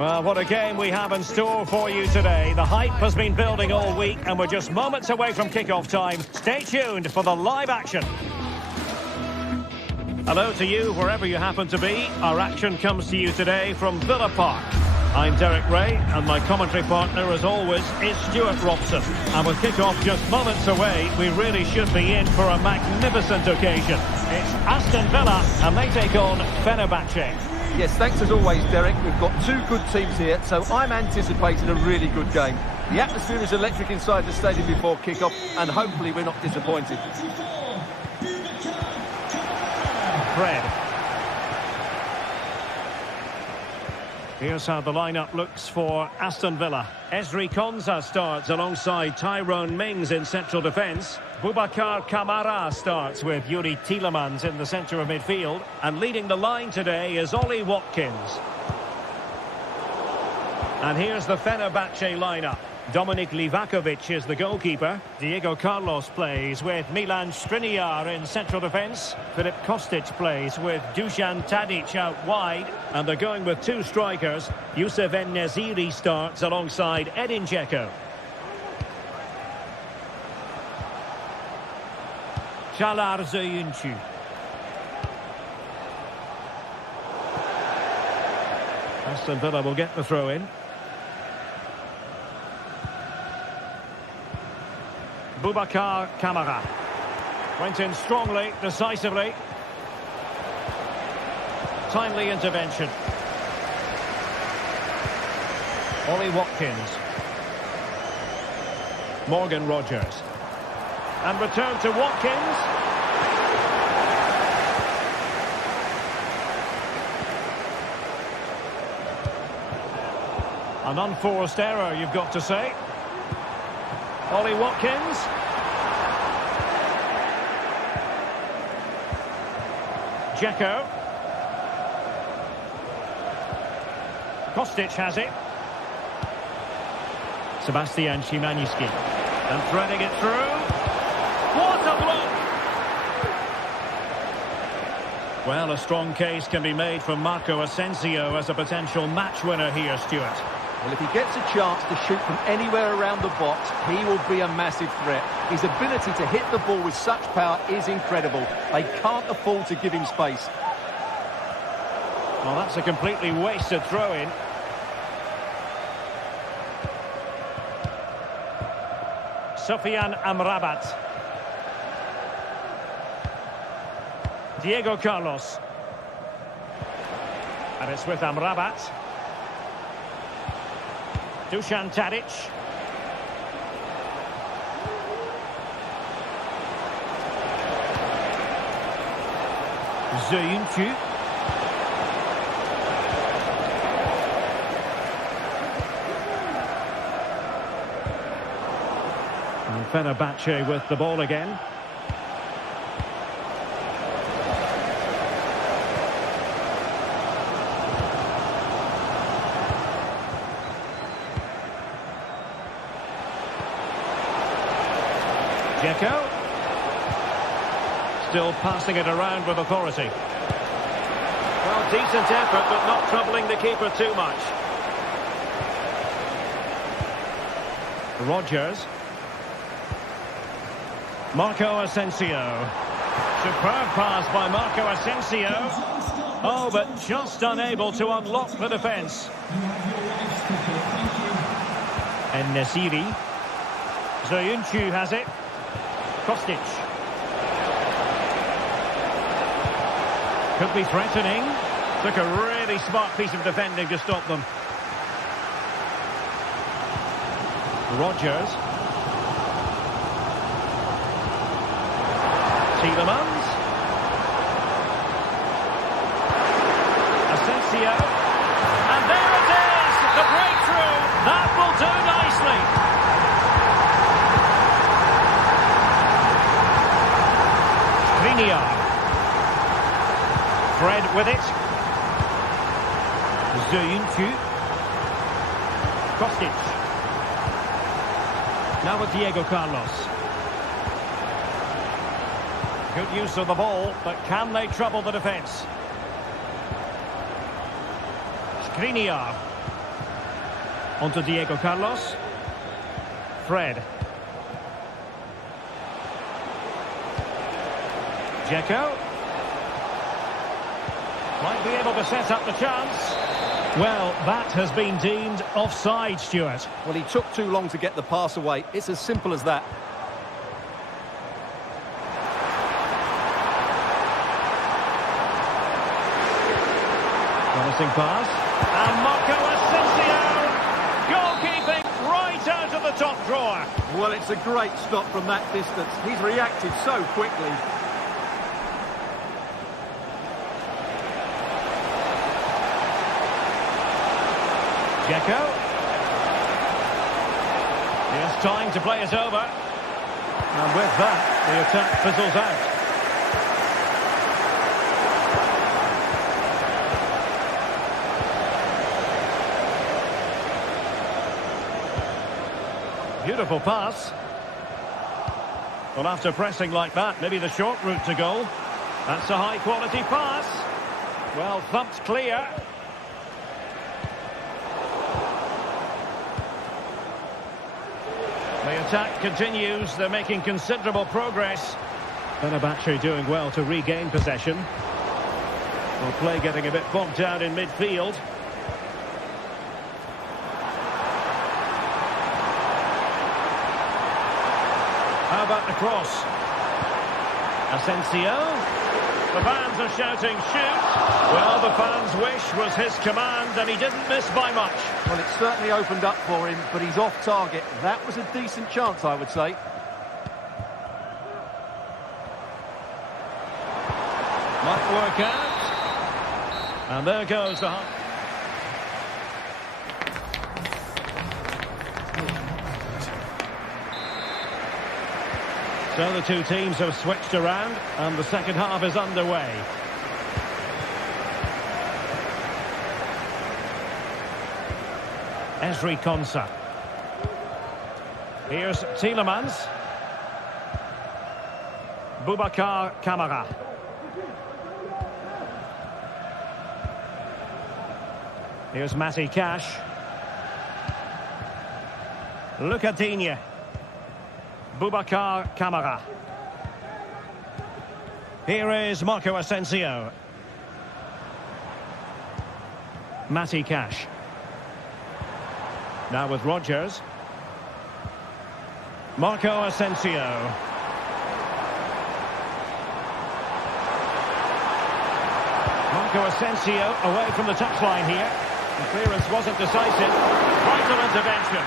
Well, what a game we have in store for you today. The hype has been building all week and we're just moments away from kick-off time. Stay tuned for the live action. Hello to you, wherever you happen to be. Our action comes to you today from Villa Park. I'm Derek Ray, and my commentary partner, as always, is Stuart Robson. And with kick-off just moments away, we really should be in for a magnificent occasion. It's Aston Villa, and they take on Fenbach. Yes, thanks as always, Derek. We've got two good teams here, so I'm anticipating a really good game. The atmosphere is electric inside the stadium before kick-off, and hopefully we're not disappointed. Fred. Here's how the lineup looks for Aston Villa. Ezri Konsa starts alongside Tyrone Mings in central defence. Boubacar Kamara starts with Yuri Tielemans in the centre of midfield. And leading the line today is Ollie Watkins. And here's the Fenerbahce lineup. Dominik Livakovic is the goalkeeper. Diego Carlos plays with Milan Skriniar in central defence. Filip Kostic plays with Dusan Tadic out wide. And they're going with two strikers. Youssef En-Nesyri starts alongside Edin Dzeko. Çağlar Söyüncü. Aston Villa will get the throw in. Boubacar Kamara went in strongly, decisively. Timely intervention. Ollie Watkins. Morgan Rogers. And return to Watkins. An unforced error, you've got to say. Ollie Watkins. Dzeko. Kostic has it. Sebastian Szymański. And threading it through. What a block! Well, a strong case can be made for Marco Asensio as a potential match winner here, Stuart. Well, if he gets a chance to shoot from anywhere around the box, he will be a massive threat. His ability to hit the ball with such power is incredible. They can't afford to give him space. Well, that's a completely wasted throw-in. Sofian Amrabat. Diego Carlos. And it's with Amrabat. Dusan Tadic. Söyüncü. And Fenerbahce with the ball again. Dzeko. Still passing it around with authority. Well, decent effort, but not troubling the keeper too much. Rogers. Marco Asensio. Superb pass by Marco Asensio. Oh, but just unable to unlock the defence. En-Nesyri. Söyüncü has it. Kostic. Could be threatening. Took a really smart piece of defending to stop them. Rogers. Tielemans. Asensio. And there it is! The breakthrough! That will do nicely! Skriniar. Fred with it. Söyüncü. Kostic. Now with Diego Carlos. Good use of the ball, but can they trouble the defence? Skriniar. On to Diego Carlos. Fred. Dzeko. Might be able to set up the chance. Well, that has been deemed offside, Stuart. Well, he took too long to get the pass away. It's as simple as that. Promising pass. And Marco Asensio. Goalkeeping right out of the top drawer. Well, it's a great stop from that distance. He's reacted so quickly. Dzeko. He has time to play it over. And with that, the attack fizzles out. Beautiful pass. Well, after pressing like that, maybe the short route to goal. That's a high-quality pass. Well, thumped clear. The attack continues. They're making considerable progress. Fenbach doing well to regain possession. Well, play getting a bit bogged down in midfield. How about the cross? Asensio. The fans are shouting, shoot. Well, the fans' wish was his command, and he didn't miss by much. Well, it certainly opened up for him, but he's off target. That was a decent chance, I would say. Might work out. And there goes the... So the two teams have switched around, and the second half is underway. Ezri Konsa. Here's Tielemans. Boubacar Kamara. Here's Matty Cash. Luca Digne. Boubacar Kamara. Here is Marco Asensio. Matty Cash. Now with Rodgers. Marco Asensio. Marco Asensio away from the touchline here. The clearance wasn't decisive. Vital intervention.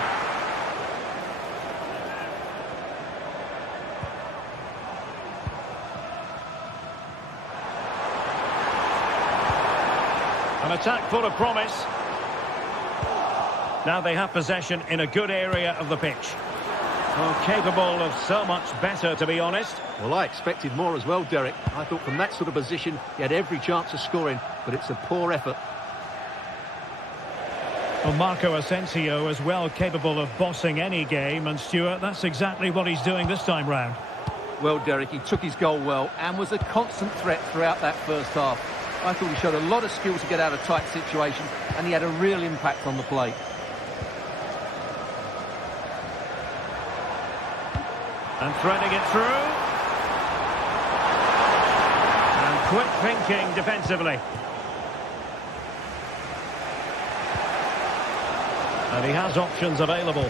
An attack full of promise. Now they have possession in a good area of the pitch. Well, capable of so much better, to be honest. Well, I expected more as well, Derek. I thought from that sort of position, he had every chance of scoring, but it's a poor effort. Well, Marco Asensio is well capable of bossing any game, and Stuart, that's exactly what he's doing this time round. Well, Derek, he took his goal well and was a constant threat throughout that first half. I thought he showed a lot of skill to get out of tight situations, and he had a real impact on the play. And threading it through. And quick thinking defensively. And he has options available.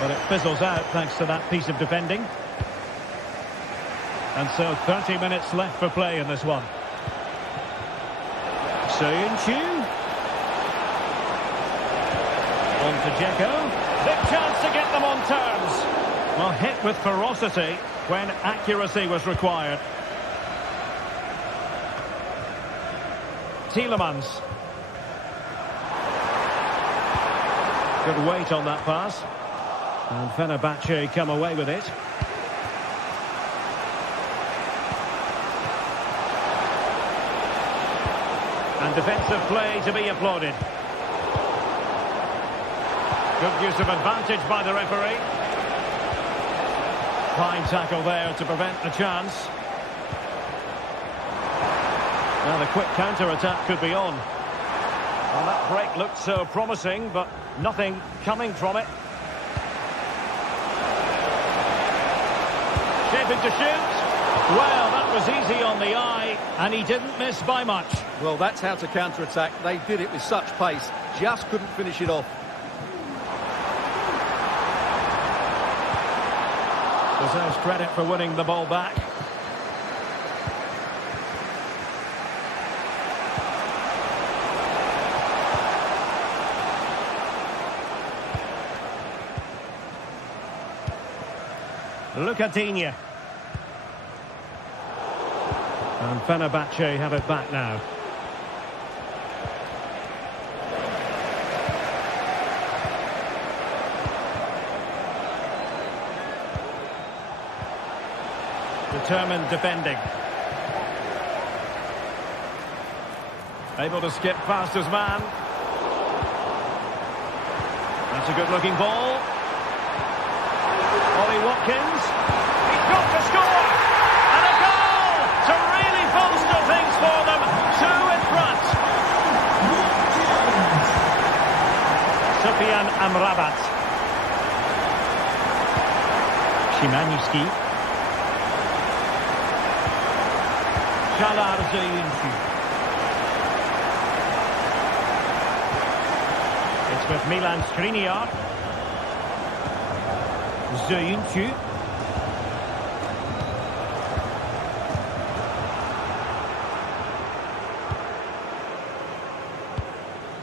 But it fizzles out thanks to that piece of defending. And so 30 minutes left for play in this one. Soyuncu. On to Dzeko. Big chance to get them on terms. Well, hit with ferocity when accuracy was required. Tielemans. Good weight on that pass. And Fenbach come away with it. And defensive play to be applauded. Good use of advantage by the referee. Fine tackle there to prevent the chance. Now the quick counter-attack could be on. Well, that break looked so promising, but nothing coming from it. Shaping to shoot. Well, that was easy on the eye, and he didn't miss by much. Well, that's how to counter-attack. They did it with such pace. Just couldn't finish it off. Deserves credit for winning the ball back. Lucadinha. And Fenbach have it back now. Determined defending. Able to skip past his man. That's a good-looking ball. Ollie Watkins. He's got to score! And a goal to really bolster things for them. 2 in front. Sufyan Amrabat. Szymański. It's with Milan Skriniar. Zayuncu.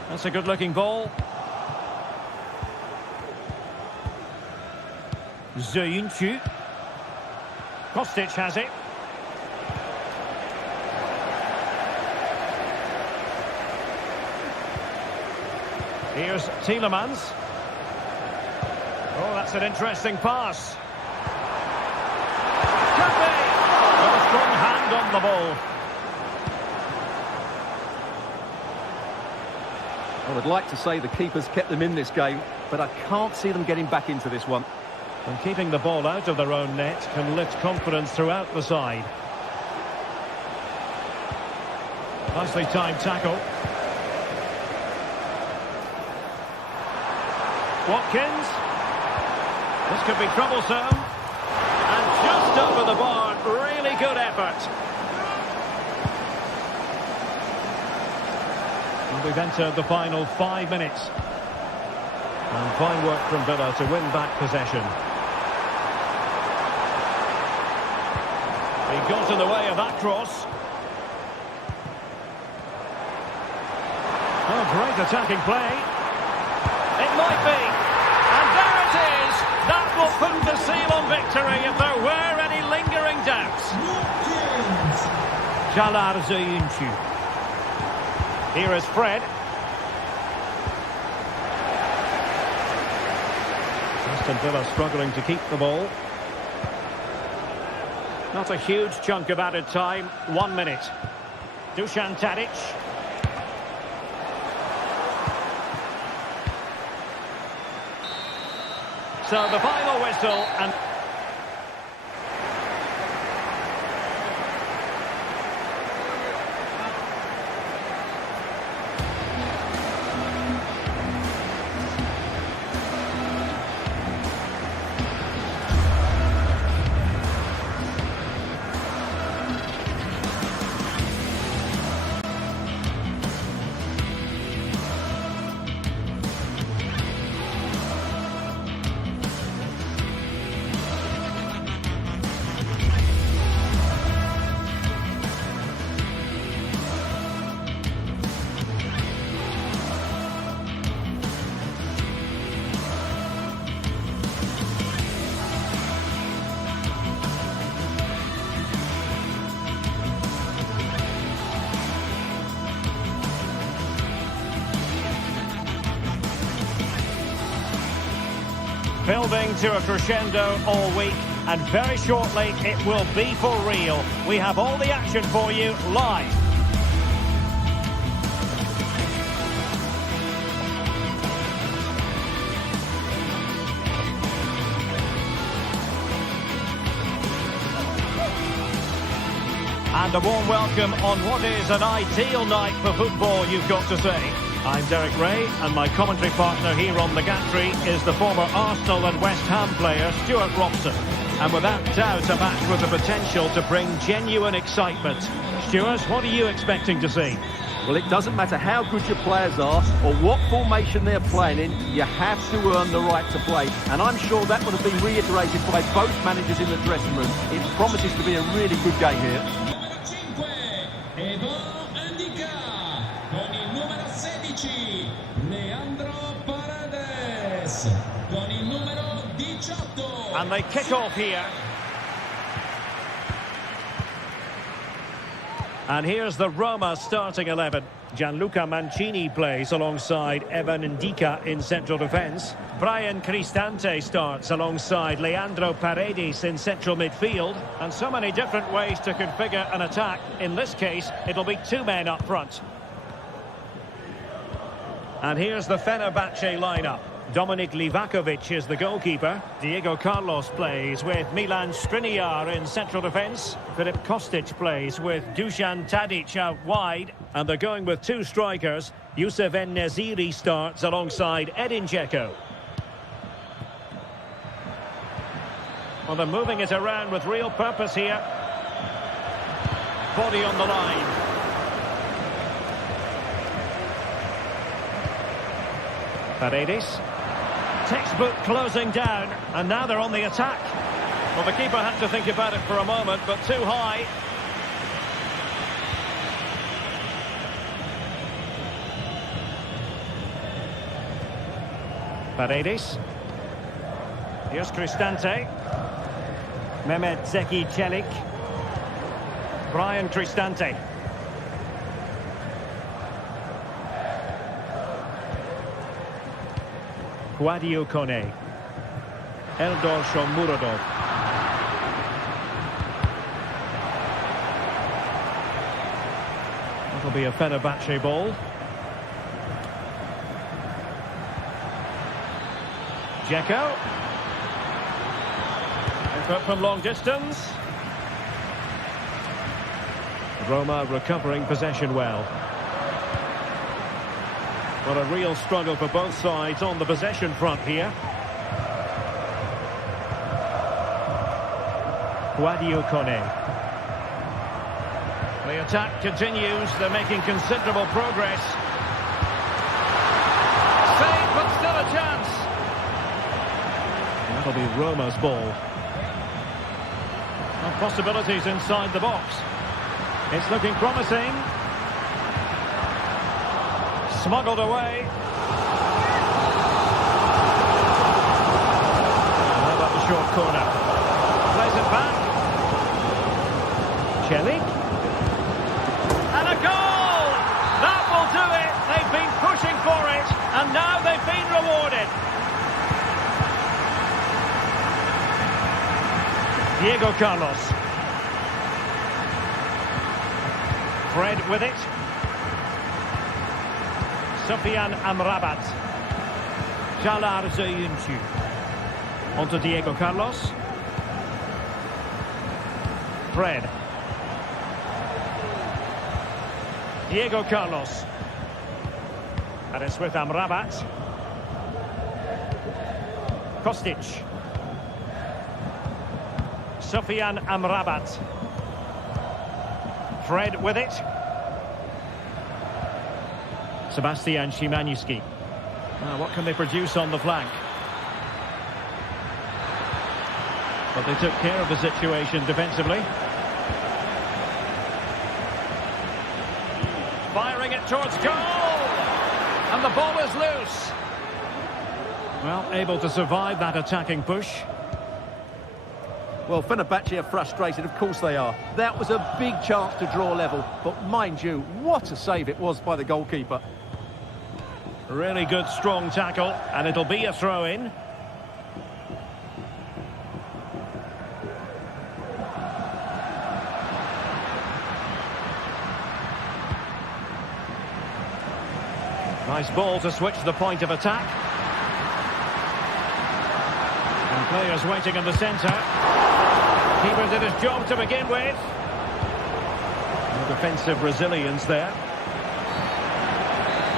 That's a good-looking ball. Zayuncu. Kostic has it. Here's Tielemans. Oh, that's an interesting pass. Could be. Got a strong hand on the ball. I would like to say the keepers kept them in this game, but I can't see them getting back into this one. And keeping the ball out of their own net can lift confidence throughout the side. Nicely timed tackle. Watkins. This could be troublesome. And just over the bar, really good effort. And we've entered the final 5 minutes. And fine work from Villa to win back possession. He got in the way of that cross. Oh, great attacking play. It might be. And there it is. That will put the seal on victory if there were any lingering doubts. Jalar Zayuncu. Here is Fred. Aston Villa struggling to keep the ball. Not a huge chunk of added time. 1 minute. Dusan Tadic. So the final whistle and... Building to a crescendo all week, and very shortly it will be for real. We have all the action for you live. And a warm welcome on what is an ideal night for football, you've got to say. I'm Derek Ray, and my commentary partner here on the gantry is the former Arsenal and West Ham player Stuart Robson. And without doubt, a match with the potential to bring genuine excitement. Stuart, what are you expecting to see? Well, it doesn't matter how good your players are or what formation they're playing in, you have to earn the right to play. And I'm sure that would have been reiterated by both managers in the dressing room. It promises to be a really good game here. And they kick off here. And here's the Roma starting 11. Gianluca Mancini plays alongside Evan Ndika in central defence. Brian Cristante starts alongside Leandro Paredes in central midfield. And so many different ways to configure an attack. In this case, it'll be two men up front. And here's the Fenerbahce lineup. Dominik Livakovic is the goalkeeper. Diego Carlos plays with Milan Skriniar in central defence. Filip Kostic plays with Dusan Tadic out wide. And they're going with two strikers. Youssef En-Nesyri starts alongside Edin Dzeko. Well, they're moving it around with real purpose here. Body on the line. Paredes. Textbook closing down, and now they're on the attack. Well, the keeper had to think about it for a moment, but too high. Paredes. Here's Cristante. Mehmet Zeki Çelik. Brian Cristante. Guadio Kone. Eldor Shomurodov. That'll be a Fenerbahce ball. Dzeko. Effort from long distance. Roma recovering possession well. Well, a real struggle for both sides on the possession front here. Guadio Kone. The attack continues. They're making considerable progress. Save, but still a chance. That'll be Roma's ball. Well, possibilities inside the box. It's looking promising. Smuggled away. How about the short corner? Plays it back. Çelik. And a goal! That will do it. They've been pushing for it, and now they've been rewarded. Diego Carlos. Fred with it. Sofian Amrabat. Jalar Zayuncu. Onto Diego Carlos. Fred. Diego Carlos. And it's with Amrabat. Kostic. Sofian Amrabat. Fred with it. Sebastian Szymanski. Now, what can they produce on the flank? But they took care of the situation defensively. Firing it towards goal! And the ball is loose. Well, able to survive that attacking push. Well, Fenerbahce are frustrated, of course they are. That was a big chance to draw level. But mind you, what a save it was by the goalkeeper. Really good, strong tackle, and it'll be a throw-in. Nice ball to switch the point of attack. And players waiting in the centre. Keeper did his job to begin with. No defensive resilience there.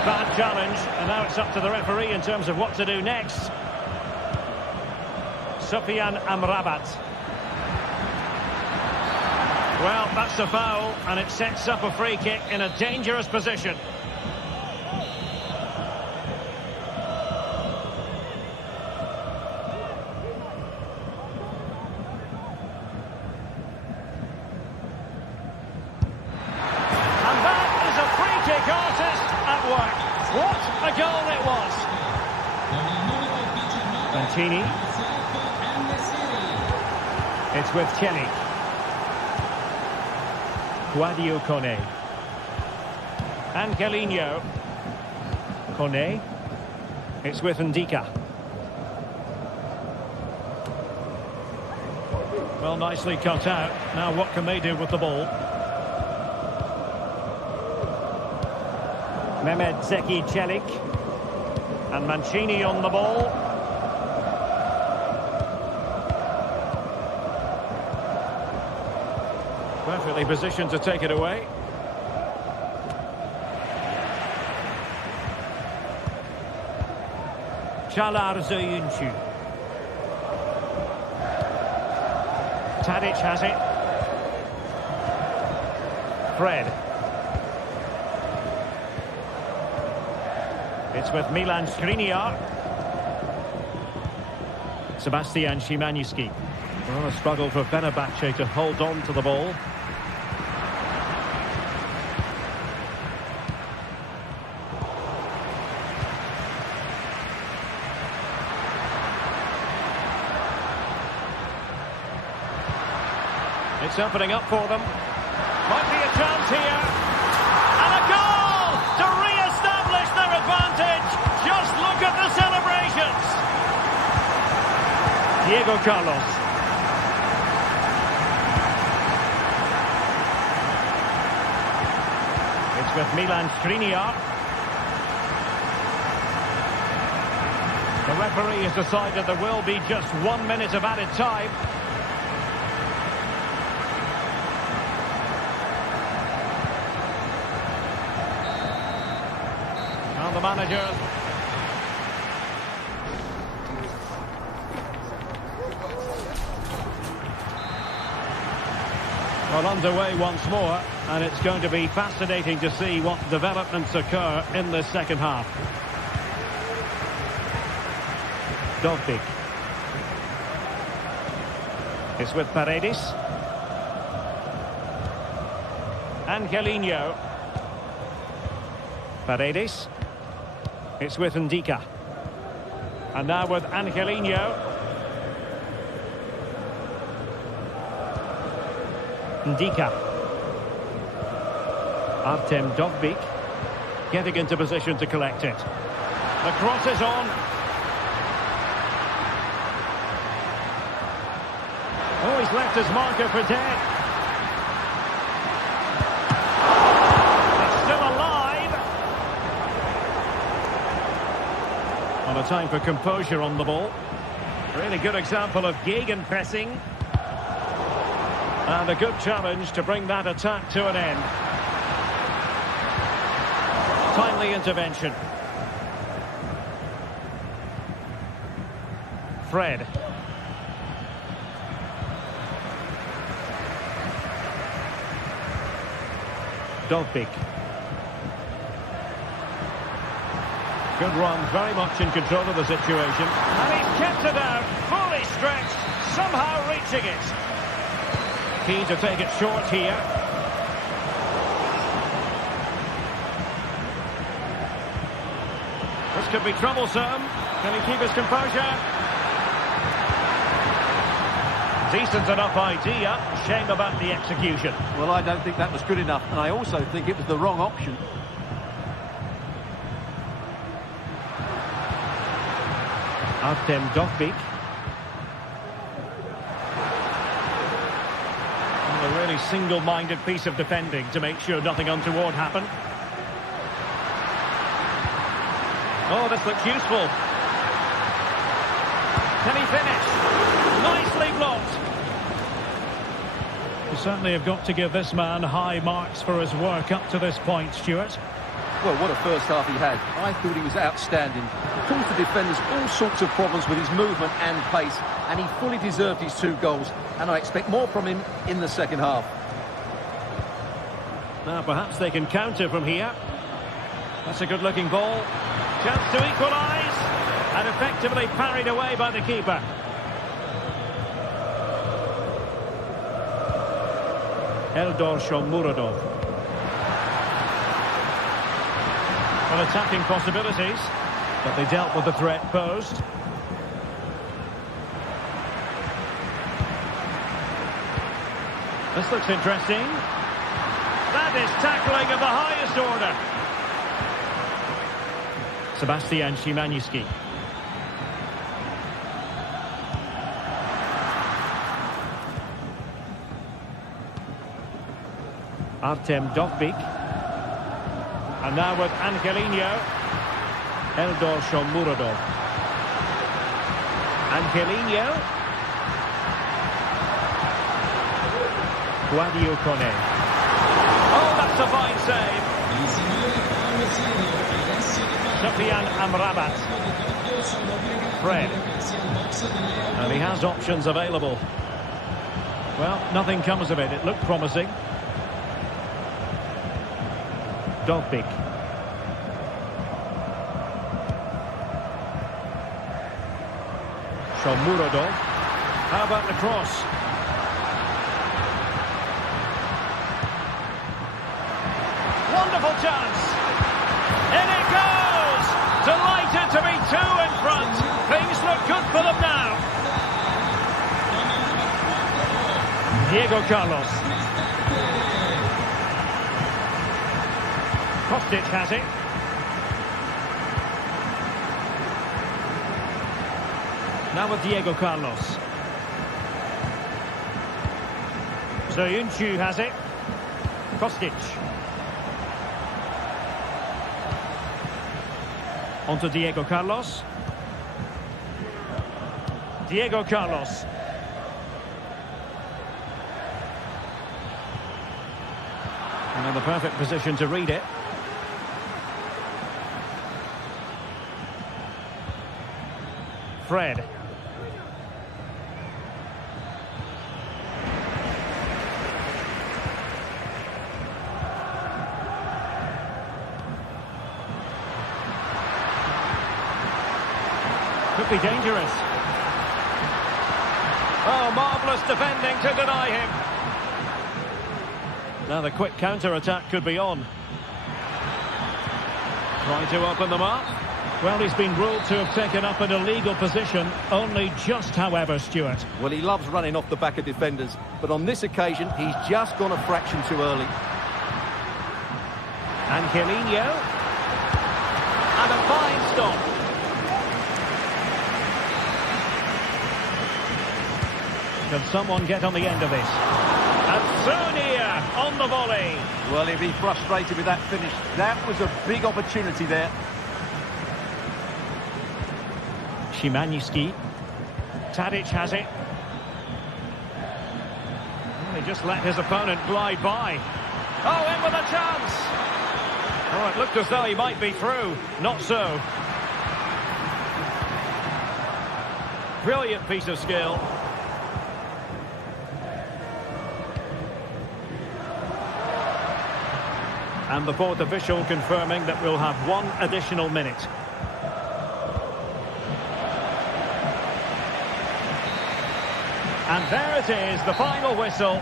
Bad challenge, and now it's up to the referee in terms of what to do next. Sufyan Amrabat. Well, that's a foul, and it sets up a free kick in a dangerous position. And that is a free kick artist at work. What a goal it was. Mancini. It's with Chelik. Guadio Kone. Angelino. Kone. It's with Ndika. Well, nicely cut out. Now what can they do with the ball? Mehmet Zeki Chelik. And Mancini on the ball. Perfectly positioned to take it away. Çağlar Söyüncü. Tadic has it. Fred. It's with Milan Skriniar. Sebastian Szymański. Well, a struggle for Fenbach to hold on to the ball. It's opening up for them. Might be a chance here. And a goal to re-establish their advantage. Just look at the celebrations. Diego Carlos. It's with Milan Skriniar. The referee has decided there will be just 1 minute of added time. The manager. Well, underway once more, and it's going to be fascinating to see what developments occur in the second half. Dovbik. It's with Paredes. Angelino. Paredes. It's with Ndika. And now with Angelino. Ndika. Artem Dovbik. Getting into position to collect it. The cross is on. Oh, he's left his marker for dead. A time for composure on the ball. Really good example of gegenpressing. And a good challenge to bring that attack to an end. Timely intervention. Fred. Dovbik. Good run, very much in control of the situation. And he's kept it out, fully stretched, somehow reaching it. Keen to take it short here. This could be troublesome. Can he keep his composure? Decent enough idea, shame about the execution. Well, I don't think that was good enough, and I also think it was the wrong option. Artem Dovbik. And a really single-minded piece of defending to make sure nothing untoward happened. Oh, this looks useful. Can he finish? Nicely blocked. You certainly have got to give this man high marks for his work up to this point, Stuart. Well, what a first half he had. I thought he was outstanding. He caused the defenders all sorts of problems with his movement and pace, and he fully deserved his 2 goals, and I expect more from him in the second half. Now, perhaps they can counter from here. That's a good-looking ball. Chance to equalise, and effectively parried away by the keeper. Eldor Shomurodov. Well, attacking possibilities, but they dealt with the threat posed. This looks interesting. That is tackling of the highest order. Sebastian Szymański. Artem Dovbyk. And now with Angelino. Eldor Shomurodov. Angelino. Guadio Kone. Oh, that's a fine save. Sofian Amrabat. Fred. And he has options available. Well, nothing comes of it. It looked promising. Dovbyk. Shomurodov. How about the cross? Wonderful chance. In it goes! Delighted to be 2 in front. Things look good for them now. Diego Carlos. Kostic has it. Now with Diego Carlos. Soyuncu has it. Kostic. On to Diego Carlos. Diego Carlos. And in the perfect position to read it. Fred. Could be dangerous. Oh, marvellous defending to deny him. Now the quick counter-attack could be on. Trying to open them up. Well, he's been ruled to have taken up an illegal position, only just, however, Stuart. Well, he loves running off the back of defenders, but on this occasion, he's just gone a fraction too early. Angelino. And a fine stop. Can someone get on the end of this? And Sonia on the volley. Well, he'll be frustrated with that finish. That was a big opportunity there. Szymański. Tadic has it. Well, he just let his opponent glide by. Oh, in with a chance. Oh, it looked as though he might be through. Not so. Brilliant piece of skill. And the fourth official confirming that we'll have 1 additional minute. And there it is, the final whistle.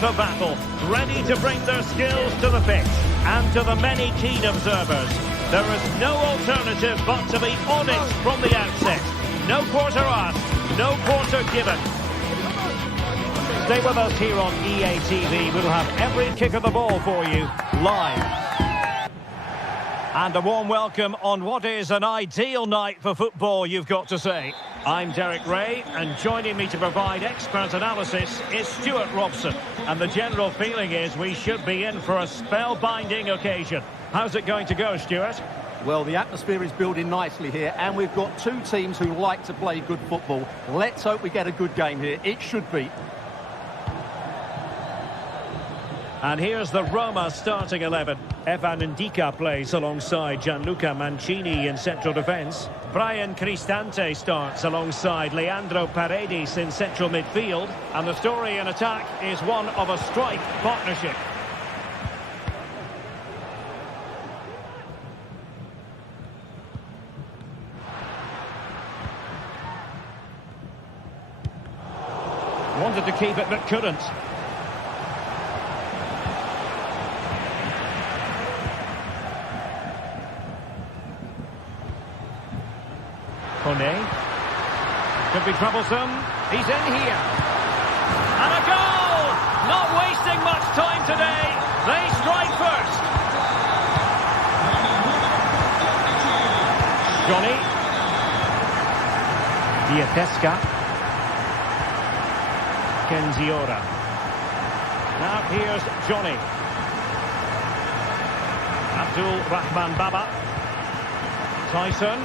for battle, ready to bring their skills to the pitch. And to the many keen observers, there is no alternative but to be on it from the outset. No quarter asked, no quarter given. Stay with us here on EA TV. We'll have every kick of the ball for you live. And a warm welcome on what is an ideal night for football, you've got to say. I'm Derek Ray, and joining me to provide expert analysis is Stuart Robson. And the general feeling is we should be in for a spellbinding occasion. How's it going to go, Stuart? Well, the atmosphere is building nicely here, and we've got two teams who like to play good football. Let's hope we get a good game here. It should be. And here's the Roma starting 11. Evan Ndika plays alongside Gianluca Mancini in central defence. Brian Cristante starts alongside Leandro Paredes in central midfield. And the story in attack is one of a strike partnership. Wanted to keep it but couldn't. Could be troublesome. He's in here. And a goal! Not wasting much time today. They strike first. Johnny. Diatesca. Kenziora. Now here's Johnny. Abdul Rahman Baba. Tyson.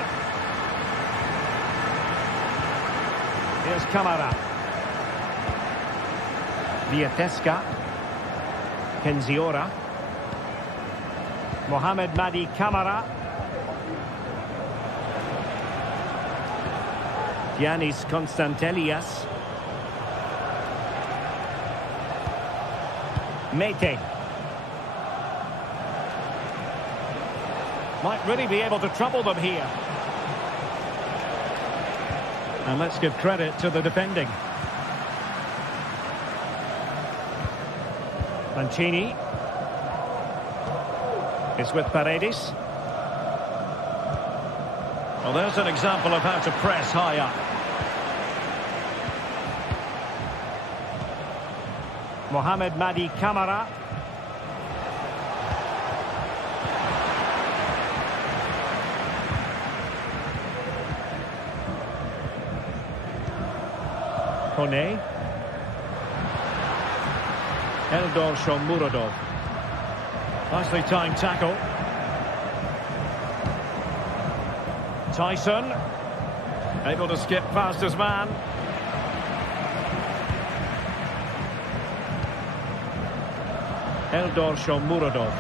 Here's Kamara. Diatesca. Kenziora. Mohamed Madi Kamara. Giannis Constantelias. Mete. Might really be able to trouble them here. And let's give credit to the defending. Mancini is with Paredes. Well, there's an example of how to press high up. Mohamed Madi Kamara. Kone. Eldor Shomurodov. Nicely timed tackle. Tyson. Able to skip past his man. Eldor Shomurodov.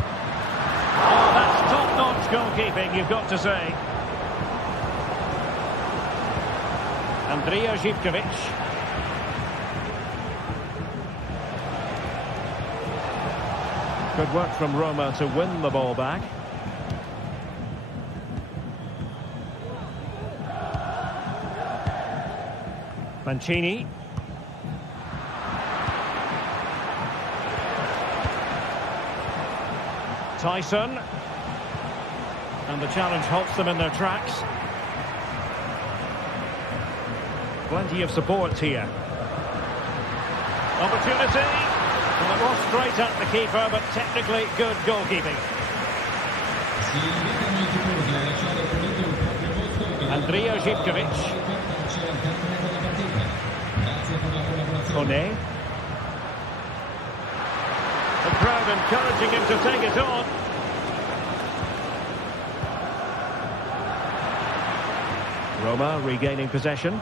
Oh, that's top-notch goalkeeping, you've got to say. Andrija Zivkovic. Good work from Roma to win the ball back. Mancini. Tyson. And the challenge halts them in their tracks. Plenty of support here. Opportunity. And it was straight at the keeper, but technically good goalkeeping. Andrija Zivkovic. Kone. The crowd encouraging him to take it on. Roma regaining possession.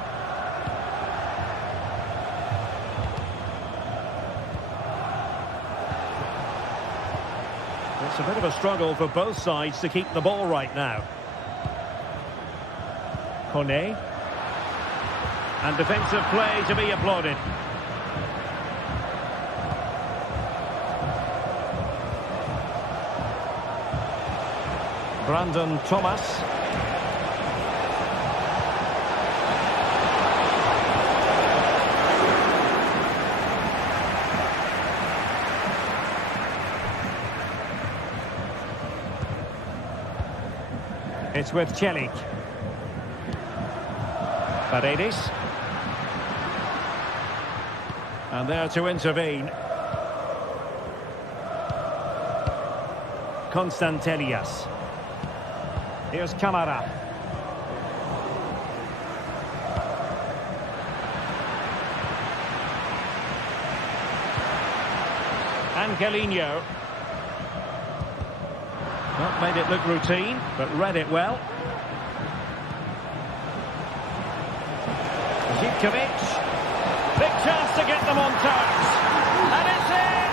It's a bit of a struggle for both sides to keep the ball right now. Kone. And defensive play to be applauded. Brandon Thomas. It's with Celik. Paredes. And there to intervene. Constantelias. Here's Camara. Angelino. Not made it look routine, but read it well. Zivkovic. Big chance to get them on terms. And it's in!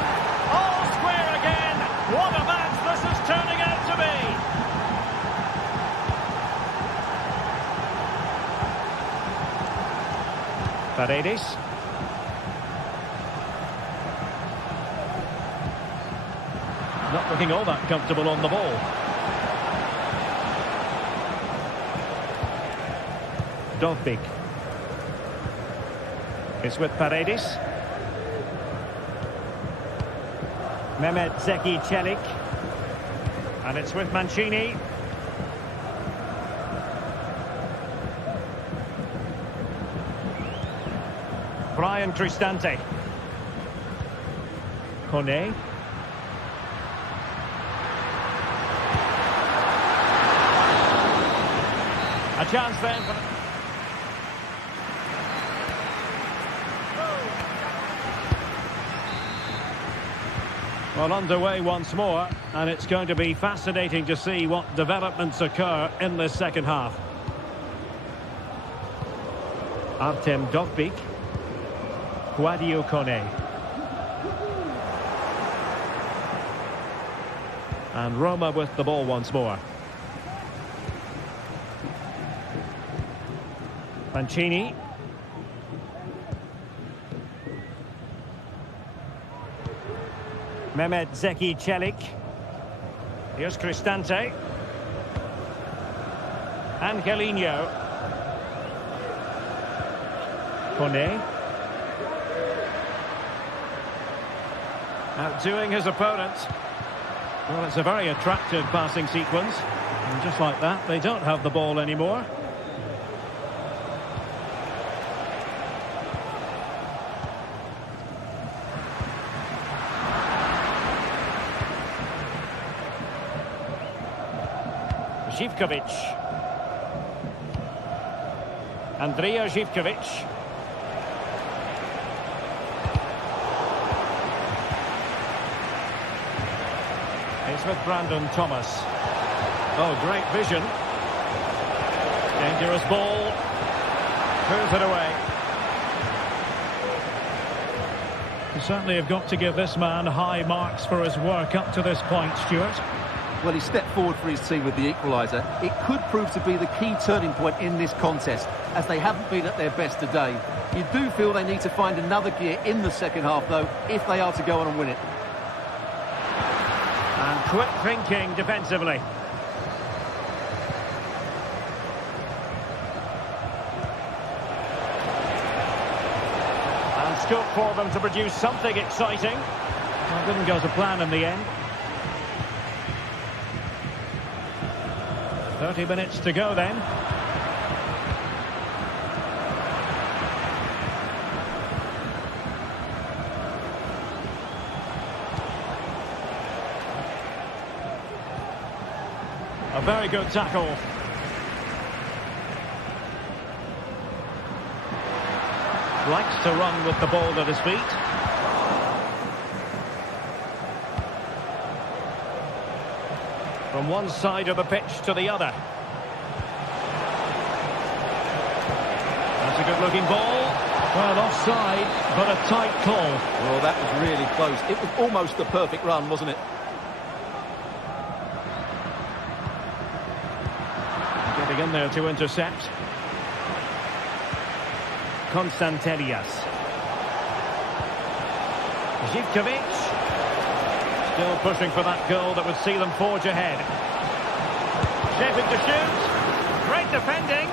All square again. What a match this is turning out to be. Paredes. Not looking all that comfortable on the ball. Dovbik. It's with Paredes. Mehmet Zeki Celik. And it's with Mancini. Brian Cristante. Kone. A chance then for... Well, underway once more, and it's going to be fascinating to see what developments occur in this second half. Artem Dovbik. Guadio Kone. And Roma with the ball once more. Mancini. Mehmet Zeki Celik. Here's Cristante. Angelino. Kone. Outdoing his opponent. Well, it's a very attractive passing sequence. And just like that, they don't have the ball anymore. Zivkovic. Andrea Zivkovic. It's with Brandon Thomas. Oh, great vision. Dangerous ball. Pulls it away. You certainly have got to give this man high marks for his work up to this point, Stuart. Well, he stepped forward for his team with the equaliser. It could prove to be the key turning point in this contest, as they haven't been at their best today. You do feel they need to find another gear in the second half, though, if they are to go on and win it. And quick thinking defensively. And scope for them to produce something exciting. Well, it didn't go to plan in the end. 30 minutes to go then. A very good tackle. Likes to run with the ball at his feet. From one side of the pitch to the other. That's a good-looking ball. Well, offside, but a tight call. Well, that was really close. It was almost the perfect run, wasn't it? Getting in there to intercept. Constantelias. Zivkovic. Still pushing for that goal that would see them forge ahead. Shaping to shoot. Great defending.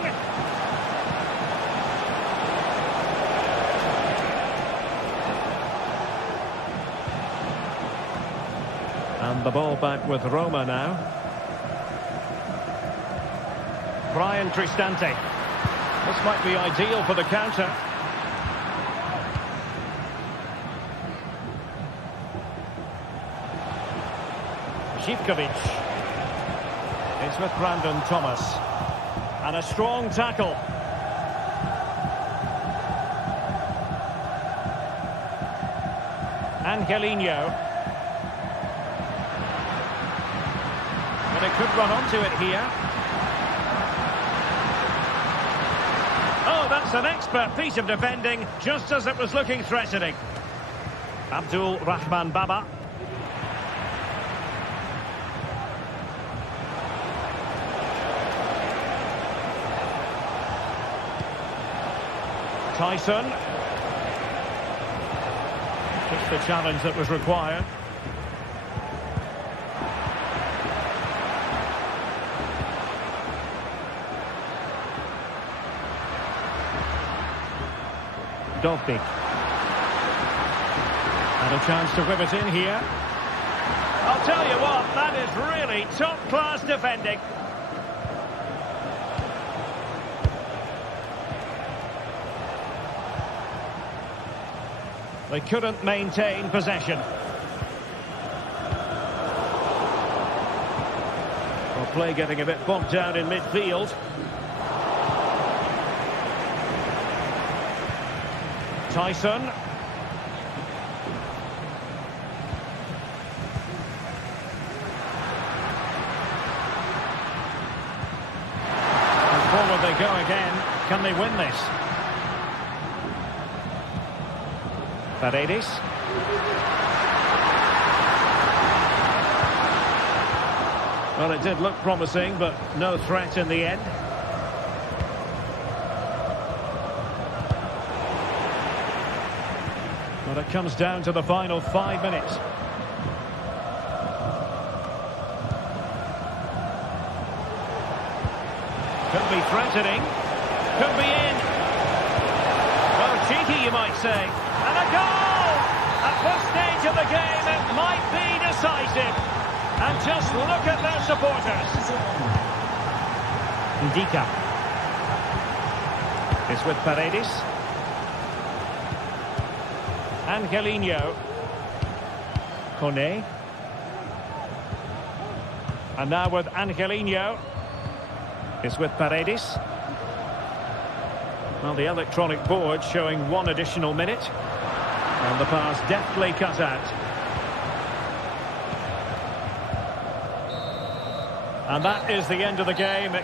And the ball back with Roma now. Brian Cristante. This might be ideal for the counter. Zivkovic. It's with Brandon Thomas. And a strong tackle. Angelino. But it could run onto it here. Oh, that's an expert piece of defending, just as it was looking threatening. Abdul Rahman Baba. Tyson. Just the challenge that was required. Dovbik. And a chance to whip it in here. I'll tell you what, that is really top-class defending. They couldn't maintain possession. Well, play getting a bit bogged down in midfield. Tyson. And forward they go again. Can they win this? Paredes. Well, it did look promising, but no threat in the end. Well, it comes down to the final 5 minutes. Could be threatening. Could be in. Well, cheeky, you might say. And a goal! At this stage of the game, it might be decisive. And just look at their supporters. Ndika. It's with Paredes. Angelino. Kone. And now with Angelino. It's with Paredes. Well, the electronic board showing 1 additional minute. And the pass deftly cut out. And that is the end of the game.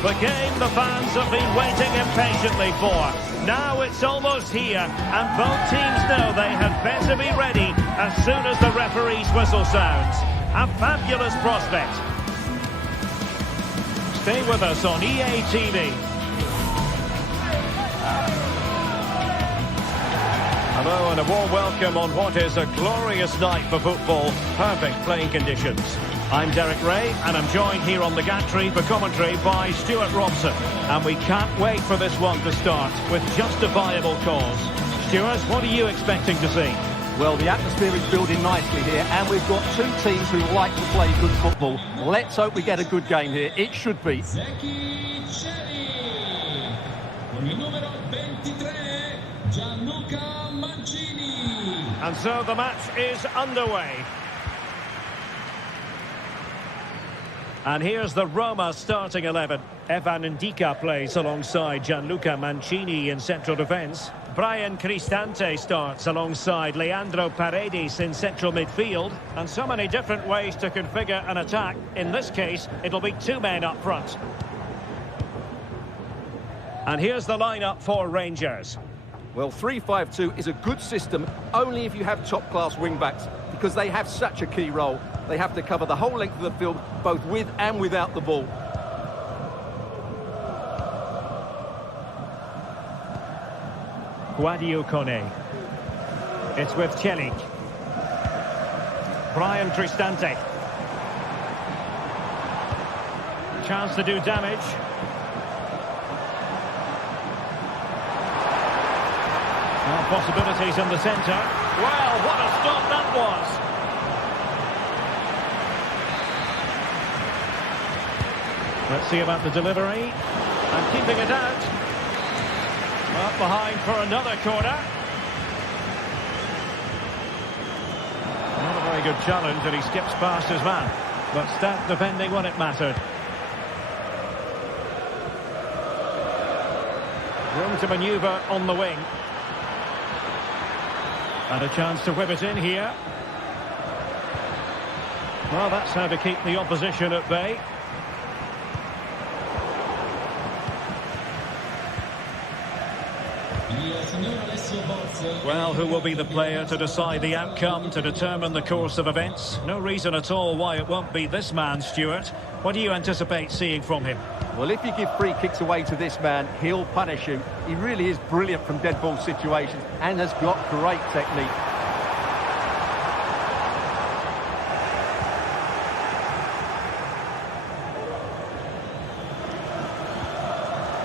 The game the fans have been waiting impatiently for. Now it's almost here, and both teams know they had better be ready as soon as the referee's whistle sounds. A fabulous prospect. Stay with us on EA TV. Hello and a warm welcome on what is a glorious night for football. Perfect playing conditions. I'm Derek Ray, and I'm joined here on the gantry for commentary by Stuart Robson. And we can't wait for this one to start with justifiable cause. Stuart, what are you expecting to see? Well, the atmosphere is building nicely here, and we've got two teams who like to play good football. Let's hope we get a good game here. It should be. And so the match is underway. And here's the Roma starting 11. Evan Ndika plays alongside Gianluca Mancini in central defence. Brian Cristante starts alongside Leandro Paredes in central midfield. And so many different ways to configure an attack. In this case, it'll be two men up front. And here's the lineup for Rangers. Well, 3-5-2 is a good system only if you have top-class wing-backs, because they have such a key role. They have to cover the whole length of the field, both with and without the ball. Guadio Kone. It's with Celik. Brian Cristante. Chance to do damage. Well, possibilities in the centre. Well, what a stop that was. Let's see about the delivery. And keeping it out. Up behind for another corner. Not a very good challenge, and he skips past his man. But stat defending when it mattered. Room to manoeuvre on the wing. And a chance to whip it in here. Well, that's how to keep the opposition at bay. Well, who will be the player to decide the outcome, to determine the course of events? No reason at all why it won't be this man, Stuart. What do you anticipate seeing from him? Well, if you give free kicks away to this man, he'll punish you. He really is brilliant from dead ball situations and has got great technique.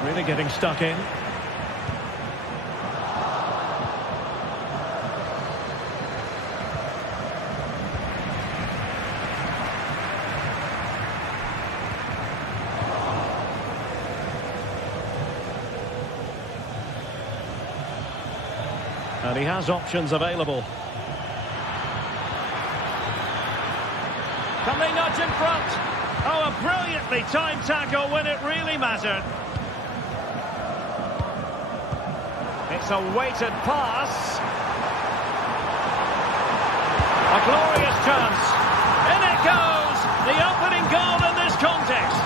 Really getting stuck in. And he has options available. Can they nudge in front? Oh, a brilliantly timed tackle when it really mattered. It's a weighted pass. A glorious chance. In it goes! The opening goal in this contest.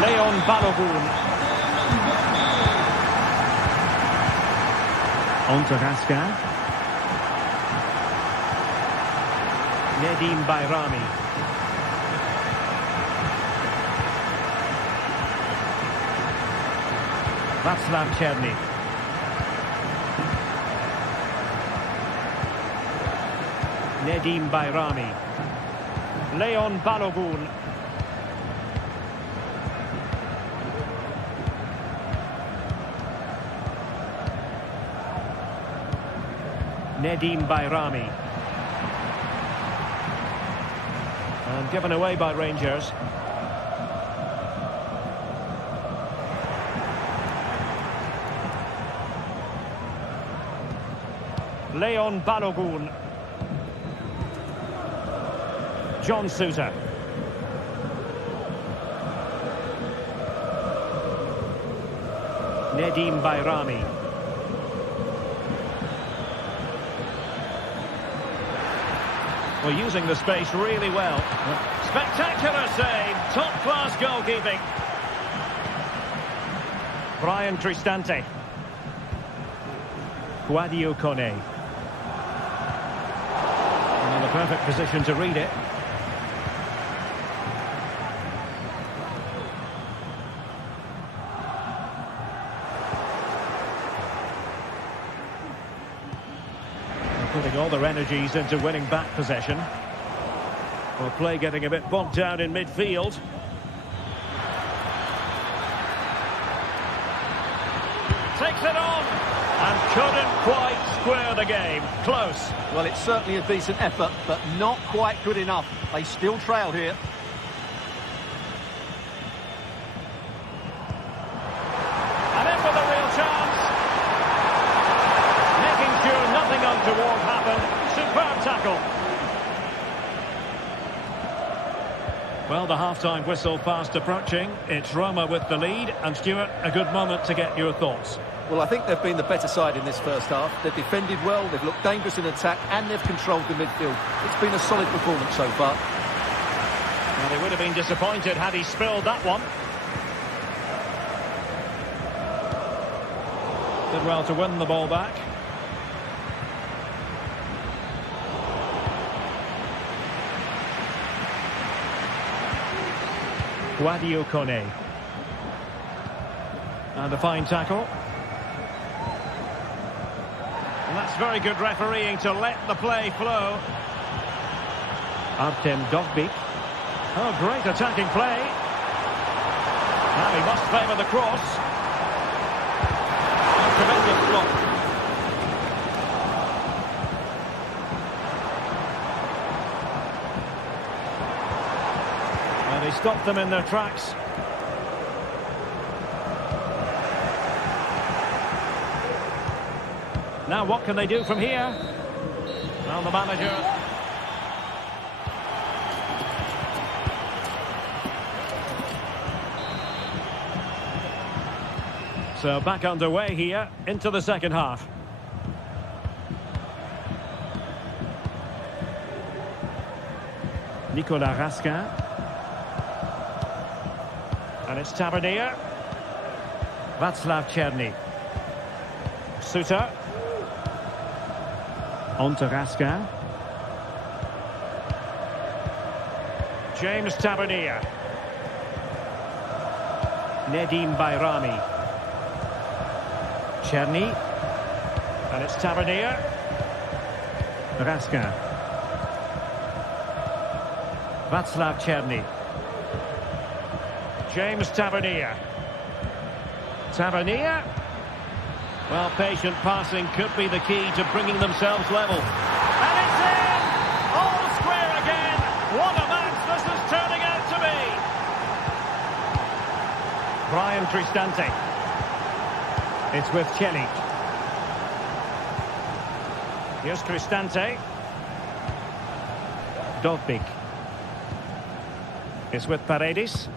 Leon Balogun. On to Rasca. Nedim Bayrami. Václav Černý. Nedim Bayrami. Leon Balogun. Nedim Bayrami. And given away by Rangers. Leon Balogun. John Sousa. Nedim Bayrami. Well, using the space really well. Spectacular save. Top-class goalkeeping. Brian Cristante. Guadio Kone. In the perfect position to read it. Putting all their energies into winning back possession. Well, play getting a bit bogged down in midfield. Takes it on and couldn't quite square the game. Close. Well, it's certainly a decent effort, but not quite good enough. They still trail here. And in with a real chance. Making sure nothing untoward happened. Superb tackle. Well, the half-time whistle fast approaching. It's Roma with the lead. And Stuart, a good moment to get your thoughts. Well, I think they've been the better side in this first half. They've defended well, they've looked dangerous in attack, and they've controlled the midfield. It's been a solid performance so far. Well, they would have been disappointed had he spilled that one. Did well to win the ball back. Guadio Kone. And a fine tackle. And that's very good refereeing to let the play flow. Artem Dovbyk. Oh, great attacking play. Now he must favour the cross. Oh, tremendous block. And they stopped them in their tracks. Now what can they do from here? Well, the manager... So back underway here into the second half. Nicolas Raskin. And it's Tavernier. Václav Černý. Suter. On to Raskin. James Tavernier. Nedim Bayrami. Černý. And it's Tavernier. Raskin. Václav Černý. James Tavernier. Tavernier. Well, patient passing could be the key to bringing themselves level. And it's in! All square again! What a match this is turning out to be! Brian Cristante. It's with Čelić. Here's Cristante. Dovbyk. It's with Paredes.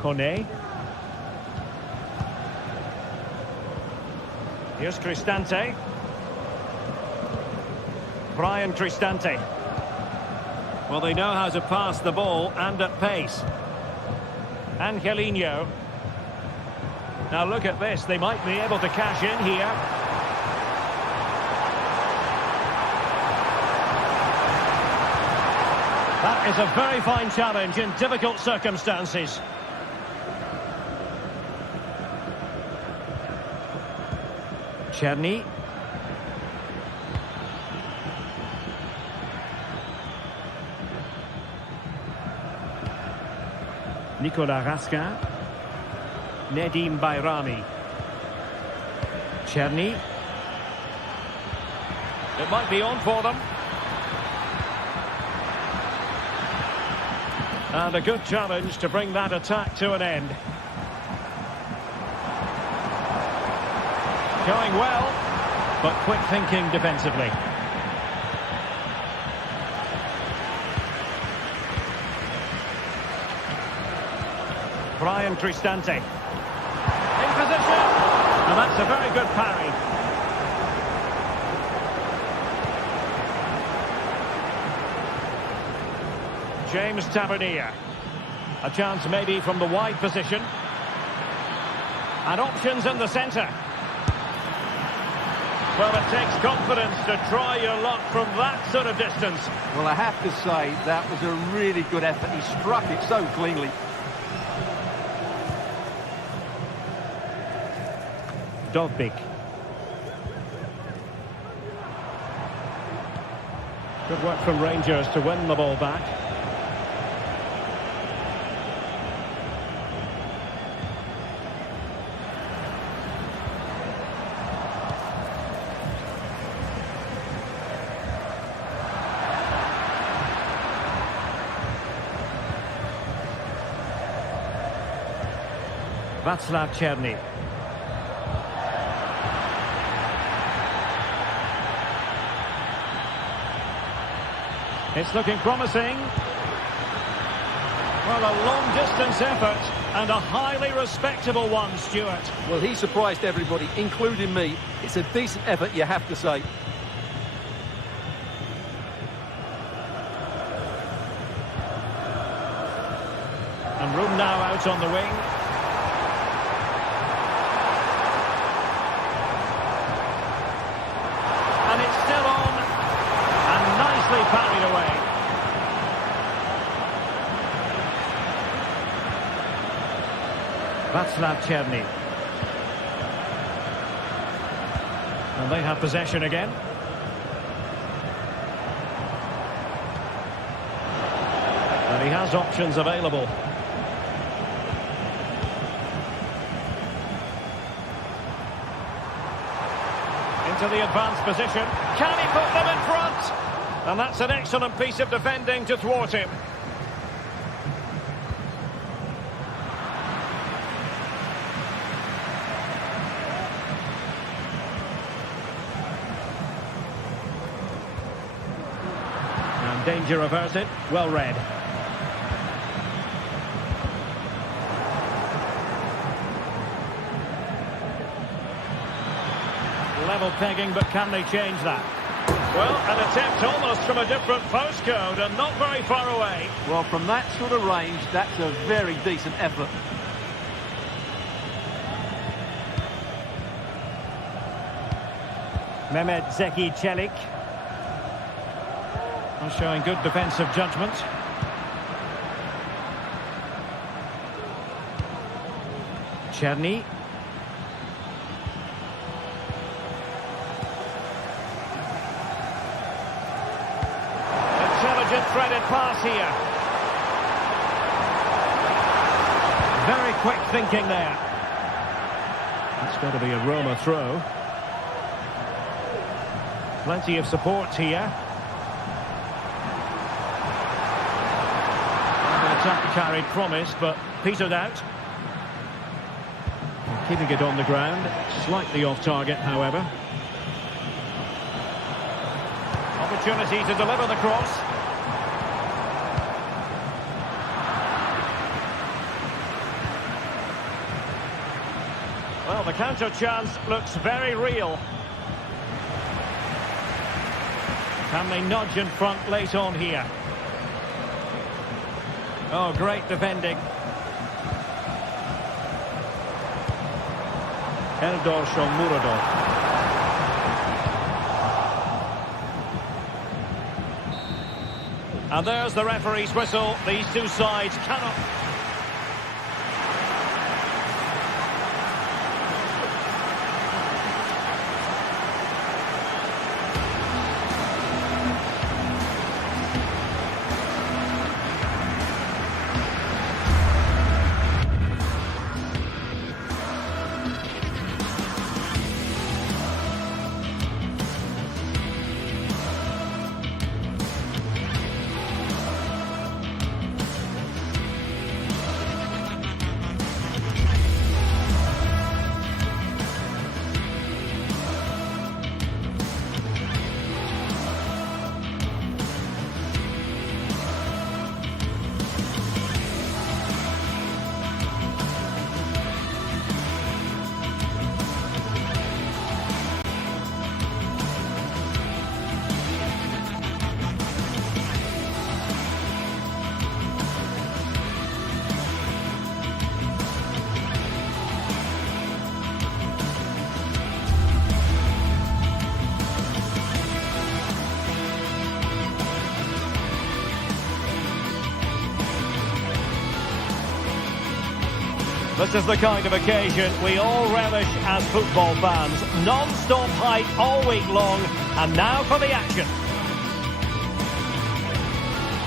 Kone. Here's Cristante. Brian Cristante. Well, they know how to pass the ball and at pace. Angelino. Now look at this. They might be able to cash in here. That is a very fine challenge in difficult circumstances. Černý. Nicolas Raskin. Nedim Bayrami. Černý. It might be on for them. And a good challenge to bring that attack to an end. Going well, but quick thinking defensively. Brian Cristante. In position. And that's a very good parry. James Tavernier. A chance maybe from the wide position. And options in the centre. Well, it takes confidence to try your luck from that sort of distance. Well, I have to say, that was a really good effort. He struck it so cleanly. Dovbyk. Good work from Rangers to win the ball back. Václav Černý. It's looking promising. Well, a long-distance effort and a highly respectable one, Stuart. Well, he surprised everybody, including me. It's a decent effort, you have to say. And room now out on the wing. And it's still on. And nicely parried away. Václav Černý. And they have possession again. And he has options available. Into the advanced position. Can he put them in front? And that's an excellent piece of defending to thwart him. And danger averted. Well read. Level pegging, but can they change that? Well, an attempt almost from a different postcode and not very far away. Well, from that sort of range, that's a very decent effort. Mehmet Zeki Çelik. Showing good defensive judgment. Černý. Intelligent threaded pass here. Very quick thinking there. That's got to be a Roma throw. Plenty of support here. The attack carried promise, but petered out. Keeping it on the ground, slightly off target, however. Opportunity to deliver the cross. Well, the counter chance looks very real. Can they nudge in front late on here? Oh, great defending. Eldor Shomurodov. And there's the referee's whistle. These two sides cannot... This is the kind of occasion we all relish as football fans. Non-stop hype all week long, and now for the action.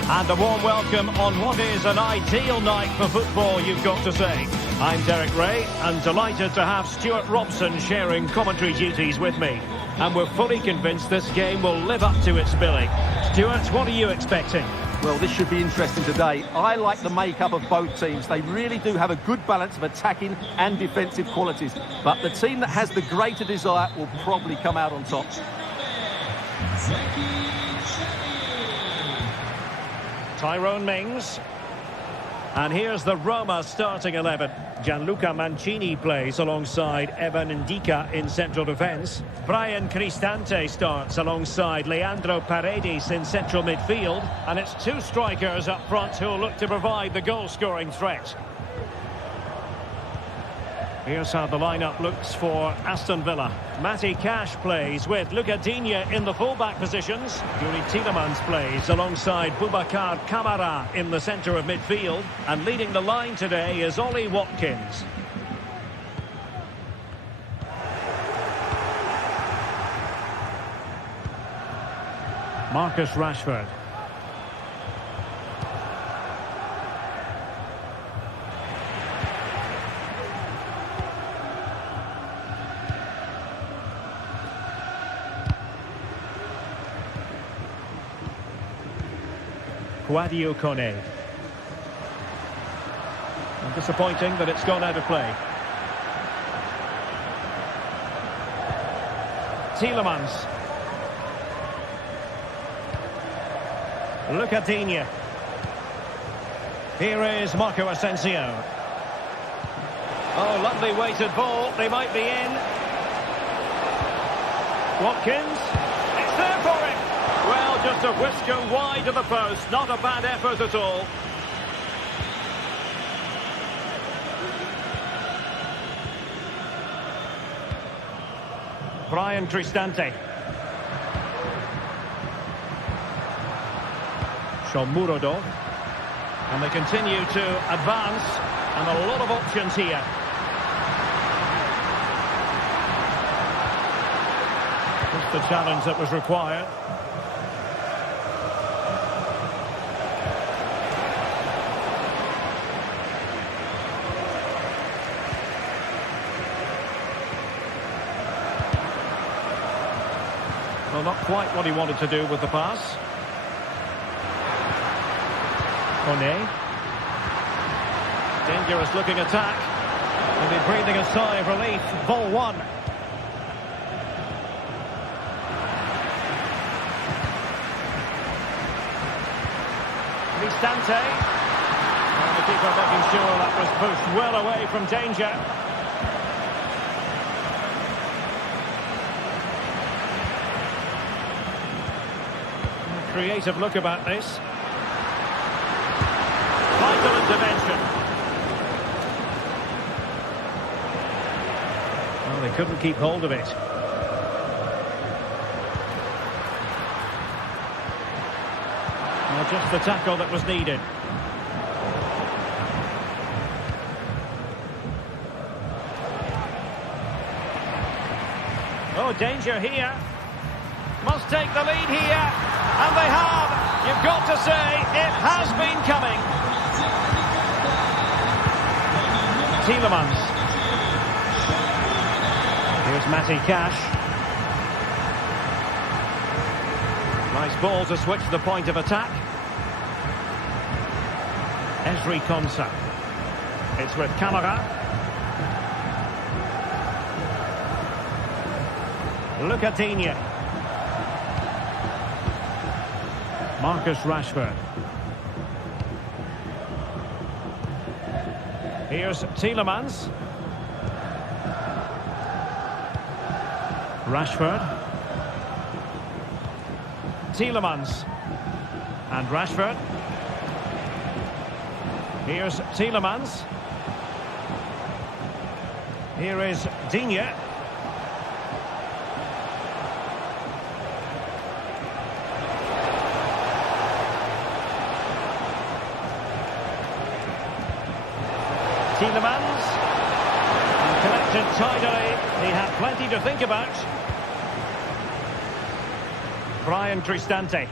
And a warm welcome on what is an ideal night for football, you've got to say. I'm Derek Ray, and delighted to have Stuart Robson sharing commentary duties with me. And we're fully convinced this game will live up to its billing. Stuart, what are you expecting? Well, this should be interesting today. I like the makeup of both teams. They really do have a good balance of attacking and defensive qualities. But the team that has the greater desire will probably come out on top. Tyrone Mings. And here's the Roma starting 11. Gianluca Mancini plays alongside Evan Ndika in central defence. Brian Cristante starts alongside Leandro Paredes in central midfield. And it's two strikers up front who'll look to provide the goal-scoring threat. Here's how the lineup looks for Aston Villa. Matty Cash plays with Luca Digne in the full-back positions. Yuri Tielemans plays alongside Boubacar Kamara in the centre of midfield. And leading the line today is Ollie Watkins. Marcus Rashford. Guadio Kone. Disappointing that it's gone out of play. Tielemans. Luca Digne. Here is Marco Asensio. Oh, lovely weighted ball. They might be in. Watkins. It's there for him. Well, just a whisker wide of the post. Not a bad effort at all. Brian Cristante. Shomurodov. And they continue to advance. And a lot of options here. Just the challenge that was required. Well, not quite what he wanted to do with the pass. Kone. Dangerous looking attack. Maybe breathing a sigh of relief. Ball one. Cristante. And the keeper making sure that was pushed well away from danger. Creative look about this. Vital intervention. Well, they couldn't keep hold of it. Well, just the tackle that was needed. Oh, danger here. Must take the lead here. And they have. You've got to say, it has been coming. Tielemans. Here's Matty Cash. Nice ball to switch the point of attack. Ezri Konsa. It's with Kamara. Luca Digne. Marcus Rashford. Here's Tielemans. Rashford. Tielemans. And Rashford. Here's Tielemans. Here is Digne. Tielemans, and collected tidily. He had plenty to think about. Brian Cristante.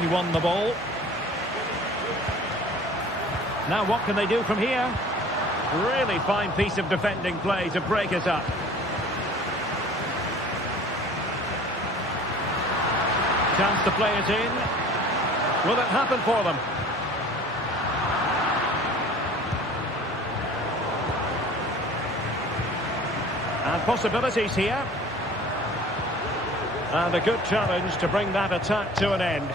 He won the ball. Now what can they do from here? Really fine piece of defending play to break it up. Chance to play it in. Will it happen for them? And possibilities here. And a good challenge to bring that attack to an end.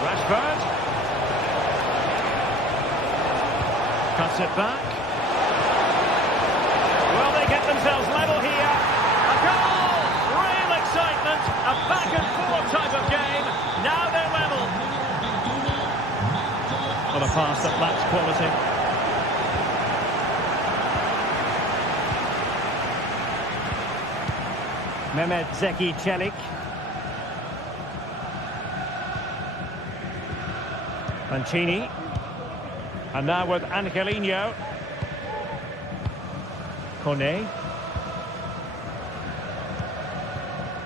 Rashford. Cuts it back. Will they get themselves level here? A goal! Real excitement. A back and forth type of game. Now they're level. On a pass that lacks quality. Mehmet Zeki Çelik. Mancini. And now with Angelino. Kone.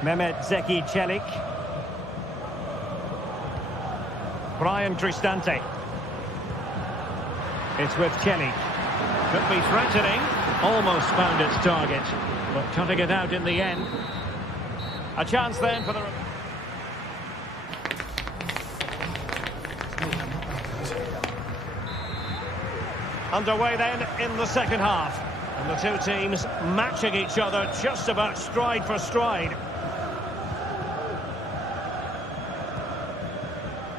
Mehmet Zeki Çelik. Brian Cristante. It's with Çelik. Could be threatening. Almost found its target. But cutting it out in the end. A chance then for the... Underway then in the second half. And the two teams matching each other just about stride for stride.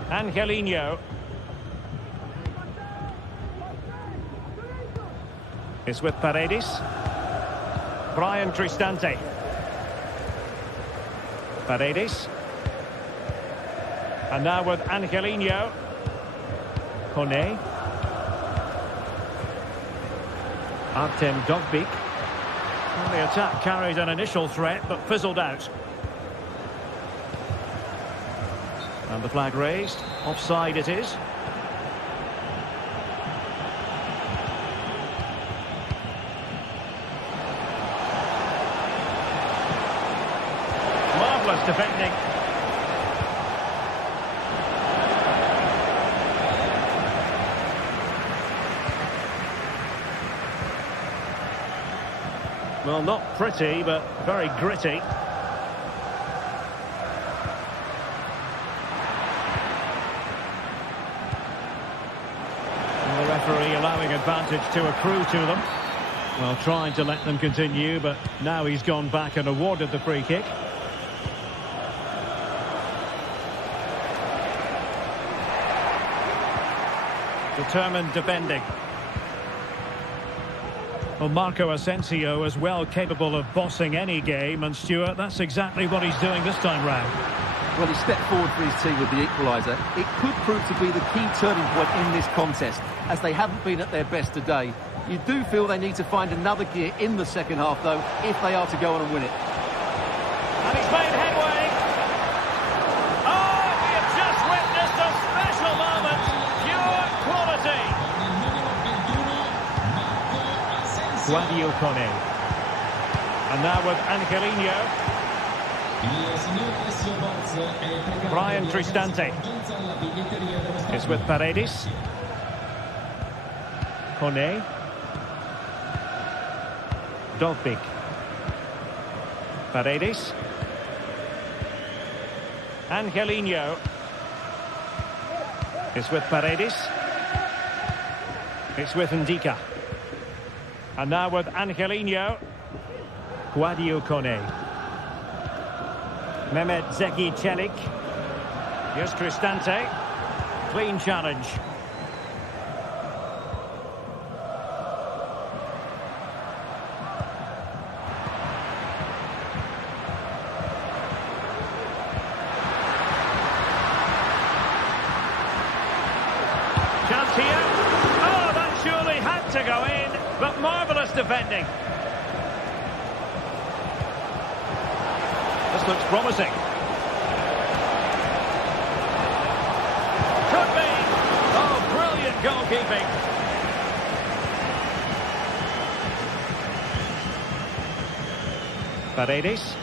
Angelino. It's with Paredes. Brian Cristante. Paredes. And now with Angelino. Kone. Artem Dovbyk. Well, the attack carried an initial threat but fizzled out. And the flag raised. Offside it is. Marvellous defending. Well, not pretty, but very gritty. And the referee allowing advantage to accrue to them. Well, trying to let them continue, but now he's gone back and awarded the free kick. Determined defending. Well, Marco Asensio is well capable of bossing any game, and Stuart, that's exactly what he's doing this time round. Well, he stepped forward for his team with the equaliser. It could prove to be the key turning point in this contest, as they haven't been at their best today. You do feel they need to find another gear in the second half, though, if they are to go on and win it. And he's made headway. Oh, we have just witnessed a special moment. Pure quality. Guadio Kone. And now with Angelino. Brian Cristante. It's with Paredes. Kone. Dovbyk. Paredes. Angelino. It's with Paredes. It's with Ndika. And now with Angelino. Guadio Kone. Mehmet Zeki Çelik. Here's Cristante. Clean challenge. Chance here. Oh, that surely had to go in, but marvellous defending. This looks promising. Could be. Oh, brilliant goalkeeping. Paredes.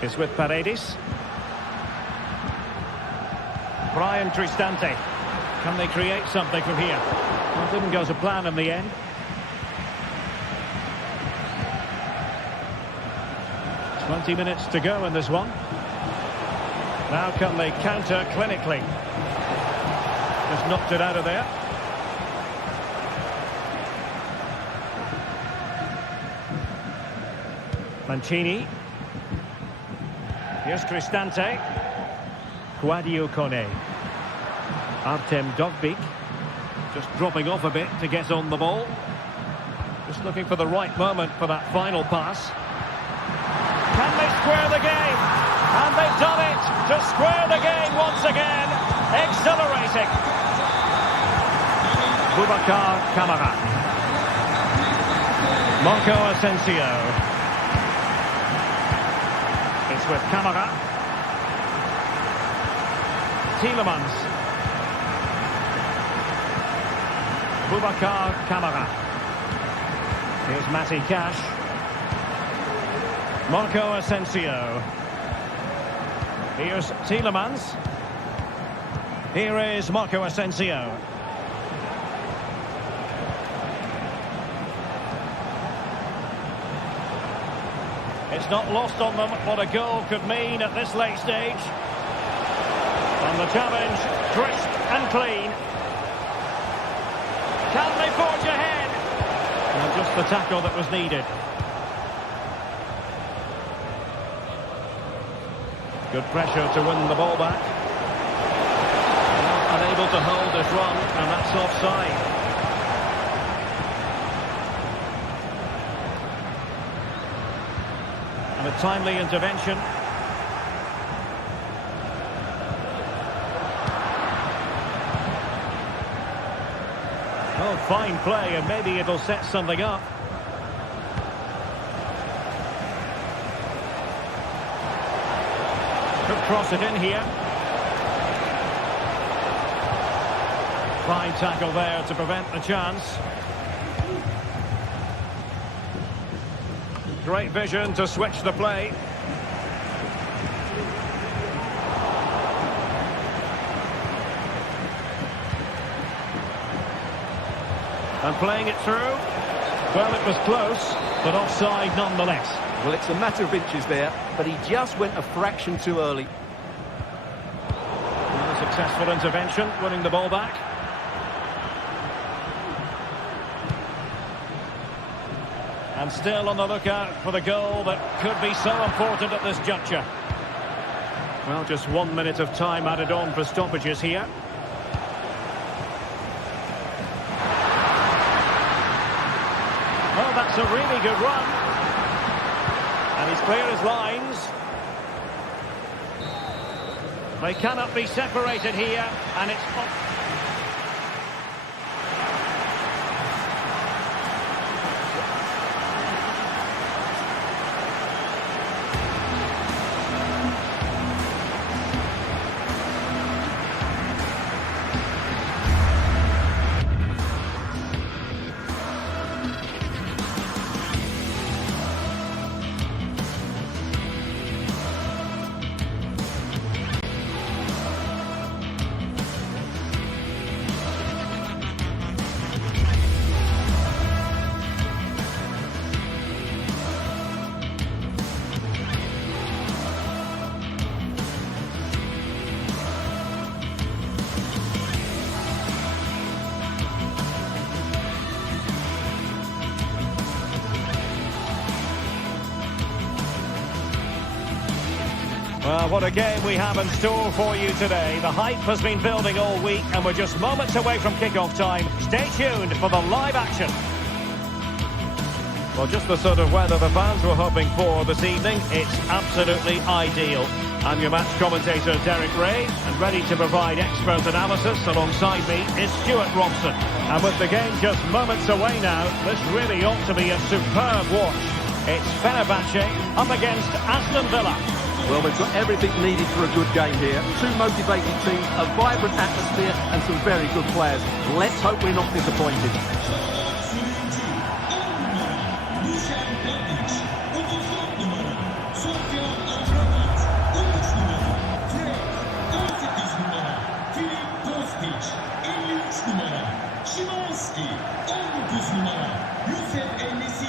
It's with Paredes. Brian Cristante. Can they create something from here? Well, it didn't go to plan in the end. "20 minutes to go in this one. Now can they counter clinically? Just knocked it out of there. Mancini. Here's Cristante. Guadio Kone. Artem Dovbyk. Just dropping off a bit to get on the ball. Just looking for the right moment for that final pass. Can they square the game? And they've done it to square the game once again. Exhilarating. Boubacar Kamara. Marco Asensio. It's with Kamara. Tielemans. Boubacar Kamara. Here's Matty Cash. Marco Asensio. Here's Tielemans. Here is Marco Asensio. It's not lost on them what a goal could mean at this late stage. And the challenge, crisp and clean. Can they forge ahead? And just the tackle that was needed. Good pressure to win the ball back. Unable to hold this run, and that's offside. And a timely intervention. Oh, fine play, and maybe it'll set something up. Could cross it in here. Fine tackle there to prevent the chance. Great vision to switch the play. And playing it through. Well, it was close, but offside nonetheless. Well, it's a matter of inches there, but he just went a fraction too early. And a successful intervention, winning the ball back. And still on the lookout for the goal that could be so important at this juncture. Well, just 1 minute of time added on for stoppages here. Well, that's a really good run. And he's clear as lines. They cannot be separated here, and it's... Well, what a game we have in store for you today. The hype has been building all week, and we're just moments away from kick-off time. Stay tuned for the live action. Well, just the sort of weather the fans were hoping for this evening. It's absolutely ideal. I'm your match commentator, Derek Ray, and ready to provide expert analysis alongside me is Stuart Robson. And with the game just moments away now, this really ought to be a superb watch. It's Fenbach up against Aston Villa. Well, we've got everything needed for a good game here. Two motivated teams, a vibrant atmosphere, and some very good players. Let's hope we're not disappointed.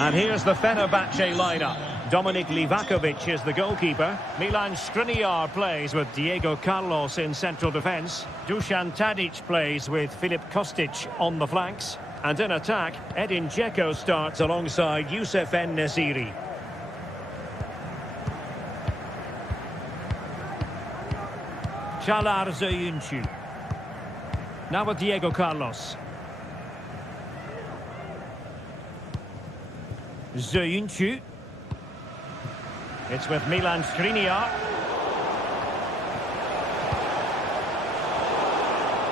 And here's the Fenerbahce lineup. Dominic Livakovic is the goalkeeper. Milan Skriniar plays with Diego Carlos in central defence. Dusan Tadic plays with Filip Kostic on the flanks. And in attack, Edin Dzeko starts alongside Youssef En-Nesyri. Çağlar Söyüncü. Now with Diego Carlos. Söyüncü. It's with Milan Skriniar.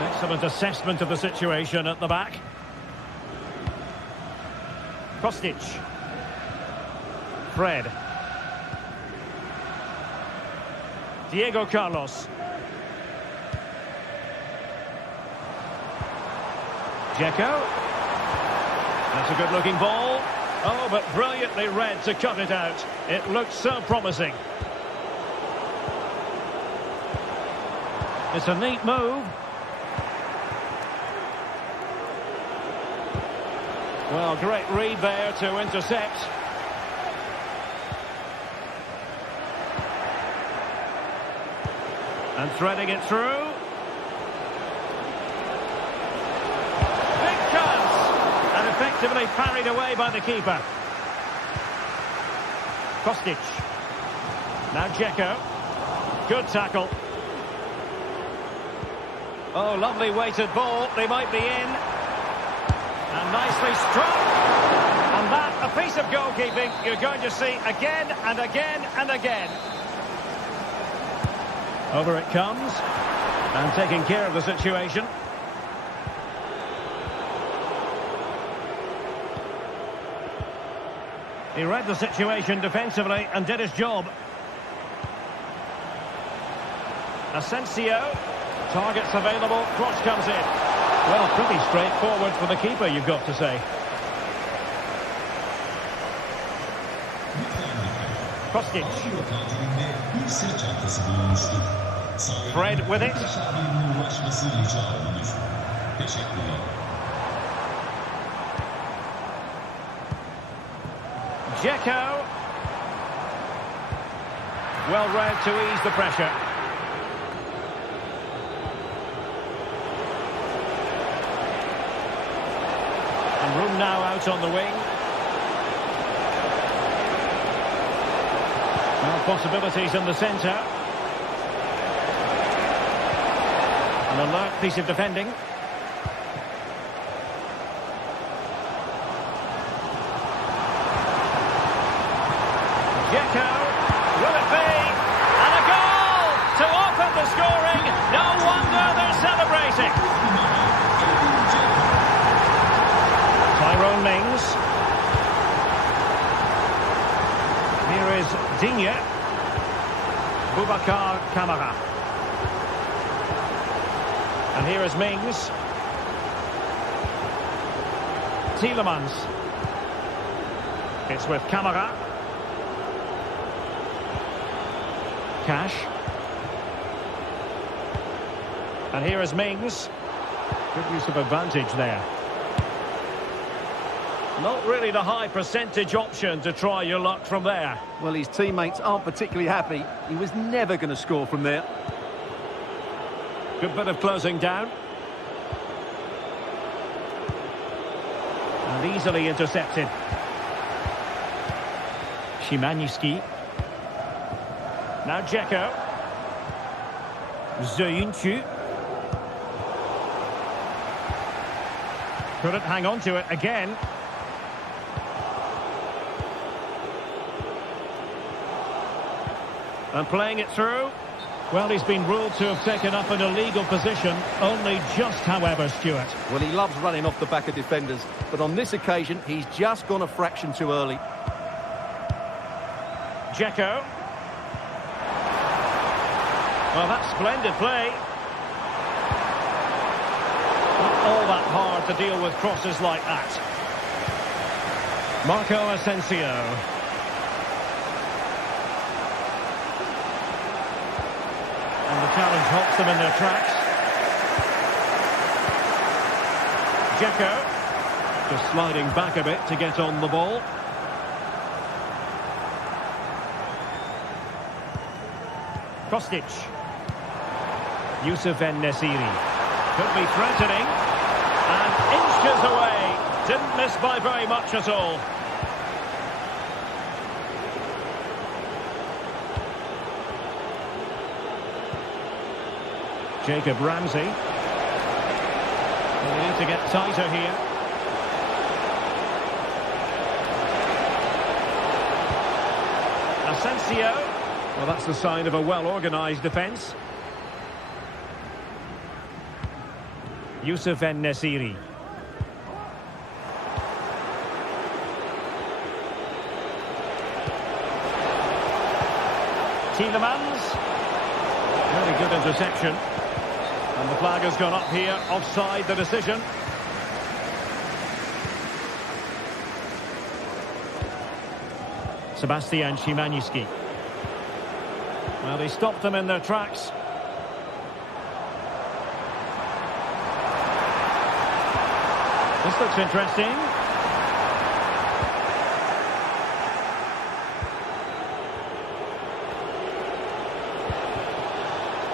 Excellent assessment of the situation at the back. Kostic. Fred. Diego Carlos. Dzeko. That's a good-looking ball. Oh, but brilliantly read to cut it out. It looked so promising. It's a neat move. Well, great read there to intercept. And threading it through. Big chance! And effectively parried away by the keeper. Kostic. Now Dzeko. Good tackle. Oh, lovely weighted ball. They might be in. And nicely struck. And that, a piece of goalkeeping you're going to see again and again and again. Over it comes. And taking care of the situation. He read the situation defensively and did his job. Asensio. Targets available. Cross comes in. Well, pretty straightforward for the keeper, you've got to say. Kostic. Fred with it. Dzeko. Well read to ease the pressure. And room now out on the wing. Well, possibilities in the centre. An alert piece of defending. Dzeko, will it be? And a goal to open the scoring. No wonder they're celebrating. Tyrone Mings. Here is Digne. Boubacar Kamara. And here is Mings. Tielemans. It's with Kamara. Cash. And here is Mings. Good use of advantage there. Not really the high percentage option to try your luck from there. Well, his teammates aren't particularly happy. He was never going to score from there. Good bit of closing down. And easily intercepted. Szymański. Now Dzeko. Söyüncü. Couldn't hang on to it again. And playing it through. Well, he's been ruled to have taken up an illegal position. Only just, however, Stuart. Well, he loves running off the back of defenders. But on this occasion, he's just gone a fraction too early. Dzeko. Well, that's splendid play. Not all that hard to deal with crosses like that. Marco Asensio. challenge halts them in their tracks. Dzeko just sliding back a bit to get on the ball. Kostic. Youssef En-Nesyri. Could be threatening. And inches away. Didn't miss by very much at all. Jacob Ramsey. They need to get tighter here. Asensio. Well, that's the sign of a well-organised defence. Youssef En-Nesyri. Tielemans. Really good interception. And the flag has gone up here, offside the decision. Sebastian Szymański. Well, they stopped them in their tracks. This looks interesting.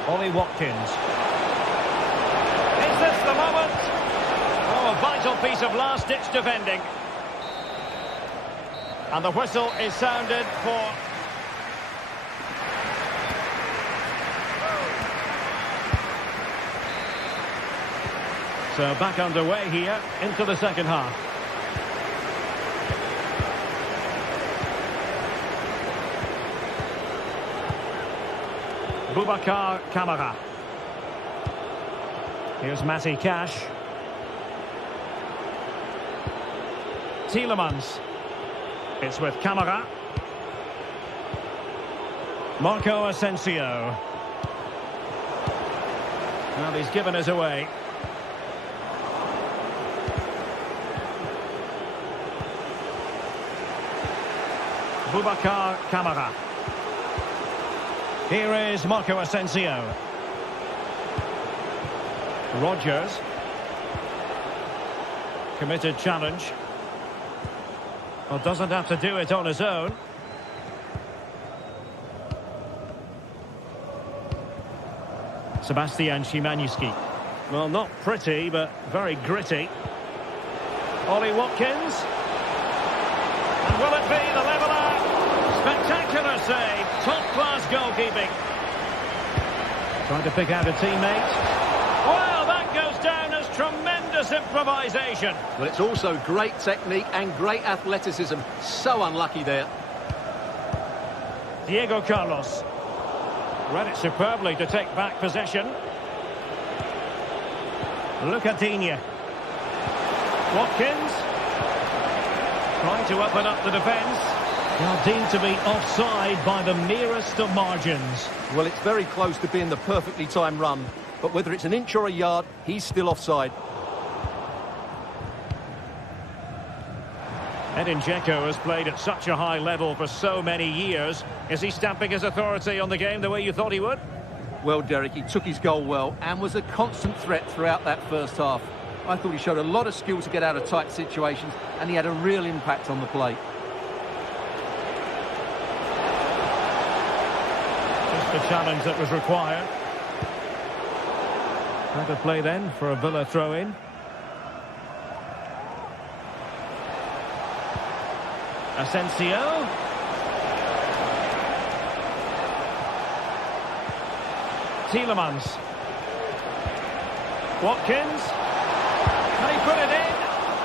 Ollie Watkins. Is this the moment? Oh, a vital piece of last-ditch defending. And the whistle is sounded for... So back underway here into the second half. Boubacar Kamara. Here's Matty Cash. Tielemans. It's with Kamara. Marco Asensio. Well, he's given us away. Boubacar Kamara. Here is Marco Asensio. Rodgers. Committed challenge. Well, doesn't have to do it on his own. Sebastian Szymański. Well, not pretty, but very gritty. Ollie Watkins. And will it be the leveller? Spectacular save. Top-class goalkeeping. Trying to pick out a teammate. Well, that goes down as tremendous improvisation. Well, it's also great technique and great athleticism. So unlucky there. Diego Carlos. Read it superbly to take back possession. Lucadinha. Watkins. Trying to open up the defence. Now deemed to be offside by the merest of margins. Well, it's very close to being the perfectly timed run. But whether it's an inch or a yard, he's still offside. Edin Dzeko has played at such a high level for so many years. Is he stamping his authority on the game the way you thought he would? Well, Derek, he took his goal well and was a constant threat throughout that first half. I thought he showed a lot of skill to get out of tight situations, and he had a real impact on the play. Just the challenge that was required. How to play then for a Villa throw-in. Asensio. Tielemans. Watkins. Can he put it in?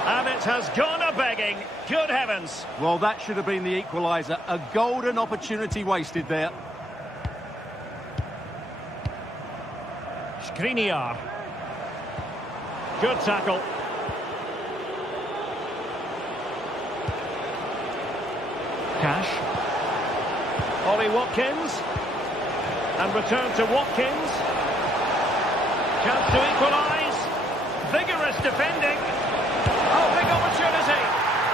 And it has gone a-begging. Good heavens. Well, that should have been the equaliser. A golden opportunity wasted there. Skriniar. Good tackle. Cash. Ollie Watkins. And return to Watkins. Chance to equalise. Vigorous defending. Oh, big opportunity.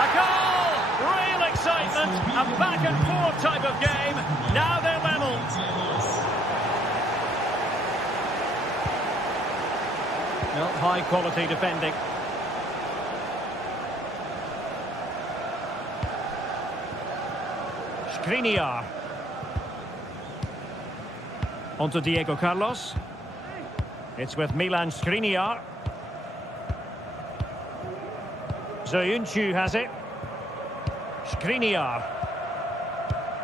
A goal. Real excitement. A back and forth type of game. Now they're level. high-quality defending. Skriniar. Onto Diego Carlos. It's with Milan Skriniar. Zayuncu has it. Skriniar.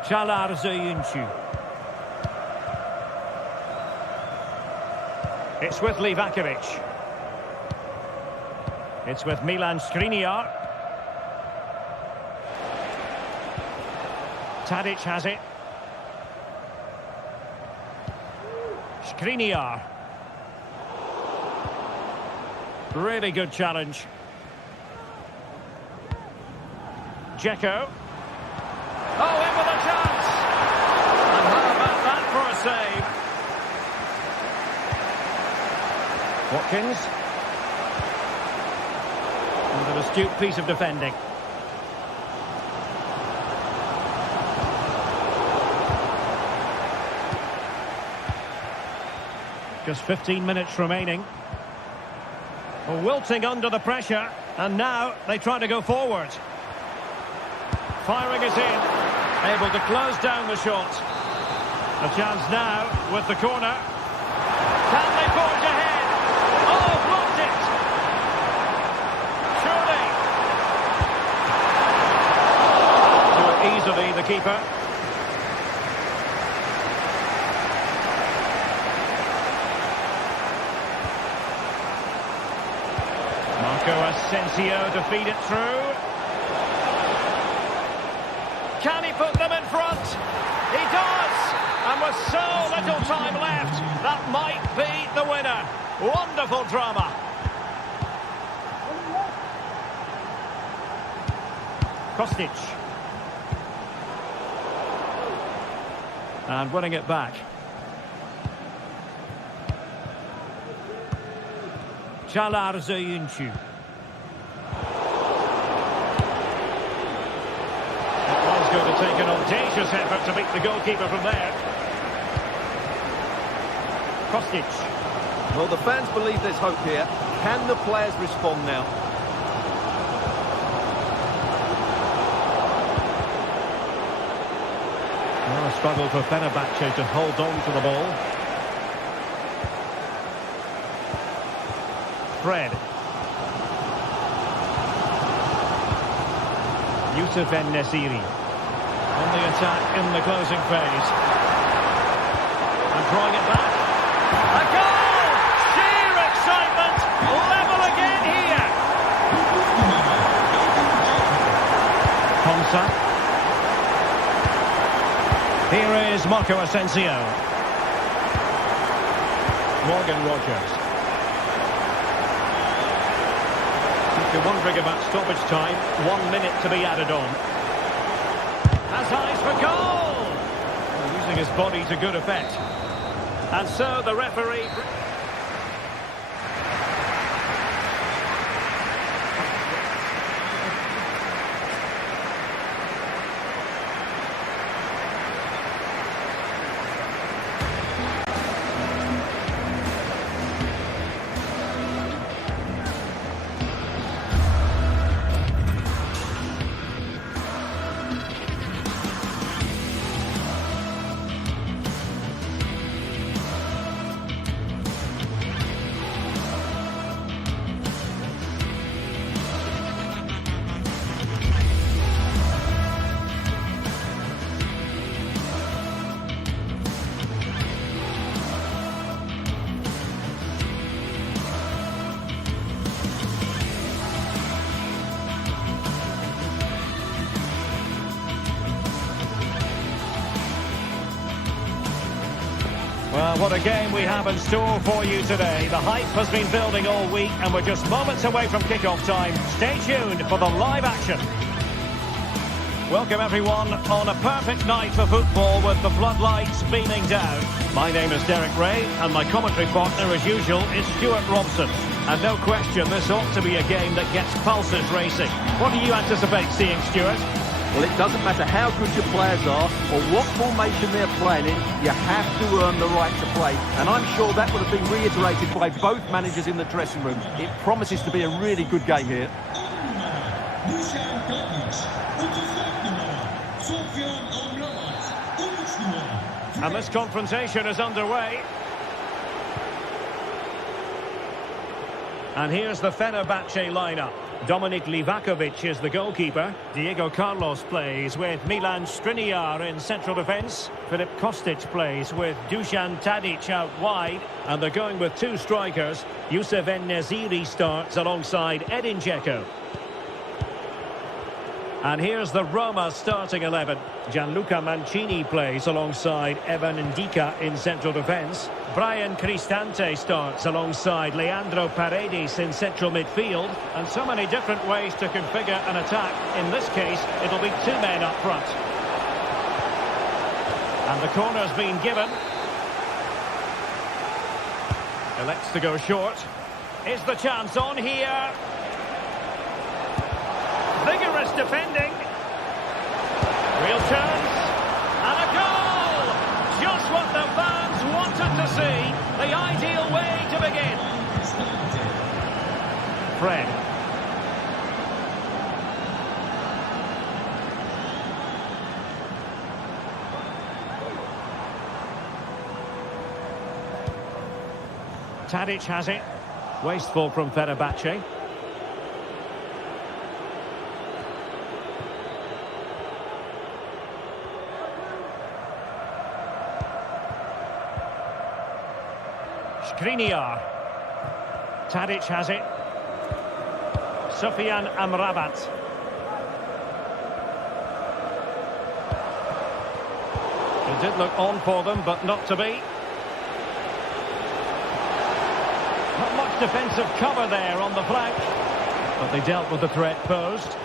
Çağlar Zayuncu. It's with Leverkusen. It's with Milan Skriniar. Tadic has it. Skriniar. Really good challenge. Dzeko. Oh, in with a chance! And how about that for a save? Watkins. And an astute piece of defending. Just 15 minutes remaining. Wilting under the pressure, and now they try to go forward. Firing it in, able to close down the shot. A chance now with the corner. Can they forge ahead? Oh, blocked it! Surely. To it easily, the keeper. Asensio to feed it through. Can he put them in front? He does! And with so little time left, that might be the winner. Wonderful drama. Kostic. And winning it back. Çağlar Zayuncu. Going to take an audacious effort to beat the goalkeeper from there. Kostic. Well, the fans believe there's hope here. Can the players respond now? Well, a struggle for Fenbach to hold on to the ball. Fred. Yusuf En-Nesyri. On the attack in the closing phase. And drawing it back. A goal! Sheer excitement! Level again here! Ponsa. Here is Marco Asensio. Morgan Rogers. If you're wondering about stoppage time, 1 minute to be added on. Has eyes for goal! Using his body to good effect. And so the referee... Well, what a game we have in store for you today. The hype has been building all week and we're just moments away from kick-off time. Stay tuned for the live action. Welcome everyone on a perfect night for football with the floodlights beaming down. My name is Derek Ray and my commentary partner as usual is Stuart Robson. And no question, this ought to be a game that gets pulses racing. What do you anticipate seeing, Stuart? Well, it doesn't matter how good your players are or what formation they're playing in, you have to earn the right to play. And I'm sure that would have been reiterated by both managers in the dressing room. It promises to be a really good game here. And this confrontation is underway. And here's the Fenerbahce lineup. Dominik Livakovic is the goalkeeper. Diego Carlos plays with Milan Skriniar in central defence. Filip Kostic plays with Dusan Tadic out wide. And they're going with two strikers. Youssef En-Nesyri starts alongside Edin Dzeko. And here's the Roma starting 11. Gianluca Mancini plays alongside Evan Ndika in central defence. Brian Cristante starts alongside Leandro Paredes in central midfield. And so many different ways to configure an attack. In this case, it'll be two men up front. And the corner's been given. Elects to go short. Is the chance on here? Vigorous defending. Real chance. And a goal! Just what the fans wanted to see. The ideal way to begin. Fred. Tadic has it. Wasteful from Fenerbahce. Skriniar. Tadic has it. Sufyan Amrabat. It did look on for them, but not to be. Not much defensive cover there on the flank, but they dealt with the threat posed.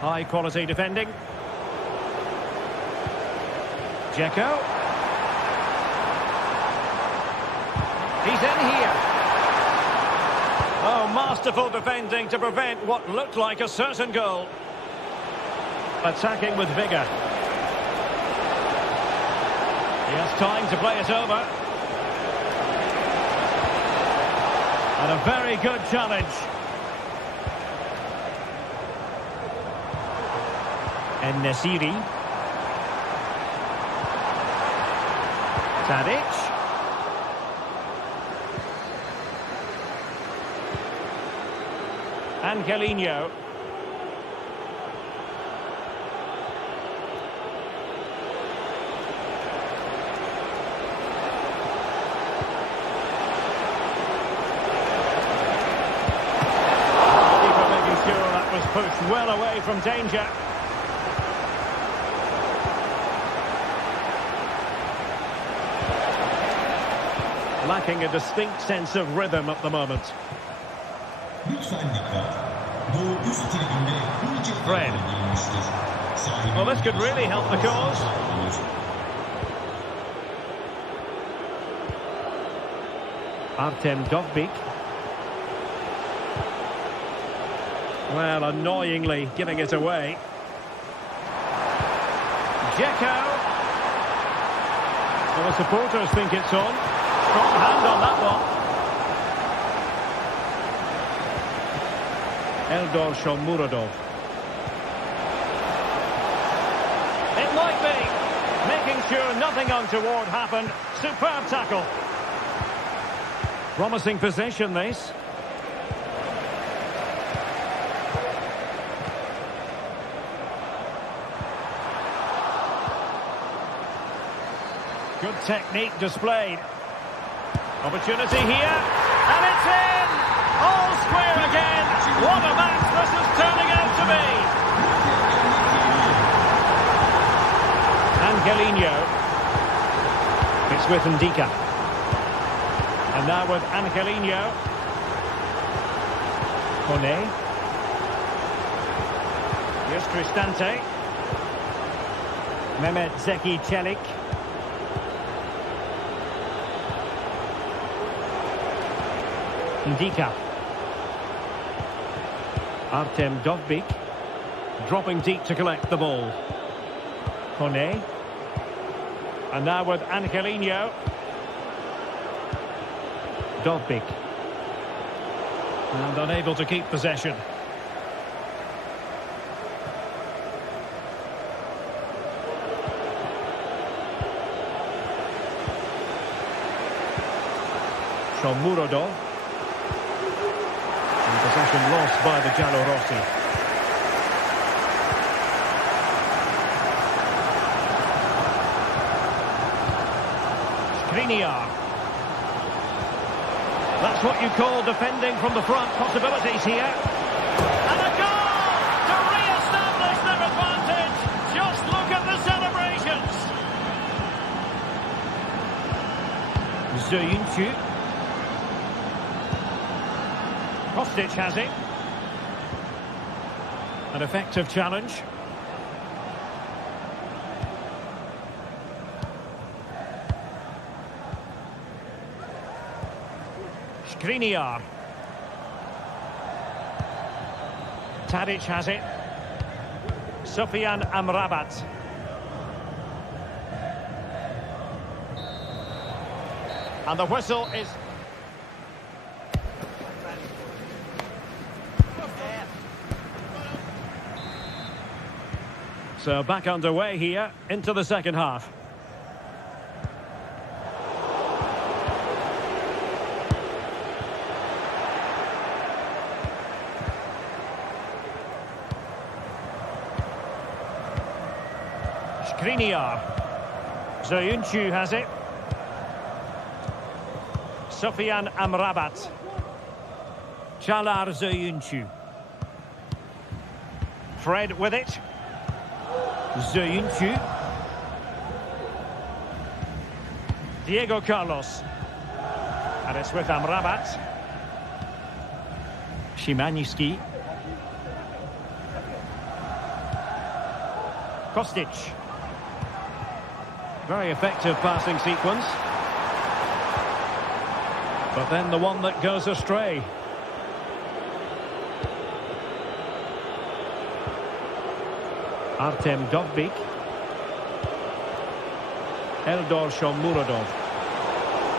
High quality defending. Dzeko. He's in here. Oh, masterful defending to prevent what looked like a certain goal. Attacking with vigour. He has time to play it over. And a very good challenge. En-Nesyri. Tadic. Angelino. Keeper making sure that was pushed well away from danger. Lacking a distinct sense of rhythm at the moment. Fred. Well, this could really help the cause. Artem Dovbyk. Well, annoyingly giving it away. Dzeko. Well, the supporters think it's on. Strong hand on that one. Eldor Shomurodov. It might be. Making sure nothing untoward happened. Superb tackle. Promising possession, this. Good technique displayed. Opportunity here, and it's in! All square again! What a match this is turning out to be! Angelino. It's with Ndika. And now with Angelino. Kone. Here's Cristante. Mehmet Zeki Çelik. Ndika. Artem Dovbyk. Dropping deep to collect the ball. Kone. And now with Angelino. Dovbyk. And unable to keep possession. Murodov. And possession lost by the Giallorossi. Skriniar. That's what you call defending from the front. Possibilities here. And a goal to re-establish their advantage. Just look at the celebrations. Zöyüncü. Kostic has it. An effective challenge. Skriniar. Tadic has it. Sofyan Amrabat. And the whistle is... So back underway here into the second half. Skriniar. Zöyüncü has it. Sofyan Amrabat. Çağlar Zöyüncü. Fred with it. Zöyüncü. Diego Carlos. And it's with Amrabat. Szymański. Kostic. Very effective passing sequence. But then the one that goes astray. Artem Dovbyk. Eldor Shomurodov.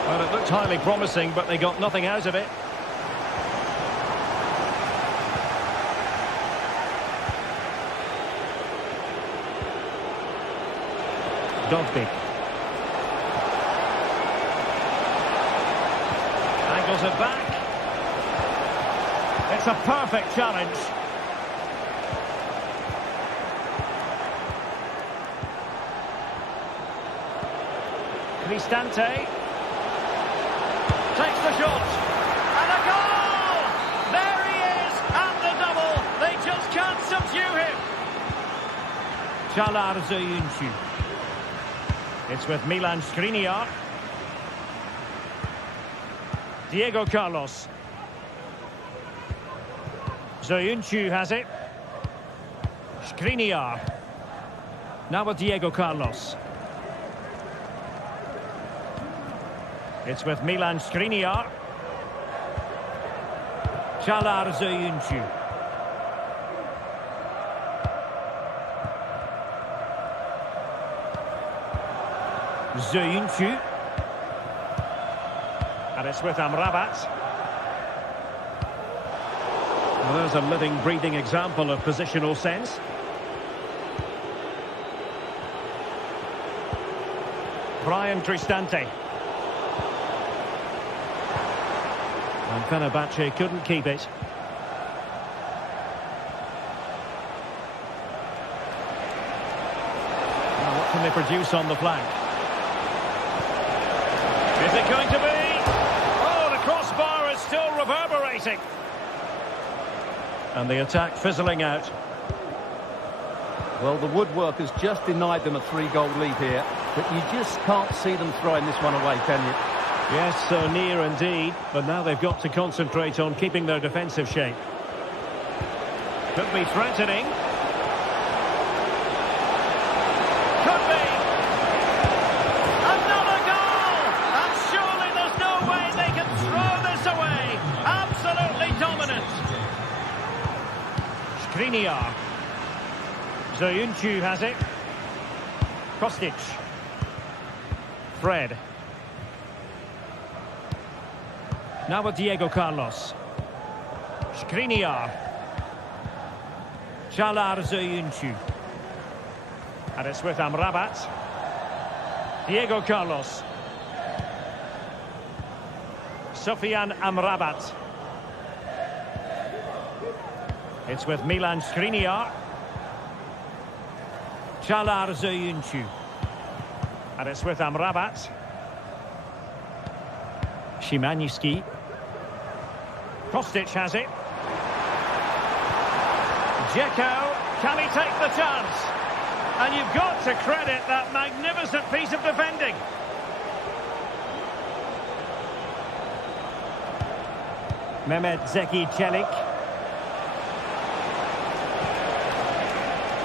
Well, it looked highly promising, but they got nothing out of it. Dovbyk. Angles it back. It's a perfect challenge. Cristante takes the shot and a goal! There he is, and the double. They just can't subdue him. Çağlar Zöyüncü. It's with Milan Skriniar. Diego Carlos. Zöyüncü has it. Skriniar. Now with Diego Carlos. It's with Milan Skriniar. Çağlar Zöyüncü. Zöyüncü. And it's with Amrabat. Well, there's a living, breathing example of positional sense. Brian Cristante. And Fenbach couldn't keep it. Now, what can they produce on the flank? Is it going to be? Oh, the crossbar is still reverberating. And the attack fizzling out. Well, the woodwork has just denied them a 3-goal lead here, but you just can't see them throwing this one away, can you? Yes, so near indeed, but now they've got to concentrate on keeping their defensive shape. Could be threatening. Could be! Skriniar. Zoyuncu has it. Kostic. Fred. Now with Diego Carlos. Skriniar. Çağlar Zoyuncu. And it's with Amrabat. Diego Carlos. Sofyan Amrabat. It's with Milan Skriniar. Çağlar Zoyuncu. And it's with Amrabat. Szymański. Kostic has it. Dzeko, can he take the chance? And you've got to credit that magnificent piece of defending. Mehmet Zeki Çelik.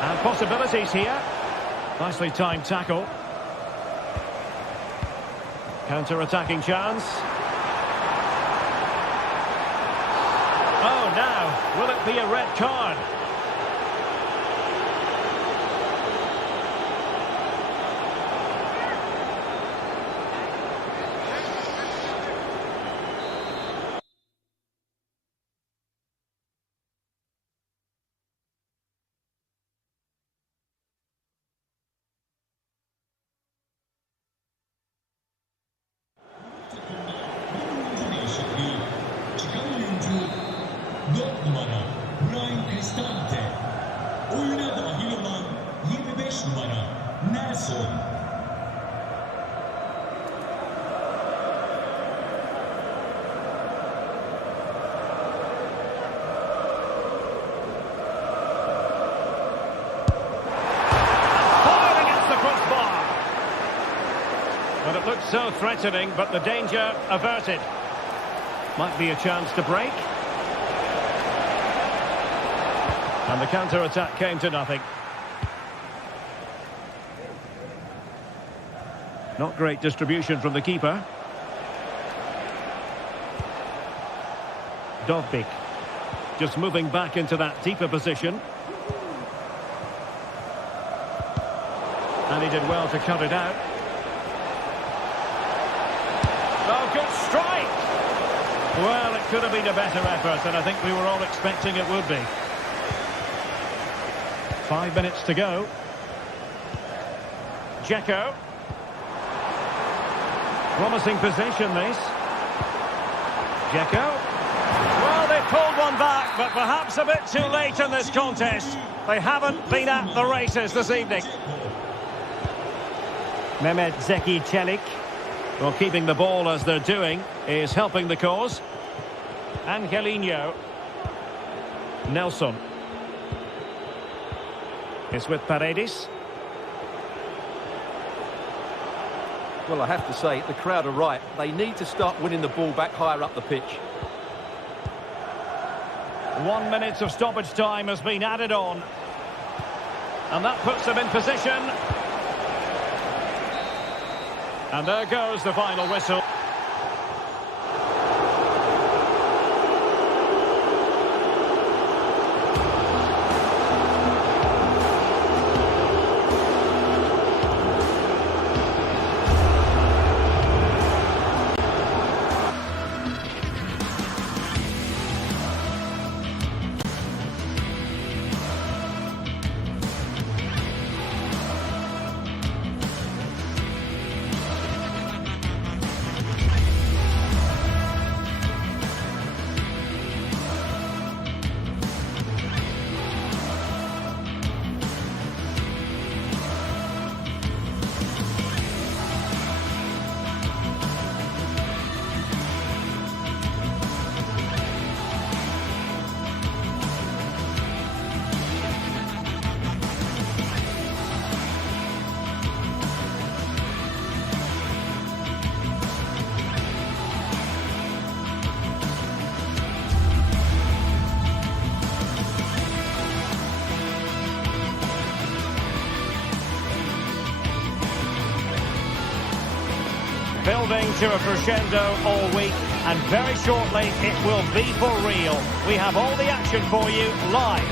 And possibilities here. Nicely timed tackle. Counter-attacking chance. Oh, now, will it be a red card? Oyuna dahil olan 25 numara Nelson. Fired against the crossbar. But it looked so threatening, but the danger averted. Might be a chance to break. And the counter-attack came to nothing. Not great distribution from the keeper. Dovbik. Just moving back into that deeper position. And he did well to cut it out. Oh, good strike! Well, it could have been a better effort, and I think we were all expecting it would be. 5 minutes to go. Dzeko. Promising possession, this. Dzeko. Well, they pulled one back, but perhaps a bit too late in this contest. They haven't been at the races this evening. Mehmet Zeki Çelik. Well, keeping the ball as they're doing is helping the cause. Angelino. Nelson. It's with Paredes. Well, I have to say, the crowd are right. They need to start winning the ball back higher up the pitch. 1 minute of stoppage time has been added on. And that puts them in position. And there goes the final whistle. Building to a crescendo all week, and very shortly it will be for real. We have all the action for you live.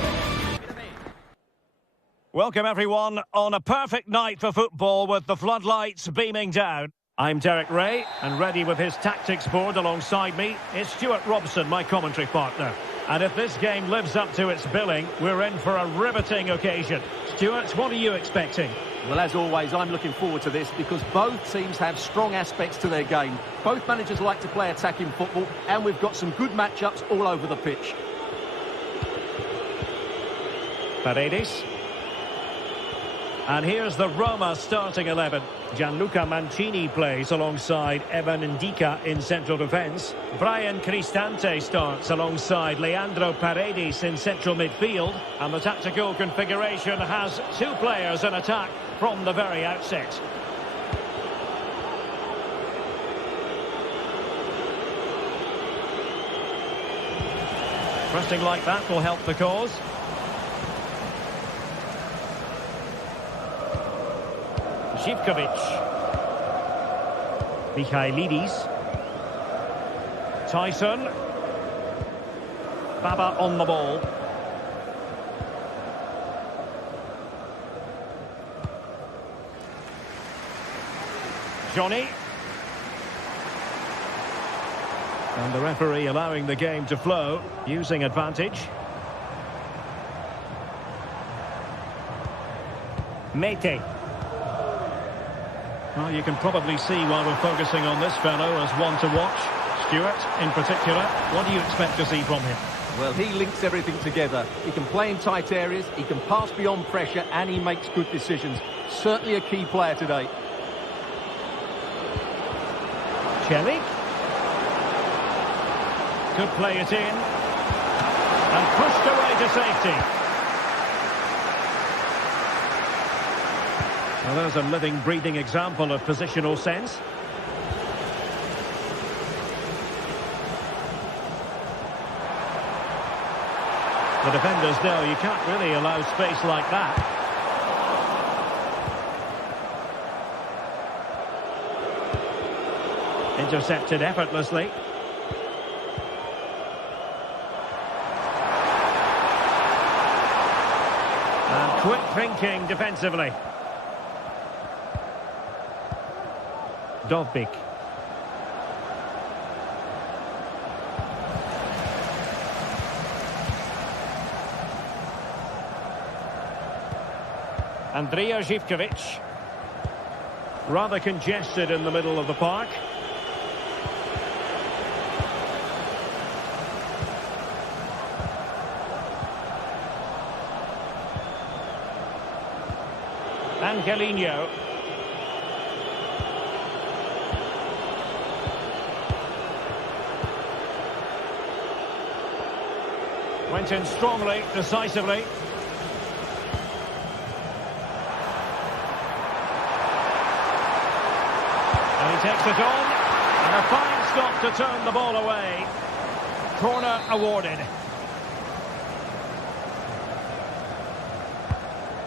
Welcome everyone on a perfect night for football with the floodlights beaming down. I'm Derek Ray, and ready with his tactics board alongside me is Stuart Robson, my commentary partner. And if this game lives up to its billing, we're in for a riveting occasion. Stuart, what are you expecting? Well, as always, I'm looking forward to this because both teams have strong aspects to their game. Both managers like to play attacking football, and we've got some good matchups all over the pitch. Paredes. And here's the Roma starting 11. Gianluca Mancini plays alongside Evan Ndika in central defence. Brian Cristante starts alongside Leandro Paredes in central midfield. And the tactical configuration has two players in attack from the very outset. Pressing like that will help the cause. Zivkovic. Michailidis. Tyson. Baba on the ball. Johnny. And the referee allowing the game to flow, using advantage. Mete. Well, you can probably see while we're focusing on this fellow as one to watch. Stuart, in particular, what do you expect to see from him? Well, he links everything together. He can play in tight areas, he can pass beyond pressure, and he makes good decisions. Certainly a key player today. Celik. Could play it in. And pushed away to safety. Well, there's a living, breathing example of positional sense. The defenders know you can't really allow space like that. Intercepted effortlessly. And quick thinking defensively. Dovbik. Andrija Zivkovic. Rather congested in the middle of the park. Angelino. Went in strongly, decisively. And he takes it on. And a fine stop to turn the ball away. Corner awarded.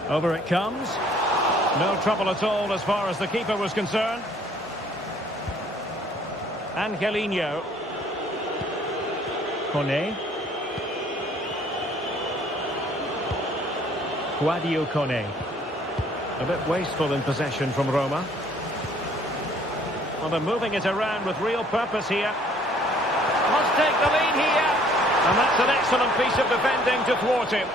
Over it comes. No trouble at all as far as the keeper was concerned. Angelino. Kone. Guadio Kone. A bit wasteful in possession from Roma. Well, they're moving it around with real purpose here. Must take the lead here. And that's an excellent piece of defending to thwart him.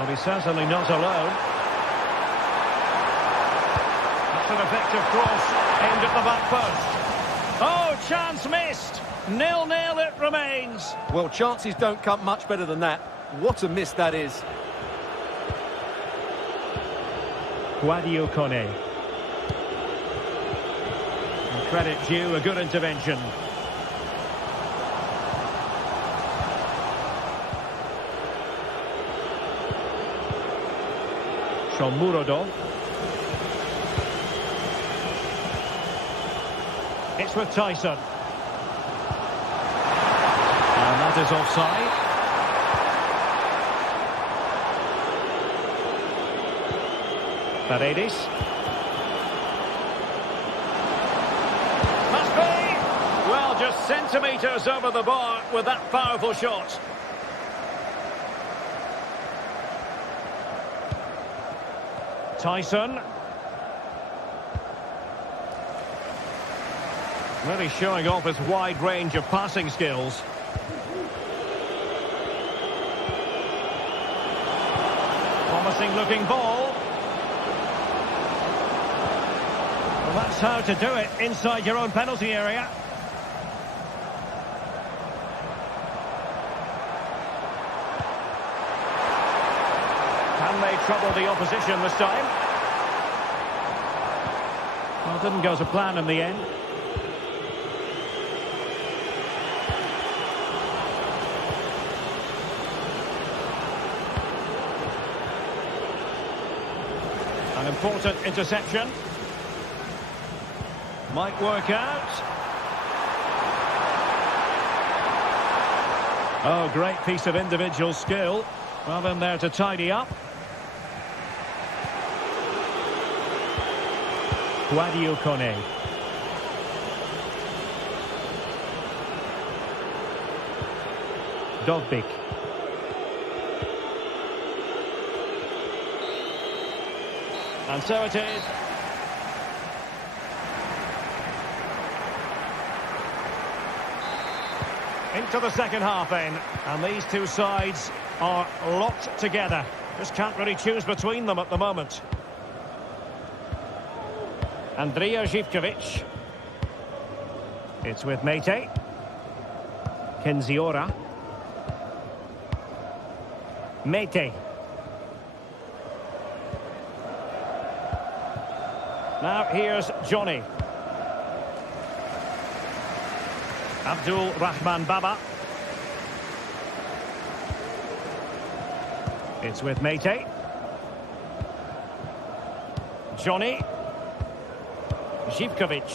Well, he's certainly not alone. An effective cross aimed at the back post. Oh, chance missed. 0-0 it remains. Well, chances don't come much better than that. What a miss that is. Guadio Kone. And credit due, a good intervention. Shomurodov. It's with Tyson. And that is offside. Paredes. Centimetres over the bar with that powerful shot. Tyson. Really showing off his wide range of passing skills. Promising looking ball. Well, that's how to do it inside your own penalty area. Can they trouble the opposition this time? Well, it didn't go to plan in the end. An important interception. Might work out. Oh, great piece of individual skill. Well in there to tidy up. Guadio Kone. Dogbik. And so it is. Into the second half then. And these two sides are locked together. Just can't really choose between them at the moment. Andrija Živković. It's with Mete. Kenziora. Mete. Now here's Johnny. Abdul Rahman Baba. It's with Mete. Johnny. Živković.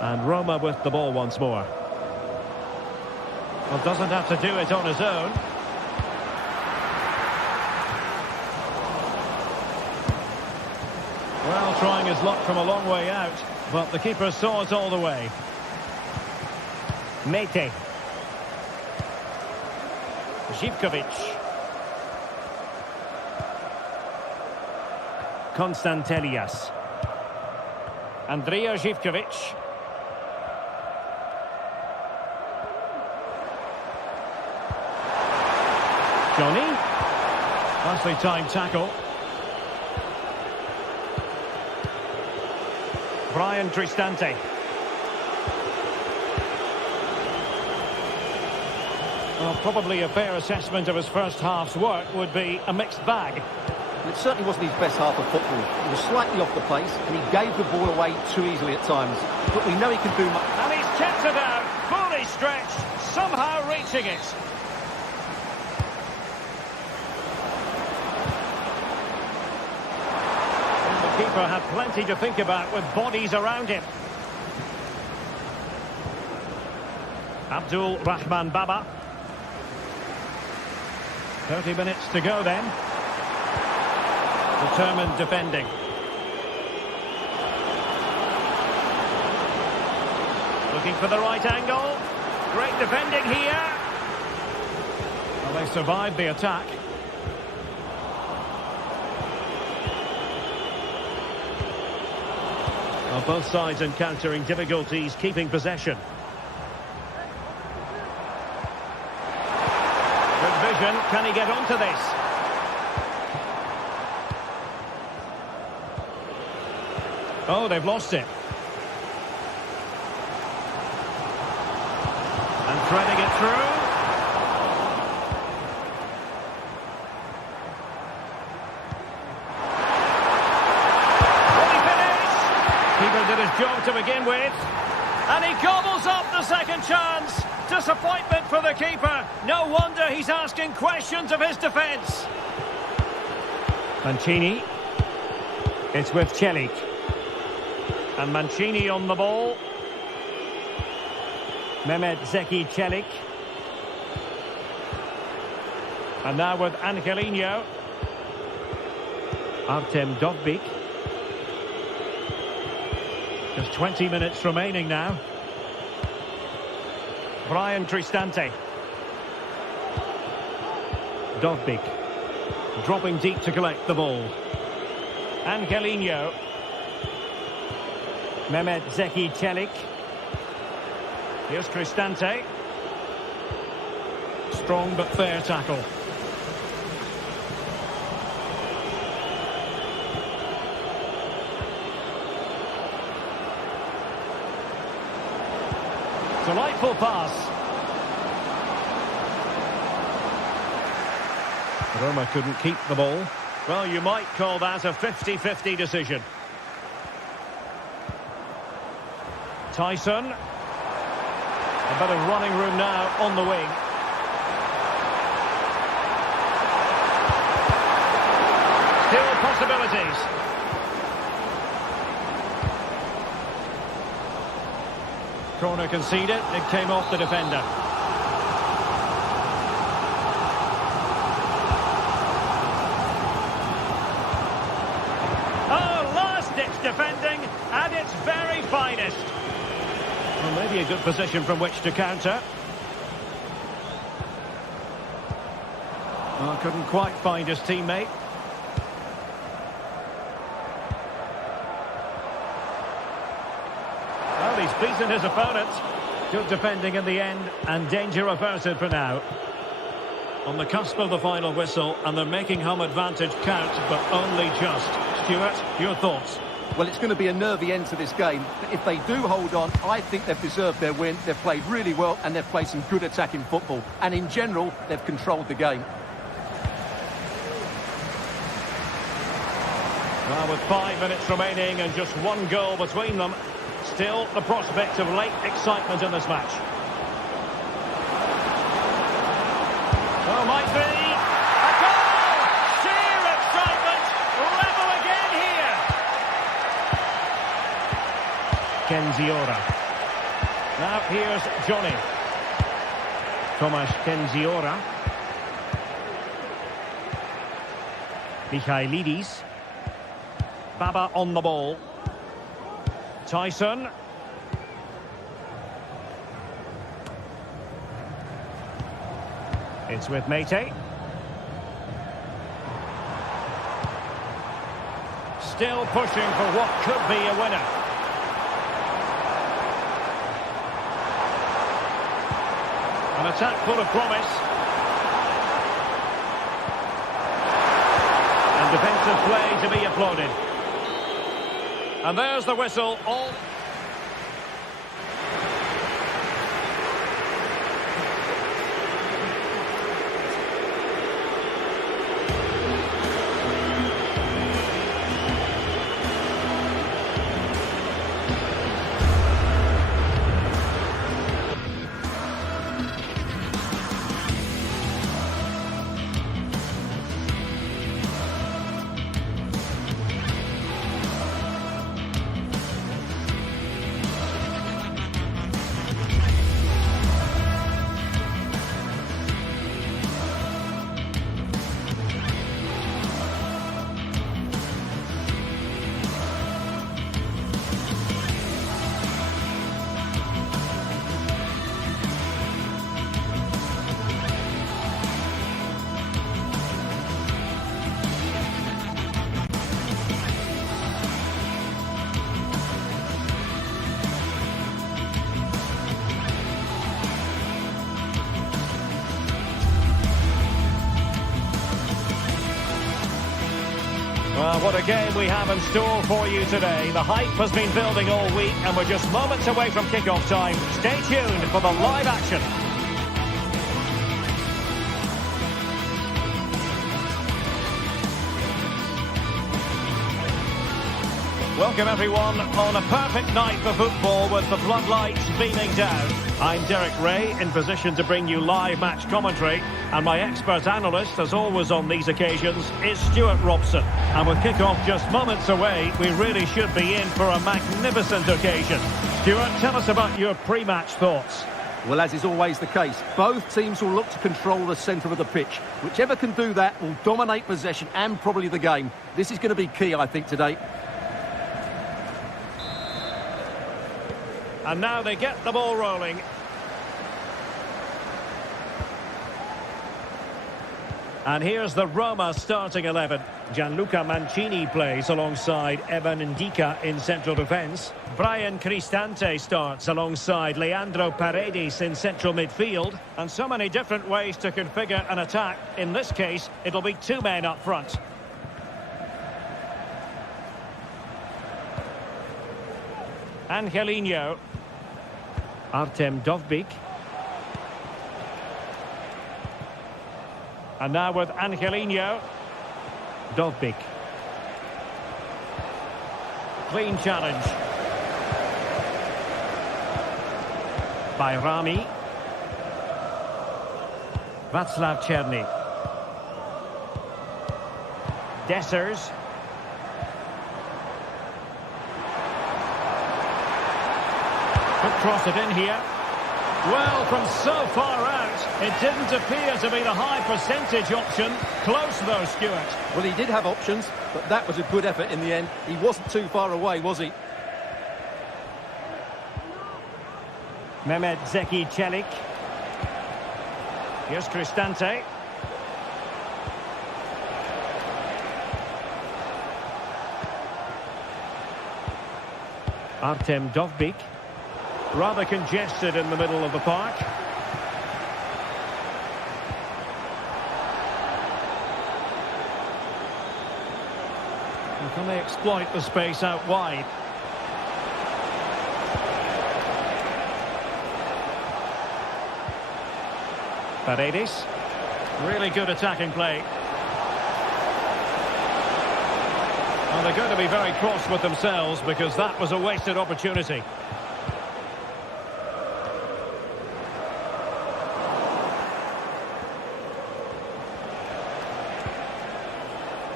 And Roma with the ball once more. Well, doesn't have to do it on his own. Well, trying his luck from a long way out, but the keeper saw it all the way. Mete. Živković. Konstantelias. Andrija Živković. Johnny. Nicely timed tackle. Brian Cristante. Well, probably a fair assessment of his first half's work would be a mixed bag. It certainly wasn't his best half of football. He was slightly off the pace and he gave the ball away too easily at times. But we know he can do much. And he's kept it out, fully stretched, somehow reaching it. And the keeper had plenty to think about with bodies around him. Abdul Rahman Baba. 30 minutes to go then. Determined defending. Looking for the right angle. Great defending here. Well, they survived the attack. Well, both sides encountering difficulties keeping possession. Good vision. Can he get onto this? Oh, they've lost it. And threading it through. Will he finish? Keeper did his job to begin with. And he gobbles up the second chance. Disappointment for the keeper. No wonder he's asking questions of his defence. Mancini. It's with Celik. And Mancini on the ball. Mehmet Zeki Celik. And now with Angelino. Artem Dogbik. Just 20 minutes remaining now. Brian Cristante. Dovbik. Dropping deep to collect the ball. Angelino. Mehmet Zeki Çelik. Here's Cristante. Strong but fair tackle. Delightful pass. Roma couldn't keep the ball. Well, you might call that a 50-50 decision. Tyson. A bit of running room now on the wing. Still possibilities. Corner conceded. It came off the defender. Oh, last-ditch defending at its very finest. Well, maybe a good position from which to counter. Well, couldn't quite find his teammate. Well, he's beaten his opponent. Good defending in the end, and danger averted for now. On the cusp of the final whistle, and they're making home advantage count, but only just. Stuart, your thoughts? Well, it's going to be a nervy end to this game. But if they do hold on, I think they've deserved their win. They've played really well, and they've played some good attacking football. And in general, they've controlled the game. Well, with 5 minutes remaining and just one goal between them, still the prospect of late excitement in this match. Oh, might be a goal! Sheer excitement! Level again here! Kenziora. Now here's Johnny. Tomasz Kenziora. Michailidis. Baba on the ball. Tyson. It's with Mate. Still pushing for what could be a winner. An attack full of promise. And defensive play to be applauded. And there's the whistle. All. Well, what a game we have in store for you today. The hype has been building all week, and we're just moments away from kick-off time. Stay tuned for the live action. Welcome everyone on a perfect night for football with the floodlights beaming down. I'm Derek Ray, in position to bring you live match commentary, and my expert analyst, as always on these occasions, is Stuart Robson. And with kick-off just moments away, we really should be in for a magnificent occasion. Stuart, tell us about your pre-match thoughts. Well, as is always the case, both teams will look to control the centre of the pitch. Whichever can do that will dominate possession and probably the game. This is going to be key, I think, today. And now they get the ball rolling. And here's the Roma starting 11. Gianluca Mancini plays alongside Evan Ndika in central defence. Brian Cristante starts alongside Leandro Paredes in central midfield. And so many different ways to configure an attack. In this case, it'll be two men up front. Angelino. Artem Dovbyk. And now with Angelino. Dovbyk. Clean challenge. Bayrami. Václav Černý. Dessers. Could cross it in here. Well, from so far out, it didn't appear to be the high percentage option. Close though, Stuart. Well, he did have options, but that was a good effort in the end. He wasn't too far away, was he? Mehmet Zeki Çelik. Here's Cristante. Artem Dovbyk. Rather congested in the middle of the park. And can they exploit the space out wide? Paredes. Really good attacking play. Well, they're going to be very cross with themselves because that was a wasted opportunity.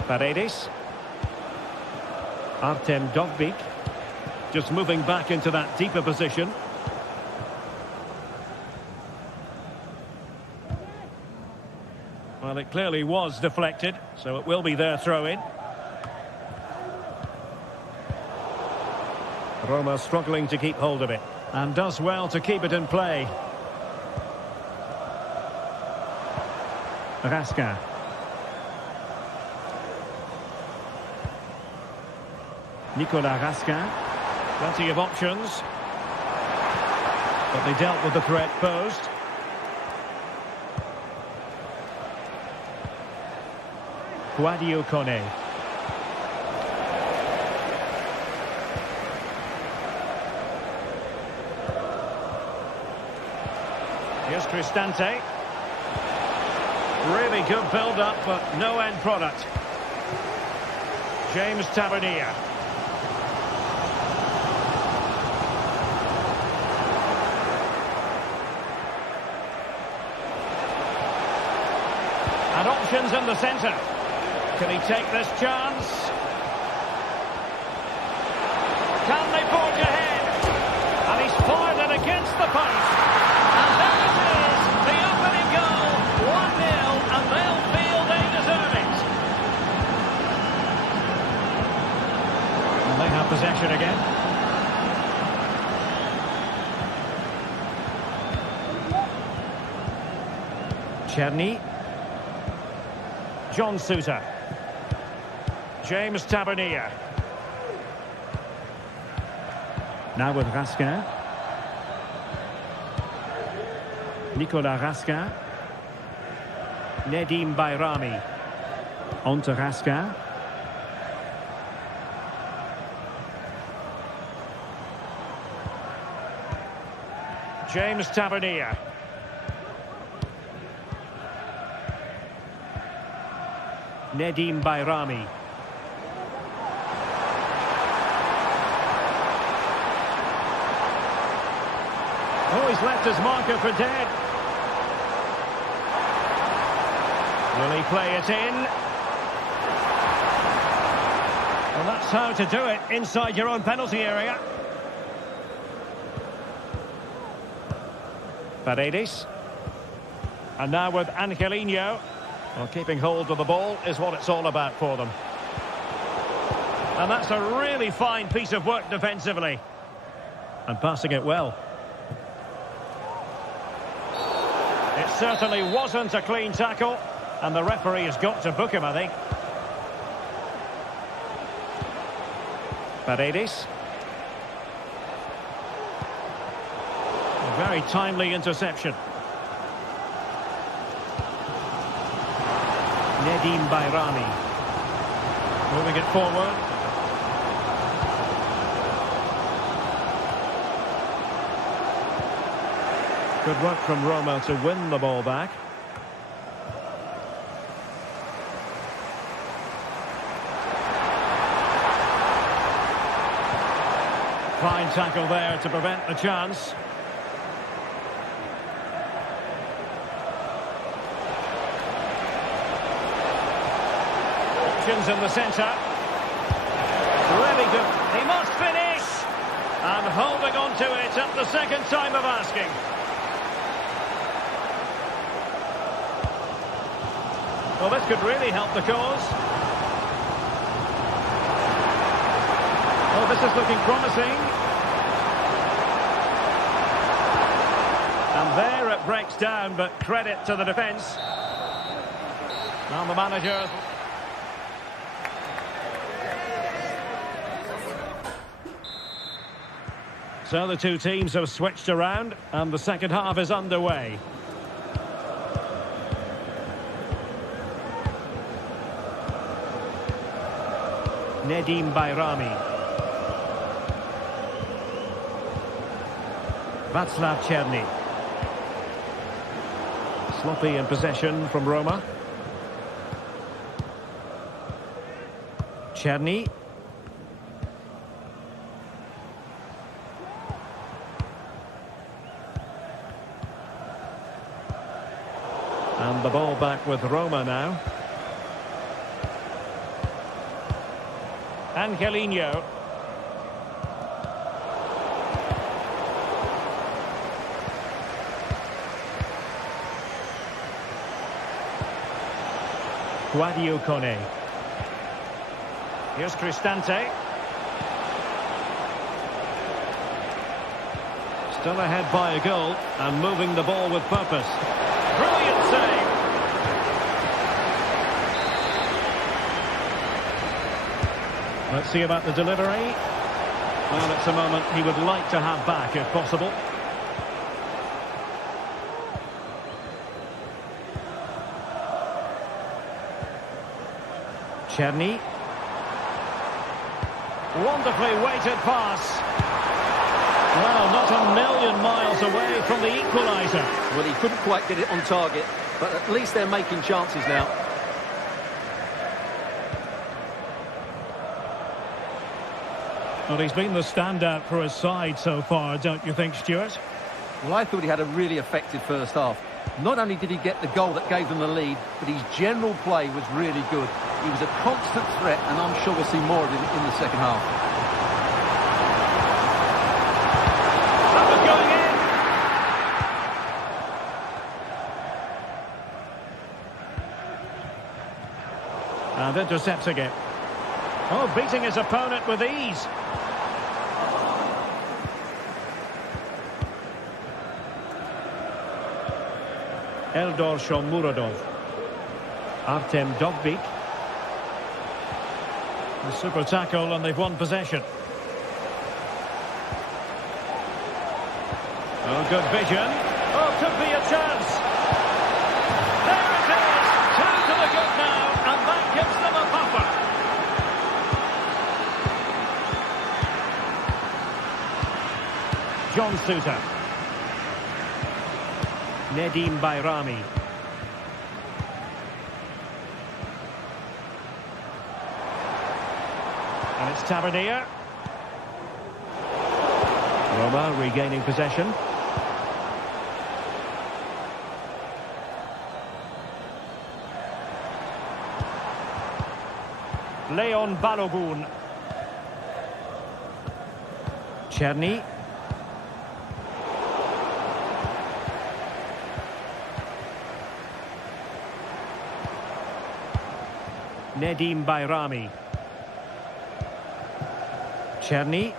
Paredes. Artem Dovbyk. Just moving back into that deeper position. Well, it clearly was deflected, so it will be their throw-in. Roma struggling to keep hold of it, and does well to keep it in play. Raskin. Nicolas Raskin. Plenty of options. But they dealt with the threat posed. Guadio Kone. Here's Cristante. Really good build-up, but no end product. James Tavernier. And options in the centre. Can he take this chance? Can they forge ahead? And he's fired it against the post. And there it is, the opening goal. 1-0, and they'll feel they deserve it. And they have possession again. Černý. John Sousa. James Tavernier. Now with Raskin. Nicolas Raskin. Nedim Bayrami. On to Raskin. James Tavernier. Nedim Bayrami. Oh, he's left his marker for dead. Will he play it in? Well, that's how to do it inside your own penalty area. Paredes. And now with Angelino. Well, keeping hold of the ball is what it's all about for them. And that's a really fine piece of work defensively. And passing it well. It certainly wasn't a clean tackle. And the referee has got to book him, I think. Paredes. A very timely interception. Nedim Bayrami. Moving it forward. Good work from Roma to win the ball back. Fine tackle there to prevent the chance. Options in the centre. Really good. He must finish. And holding on to it at the second time of asking. Well, this could really help the cause. Oh, this is looking promising. And there it breaks down, but credit to the defence. Now the manager. So the two teams have switched around, and the second half is underway. Nedim Bayrami. Václav Černý. Sloppy in possession from Roma. Černý. And the ball back with Roma now. Angelino. Guadio Kone. Here's Cristante. Still ahead by a goal and moving the ball with purpose. Brilliant save. Let's see about the delivery. Well, it's a moment he would like to have back if possible. Černý. Wonderfully weighted pass. Well, not a million miles away from the equaliser. Well, he couldn't quite get it on target, but at least they're making chances now. Well, he's been the standout for his side so far, don't you think, Stuart? Well, I thought he had a really effective first half. Not only did he get the goal that gave them the lead, but his general play was really good. He was a constant threat, and I'm sure we'll see more of him in the second half. That was going in. And intercepting it. Oh, beating his opponent with ease. Eldor Shomurodov. Artem Dovbyk. A super tackle and they've won possession. Oh, good vision. Oh, could be a chance. There it is. Two to the good now, and that gives them a puffer. John Suter. Nedim Bayrami. And it's Tavernier. Roma regaining possession. Leon Balogun. Černý. Nedim Bayrami. Černý.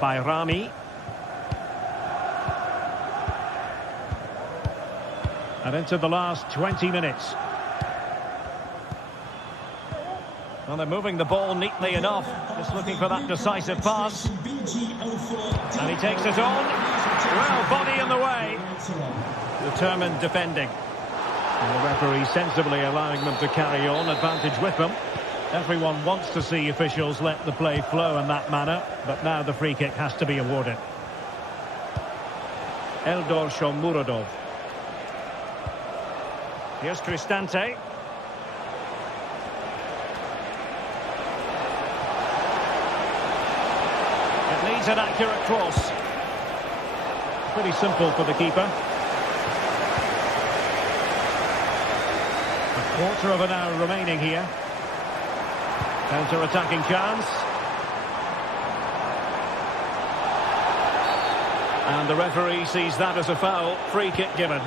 by Rami. And into the last 20 minutes. Well, they're moving the ball neatly enough. Just looking for that decisive pass. And he takes it on. Well, body in the way. Determined defending. And the referee sensibly allowing them to carry on. Advantage with them. Everyone wants to see officials let the play flow in that manner. But now the free kick has to be awarded. Eldor Shomurodov. Here's Cristante. It needs an accurate cross. Pretty simple for the keeper. A quarter of an hour remaining here. Counter-attacking chance. And the referee sees that as a foul. Free kick given.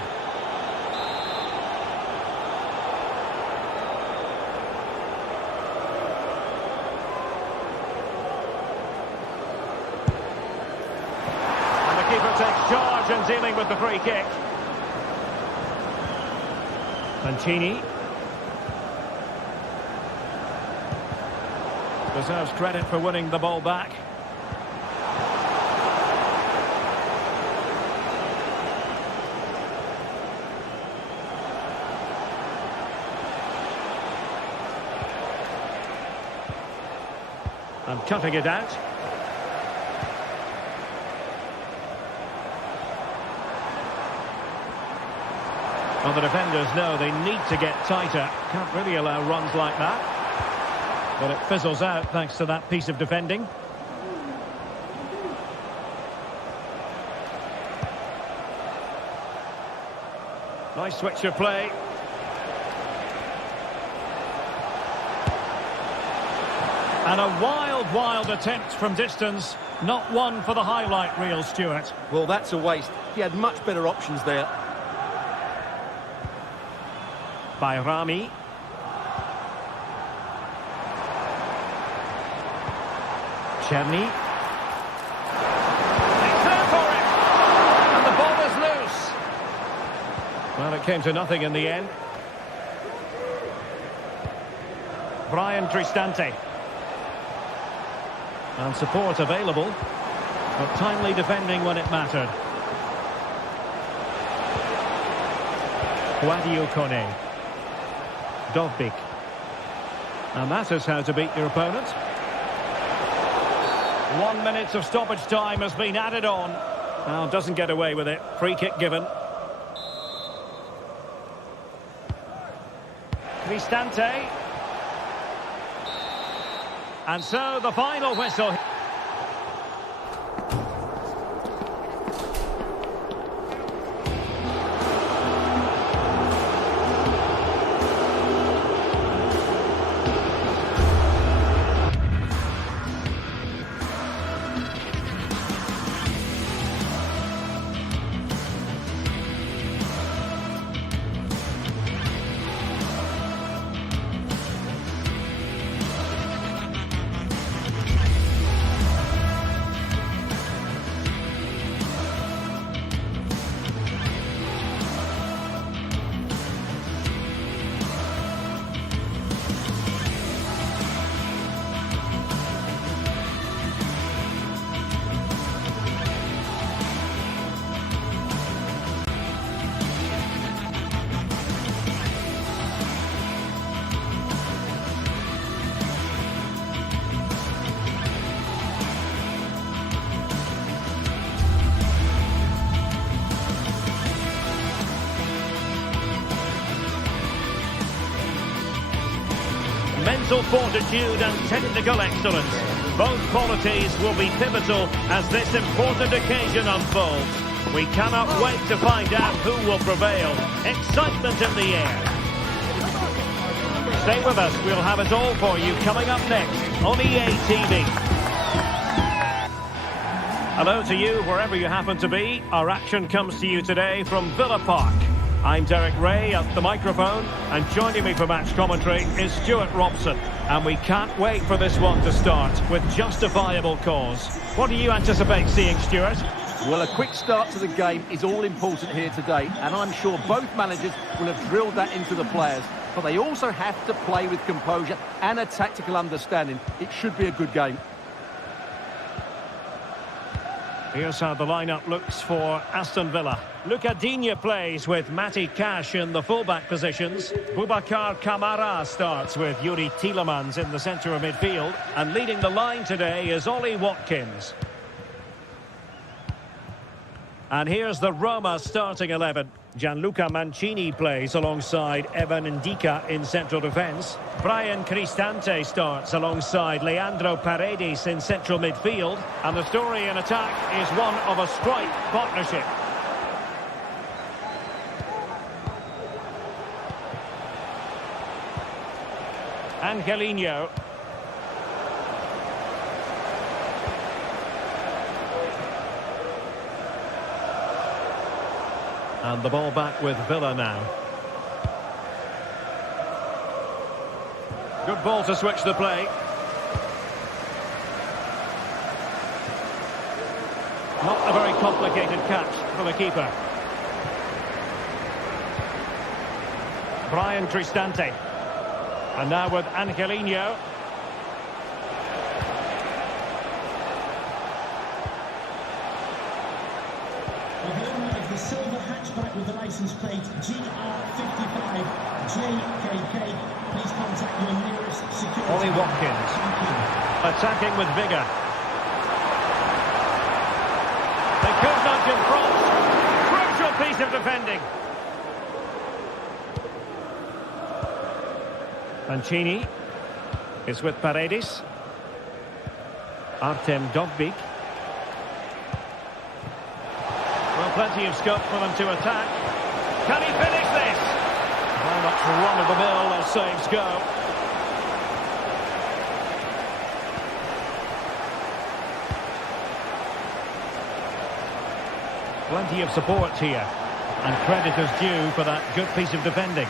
Takes charge and dealing with the free kick. Mancini deserves credit for winning the ball back. And cutting it out. Well, the defenders know they need to get tighter. Can't really allow runs like that. But it fizzles out thanks to that piece of defending. Nice switch of play. And a wild attempt from distance. Not one for the highlight reel, Stuart. Well, that's a waste. He had much better options there. By Rami. Cherny. He's there for it! And the ball is loose. Well, it came to nothing in the end. Brian Cristante. And support available. But timely defending when it mattered. Guadio Kone. Dovbik. And that is how to beat your opponent. 1 minute of stoppage time has been added on. Now doesn't get away with it. Free kick given. Cristante. And so the final whistle. Mental fortitude and technical excellence. Both qualities will be pivotal as this important occasion unfolds. We cannot wait to find out who will prevail. Excitement in the air. Stay with us, we'll have it all for you coming up next on EA TV. Hello to you wherever you happen to be. Our action comes to you today from Villa Park. I'm Derek Ray at the microphone, and joining me for match commentary is Stuart Robson. And we can't wait for this one to start with justifiable cause. What do you anticipate seeing, Stuart? Well, a quick start to the game is all important here today, and I'm sure both managers will have drilled that into the players. But they also have to play with composure and a tactical understanding. It should be a good game. Here's how the lineup looks for Aston Villa. Luca Digne plays with Matty Cash in the fullback positions. Boubacar Kamara starts with Yuri Tielemans in the centre of midfield. And leading the line today is Ollie Watkins. And here's the Roma starting 11. Gianluca Mancini plays alongside Evan Ndika in central defence. Brian Cristante starts alongside Leandro Paredes in central midfield. And the story in attack is one of a strike partnership. Angelino. And the ball back with Villa now. Good ball to switch the play. Not a very complicated catch for the keeper. Brian Cristante. And now with Angelino. The silver hatchback with the license plate GR55 JKK. Please contact your nearest security. Ollie Watkins attacking with vigour. They could nudge in front. Crucial piece of defending. Mancini is with Paredes. Artem Dovbyk. Well, plenty of scope for them to attack. Can he finish this? Very much run-of-the-mill as saves go. Plenty of support here. And credit is due for that good piece of defending.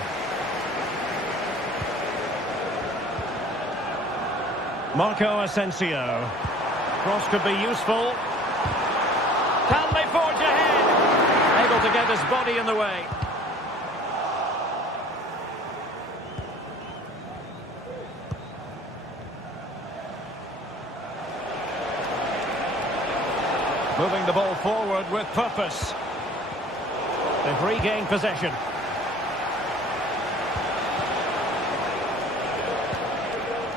Marco Asensio. Cross could be useful. Can they forge ahead? Able to get his body in the way. Moving the ball forward with purpose. They've regained possession.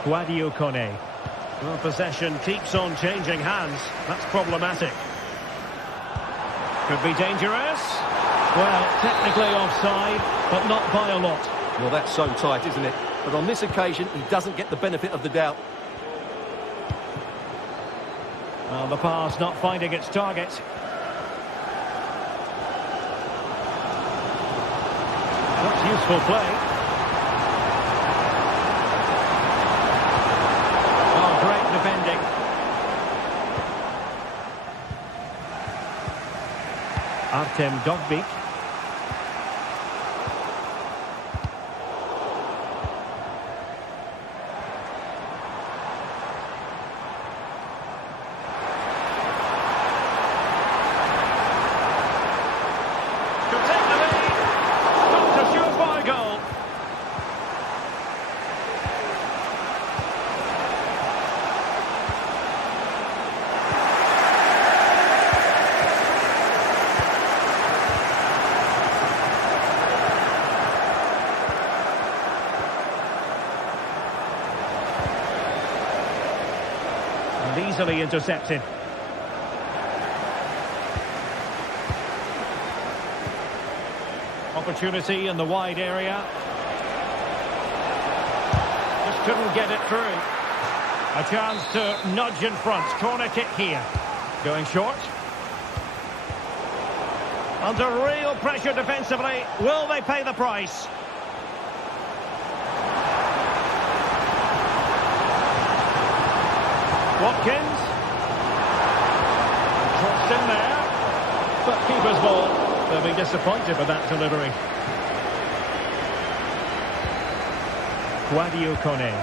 Guadio Kone. Well, possession keeps on changing hands. That's problematic. Could be dangerous. Well, technically offside, but not by a lot. Well, that's so tight, isn't it? But on this occasion, he doesn't get the benefit of the doubt. Well, the pass not finding its target. That's useful play. Oh, great defending. Artem Dovbyk. Could take the lead. Not a surefire goal. And easily intercepted. Opportunity in the wide area. Just couldn't get it through. A chance to nudge in front. Corner kick here. Going short. Under real pressure defensively. Will they pay the price? Watkins. Crossed in there. But keeper's ball. They'll be disappointed with that delivery. Guadio Kone.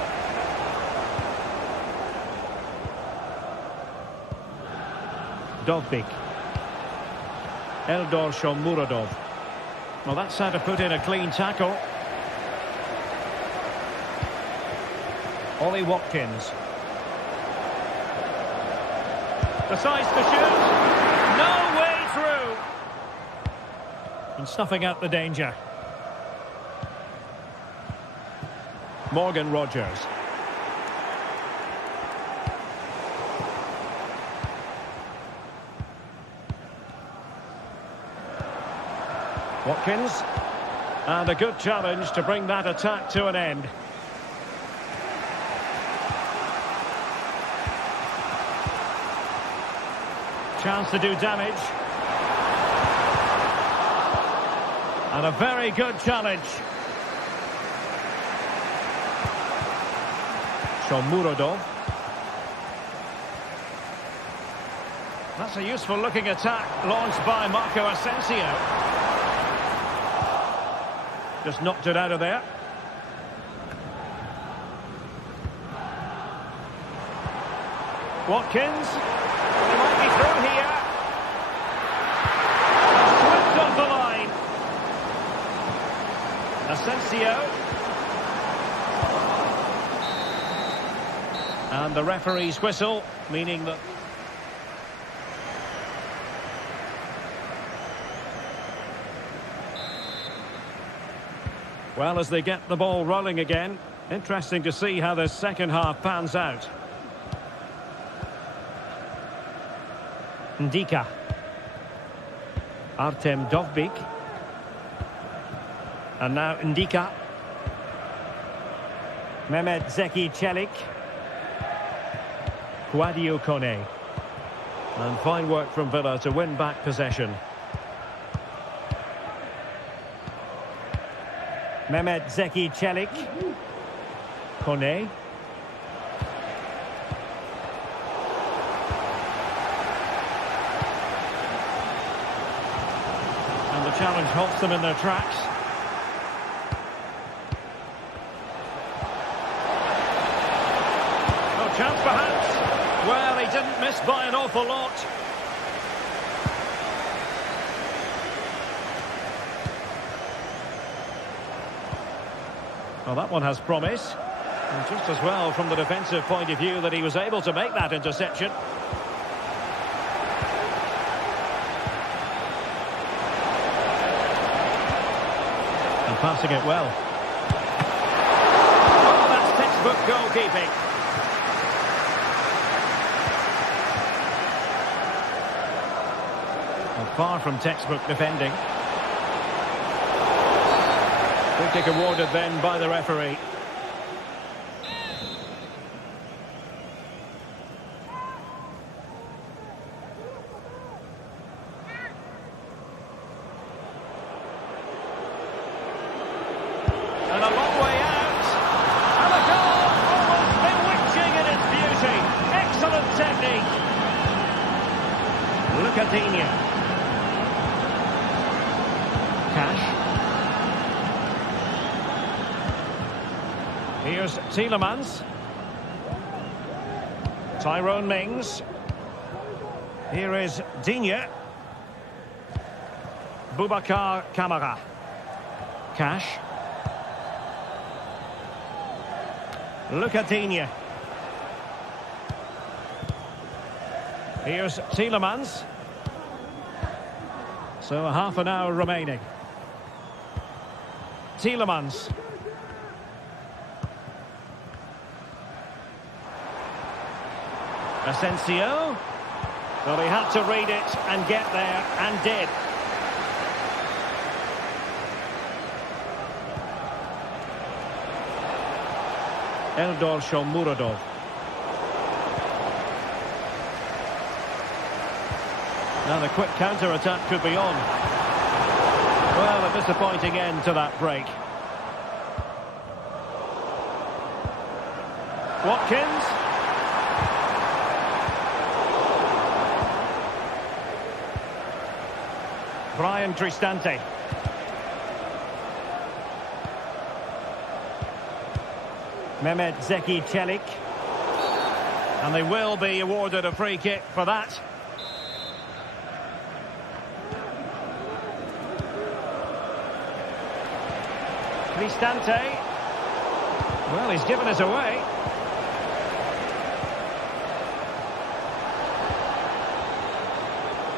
Dovbik. Eldor Shomurodov. Well, that's how to put in a clean tackle. Ollie Watkins. Decides to shoot. No way through. And snuffing out the danger. Morgan Rogers. Watkins. And a good challenge to bring that attack to an end. Chance to do damage. And a very good challenge. Shomurodov. That's a useful looking attack launched by Marco Asensio. Just knocked it out of there. Watkins. He might be through here. Swift off the line. Asensio. And the referee's whistle, meaning that... Well, as they get the ball rolling again, interesting to see how the second half pans out. Ndika. Artem Dovbik. And now Ndika. Mehmet Zeki Çelik. Kouadio Kone. And fine work from Villa to win back possession. Mehmet Zeki Çelik. Kone. And the challenge halts them in their tracks. No chance perhaps. Well, he didn't miss by an awful lot. Well, that one has promise. And just as well from the defensive point of view that he was able to make that interception. And passing it well. Oh, that's textbook goalkeeping. Well, far from textbook defending. Free kick awarded then by the referee. And a long way out. And a goal! Almost bewitching in its beauty. Excellent technique. Lucadinha. Cash. Here's Tielemans. Tyrone Mings. Here is Digne. Boubacar Kamara. Cash. Lucadinha. Here's Tielemans. So a half an hour remaining. Tielemans. Asensio. Well, he had to read it and get there, and did. Eldor Shomurodov. Now the quick counter-attack could be on. Well, a disappointing end to that break. Watkins. Brian Cristante. Mehmet Zeki Çelik. And they will be awarded a free kick for that. Cristante. Well, he's given us away.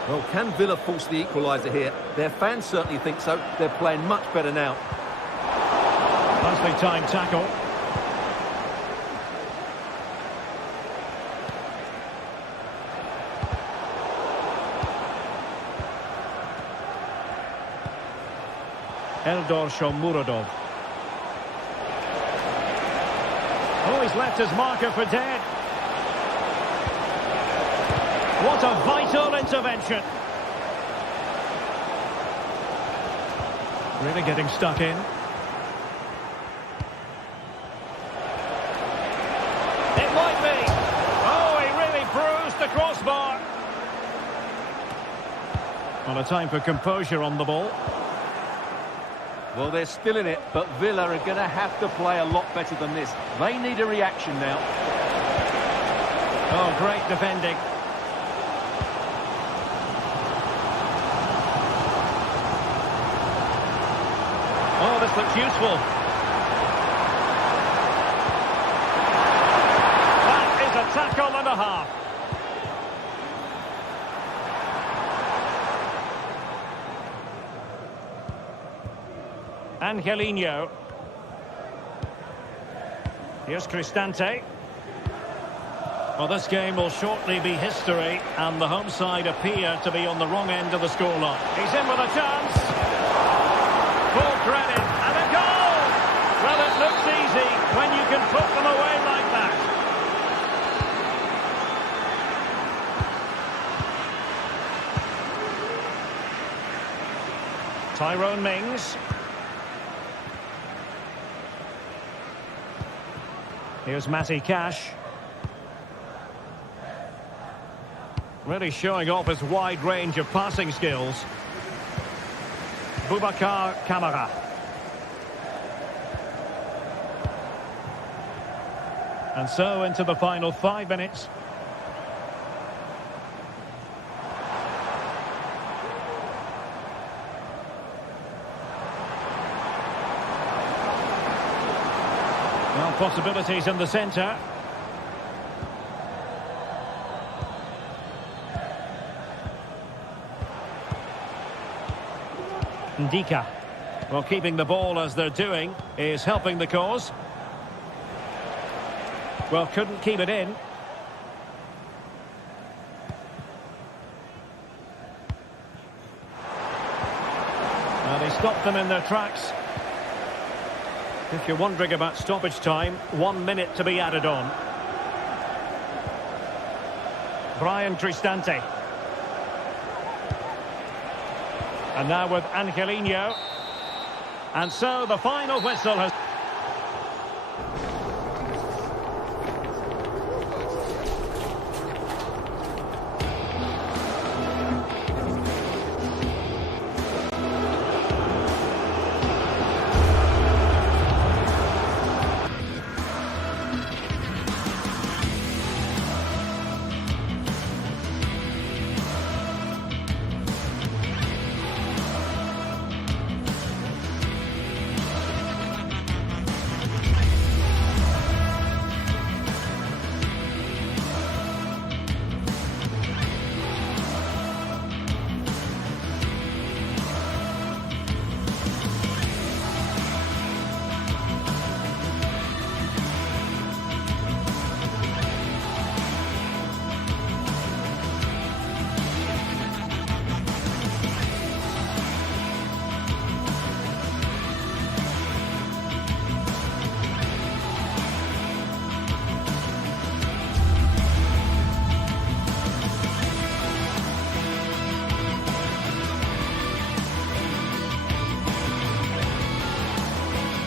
Well, can Villa force the equaliser here? Their fans certainly think so. They're playing much better now. Nicely timed tackle. Eldor Shomurodov. Oh, he's left his marker for dead. What a vital intervention. Really getting stuck in. It might be. Oh, he really bruised the crossbar. Well, a time for composure on the ball. Well, they're still in it, but Villa are going to have to play a lot better than this. They need a reaction now. Oh, great defending. Oh, this looks useful. That is a tackle and a half. Angelino. Here's Cristante. Well, this game will shortly be history, and the home side appear to be on the wrong end of the scoreline. He's in with a chance. Full credit, and a goal! Well, it looks easy when you can put them away like that. Tyrone Mings. Here's Matty Cash. Really showing off his wide range of passing skills. Boubacar Kamara. And so into the final 5 minutes. Well, possibilities in the centre. Ndika. Well, keeping the ball as they're doing is helping the cause. Well, couldn't keep it in. Well, they stopped them in their tracks. If you're wondering about stoppage time, 1 minute to be added on. Brian Cristante. And now with Angelino. And so the final whistle has...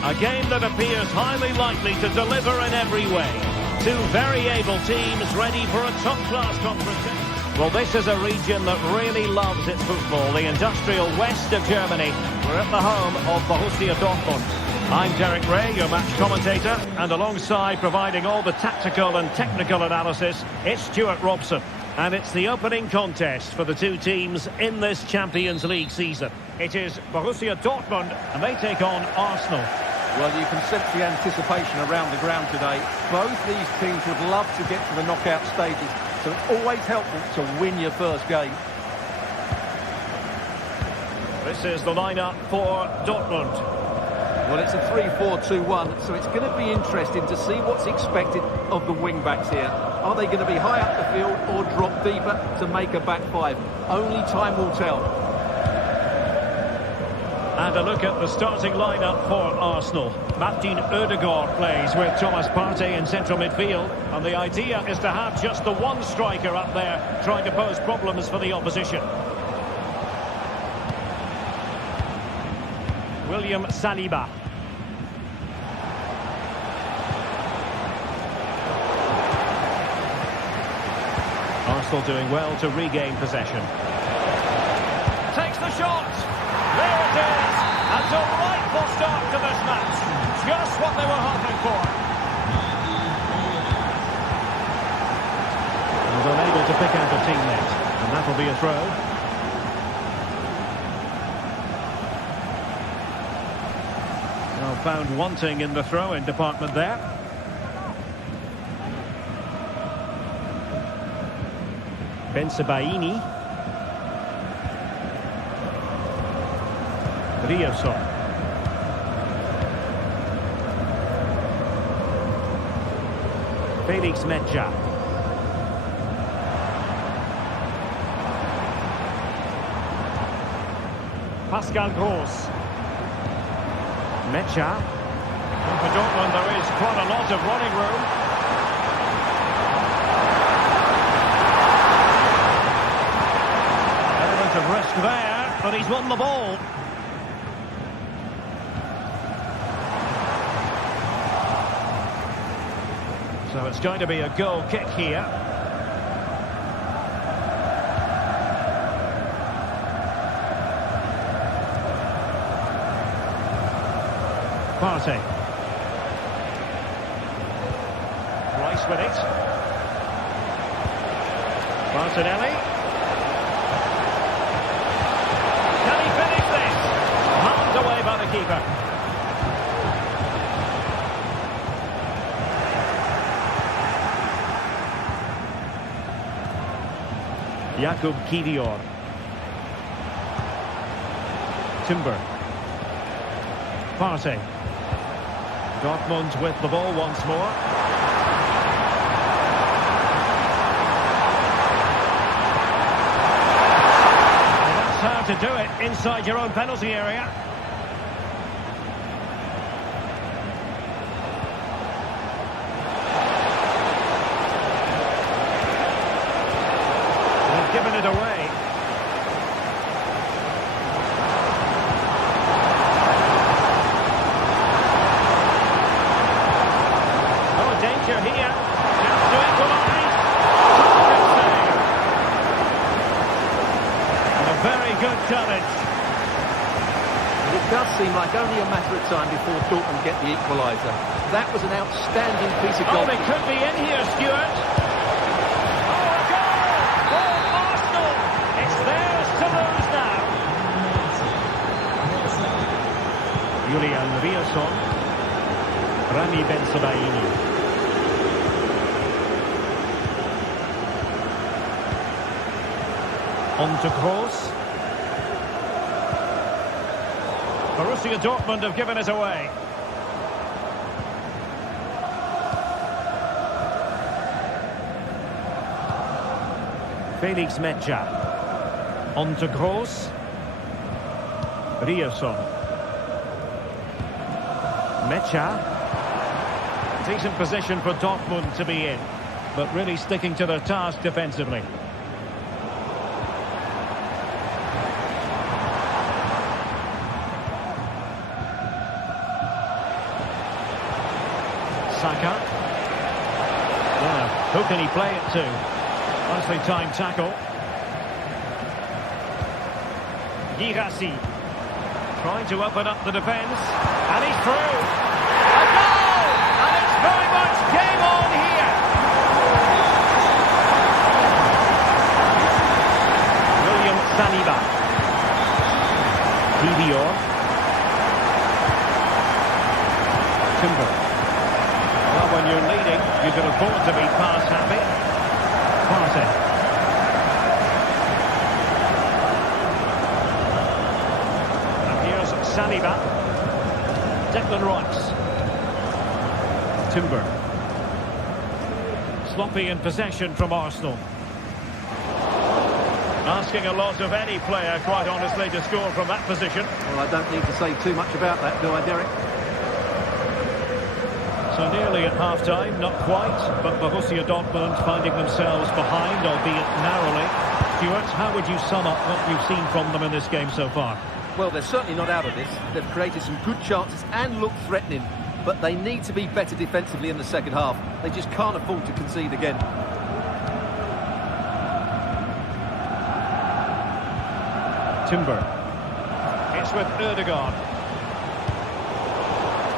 A game that appears highly likely to deliver in every way. Two very able teams ready for a top-class conference. Well, this is a region that really loves its football, the industrial west of Germany. We're at the home of Borussia Dortmund. I'm Derek Ray, your match commentator, and alongside providing all the tactical and technical analysis, it's Stuart Robson. And it's the opening contest for the two teams in this Champions League season. It is Borussia Dortmund, and they take on Arsenal. Well, you can sense the anticipation around the ground today. Both these teams would love to get to the knockout stages, so it's always helpful to win your first game. This is the lineup for Dortmund. Well, it's a 3-4-2-1, so it's going to be interesting to see what's expected of the wing-backs here. Are they going to be high up the field or drop deeper to make a back five? Only time will tell. And a look at the starting lineup for Arsenal. Martin Ødegaard plays with Thomas Partey in central midfield. And the idea is to have just the one striker up there trying to pose problems for the opposition. William Saliba. Arsenal doing well to regain possession. Takes the shot. There it is. A delightful start to this match. Just what they were hoping for. And unable to pick out a teammate. And that'll be a throw. Well, found wanting in the throw-in department there. Bensebaini. Rioson. Felix Metja. Pascal Gross. Metja. And for Dortmund there is quite a lot of running room. Element of risk there, but he's won the ball. So it's going to be a goal kick here. Partey. Rice with it. Martinelli. Can he finish this? Mugged away by the keeper. Jakub Kivior. Timber. Partey. Dortmund with the ball once more. And that's how to do it inside your own penalty area. Given it away. Oh, danger here. Chance to equalise. Good save. And a very good challenge. It does seem like only a matter of time before Dortmund get the equaliser. That was an outstanding piece of goal. Oh, they could be in here, Stuart. Julian Rioson. Rami Bensebaini. On to Gross. Borussia Dortmund have given it away. Felix Metja. On to Gross. Rioson. Metja. Decent position for Dortmund to be in, but really sticking to their task defensively. Saka. Well, who can he play it to? Nicely timed tackle. Girassi. Trying to open up the defence. And he's through. A goal! And it's very much game on here. William Saliba. Kivior. Timber. Well, when you're leading, you can afford to be pass happy. Partey. And here's Saliba. Declan Rice. Timber. Sloppy in possession from Arsenal. Asking a lot of any player, quite honestly, to score from that position. Well, I don't need to say too much about that, do I, Derek? So nearly at half-time, not quite, but Borussia Dortmund finding themselves behind, albeit narrowly. Stuart, how would you sum up what you've seen from them in this game so far? Well, they're certainly not out of this. They've created some good chances and look threatening, but they need to be better defensively in the second half. They just can't afford to concede again. Timber. It's with Ødegaard.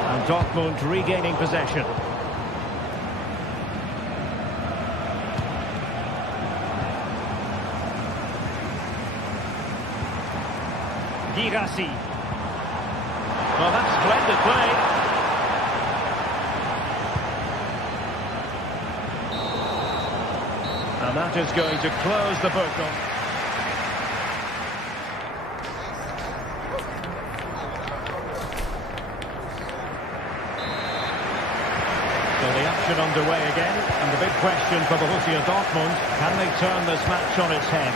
And Dortmund regaining possession. Girassi. Well, that's splendid play. And that is going to close the book on. Underway again, and the big question for Borussia Dortmund, can they turn this match on its head?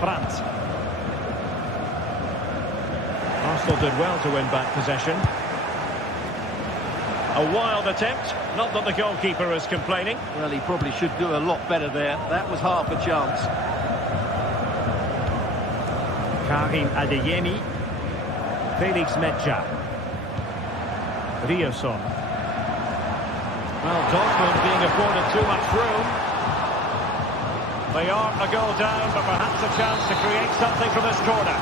Brandt. Arsenal did well to win back possession. A wild attempt, not that the goalkeeper is complaining. Well, he probably should do a lot better there. That was half a chance. Karim Adeyemi, Felix Medja, Rioson. Well, Dortmund being afforded too much room. They are a goal down, but perhaps a chance to create something from this corner.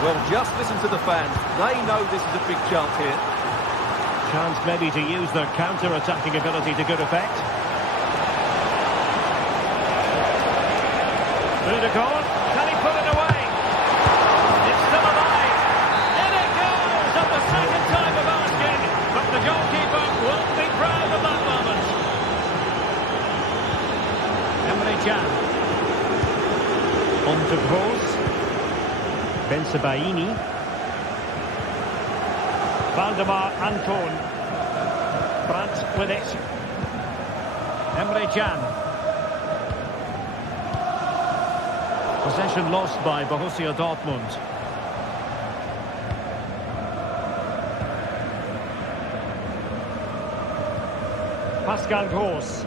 Well, just listen to the fans. They know this is a big chance here. Chance maybe to use their counter-attacking ability to good effect. Ødegaard. Can he put it away? It's still alive. In it goes at the second time of asking. But the goalkeeper won't be proud of that moment. Emre Can. On to Gross. Bensebaini. Valdemar Anton. Brandt with it. Emre Can. Possession lost by Borussia Dortmund. Pascal Gross.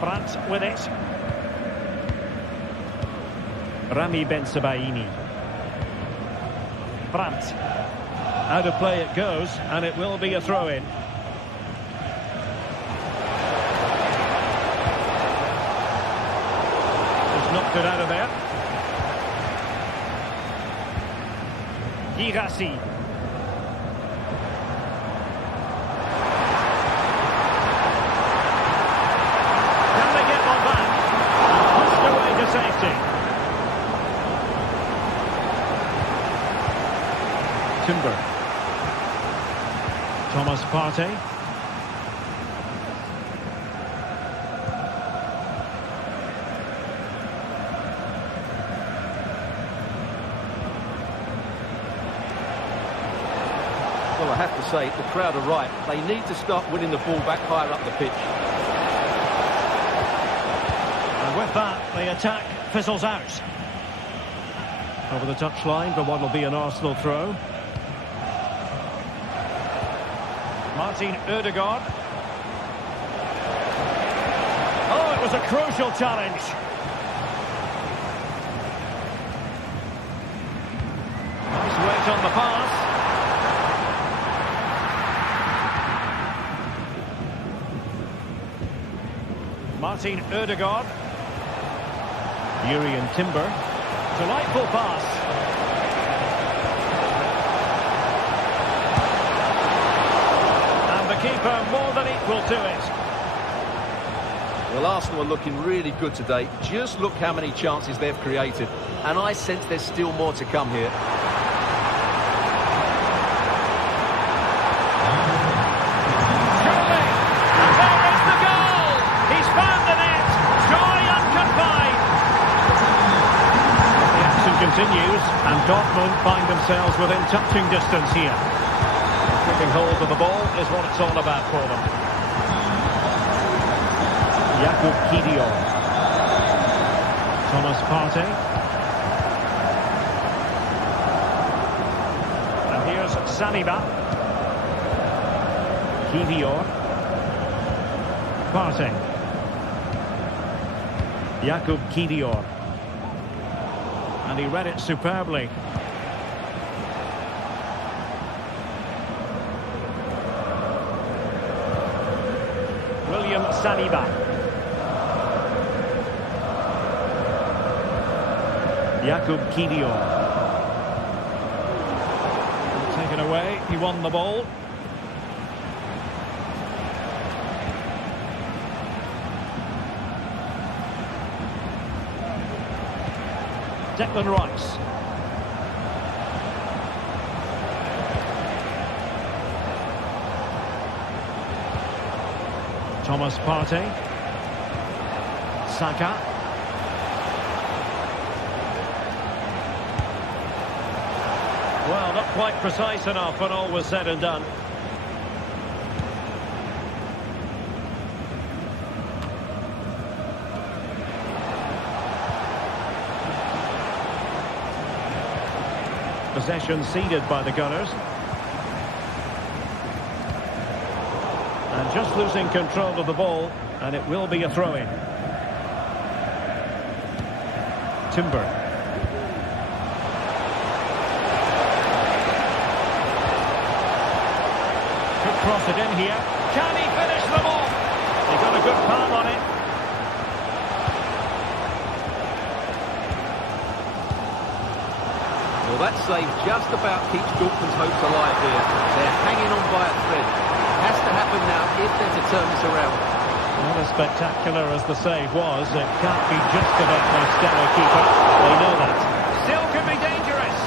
Brandt with it. Rami Bensebaini. Brandt. Out of play it goes, and it will be a throw-in. Knocked it out of there. Girassi. Can they get one back? Pushed away to safety. Timber. Thomas Partey. Well, I have to say, the crowd are right. They need to start winning the ball back higher up the pitch. And with that, the attack fizzles out. Over the touchline for what will be an Arsenal throw. Martin Ødegaard. Oh, it was a crucial challenge. Nice weight on the pass. Martin Ødegaard. Yuri and Timber. Delightful pass. And the keeper more than equal to it. Well, Arsenal are looking really good today. Just look how many chances they've created. And I sense there's still more to come here. Surely! And there is the goal! He's found the net! Joy unconfined! The action continues, and Dortmund find themselves within touching distance here. Keeping hold of the ball is what it's all about for them. Jakub Kiwior. Thomas Partey. And here's Saliba. Kiwior. Partey. Jakub Kiwior. And he read it superbly. William Saliba. Jakub Kiwior. Taken away, he won the ball. Declan Rice. Thomas Partey. Saka. Well, not quite precise enough when all was said and done. Possession ceded by the Gunners. And just losing control of the ball, and it will be a throw-in. Timber. Cross it in here. Can he finish them off? He got a good palm on it. Well, that save just about keeps Dortmund's hopes alive here. They're hanging on by a thread. It has to happen now if they're to turn this around. Not as spectacular as the save was, it can't be just about their stellar keeper. They know that. Still could be dangerous.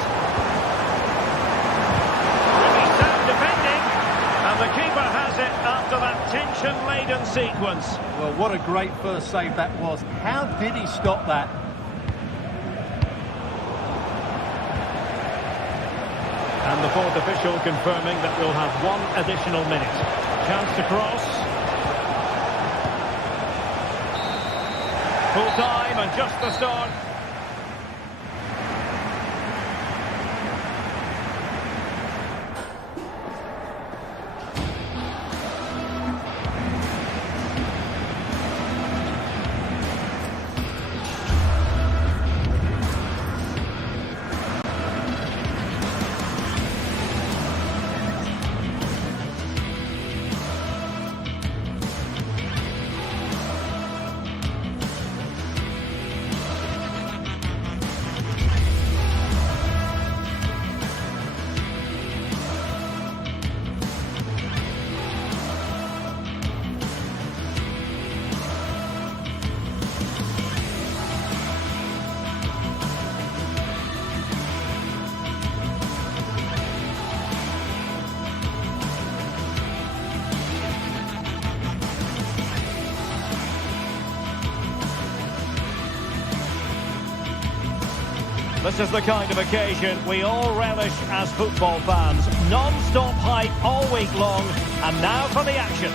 Really sound defending. And the keeper has it after that tension-laden sequence. Well, what a great first save that was. How did he stop that? And the fourth official confirming that we'll have one additional minute. Chance to cross. Full time and just the start. This is the kind of occasion we all relish as football fans. Non-stop hype all week long, and now for the action.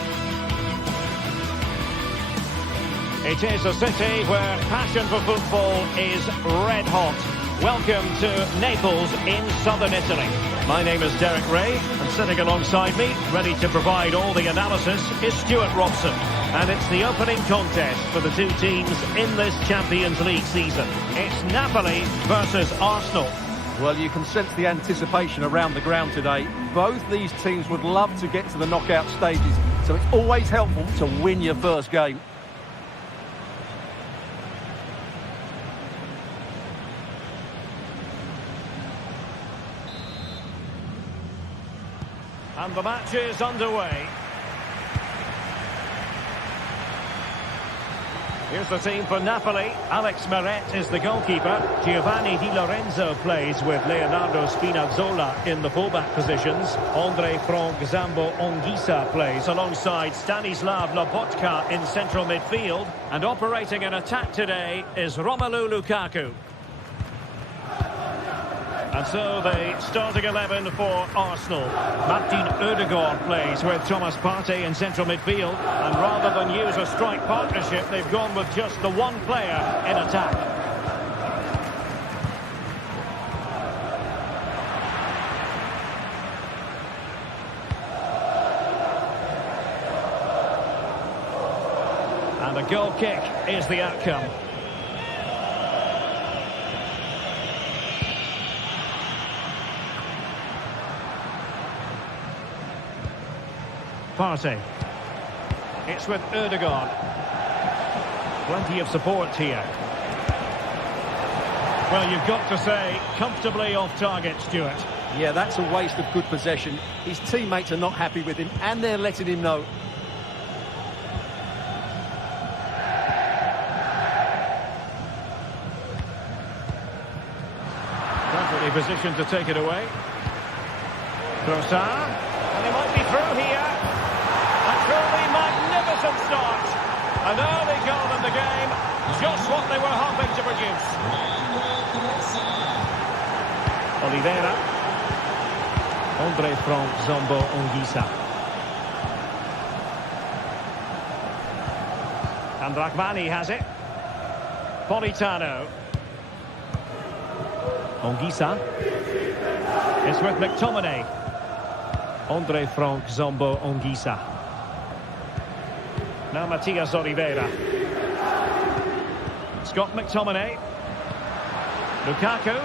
It is a city where passion for football is red hot. Welcome to Naples in southern Italy. My name is Derek Ray, and sitting alongside me, ready to provide all the analysis, is Stuart Robson. And it's the opening contest for the two teams in this Champions League season. It's Napoli versus Arsenal. Well, you can sense the anticipation around the ground today. Both these teams would love to get to the knockout stages, so it's always helpful to win your first game. And the match is underway. Here's the team for Napoli. Alex Meret is the goalkeeper. Giovanni Di Lorenzo plays with Leonardo Spinazzola in the fullback positions. Andre Frank Zambo Anguissa plays alongside Stanislav Lobotka in central midfield. And operating an attack today is Romelu Lukaku. And so the starting 11 for Arsenal. Martin Ødegaard plays with Thomas Partey in central midfield. And rather than use a strike partnership, they've gone with just the one player in attack. And a goal kick is the outcome. Partey. It's with Ødegaard. Plenty of support here. Well, you've got to say, comfortably off target, Stuart. Yeah, that's a waste of good possession. His teammates are not happy with him, and they're letting him know. Perfectly positioned to take it away. Trossard. And he might be through here. Truly magnificent start. An early goal in the game, just what they were hoping to produce. Oliveira. Andre Frank Zambo Anguissa. And Rahmani has it. Politano. Anguissa. It's with McTominay. Andre Frank Zambo Anguissa. Now Matias Oliveira. Scott McTominay. Lukaku.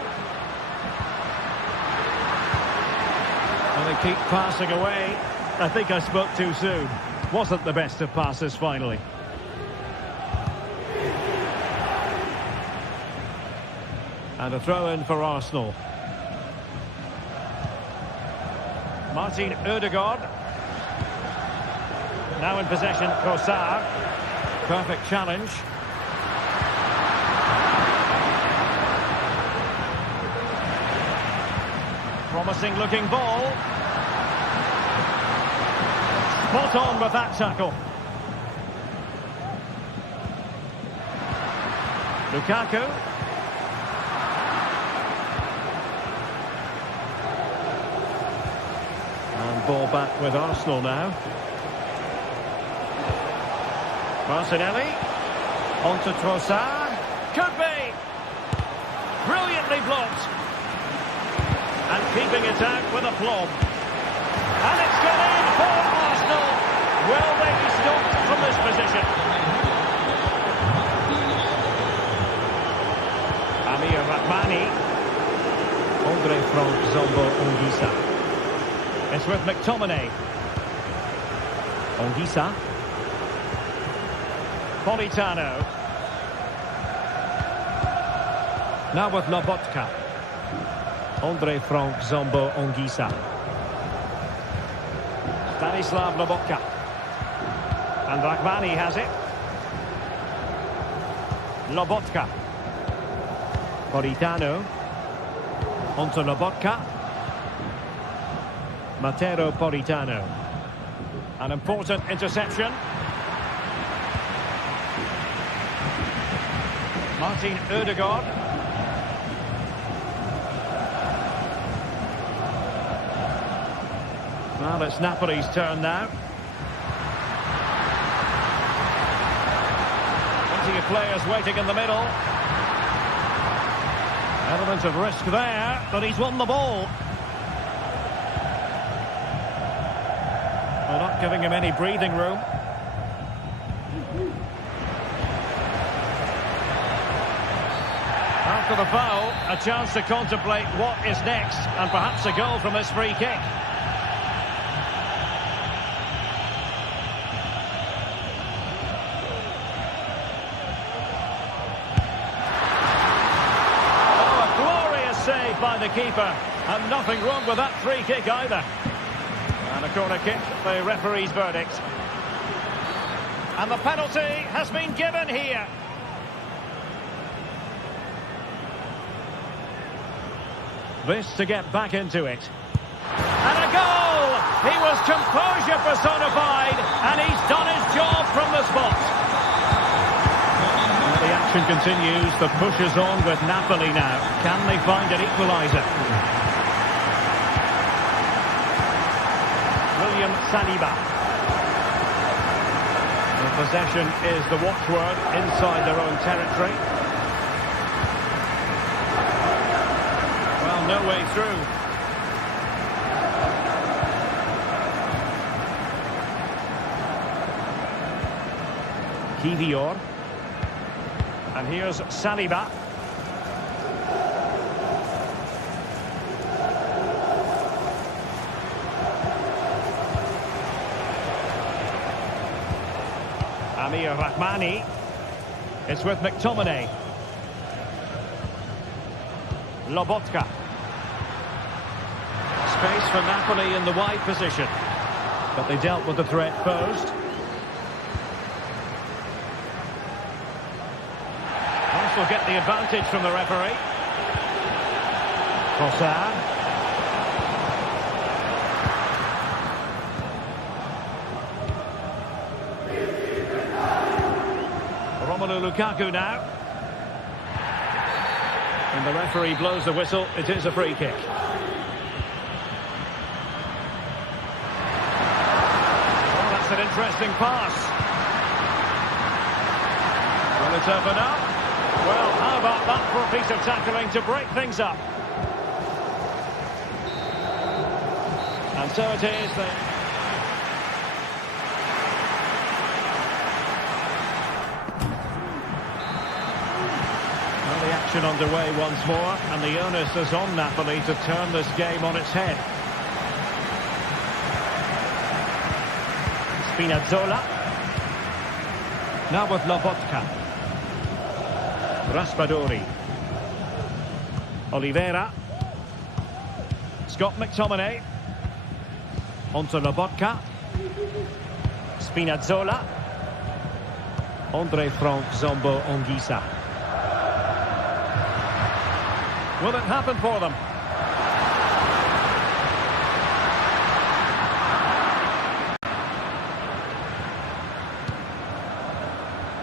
And they keep passing away. I think I spoke too soon. Wasn't the best of passes finally. And a throw-in for Arsenal. Martin Ødegaard. Now in possession, Trossard. Perfect challenge. Promising looking ball. Spot on with that tackle. Lukaku. And ball back with Arsenal now. Martinelli, on to Trossard, could be! Brilliantly blocked. And keeping it out with aplomb. And it's gone in for Arsenal. Will they be stopped from this position? Amir Rahmani. Andre Frank Zambo Anguissa. It's with McTominay. Anguissa. Politano. Now with Lobotka. Andre Frank Zambo Anguissa. Stanislav Lobotka. And Rahmani has it. Lobotka. Politano. Onto Lobotka. Matteo Politano. An important interception. Martin Ødegaard. Well, it's Napoli's turn now. Plenty of players waiting in the middle. Element of risk there, but he's won the ball. Well, not giving him any breathing room. After the foul, a chance to contemplate what is next, and perhaps a goal from this free kick. Oh, a glorious save by the keeper, and nothing wrong with that free kick either. And a corner kick, the referee's verdict. And the penalty has been given here. This to get back into it. And a goal! He was composure personified, and he's done his job from the spot. Well, the action continues. The push is on with Napoli now. Can they find an equaliser? William Saliba. The possession is the watchword inside their own territory. Well, no way through. Kivior. And here's Saliba. Amir Rahmani. It's with McTominay. Lobotka. Space for Napoli in the wide position. But they dealt with the threat posed. This will get the advantage from the referee. Trossard. Lukaku now. And the referee blows the whistle. It is a free kick. Oh, that's an interesting pass. Will it open up? Well, how about that for a piece of tackling to break things up? And so it is that... underway once more, and the onus is on Napoli to turn this game on its head. Spinazzola. Now with Lobotka. Raspadori. Oliveira. Scott McTominay. Onto Lobotka. Spinazzola. Andre Frank Zombo Ongisa. Will it happen for them?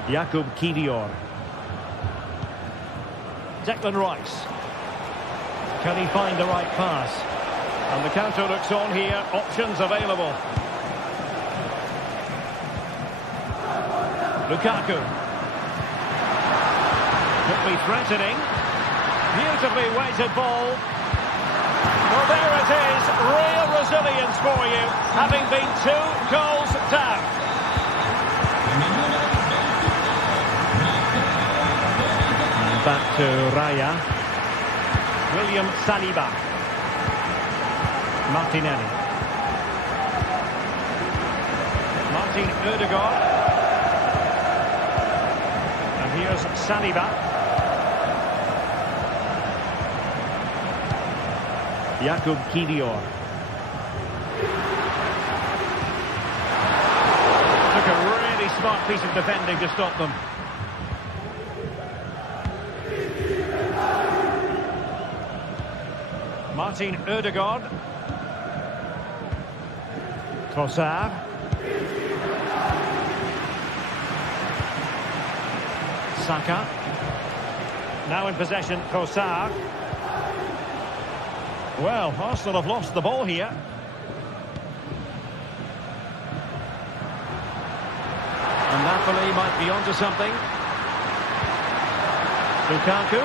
Jakub Kivior. Declan Rice. Can he find the right pass? And the counter looks on here. Options available. Lukaku. Could be threatening. Beautifully weighted ball. Well, there it is. Real resilience for you, having been 2 goals down. Back to Raya. William Saliba. Martinelli. Martin Ødegaard. And here's Saliba. Jakub Kivior. Took a really smart piece of defending to stop them. Martin Ødegaard. Trossard. Saka. Now in possession, Trossard. Well, Arsenal have lost the ball here. And Napoli might be onto something. Lukaku.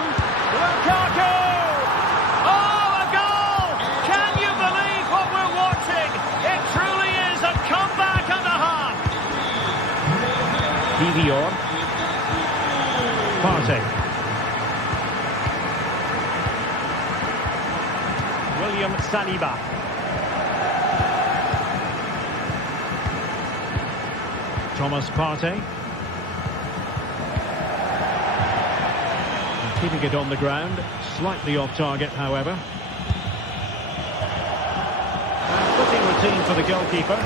Lukaku! Oh, a goal! Can you believe what we're watching? It truly is a comeback and a half. Kivior. Partey. William Saliba. Thomas Partey. Keeping it on the ground, slightly off target, however. And footing routine for the goalkeeper.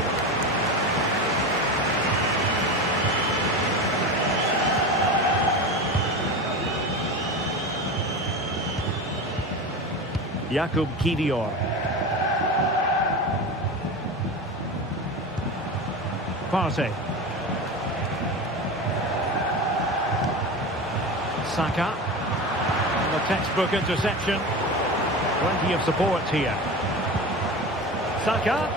Jakub Kiwior. Partey. Saka. And the textbook interception. Plenty of support here. Saka.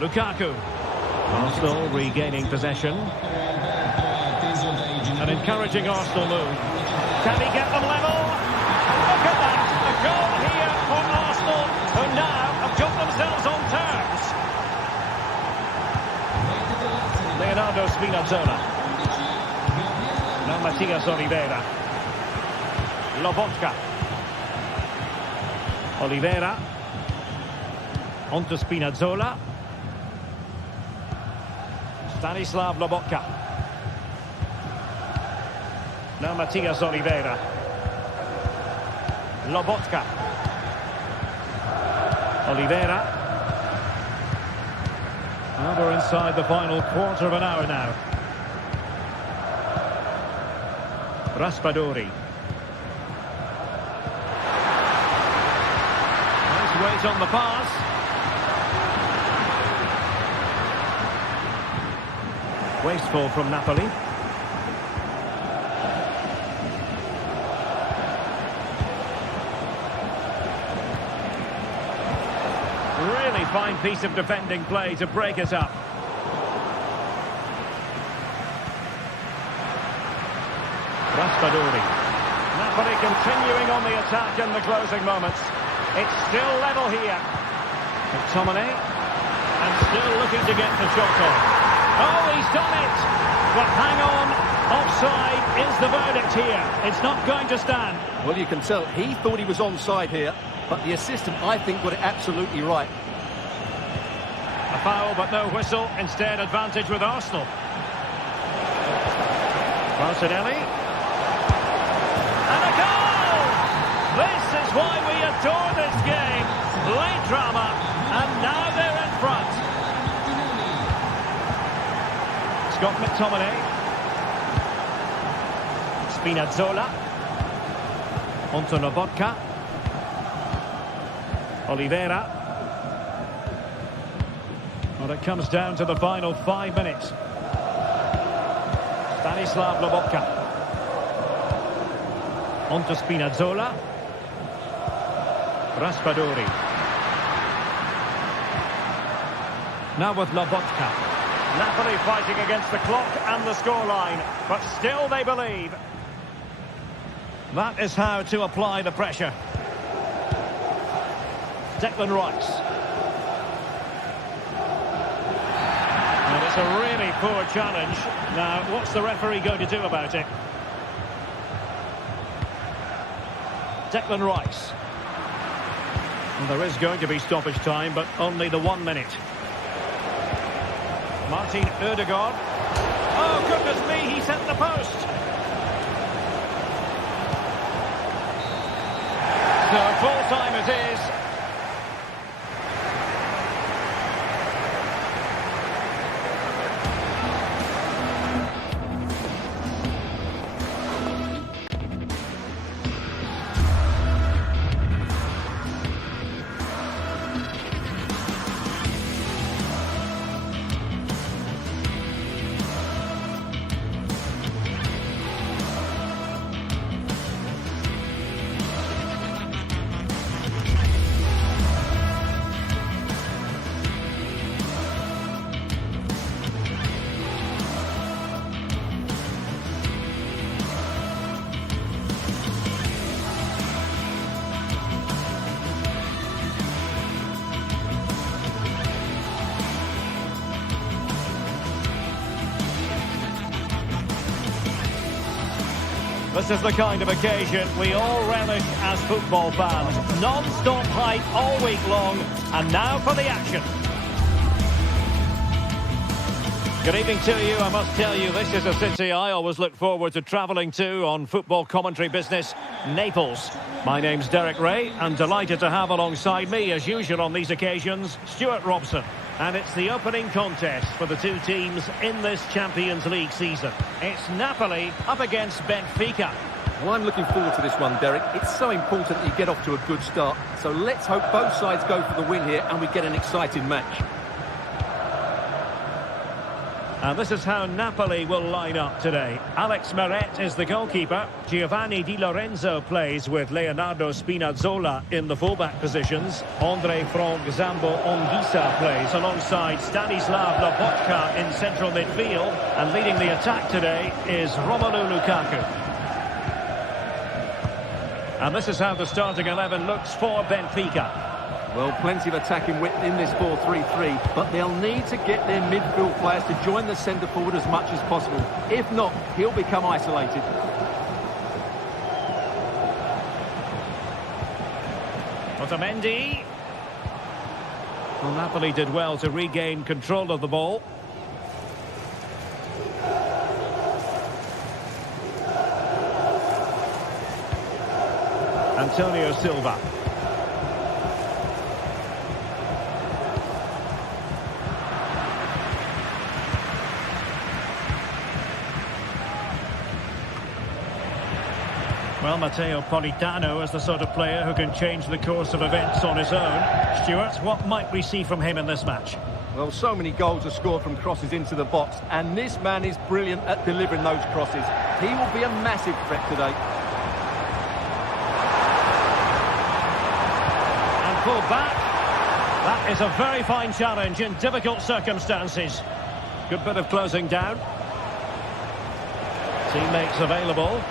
Lukaku. Arsenal regaining possession. An encouraging Arsenal move. Can he get them level? Look at that! A goal here for Arsenal, who now have got themselves on terms. Leonardo Spinazzola. Now Matias Oliveira. Lobotka. Oliveira. On to Spinazzola. Stanislav Lobotka. Now Matias Oliveira. Lobotka. Oliveira. And we're inside the final quarter of an hour now. Raspadori. Nice weight on the pass. Wasteful from Napoli. Really fine piece of defending play to break it up. Raspadori. Napoli continuing on the attack in the closing moments. It's still level here. McTominay. And still looking to get the shot on. Oh, he's done it! But hang on, offside is the verdict here. It's not going to stand. Well, you can tell he thought he was onside here, but the assistant, I think, got it absolutely right. A foul, but no whistle. Instead, advantage with Arsenal. Martinelli. And a goal! This is why we adore this game. Late drama, and now they're in front. Scott McTominay. Spinazzola. Onto Lobotka. Oliveira. Well, it comes down to the final 5 minutes. Stanislav Lobotka. Onto Spinazzola. Raspadori. Now with Lobotka. Napoli fighting against the clock and the scoreline, but still they believe. That is how to apply the pressure. Declan Rice. And it's a really poor challenge. Now, what's the referee going to do about it? Declan Rice. And there is going to be stoppage time, but only the 1 minute. Martin Ødegaard. Oh, goodness me, he's hit the post. So, full time it is. This is the kind of occasion we all relish as football fans. Non-stop hype all week long, and now for the action. Good evening to you. I must tell you, this is a city I always look forward to travelling to on football commentary business, Naples. My name's Derek Ray, and delighted to have alongside me, as usual on these occasions, Stuart Robson. And it's the opening contest for the two teams in this Champions League season. It's Napoli up against Benfica. Well, I'm looking forward to this one, Derek. It's so important that you get off to a good start. So let's hope both sides go for the win here and we get an exciting match. And this is how Napoli will line up today. Alex Meret is the goalkeeper. Giovanni Di Lorenzo plays with Leonardo Spinazzola in the fullback positions. Andre Frank Zambo Anguissa plays alongside Stanislav Lobotka in central midfield. And leading the attack today is Romelu Lukaku. And this is how the starting 11 looks for Benfica. Well, plenty of attacking width in this 4-3-3, but they'll need to get their midfield players to join the centre forward as much as possible. If not, he'll become isolated. Otamendi. Well, Napoli did well to regain control of the ball. Antonio Silva. Well, Matteo Politano is the sort of player who can change the course of events on his own. Stuart, what might we see from him in this match? Well, so many goals are scored from crosses into the box, and this man is brilliant at delivering those crosses. He will be a massive threat today. And pulled back. That is a very fine challenge in difficult circumstances. Good bit of closing down. Teammates available.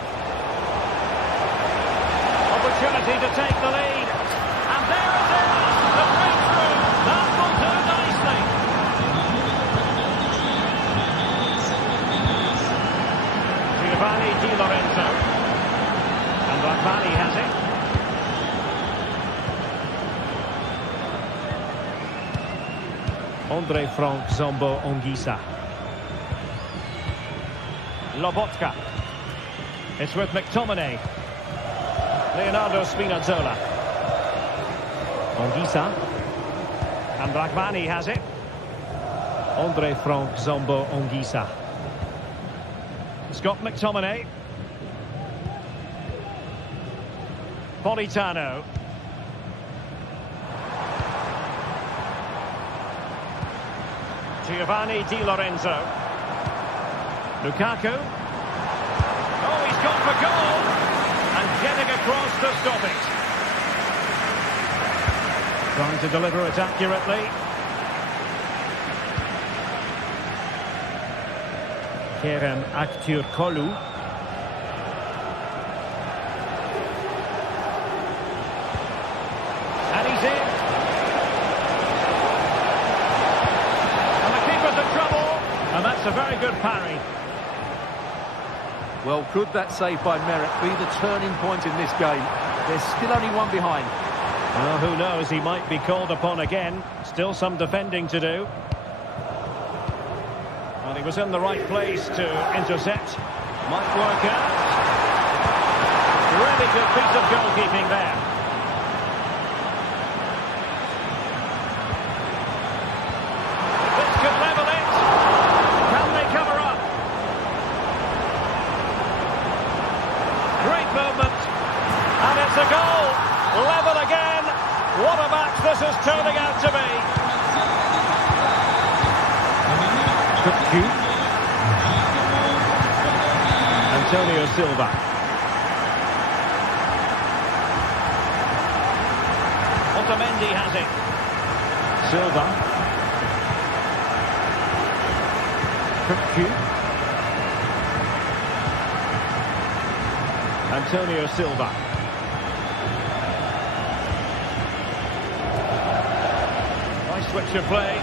Opportunity to take the lead. And there it is! The breakthrough! That will do nicely. Giovanni Di Lorenzo. And Ragbani has it. Andre Frank Zambo Anguissa. Lobotka. It's with McTominay. Leonardo Spinazzola. Anguissa. And Ragbani has it. Andre Frank Zambo Anguissa. Scott McTominay. Politano. Giovanni Di Lorenzo. Lukaku. Oh, he's gone for goal. And getting across to stop it. Trying to deliver it accurately. Kerem Aktürkoğlu. And he's in. And the keeper's in trouble. And that's a very good parry. Well, could that save by Meret be the turning point in this game? There's still only one behind. Well, who knows? He might be called upon again. Still some defending to do. Well, he was in the right place to intercept. Might work out. Really good piece of goalkeeping there. This could level it. Can they cover up? Great movement. And it's a goal. Level again. What a match this is turning out to be. Antonio Silva. Otamendi has it. Silva. Antonio Silva. Nice switch of play.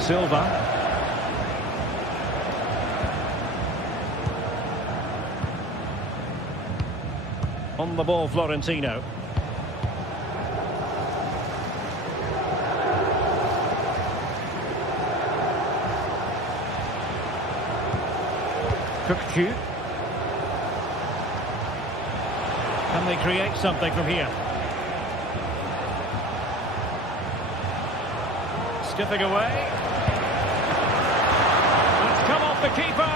Silva. On the ball, Florentino. Cookchu. Can they create something from here? Chipping away. It's come off the keeper.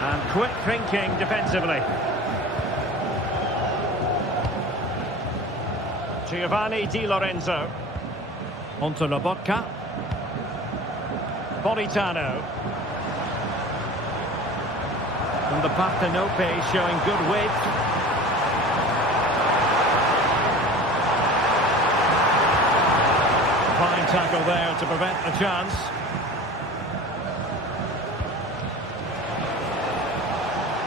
And quick thinking defensively. Giovanni Di Lorenzo. Onto Lobotka. Politano. And the Partenope showing good width. Fine tackle there to prevent the chance.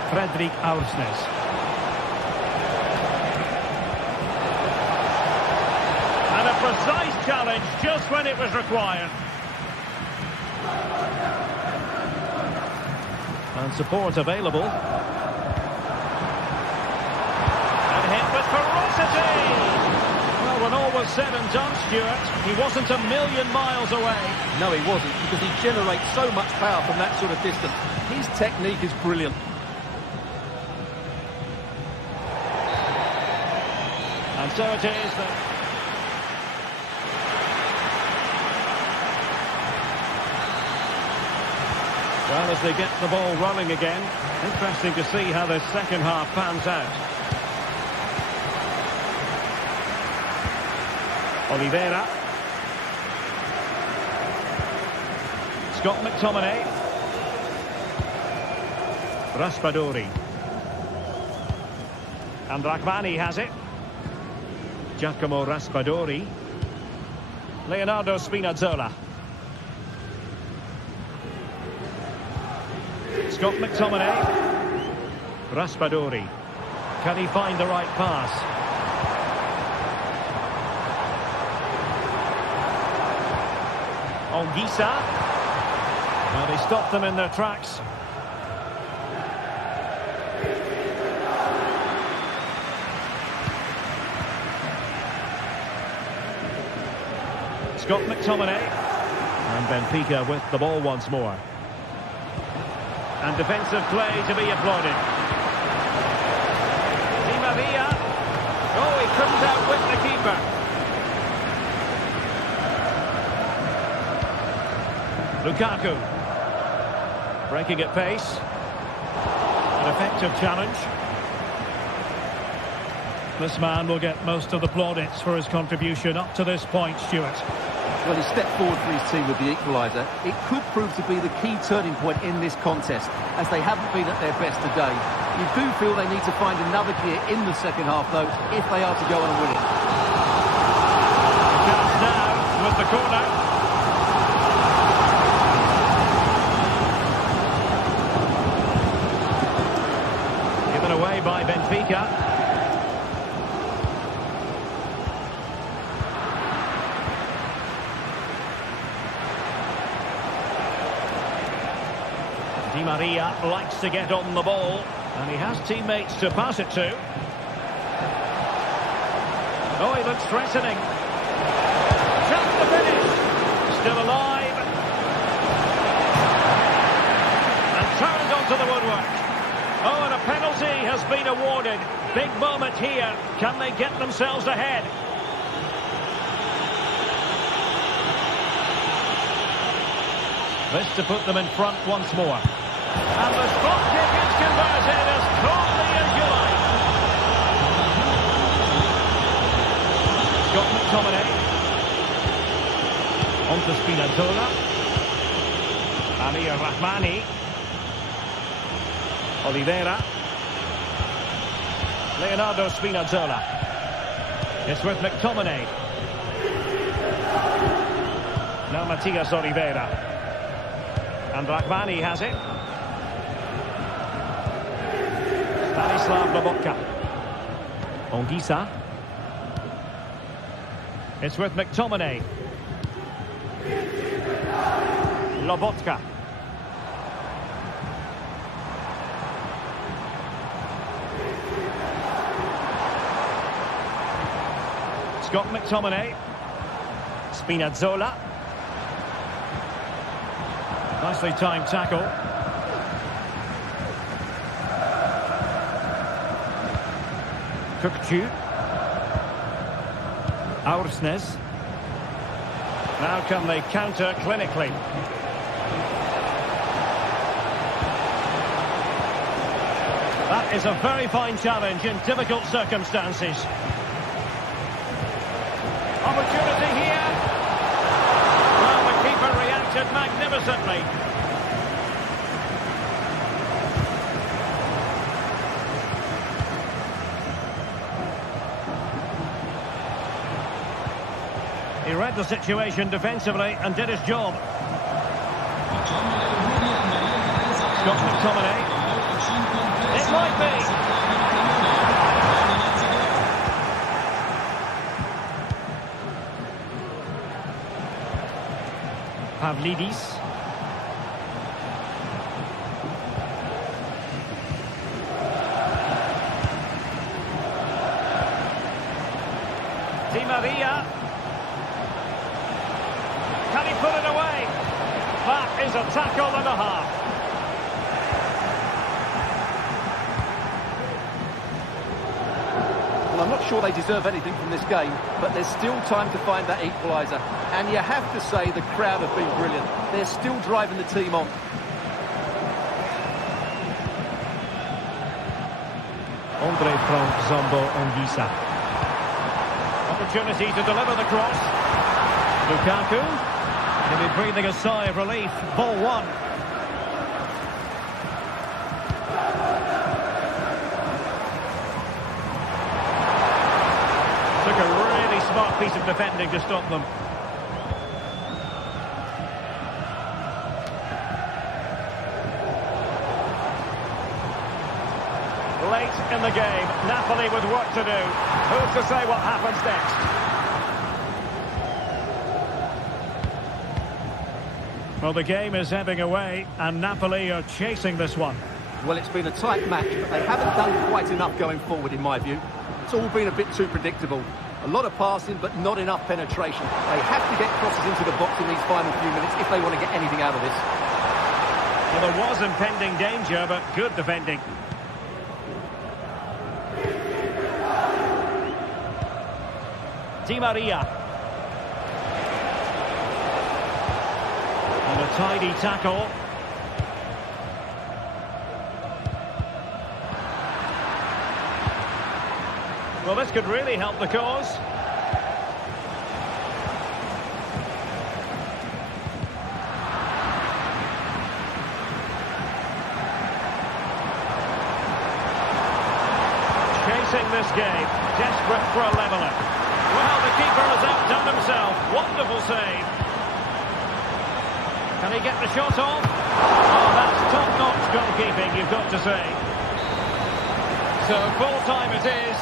Fredrik Aursnes. And a precise challenge just when it was required. And support available. And hit with ferocity. Well, when all was said and done, Stuart, he wasn't a million miles away. No, he wasn't, because he generates so much power from that sort of distance. His technique is brilliant. And so it is that... Well, as they get the ball running again, interesting to see how the second half pans out. Oliveira. Scott McTominay. Raspadori. And Rahmani has it. Giacomo Raspadori. Leonardo Spinazzola. Scott McTominay. Raspadori. Can he find the right pass? Ongisa. Well, he stopped them in their tracks. Scott McTominay. And Benfica with the ball once more. And defensive play to be applauded. Di Maria. Oh, he couldn't outwit the keeper. Lukaku. Breaking at pace. An effective challenge. This man will get most of the plaudits for his contribution up to this point, Stuart. Well, he stepped forward for his team with the equaliser. It could prove to be the key turning point in this contest, as they haven't been at their best today. You do feel they need to find another gear in the second half, though, if they are to go on and win it. Chance now with the corner. Given away by Benfica. Di Maria likes to get on the ball, and he has teammates to pass it to. Oh, he looks threatening. Chance to finish. Still alive. And turned onto the woodwork. Oh, and a penalty has been awarded. Big moment here. Can they get themselves ahead? This to put them in front once more. And the spot kick is converted as calmly as you like. Scott McTominay. On to Spinazzola. Amir Rahmani. Oliveira. Leonardo Spinazzola. It's with McTominay. Now Matias Oliveira. And Rahmani has it. Stanislav Lobotka. Ongisa. It's with McTominay. Lobotka. Scott McTominay. Spinazzola. Nicely timed tackle. Kukcu. Aursnes. Now can they counter clinically? That is a very fine challenge in difficult circumstances. Opportunity here. Well, the keeper reacted magnificently. He read the situation defensively and did his job. Scott McTominay. It might be. Pavlidis. Di Maria. Can he put it away? That is a tackle and a half. Well, I'm not sure they deserve anything from this game, but there's still time to find that equaliser. And you have to say the crowd have been brilliant. They're still driving the team on. Andre Frank Zombo Anguissa. Opportunity to deliver the cross. Lukaku. He'll be breathing a sigh of relief. Ball one. Took a really smart piece of defending to stop them. Late in the game, Napoli with work to do. Who's to say what happens next? Well, the game is ebbing away, and Napoli are chasing this one. Well, it's been a tight match, but they haven't done quite enough going forward, in my view. It's all been a bit too predictable. A lot of passing, but not enough penetration. They have to get crosses into the box in these final few minutes if they want to get anything out of this. Well, there was impending danger, but good defending. Di Maria. And a tidy tackle. Well, this could really help the cause. Chasing this game, desperate for a leveller. Well, the keeper has outdone himself. Wonderful save. Can he get the shot off? Oh, that's top-notch goalkeeping, you've got to say. So full time it is.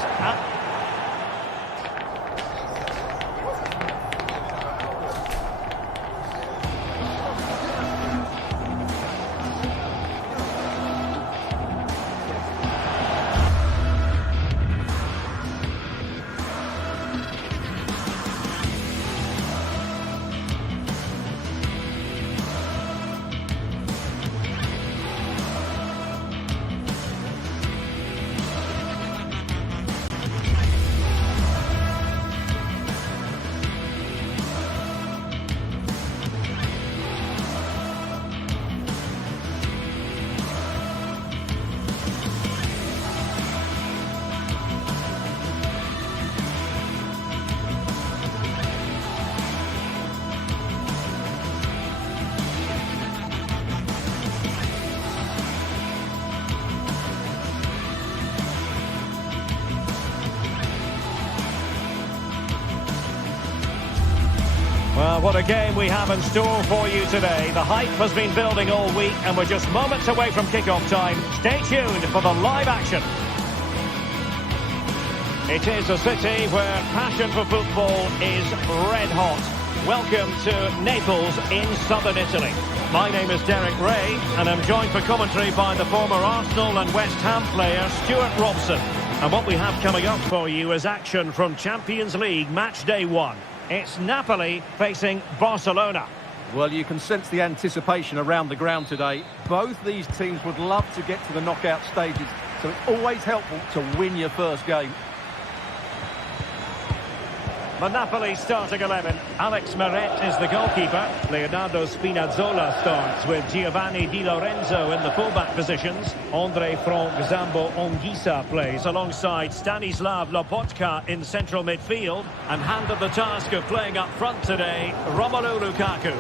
Well, what a game we have in store for you today. The hype has been building all week and we're just moments away from kick-off time. Stay tuned for the live action. It is a city where passion for football is red hot. Welcome to Naples in southern Italy. My name is Derek Ray and I'm joined for commentary by the former Arsenal and West Ham player Stuart Robson. And what we have coming up for you is action from Champions League match day 1. It's Napoli facing Barcelona. Well, you can sense the anticipation around the ground today. Both these teams would love to get to the knockout stages, so it's always helpful to win your first game. The Napoli starting 11. Alex Meret is the goalkeeper. Leonardo Spinazzola starts with Giovanni Di Lorenzo in the fullback positions. Andre Frank Zambo Anguissa plays alongside Stanislav Lobotka in central midfield. And handed the task of playing up front today, Romelu Lukaku.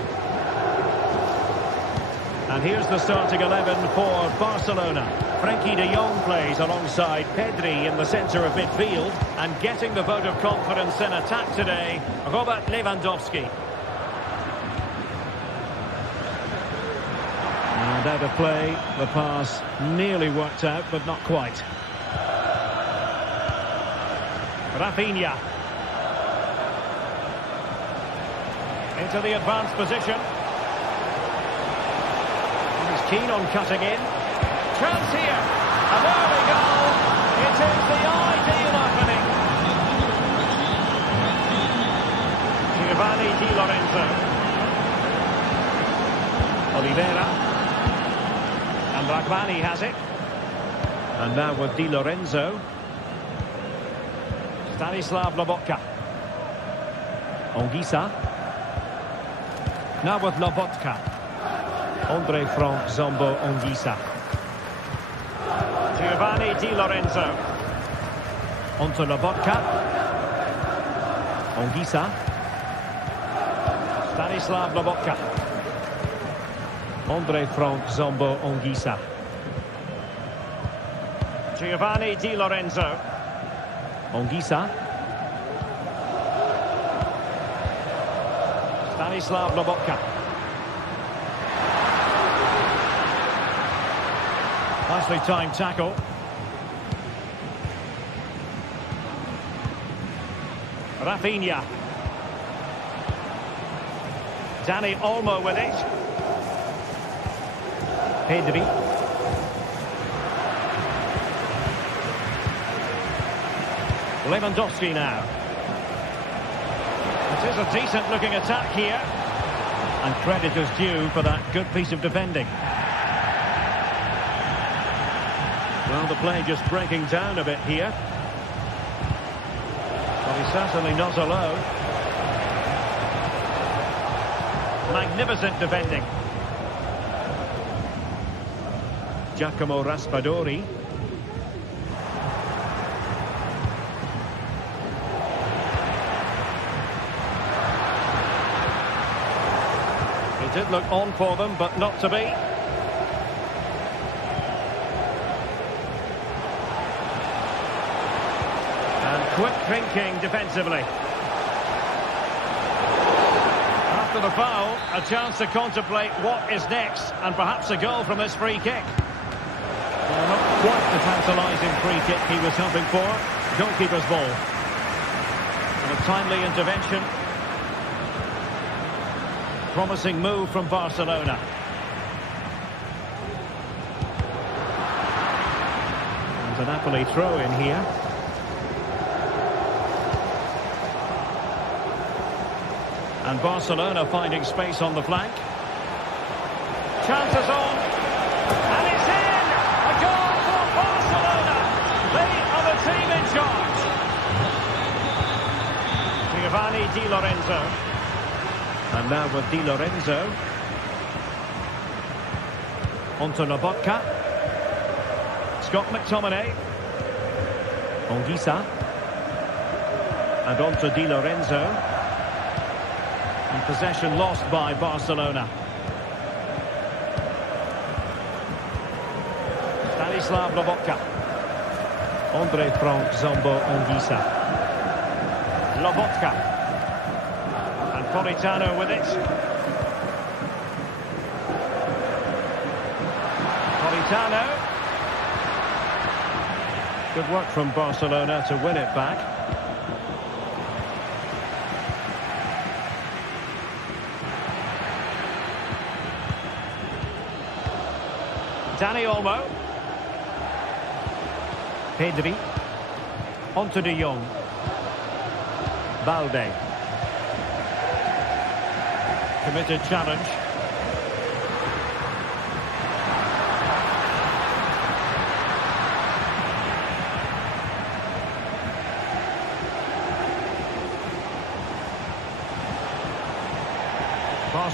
And here's the starting 11 for Barcelona. Frenkie de Jong plays alongside Pedri in the centre of midfield. And getting the vote of confidence in attack today, Robert Lewandowski. And out of play, the pass nearly worked out, but not quite. Rafinha. Into the advanced position. He's keen on cutting in. Chance here. An early goal. It is the ideal opening. Giovanni Di Lorenzo. Oliveira. And Ragbani has it. And now with Di Lorenzo. Stanislav Lobotka. Anguissa. Now with Lobotka. Andre Frank Zambo Anguissa. Giovanni Di Lorenzo. Onto Lobotka. Anguissa. Stanislav Lobotka. Andre Frank Zambo Anguissa. Giovanni Di Lorenzo. Anguissa. Stanislav Lobotka. Nicely timed tackle. Rafinha. Dani Olmo with it. Pedri. Lewandowski now. It is a decent looking attack here. And credit is due for that good piece of defending. Well, the play just breaking down a bit here. But he's certainly not alone. Magnificent defending. Giacomo Raspadori. It did look on for them, but not to be. Quick thinking defensively. After the foul, a chance to contemplate what is next, and perhaps a goal from this free kick. Well, not quite the tantalising free kick he was hoping for. Goalkeeper's ball. And a timely intervention. Promising move from Barcelona. And a Napoli throw in here. And Barcelona finding space on the flank. Chances on. And it's in! A goal for Barcelona! They are the team in charge. Giovanni Di Lorenzo. And now with Di Lorenzo. Onto Lobotka. Scott McTominay. Anguissa. And onto Di Lorenzo. And possession lost by Barcelona. Stanislav Lobotka. Andre Frank Zambo Anguissa. Lobotka. And Politano with it. Politano. Good work from Barcelona to win it back. Dani Olmo. Pedri. Onto de Jong. Balde. Committed challenge.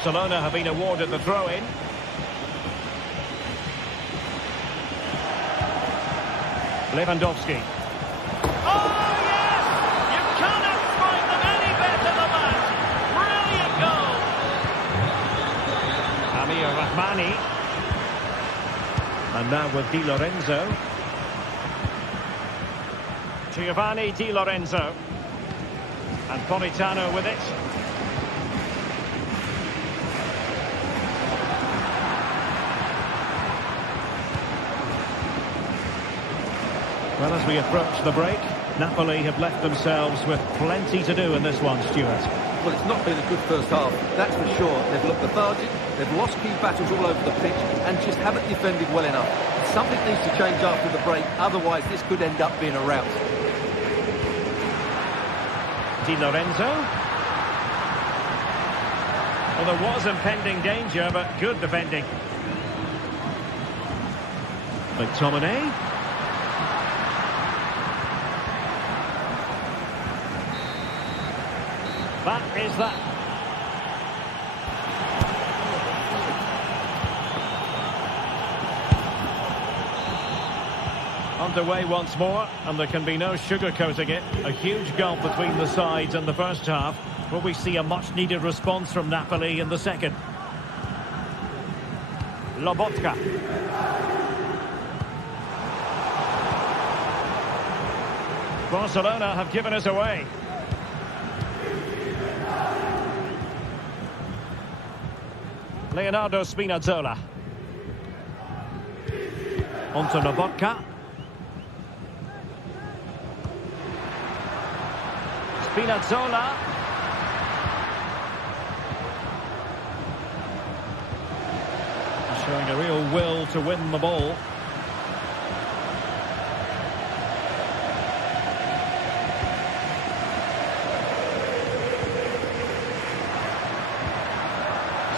Barcelona have been awarded the throw-in. Lewandowski. Oh, yes! You cannot find them any better than that! Brilliant goal! Amir Rahmani. And now with Di Lorenzo. Giovanni Di Lorenzo. And Politano with it. Well, as we approach the break, Napoli have left themselves with plenty to do in this one, Stuart. Well, it's not been a good first half, that's for sure. They've looked lethargic, they've lost key battles all over the pitch, and just haven't defended well enough. Something needs to change after the break, otherwise this could end up being a rout. Di Lorenzo. Well, there was impending danger, but good defending. McTominay. That is that. Underway once more, and there can be no sugarcoating it. A huge gulf between the sides in the first half. Will we see a much-needed response from Napoli in the second? Lobotka. Barcelona have given us away. Leonardo Spinazzola. Onto Lobotka. Spinazzola. Showing a real will to win the ball.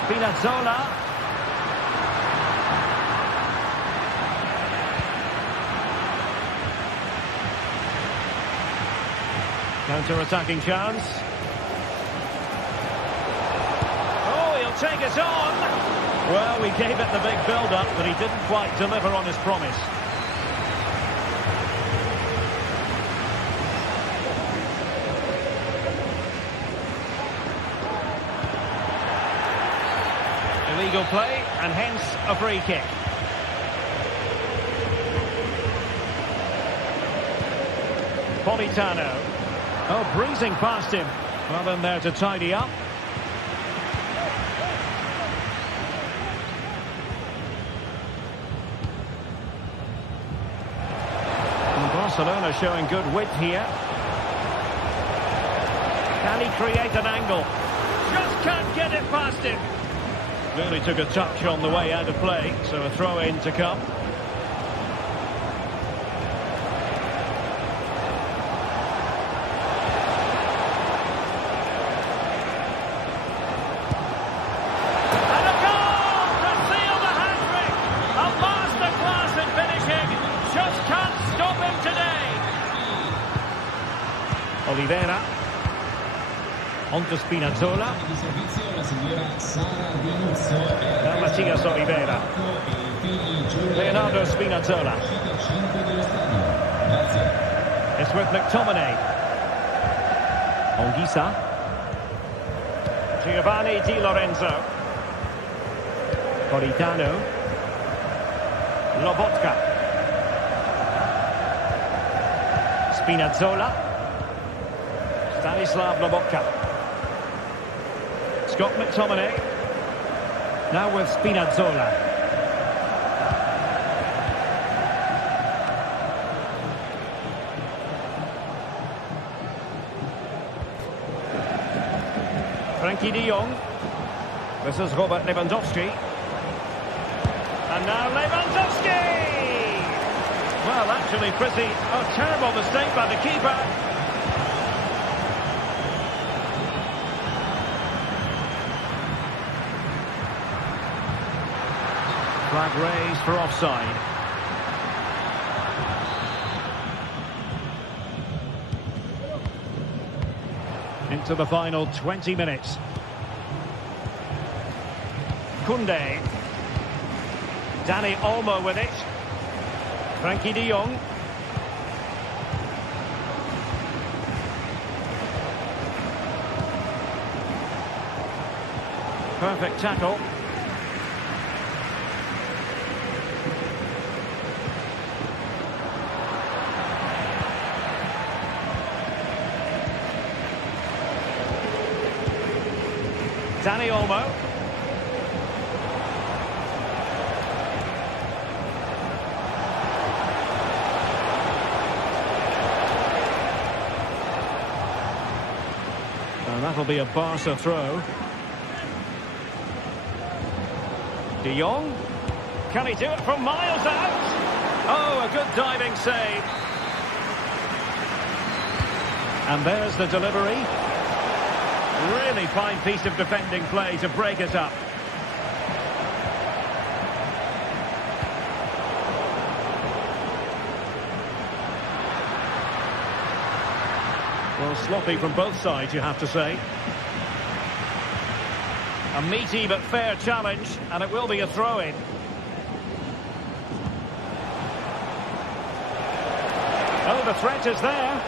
Spinazzola. Counter-attacking chance. Oh, he'll take it on. Well, we gave it the big build-up, but he didn't quite deliver on his promise. Illegal play, and hence a free kick. Politano. Oh, breezing past him. Well, in there to tidy up. And Barcelona showing good width here. Can he create an angle? Just can't get it past him. Really took a touch on the way out of play, so a throw-in to come. And a goal to seal the hat-trick! A masterclass in finishing. Just can't stop him today. Oliveira. On to Spinazzola. Now Matias Oliveira. Leonardo Spinazzola. It's with McTominay. Ongisa. Giovanni Di Lorenzo. Politano. Lobotka. Spinazzola. Stanislav Lobotka. Scott McTominay. Now with Spinazzola. Frankie de Jong. This is Robert Lewandowski. And now Lewandowski! Well, actually pretty... Oh, terrible mistake by the keeper. Flag raised for offside. Into the final 20 minutes. Koundé. Dani Olmo with it. Frankie de Jong. Perfect tackle. Dani Olmo. And that'll be a Barca throw. De Jong. Can he do it from miles out? Oh, a good diving save. And there's the delivery. Really fine piece of defending play to break it up. Well, sloppy from both sides, you have to say. A meaty but fair challenge, and it will be a throw-in. Oh, the threat is there.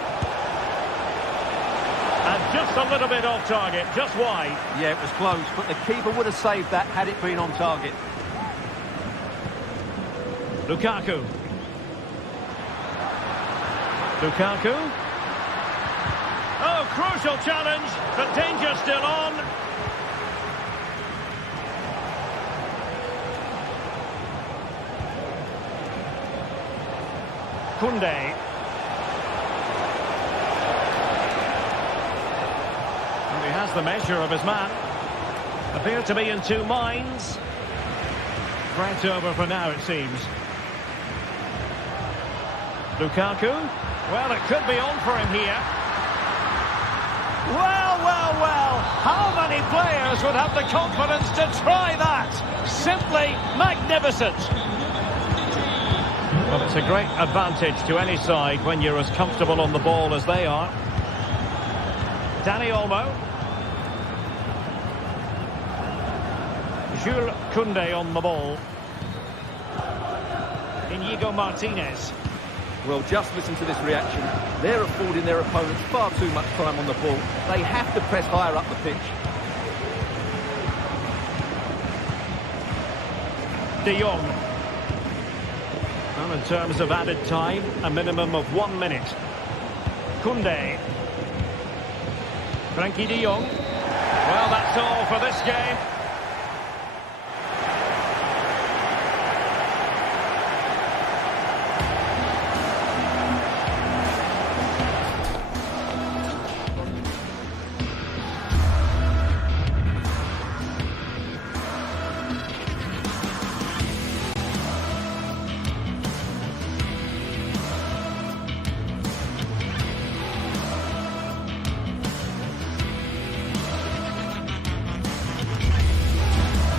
And just a little bit off target, just wide. Yeah, it was close, but the keeper would have saved that had it been on target. Lukaku. Lukaku. Oh, crucial challenge, but danger still on. Koundé. And he has the measure of his man. Appear to be in two minds. Right over for now, it seems. Lukaku. Well, it could be on for him here. Well, well, well. How many players would have the confidence to try that? Simply magnificent. Well, it's a great advantage to any side when you're as comfortable on the ball as they are. Dani Olmo. Jules Koundé on the ball. Inigo Martinez. Well, just listen to this reaction. They're affording their opponents far too much time on the ball. They have to press higher up the pitch. De Jong. Well, in terms of added time, a minimum of 1 minute. Koundé. Frankie de Jong. Well, that's all for this game.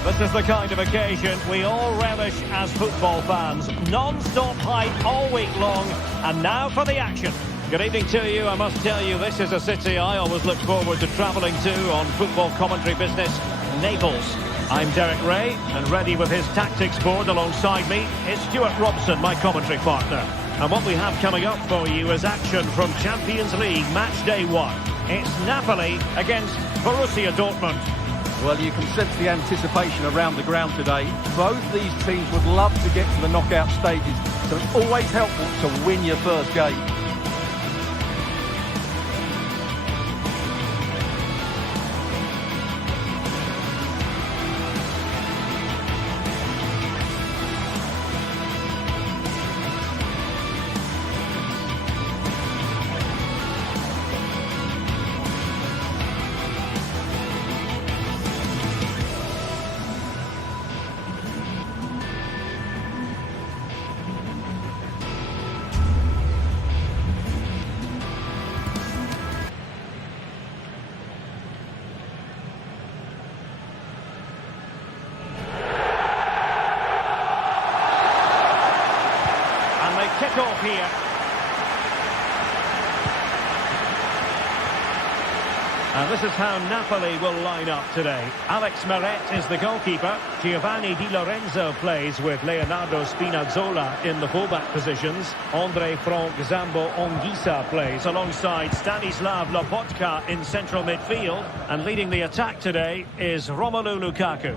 This is the kind of occasion we all relish as football fans. Non-stop hype all week long, and now for the action. Good evening to you. I must tell you, this is a city I always look forward to travelling to on football commentary business, Naples. I'm Derek Ray, and ready with his tactics board alongside me is Stuart Robson, my commentary partner. And what we have coming up for you is action from Champions League match day 1. It's Napoli against Borussia Dortmund. Well, you can sense the anticipation around the ground today. Both these teams would love to get to the knockout stages, so it's always helpful to win your first game. Kick off here. And this is how Napoli will line up today. Alex Meret is the goalkeeper. Giovanni Di Lorenzo plays with Leonardo Spinazzola in the fullback positions. Andre Frank Zambo Anguissa plays alongside Stanislav Lobotka in central midfield. And leading the attack today is Romelu Lukaku.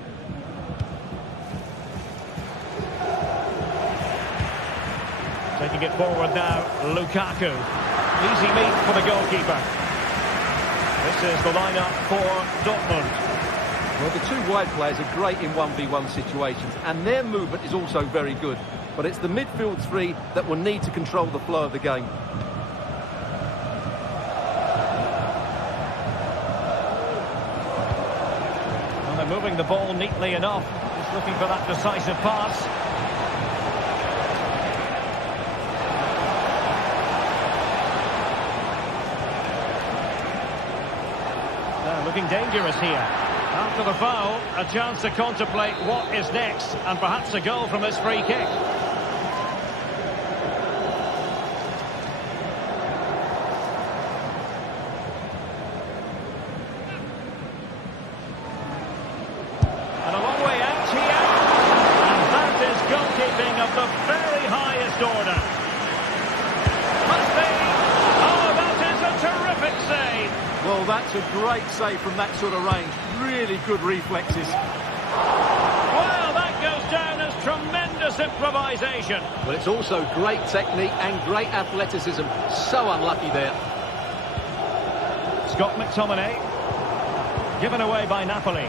Taking it forward now, Lukaku. Easy meet for the goalkeeper. This is the lineup for Dortmund. Well, the two wide players are great in 1v1 situations, and their movement is also very good. But it's the midfield three that will need to control the flow of the game. Well, they're moving the ball neatly enough. Just looking for that decisive pass. Looking dangerous here. After the foul, a chance to contemplate what is next, and perhaps a goal from this free kick. And a long way out here. And that is goalkeeping of the very highest order. Must be. Oh, that is a terrific save. Well, that's a great save from that sort of range. Really good reflexes. Well, that goes down as tremendous improvisation. But it's also great technique and great athleticism. So unlucky there. Scott McTominay. Given away by Napoli.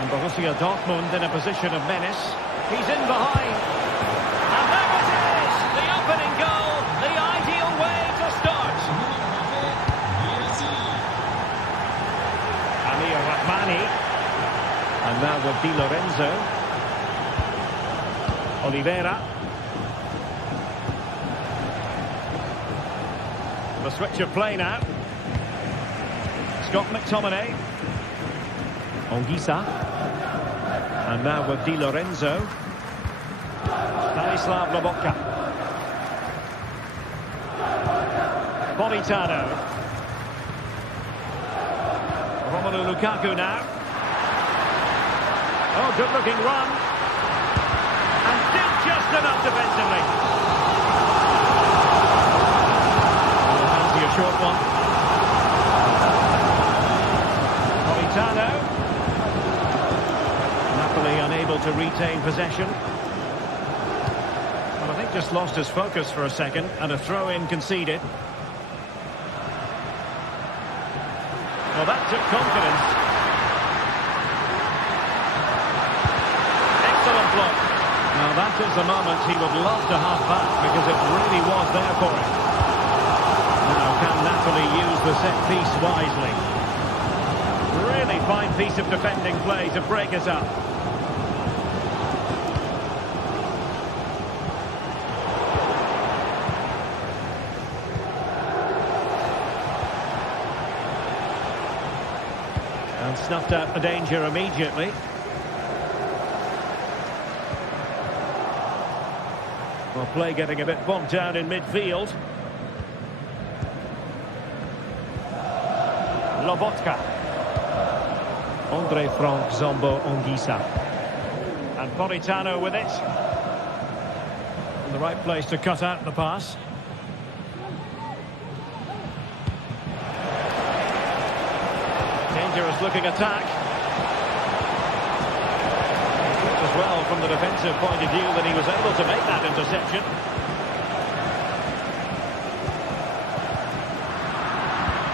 And Borussia Dortmund in a position of menace. He's in behind. And there it is! The opening goal. The ideal way to start. And now with Di Lorenzo. Oliveira. The switch of play now. Scott McTominay. Anguissa. And now with Di Lorenzo. Stanislav Lobotka. Politano. Romelu Lukaku now. Oh, good-looking run. And did just enough defensively. Fancy a short one. Politano. Napoli unable to retain possession. Well, I think just lost his focus for a second, and a throw-in conceded. Well, that took confidence. Excellent block. Now, that is the moment he would love to have back, because it really was there for him. Now, can Napoli use the set piece wisely? Really fine piece of defending play to break us up. And snuffed out the danger immediately. Well, play getting a bit bogged down in midfield. Lobotka. Andre Frank Zambo Anguissa. And Politano with it. In the right place to cut out the pass. Dangerous looking attack. Good as well from the defensive point of view that he was able to make that interception.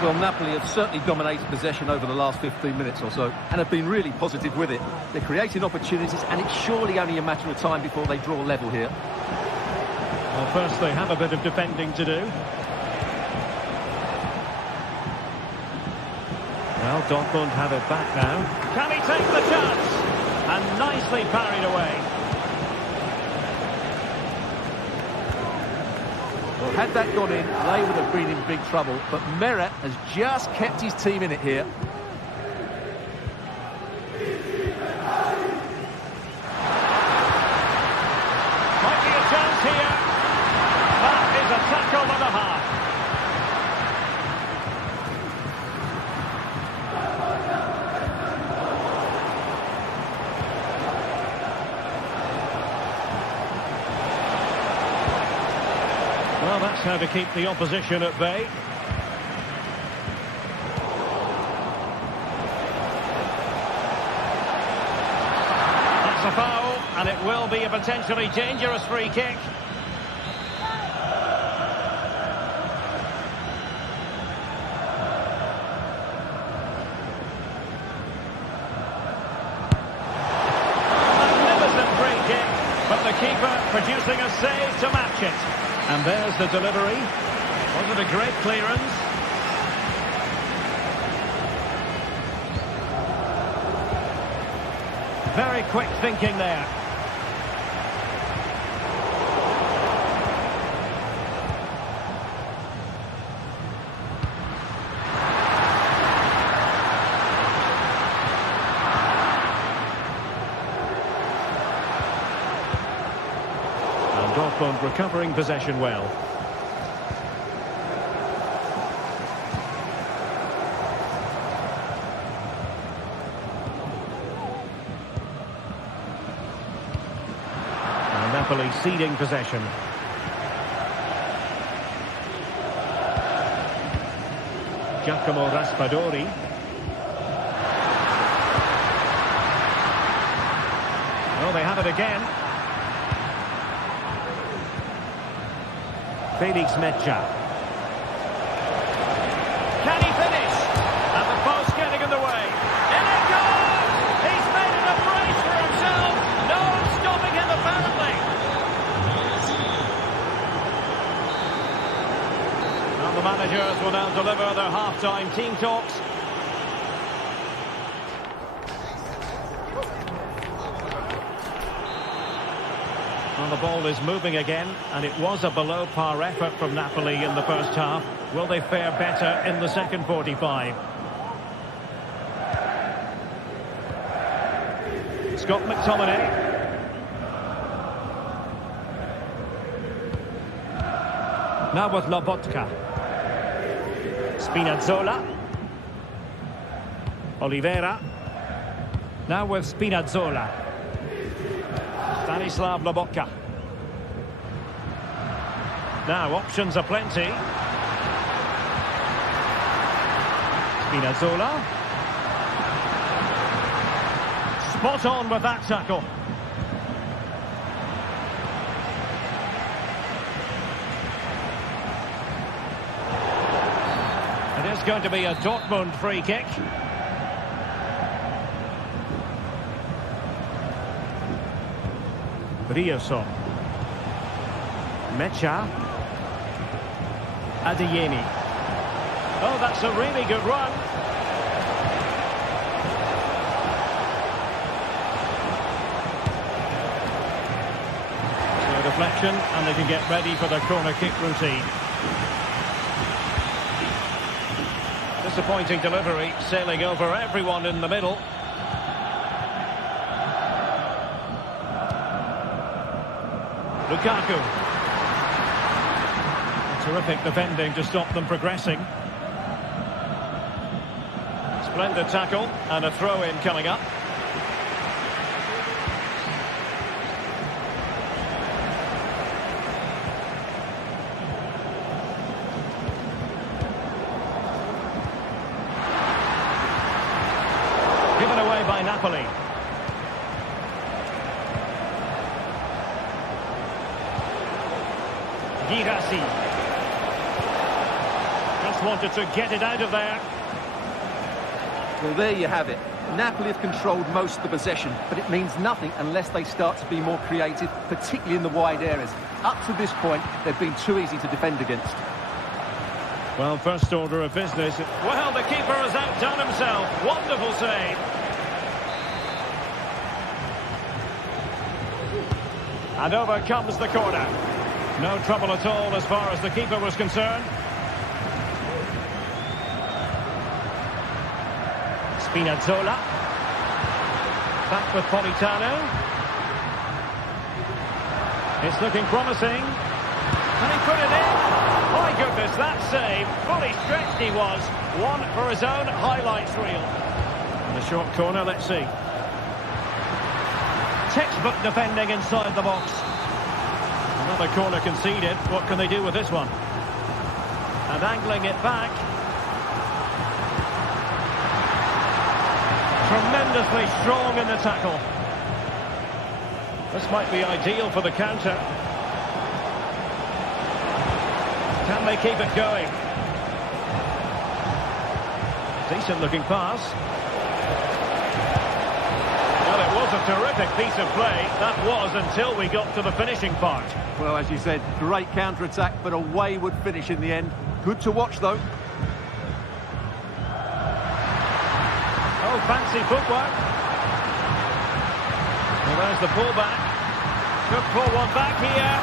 Well, Napoli have certainly dominated possession over the last 15 minutes or so and have been really positive with it. They're creating opportunities, and it's surely only a matter of time before they draw level here. Well, first they have a bit of defending to do. Well, Dortmund have it back now. Can he take the chance? And nicely parried away. Well, had that gone in, they would have been in big trouble. But Meret has just kept his team in it here. Might be a chance here. That is a tackle and a half. Well, that's how to keep the opposition at bay. That's a foul, and it will be a potentially dangerous free kick. But the keeper producing a save to match it. And there's the delivery. Was it a great clearance? Very quick thinking there. Dortmund recovering possession well. And Napoli ceding possession. Giacomo Raspadori. Oh, they have it again. Felix Mecha. Can he finish? And the post getting in the way. In it goes! He's made it a brace for himself. No stopping him apparently. And the managers will now deliver their half-time team talks. Well, the ball is moving again, and it was a below-par effort from Napoli in the first half. Will they fare better in the second 45? Scott McTominay. Now with Lobotka. Spinazzola. Oliveira. Now with Spinazzola. Stanislav Lobotka. Now options are plenty. Spinazzola. Spot on with that tackle. It is going to be a Dortmund free kick. Rioso. Mecha. Adeyemi. Oh, that's a really good run. So deflection, and they can get ready for the corner kick routine. Disappointing delivery, sailing over everyone in the middle. Lukaku. Terrific defending to stop them progressing. Splendid tackle and a throw-in coming up. Given away by Napoli. Girassi. Just wanted to get it out of there. Well, there you have it. Napoli have controlled most of the possession, but it means nothing unless they start to be more creative, particularly in the wide areas. Up to this point, they've been too easy to defend against. Well, first order of business. Well, the keeper has outdone himself. Wonderful save. And over comes the corner. No trouble at all as far as the keeper was concerned. Spinazzola. Back with Politano. It's looking promising. Can he put it in? My goodness, that save. Fully stretched he was. One for his own highlights reel. And the short corner, let's see. Textbook defending inside the box. Another corner conceded. What can they do with this one? And angling it back. Tremendously strong in the tackle. This might be ideal for the counter. Can they keep it going? Decent looking pass. Well, it was a terrific piece of play. That was until we got to the finishing part. Well, as you said, great counter-attack, but a wayward finish in the end. Good to watch, though. Oh, fancy footwork. Well, there's the pullback. Could pull one back here.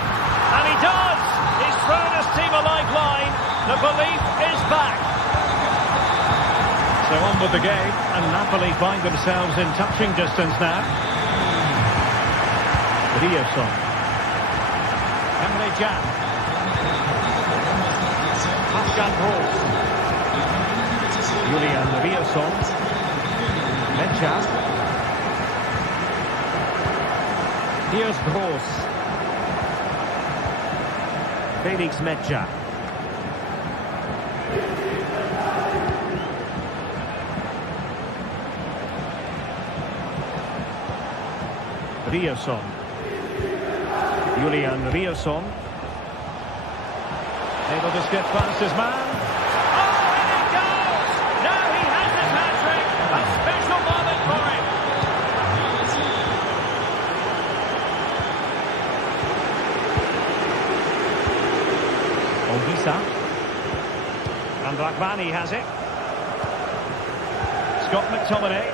And he does! He's thrown his team a lifeline. The belief is back. So on with the game, and Napoli find themselves in touching distance now. Rioson. Emre Can. Pascal Gross. Julian Rioson. Mecha. Here's Gross. Felix Mecha. Rioson. Julian Rioson. Able to skip past his man. Oh, and it goes! Now he has his hat-trick. A special moment for him. Olgisa. And Rahmani has it. Scott McTominay.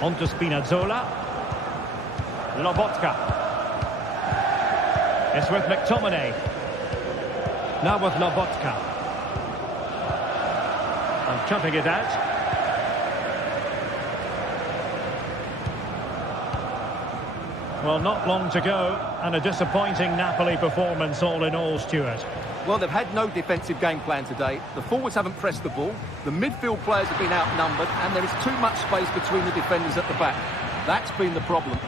On to Spinazzola. Lobotka. It's with McTominay. Now with Lobotka. And cutting it out. Well, not long to go, and a disappointing Napoli performance all in all, Stuart. Well, they've had no defensive game plan today. The forwards haven't pressed the ball. The midfield players have been outnumbered, and there is too much space between the defenders at the back. That's been the problem.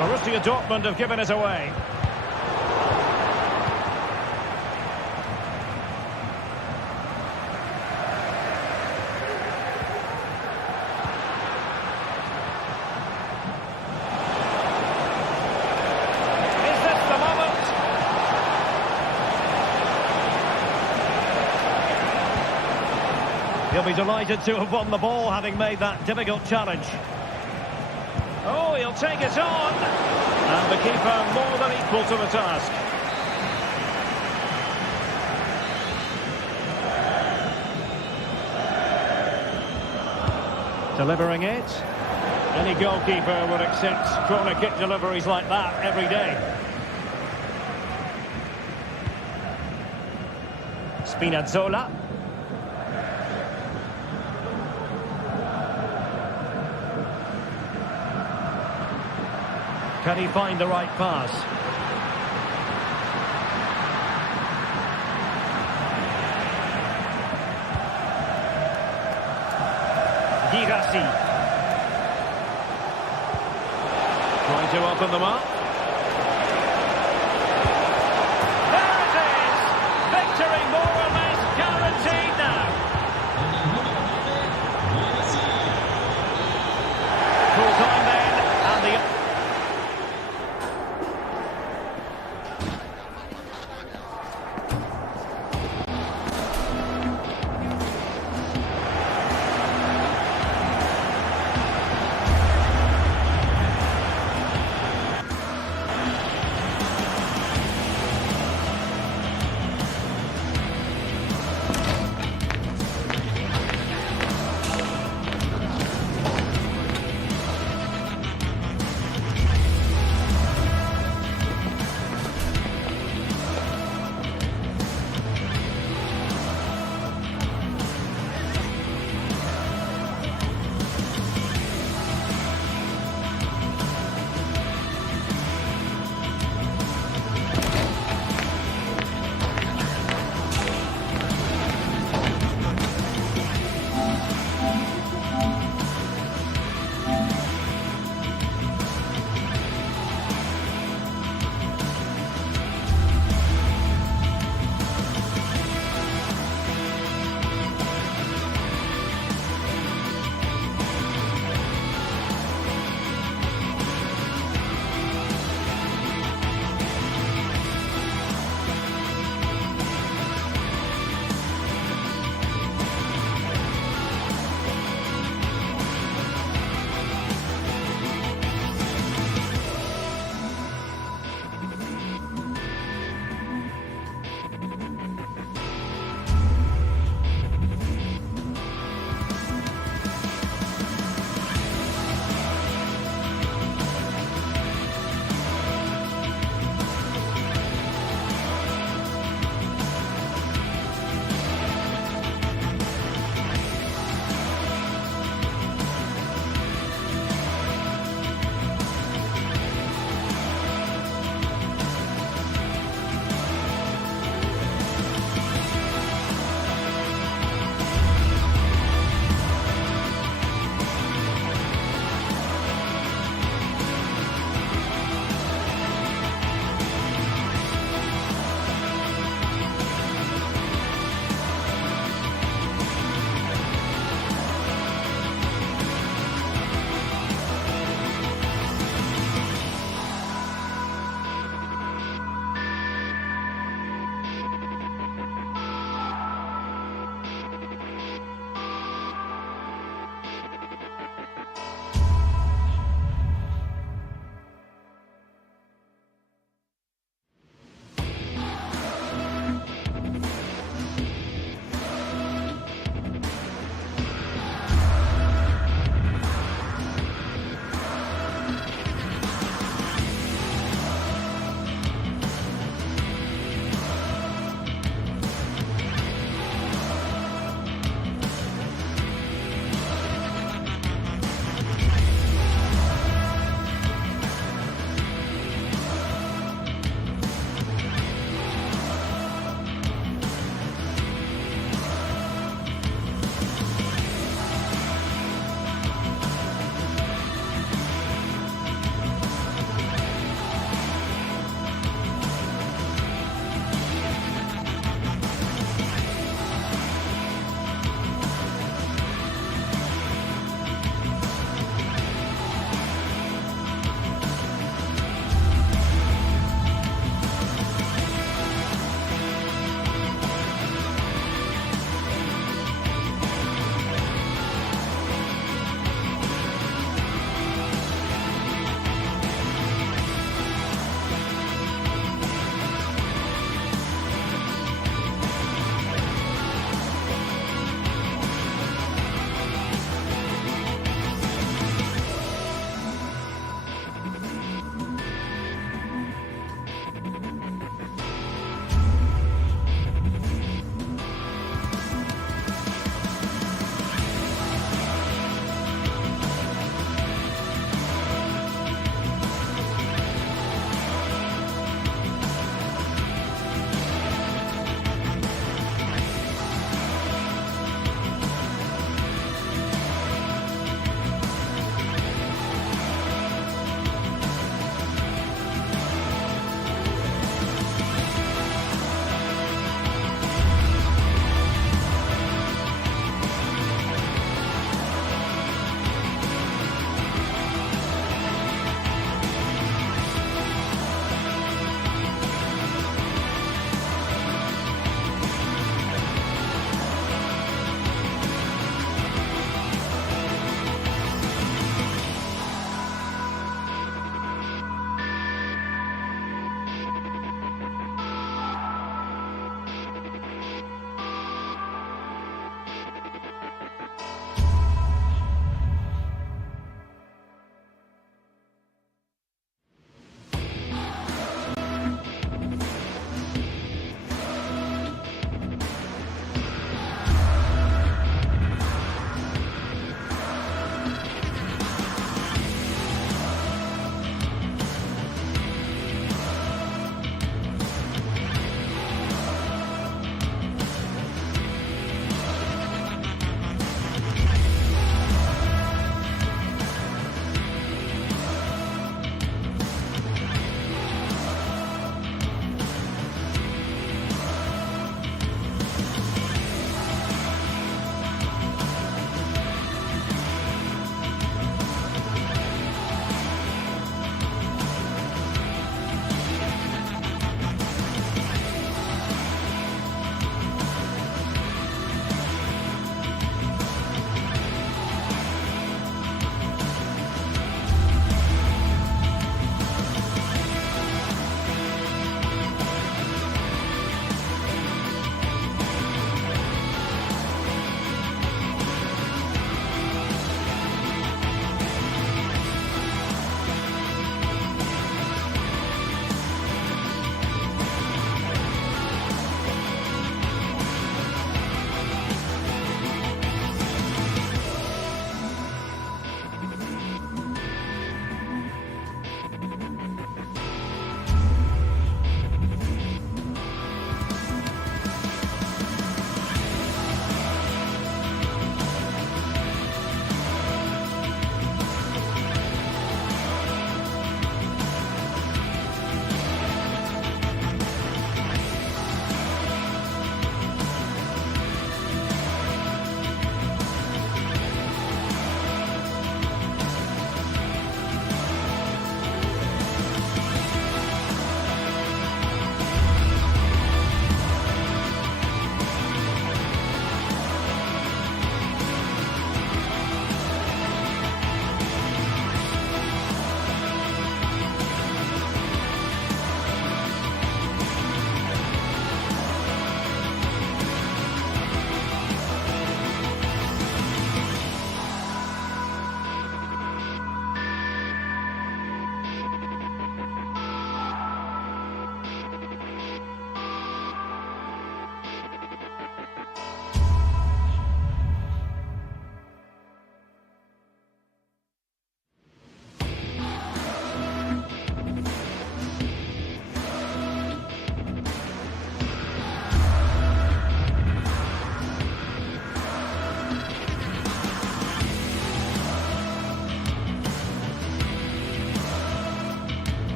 Borussia Dortmund have given it away. He'll be delighted to have won the ball, having made that difficult challenge. Oh, he'll take it on. And the keeper more than equal to the task. Delivering it. Any goalkeeper would accept corner kick deliveries like that every day. Spinazzola. Can he find the right pass? Girassi. Trying to open them up. There it is! Victory more or less guaranteed now. Full time then, and the...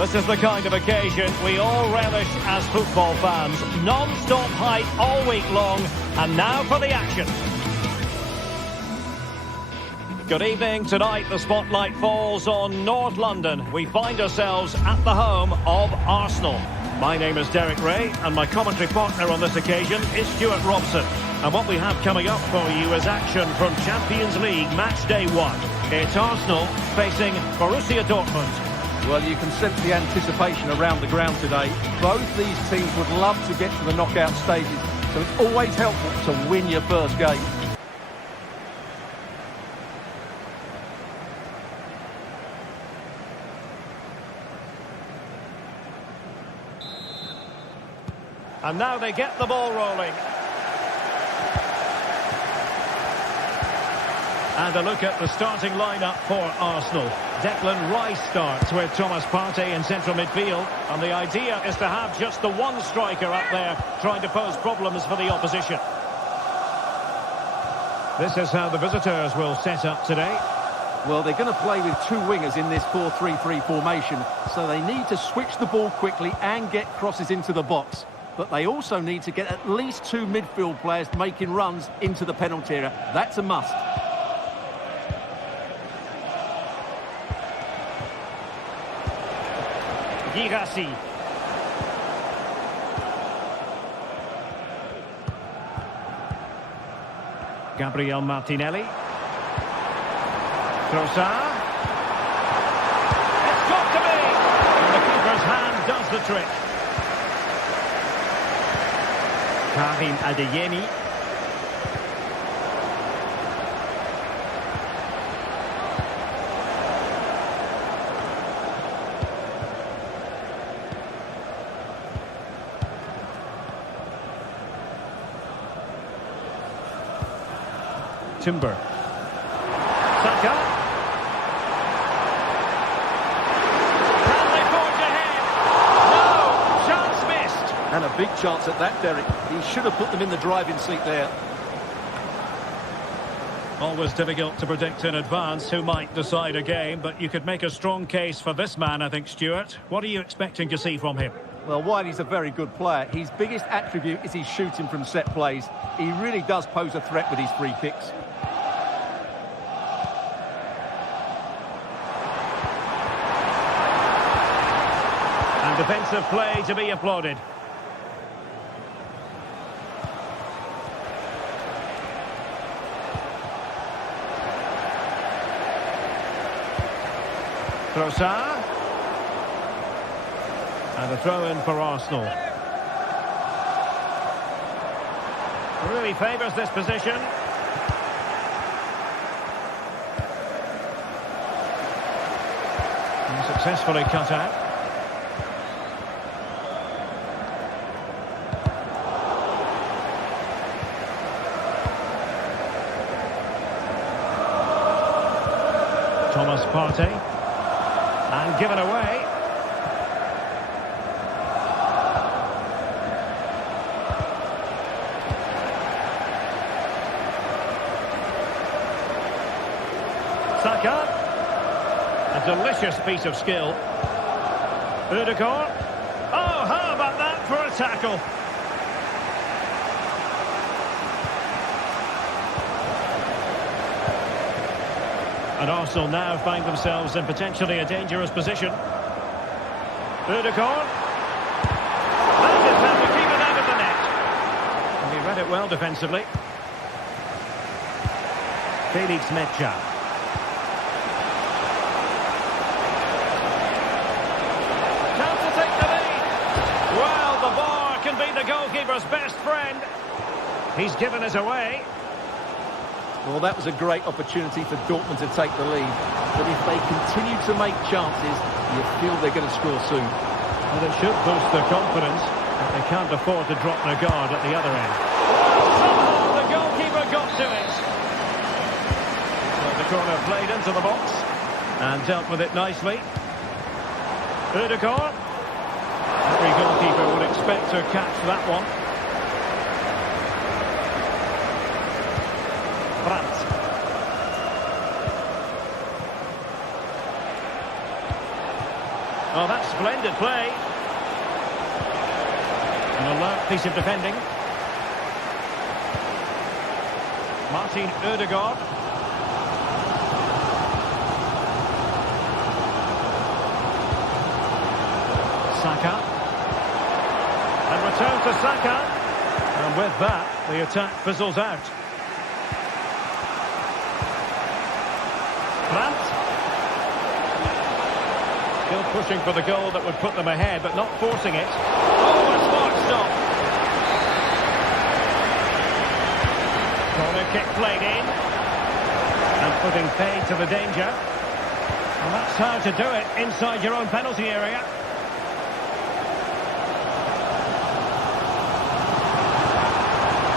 This is the kind of occasion we all relish as football fans. Non-stop hype all week long, and now for the action. Good evening. Tonight the spotlight falls on North London. We find ourselves at the home of Arsenal. My name is Derek Ray, and my commentary partner on this occasion is Stuart Robson. And what we have coming up for you is action from Champions League match day 1. It's Arsenal facing Borussia Dortmund. Well, you can sense the anticipation around the ground today. Both these teams would love to get to the knockout stages, so it's always helpful to win your first game. And now they get the ball rolling. And a look at the starting lineup for Arsenal. Declan Rice starts with Thomas Partey in central midfield. And the idea is to have just the one striker up there trying to pose problems for the opposition. This is how the visitors will set up today. Well, they're going to play with two wingers in this 4-3-3 formation. So they need to switch the ball quickly and get crosses into the box. But they also need to get at least two midfield players making runs into the penalty area. That's a must. Girassi. Gabriel Martinelli. Trossard. It's got to be! And the keeper's hand does the trick. Karim Adeyemi. Timber. Saka. Can they forge ahead? No! Chance missed! And a big chance at that, Derek. He should have put them in the driving seat there. Always difficult to predict in advance who might decide a game, but you could make a strong case for this man, I think, Stuart. What are you expecting to see from him? Well, while he's a very good player, his biggest attribute is his shooting from set plays. He really does pose a threat with his free kicks. And defensive play to be applauded. Trossard. And a throw-in for Arsenal. Really favours this position. And successfully cut out. Thomas Partey. And given away. Saka. A delicious piece of skill. Odegaard. Oh, how about that for a tackle? And Arsenal now find themselves in potentially a dangerous position. Odegaard. That is how to keep it out of the net. And he read it well defensively. Felix Mecha. Chance to take the lead. Well, the bar can be the goalkeeper's best friend. He's given it away. Well, that was a great opportunity for Dortmund to take the lead. But if they continue to make chances, you feel they're going to score soon. And it should boost their confidence, but they can't afford to drop their guard at the other end. Somehow the goalkeeper got to it. So the corner played into the box and dealt with it nicely. Odegaard. Every goalkeeper would expect to catch that one. Brandt. Oh, that's splendid play. An alert piece of defending. Martin Ødegaard. Saka. And return to Saka. And with that, the attack fizzles out. Brandt. Still pushing for the goal that would put them ahead, but not forcing it. Oh, a smart stop. Corner kick played in. And putting paid to the danger. And that's how to do it inside your own penalty area.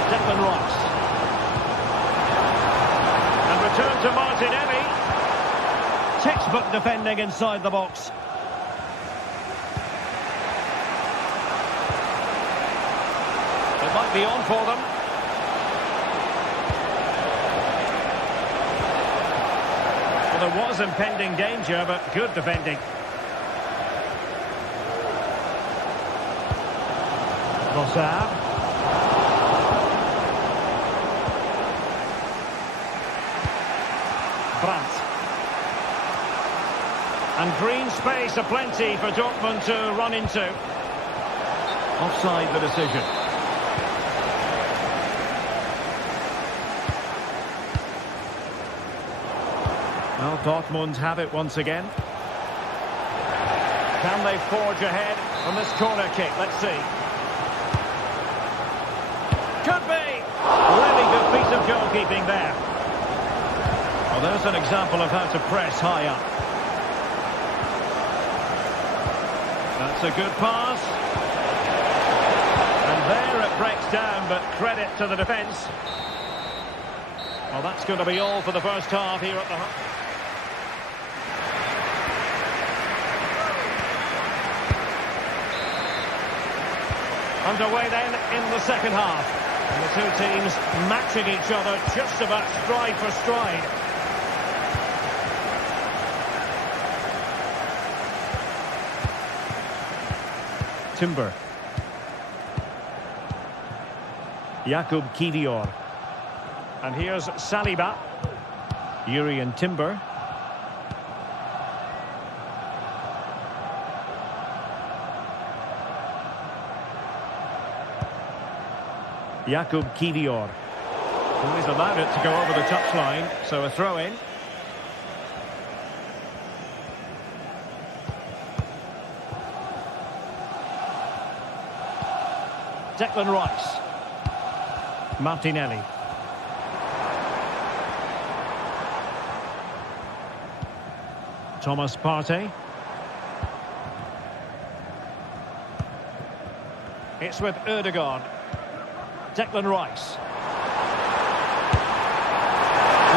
Declan Rice. And return to Martinelli. Textbook defending inside the box. It might be on for them. Well, there was impending danger, but good defending. Rosar. Brandt. And green space aplenty for Dortmund to run into. Offside the decision. Well, Dortmund have it once again. Can they forge ahead from this corner kick? Let's see. Could be! Really good piece of goalkeeping there. Well, there's an example of how to press high up. That's a good pass. And there it breaks down, but credit to the defence. Well, that's going to be all for the first half here at the... Underway then in the second half. And the two teams matching each other just about stride for stride. Timber. Jakub Kivior. And here's Saliba. Yuri and Timber. Jakub Kivior. Well, he's allowed it to go over the touchline, so a throw in. Declan Rice. Martinelli. Thomas Partey. It's with Ødegaard. Declan Rice.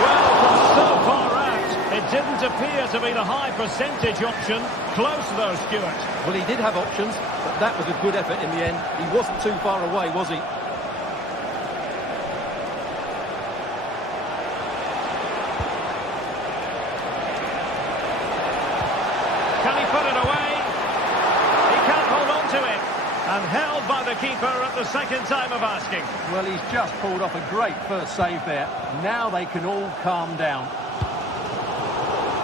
Well, from so far out, it didn't appear to be the high percentage option. Close though, Stuart. Well, he did have options, but that was a good effort in the end. He wasn't too far away, was he? Can he put it away? He can't hold on to it. And held by the keeper at the second time of asking. Well, he's just pulled off a great first save there. Now they can all calm down.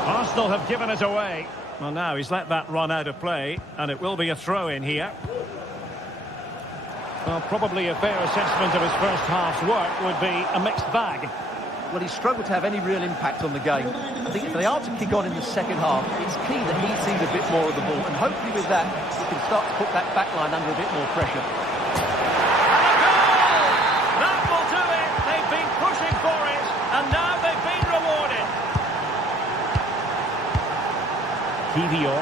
Arsenal have given it away. Well, now he's let that run out of play, and it will be a throw-in here. Well, probably a fair assessment of his first half's work would be a mixed bag. Well, he struggled to have any real impact on the game. I think if they are to kick on in the second half, it's key that he sees a bit more of the ball. And hopefully with that, he can start to put that back line under a bit more pressure. And a goal! That will do it! They've been pushing for it, and now they've been rewarded. Kivior.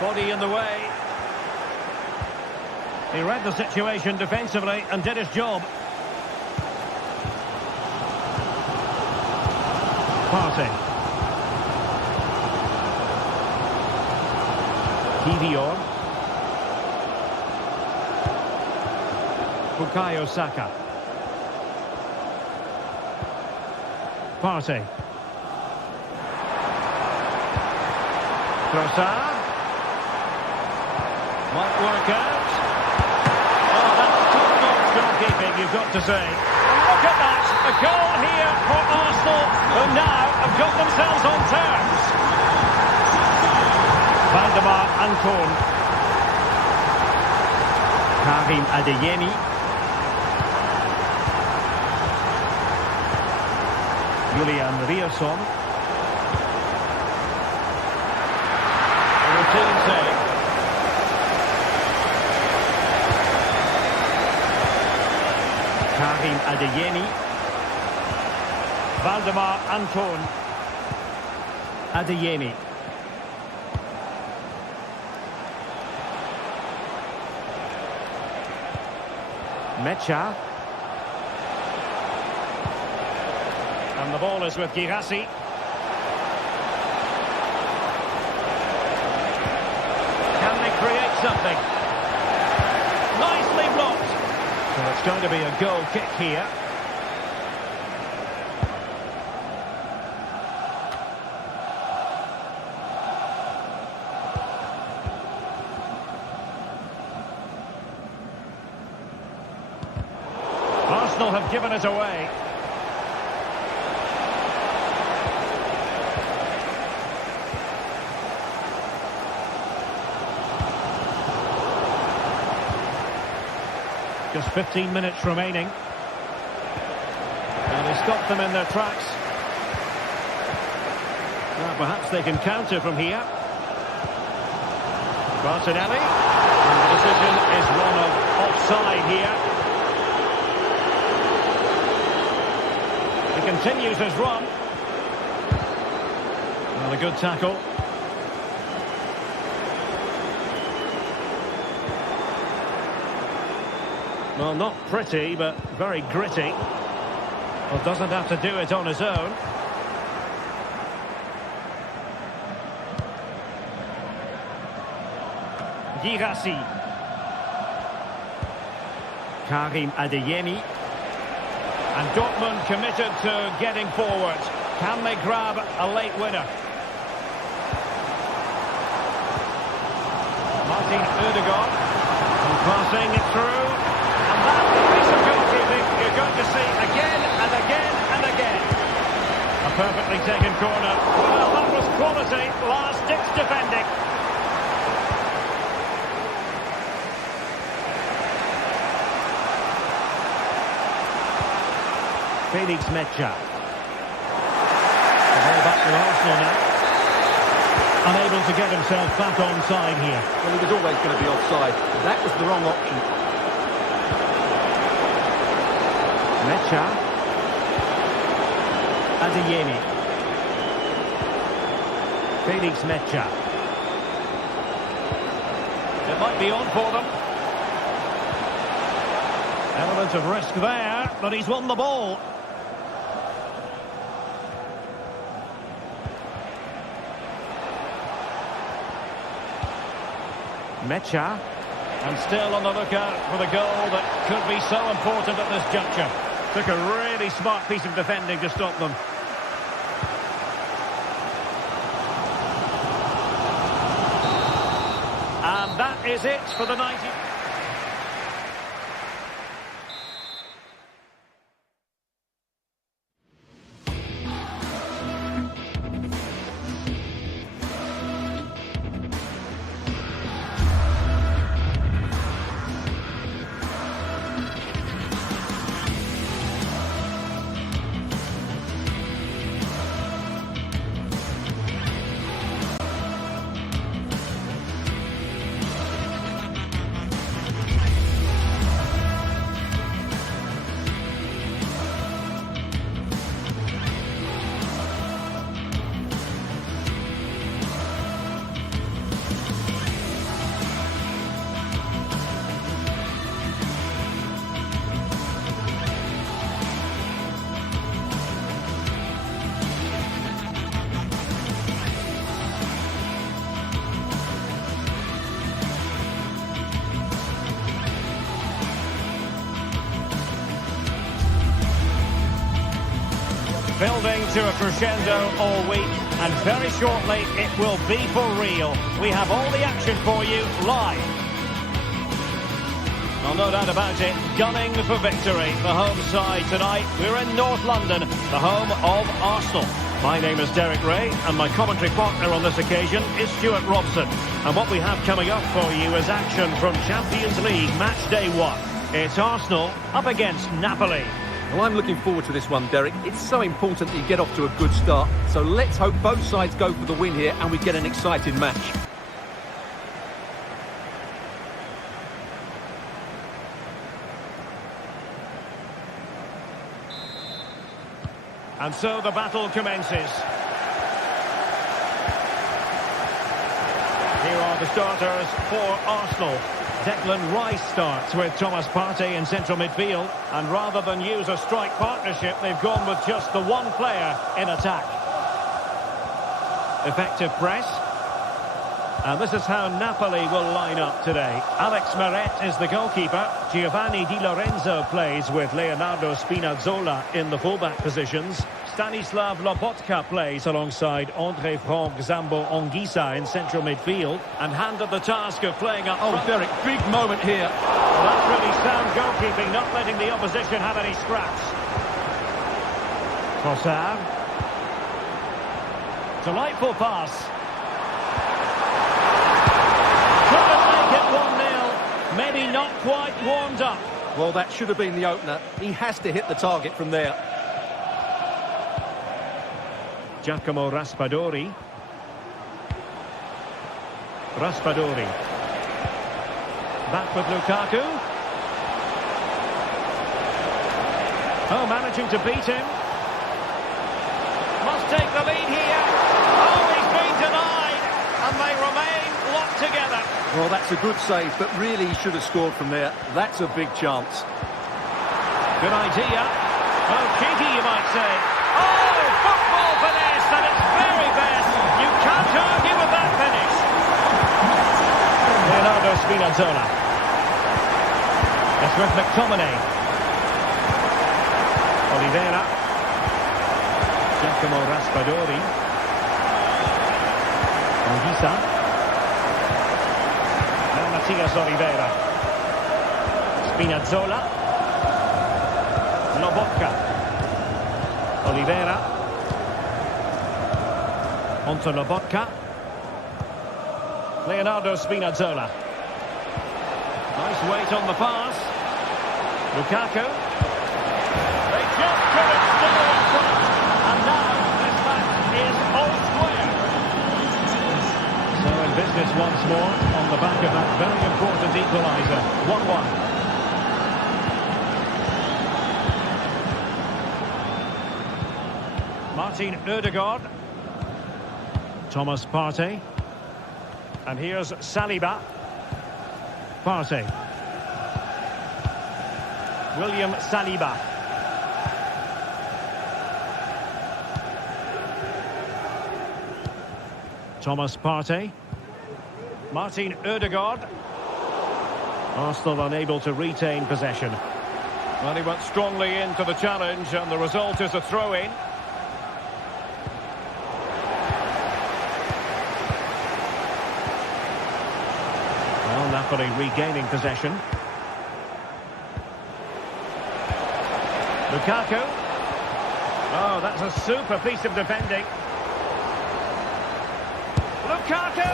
Body in the way. He read the situation defensively and did his job. Partey. Kivior. Bukayo Saka. Partey. Trossard. Might work out. Oh, that's top-notch goalkeeping, you've got to say. Look at that! A goal here for Arsenal, who now have got themselves on terms. Valdemar Anton. Karim Adeyemi. Julian Rierson. A routine save. Karim Adeyemi. Valdemar Anton. Adeyemi. Mecha. And the ball is with Girassi. Can they create something? Nicely blocked. So it's going to be a goal kick here. Arsenal have given it away. Just 15 minutes remaining. And he stopped them in their tracks. Well, perhaps they can counter from here. Martinelli. And the decision is one of offside here. He continues his run. Well, a good tackle. Well, not pretty, but very gritty. Well, doesn't have to do it on his own. Girassi. Karim Adeyemi. And Dortmund committed to getting forward. Can they grab a late winner? Martin Odegaard. And passing it through. And that piece of goalkeeping you're going to see again and again and again. A perfectly taken corner. Well, that was quality. Last-ditch defending. Felix Mecha. The ball back to Arsenal now. Unable to get himself back onside here. Well, he was always going to be offside. That was the wrong option. Mecha. Adeyemi. Felix Mecha. It might be on for them. Element of risk there, but he's won the ball. Mecha, and still on the lookout for the goal that could be so important at this juncture. Took a really smart piece of defending to stop them. And that is it for the 90. Building to a crescendo all week, and very shortly it will be for real. We have all the action for you live. Well, no doubt about it, gunning for victory. The home side tonight. We're in North London, the home of Arsenal. My name is Derek Ray, and my commentary partner on this occasion is Stuart Robson. And what we have coming up for you is action from Champions League Match Day 1. It's Arsenal up against Napoli. Well, I'm looking forward to this one, Derek. It's so important that you get off to a good start. So let's hope both sides go for the win here and we get an exciting match. And so the battle commences. Here are the starters for Arsenal. Declan Rice starts with Thomas Partey in central midfield. And rather than use a strike partnership, they've gone with just the one player in attack. Effective press. And this is how Napoli will line up today. Alex Meret is the goalkeeper. Giovanni Di Lorenzo plays with Leonardo Spinazzola in the fullback positions. Stanislav Lobotka plays alongside Andre Frank Zambo Anguissa in central midfield. And handed the task of playing up front. Oh, Derek, big moment here. Well, that's really sound goalkeeping, not letting the opposition have any scraps. Trossard. Delightful pass. Maybe not quite warmed up. Well, that should have been the opener. He has to hit the target from there. Giacomo Raspadori. Raspadori. Back with Lukaku. Oh, managing to beat him. Must take the lead here. Oh, he's been denied. And they remain locked together. Well, that's a good save, but really he should have scored from there. That's a big chance. Good idea. Oh, cheeky, you might say. Oh, football finish at its very best. You can't argue with that finish. Leonardo Spinazzola. It's with McTominay. Oliveira. Giacomo Raspadori. Anguissa. Matias Oliveira. Spinazzola. Lobotka. Oliveira. Onto Lobotka. Leonardo Spinazzola. Nice weight on the pass. Lukaku. They just couldn't stay in front. And now this match is all square. So in business once more on the back of that very important equaliser. 1-1. Martin Ødegaard. Thomas Partey. And here's Saliba. Partey. William Saliba. Thomas Partey. Martin Ødegaard. Arsenal unable to retain possession. Well, he went strongly into the challenge and the result is a throw-in. Well, Napoli regaining possession. Lukaku. Oh, that's a super piece of defending. Lukaku!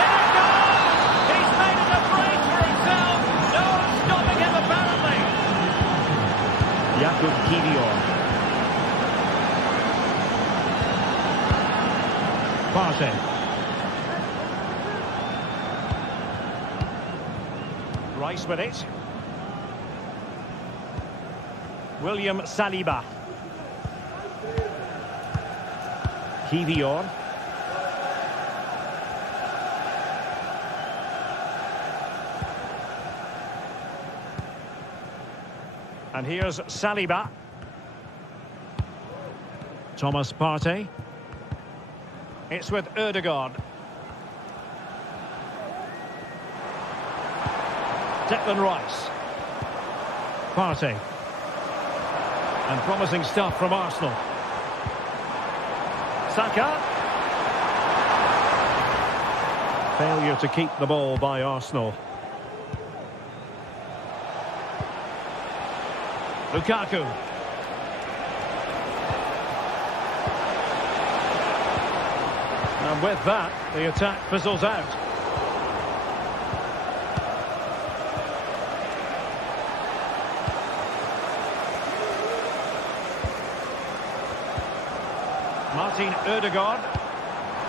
In it goes! He's made it a break for himself! No stopping him, apparently! Jakub Kiwior. Partey. Rice with it. William Saliba. Kiwior. And here's Saliba. Thomas Partey. It's with Ødegaard. Declan Rice. Partey. And promising stuff from Arsenal. Saka. Failure to keep the ball by Arsenal. Lukaku. And with that, the attack fizzles out. Martin Ødegaard.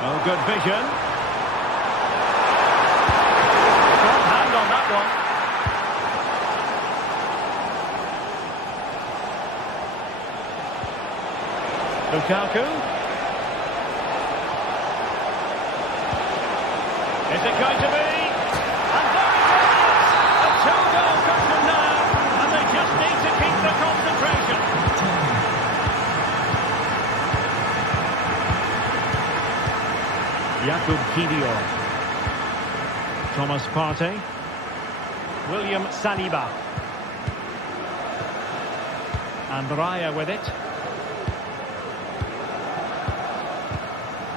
Oh, good vision. Front hand on that one. Lukaku. Is it going to be? And there it is! A two-goal cushion now, and they just need to keep the concentration. Jakub Kiwior. Thomas Partey. William Saliba. And Raya with it.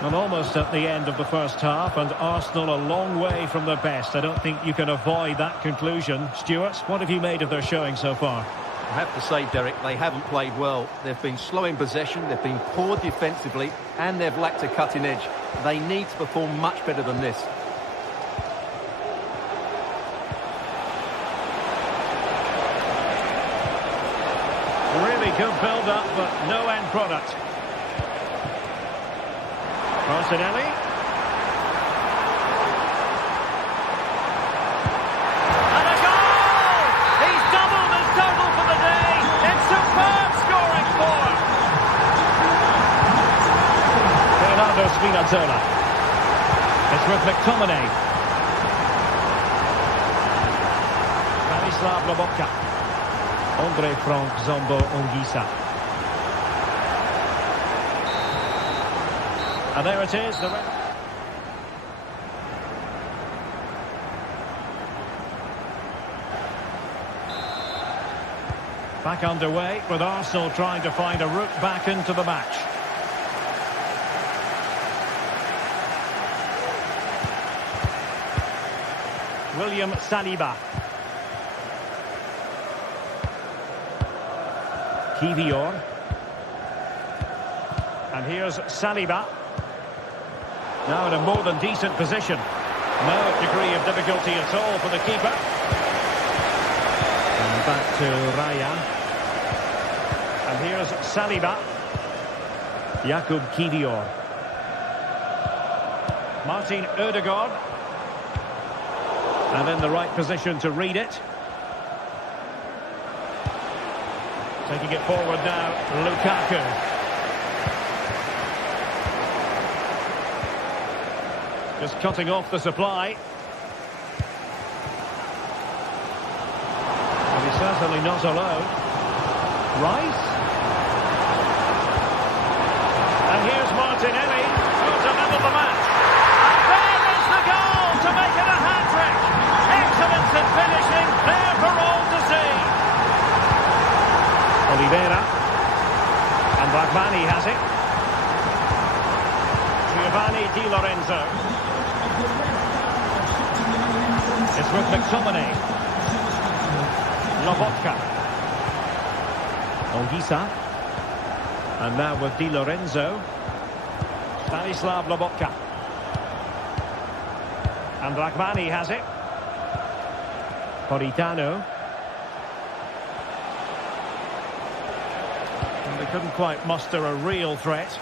And almost at the end of the first half, and Arsenal a long way from their best. I don't think you can avoid that conclusion. Stuart, what have you made of their showing so far? I have to say, Derek, they haven't played well. They've been slow in possession, they've been poor defensively, and they've lacked a cutting edge. They need to perform much better than this. Really good build-up, but no end product. Martinelli. And a goal! He's doubled his total for the day. It's superb scoring form. Bernardo Spinazzola. It's with McTominay. Stanislav Lobotka. Andre Frank Zombo Ongisa. And there it is. Back underway with Arsenal trying to find a route back into the match. William Saliba. Kiwior. And here's Saliba. Now in a more than decent position. No degree of difficulty at all for the keeper. And back to Raya. And here's Saliba. Jakub Kiwior. Martin Ødegaard. And in the right position to read it. Taking it forward now, Lukaku. Just cutting off the supply. And he's certainly not alone. Rice. And here's Martinelli to level the match. And there is the goal to make it a hat-trick. Excellence in finishing, there for all to see. Oliveira. And Rahmani has it. Giovanni Di Lorenzo. It's with McTominay. Lobotka. Ongisa. And now with Di Lorenzo. Stanislav Lobotka. And Rahmani has it. Politano. And they couldn't quite muster a real threat.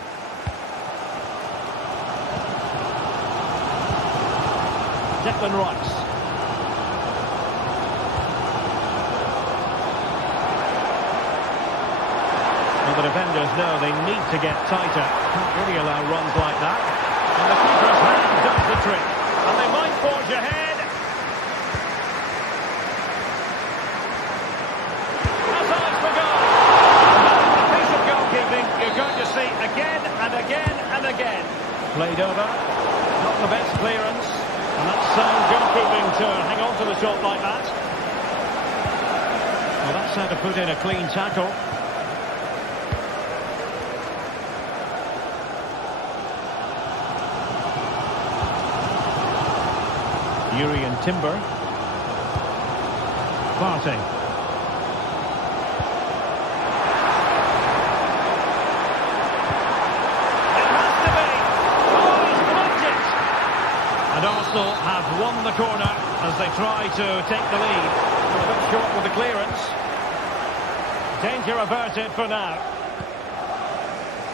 Declan Rice. Well, the defenders know they need to get tighter. Can't really allow runs like that. And the keeper's hand does the trick. And they might forge ahead. Has eyes for goal. A piece of goalkeeping you're going to see again and again and again. Played over. Not the best clearance. And that's sound goalkeeping to hang on to the shot like that. Well, that's how to put in a clean tackle. Urian Timber. Partey. It has to be. Oh, he's blocked it. And Arsenal have won the corner as they try to take the lead. A bit short with the clearance. Danger averted for now.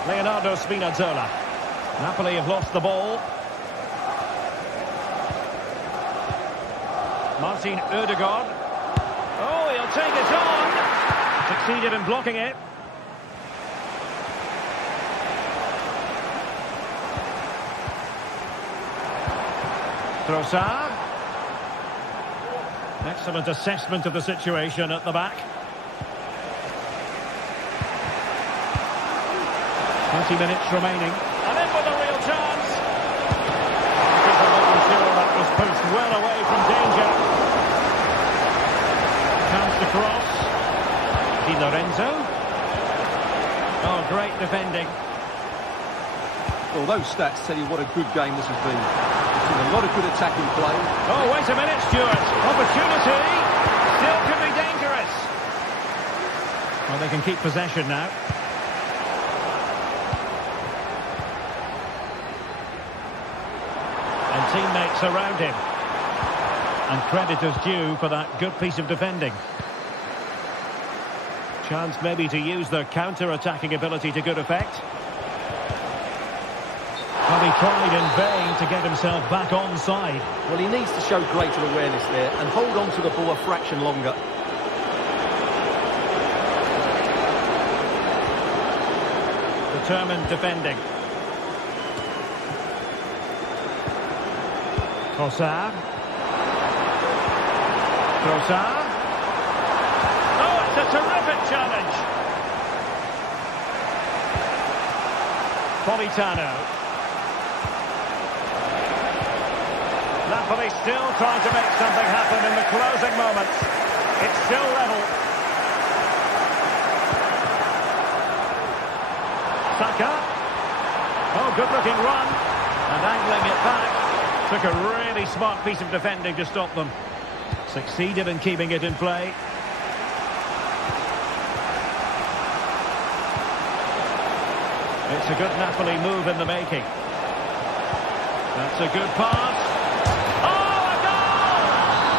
Leonardo Spinazzola. Napoli have lost the ball. Martin Ødegaard. Oh, he'll take it on. Succeeded in blocking it. Trossard. Excellent assessment of the situation at the back. 20 minutes remaining. And in with a real chance. Keeper wasn't sure that was pushed well away from danger. Chance to cross. Di Lorenzo. Oh, great defending. Well, those stats tell you what a good game this has been. We've seen a lot of good attacking play. Oh, wait a minute, Stuart. Opportunity. Still could be dangerous. Well, they can keep possession now. And teammates around him. And credit is due for that good piece of defending. Chance maybe to use their counter-attacking ability to good effect. Well, he tried in vain to get himself back onside. Well, he needs to show greater awareness there and hold on to the ball a fraction longer. Determined defending. Trossard. Trossard. Oh, it's a terrific challenge. Politano. Napoli still trying to make something happen in the closing moments. It's still level. Saka. Oh, good-looking run. And angling it back. Took a really smart piece of defending to stop them. Succeeded in keeping it in play. It's a good Napoli move in the making. That's a good pass. Oh, a goal!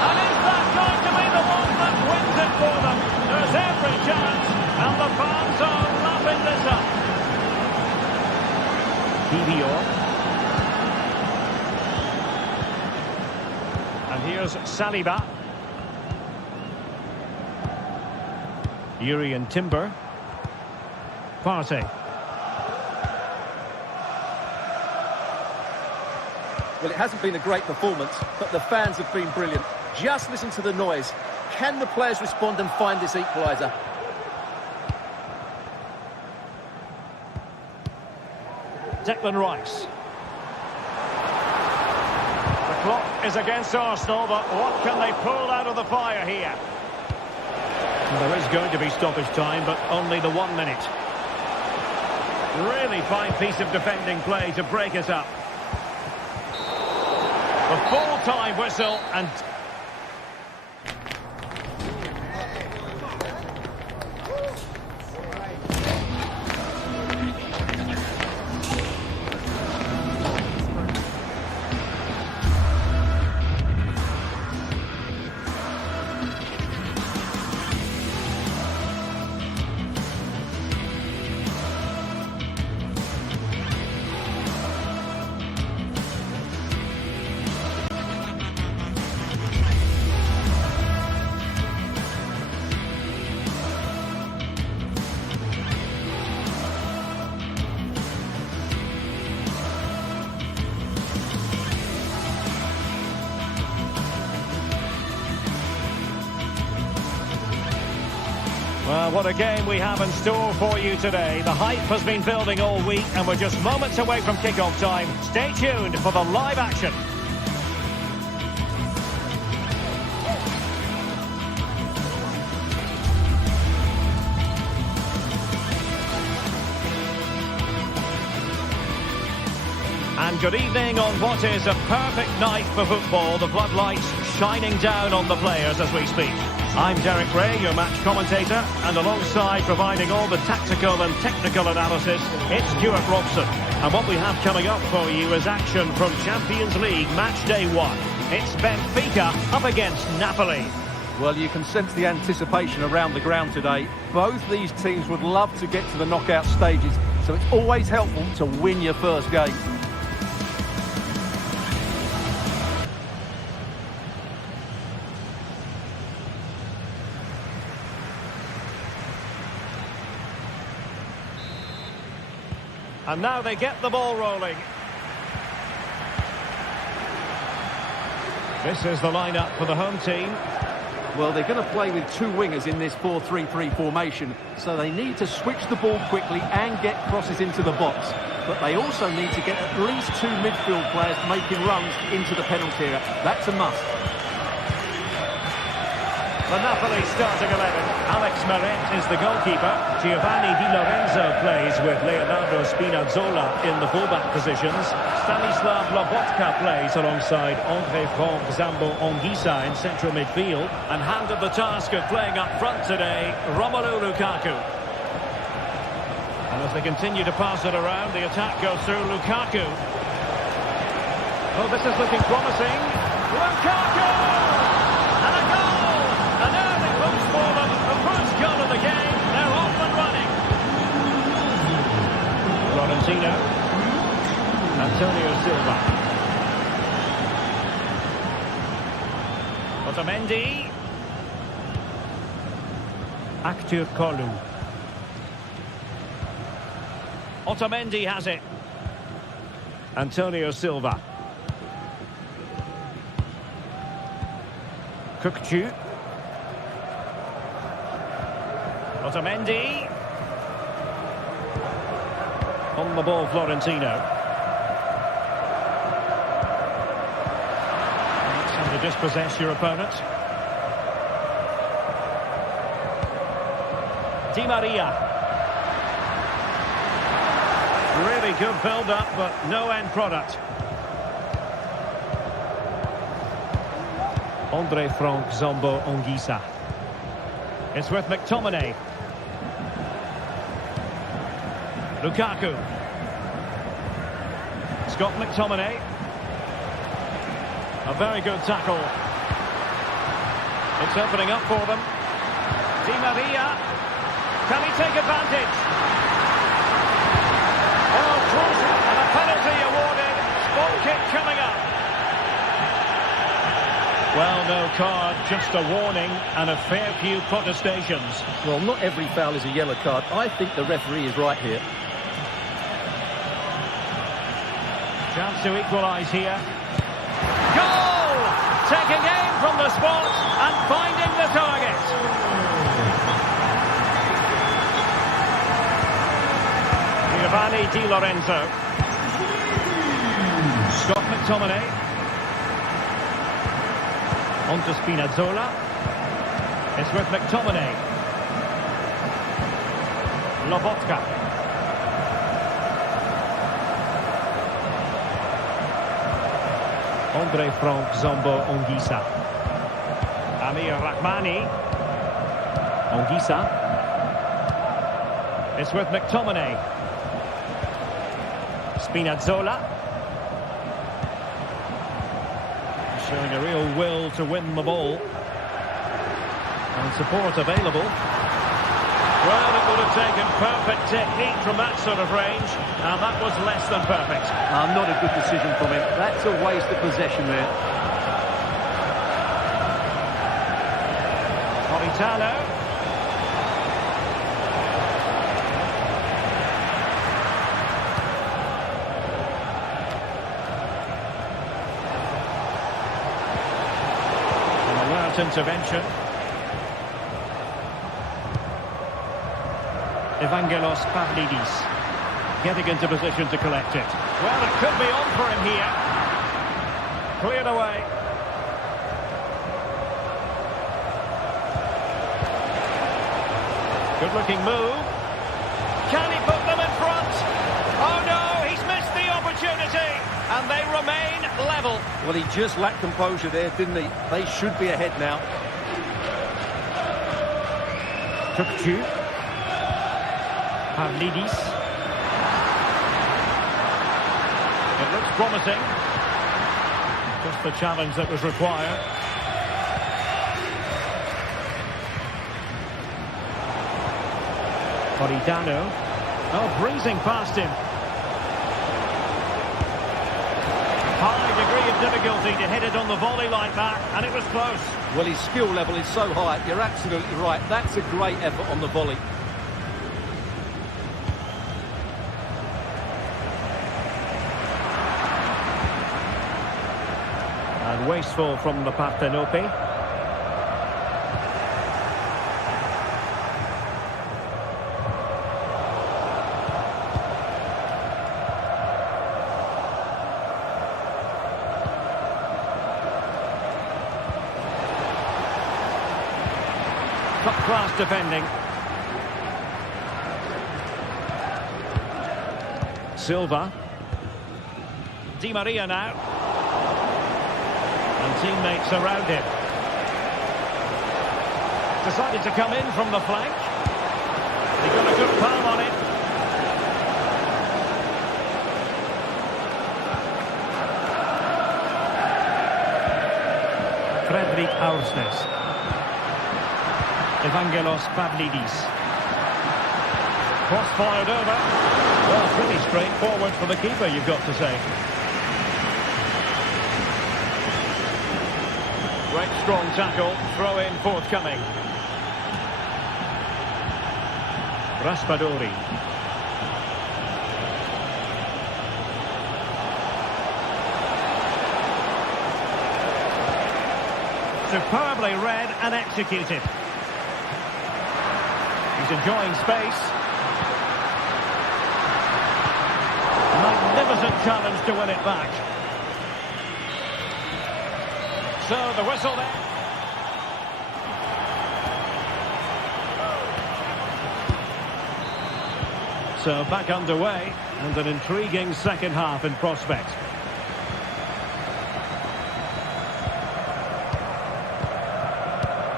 And is that going to be the one that wins it for them? There's every chance, and the fans are lapping this up. Kivior. And here's Saliba. Urian Timber. Partey. Well, it hasn't been a great performance, but the fans have been brilliant. Just listen to the noise. Can the players respond and find this equaliser? Declan Rice. The clock is against Arsenal, but what can they pull out of the fire here? Well, there is going to be stoppage time, but only the 1 minute. Really fine piece of defending play to break it up. The full-time whistle and... Well, what a game we have in store for you today. The hype has been building all week and we're just moments away from kick-off time. Stay tuned for the live action. And good evening on what is a perfect night for football. The floodlights shining down on the players as we speak. I'm Derek Ray, your match commentator, and alongside providing all the tactical and technical analysis, it's Stuart Robson. And what we have coming up for you is action from Champions League Match Day 1. It's Benfica up against Napoli. Well, you can sense the anticipation around the ground today. Both these teams would love to get to the knockout stages, so it's always helpful to win your first game. And now they get the ball rolling. This is the lineup for the home team. Well, they're going to play with two wingers in this 4-3-3 formation, so they need to switch the ball quickly and get crosses into the box. But they also need to get at least two midfield players making runs into the penalty area. That's a must. The Napoli starting 11. Alex Meret is the goalkeeper. Giovanni Di Lorenzo plays with Leonardo Spinazzola in the fullback positions. Stanislav Lobotka plays alongside Frank Zambo-Anguissa in central midfield. And handed the task of playing up front today, Romelu Lukaku. And as they continue to pass it around, the attack goes through Lukaku. Oh, this is looking promising. Lukaku! And a goal! An early boost for them, the first goal of the game. They're off and running. Florentino. Antonio Silva. Otamendi. Aktür Kolu. Otamendi has it. Antonio Silva. Kukçu. Otamendi. On the ball, Florentino. That's how to dispossess your opponent. Di Maria. Really good build-up, but no end product. Frank Zambo-Anguissa. It's with McTominay. Lukaku. Scott McTominay. A very good tackle. It's opening up for them. Di Maria. Can he take advantage? Oh, crucial. And a penalty awarded. Spot kick coming up. Well, no card, just a warning and a fair few protestations. Well, not every foul is a yellow card. I think the referee is right here. Chance to equalise here. Goal! Taking aim from the spot and finding the target. Giovanni Di Lorenzo. Scott McTominay. On to Spinazzola. It's with McTominay. Lobotka. Frank Zambo-Anguissa. Amir Rahmani. Anguissa. It's with McTominay. Spinazzola. Showing a real will to win the ball. And support available. Well, it would have taken perfect technique from that sort of range, and that was less than perfect. Not a good decision from him. That's a waste of possession there. Politano. Intervention. Evangelos Pavlidis getting into position to collect it. Well, it could be on for him here. Cleared away. Good looking move. Can he put them in front? Oh no, he's missed the opportunity. remain level. Well, he just lacked composure there, didn't he? They should be ahead now. Tukcu. Pavlidis. It looks promising. Just the challenge that was required. Politano. Oh, breezing past him. High degree of difficulty to hit it on the volley like that, and it was close. Well, his skill level is so high. You're absolutely right. That's a great effort on the volley. And wasteful from the Partenope. Top-class defending. Silva. Di Maria now. And teammates around him. Decided to come in from the flank. He got a good palm on it. Fredrik Aursnes. Evangelos Pavlidis. Cross fired over. Well, pretty straightforward for the keeper, you've got to say. Great strong tackle. Throw in forthcoming. Raspadori. Superbly read and executed. He's enjoying space. Magnificent challenge to win it back. So the whistle there. So back underway, and an intriguing second half in prospect.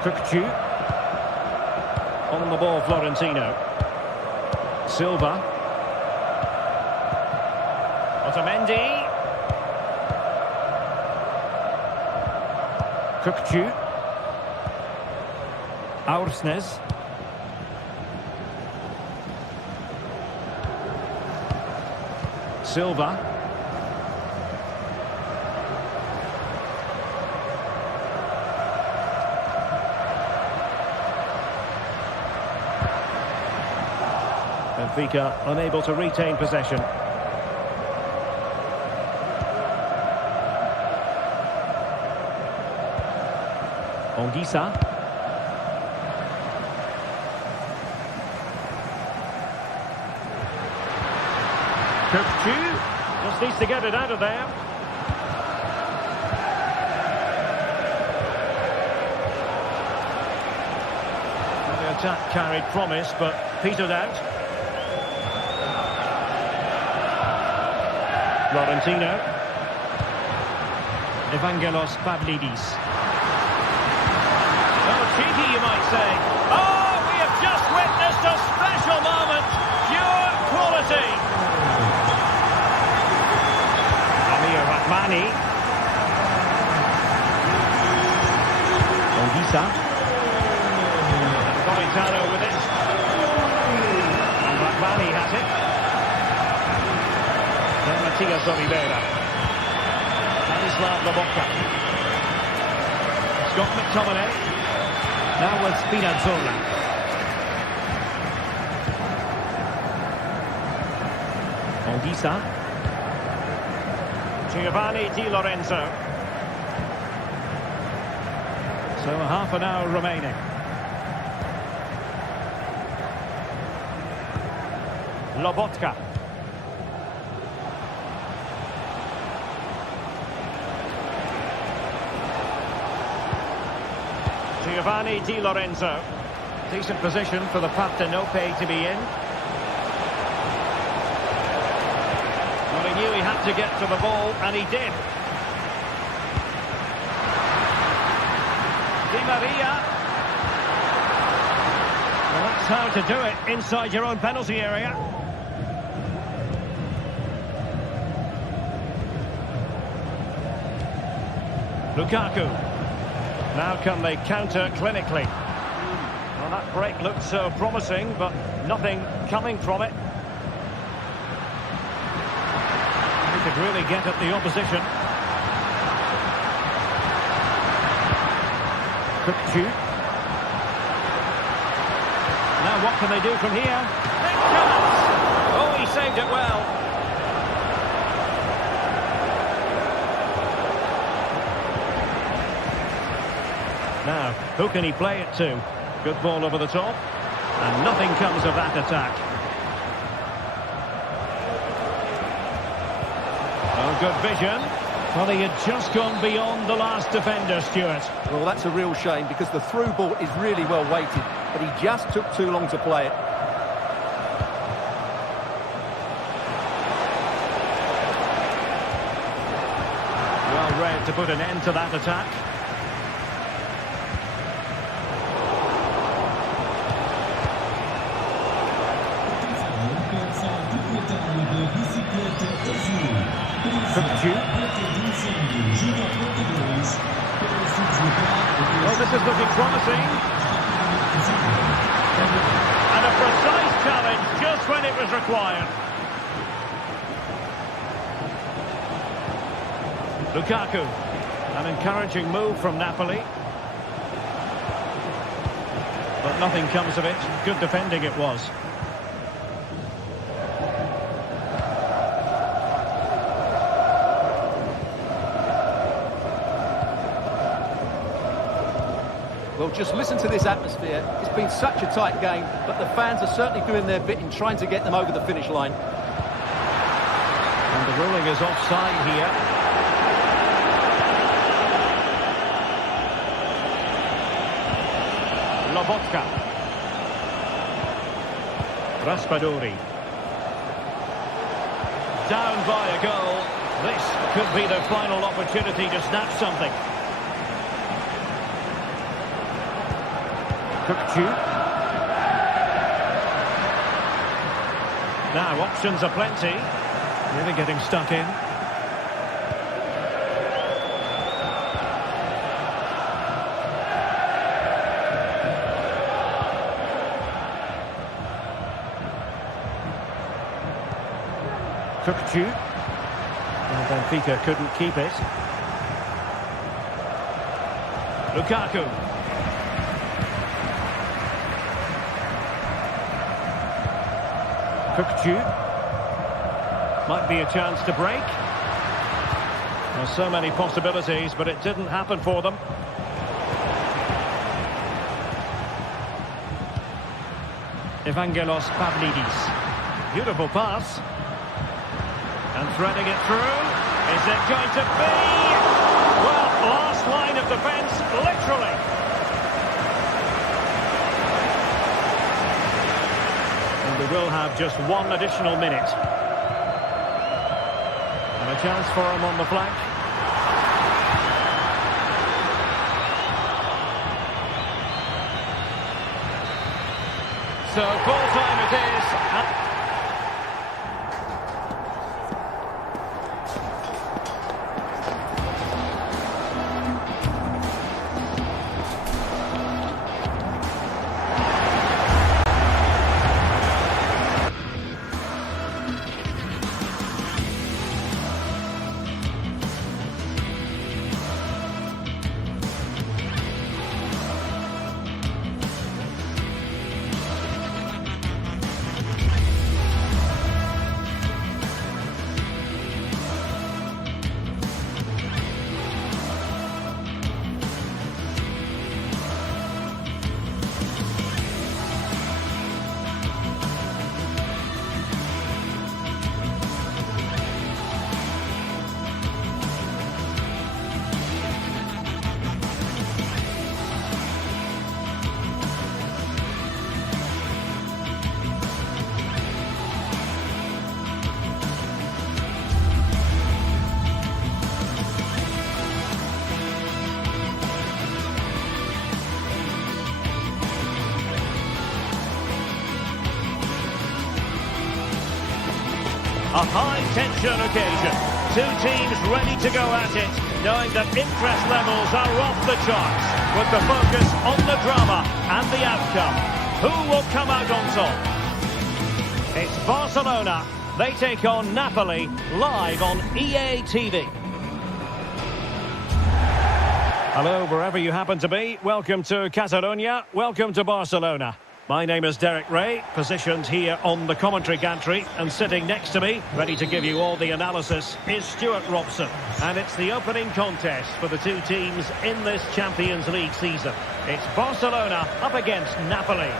Tukcu. On the ball, Florentino. Silva. Otamendi. Tukcu. Aursnes. Silva. Benfica unable to retain possession. Onguisa. Tukcu just needs to get it out of there. The attack carried promise, but petered out. Florentino. Evangelos Pavlidis. Oh, cheeky, you might say. Oh, we have just witnessed a special moment. Pure quality. Amir Rahmani. Onguisa. Politano with it. And Rahmani has it. Matias Oliveira. Stanislav Lobotka. Scott McTominay. Now with Spinazzola. Onguisa. Giovanni Di Lorenzo. So half an hour remaining. Lobotka. Giovanni Di Lorenzo. Decent position for the Partenope to be in. Well, he knew he had to get to the ball, and he did. Di Maria. Well, that's how to do it inside your own penalty area. Lukaku. Now can they counter clinically? Well, that break looked so promising, but nothing coming from it. He could really get at the opposition. Quick shoot. Now what can they do from here? Big chance! Oh, he saved it well. Now, who can he play it to? Good ball over the top. And nothing comes of that attack. Oh, good vision. Well, he had just gone beyond the last defender, Stuart. Well, that's a real shame because the through ball is really well weighted, but he just took too long to play it. Well read to put an end to that attack. Well, this is looking promising. And a precise challenge just when it was required. Lukaku. An encouraging move from Napoli. But nothing comes of it. Good defending it was. Well, just listen to this atmosphere. It's been such a tight game, but the fans are certainly doing their bit in trying to get them over the finish line. And the ruling is offside here. Lobotka. Raspadori. Down by a goal. This could be the final opportunity to snatch something. Now options are plenty. Really getting stuck in. Well, Benfica couldn't keep it. Lukaku. Might be a chance to break. There's so many possibilities, but it didn't happen for them. Evangelos Pavlidis. Beautiful pass. And threading it through. Is it going to be? Well, last line of defence, literally. We will have just one additional minute. And a chance for him on the flank. So full time it is. A high-tension occasion. Two teams ready to go at it, knowing that interest levels are off the charts, with the focus on the drama and the outcome. Who will come out on top? It's Barcelona. They take on Napoli, live on EA TV. Hello, wherever you happen to be. Welcome to Catalonia. Welcome to Barcelona. My name is Derek Ray, positioned here on the commentary gantry, and sitting next to me, ready to give you all the analysis, is Stuart Robson. And it's the opening contest for the two teams in this Champions League season. It's Barcelona up against Napoli.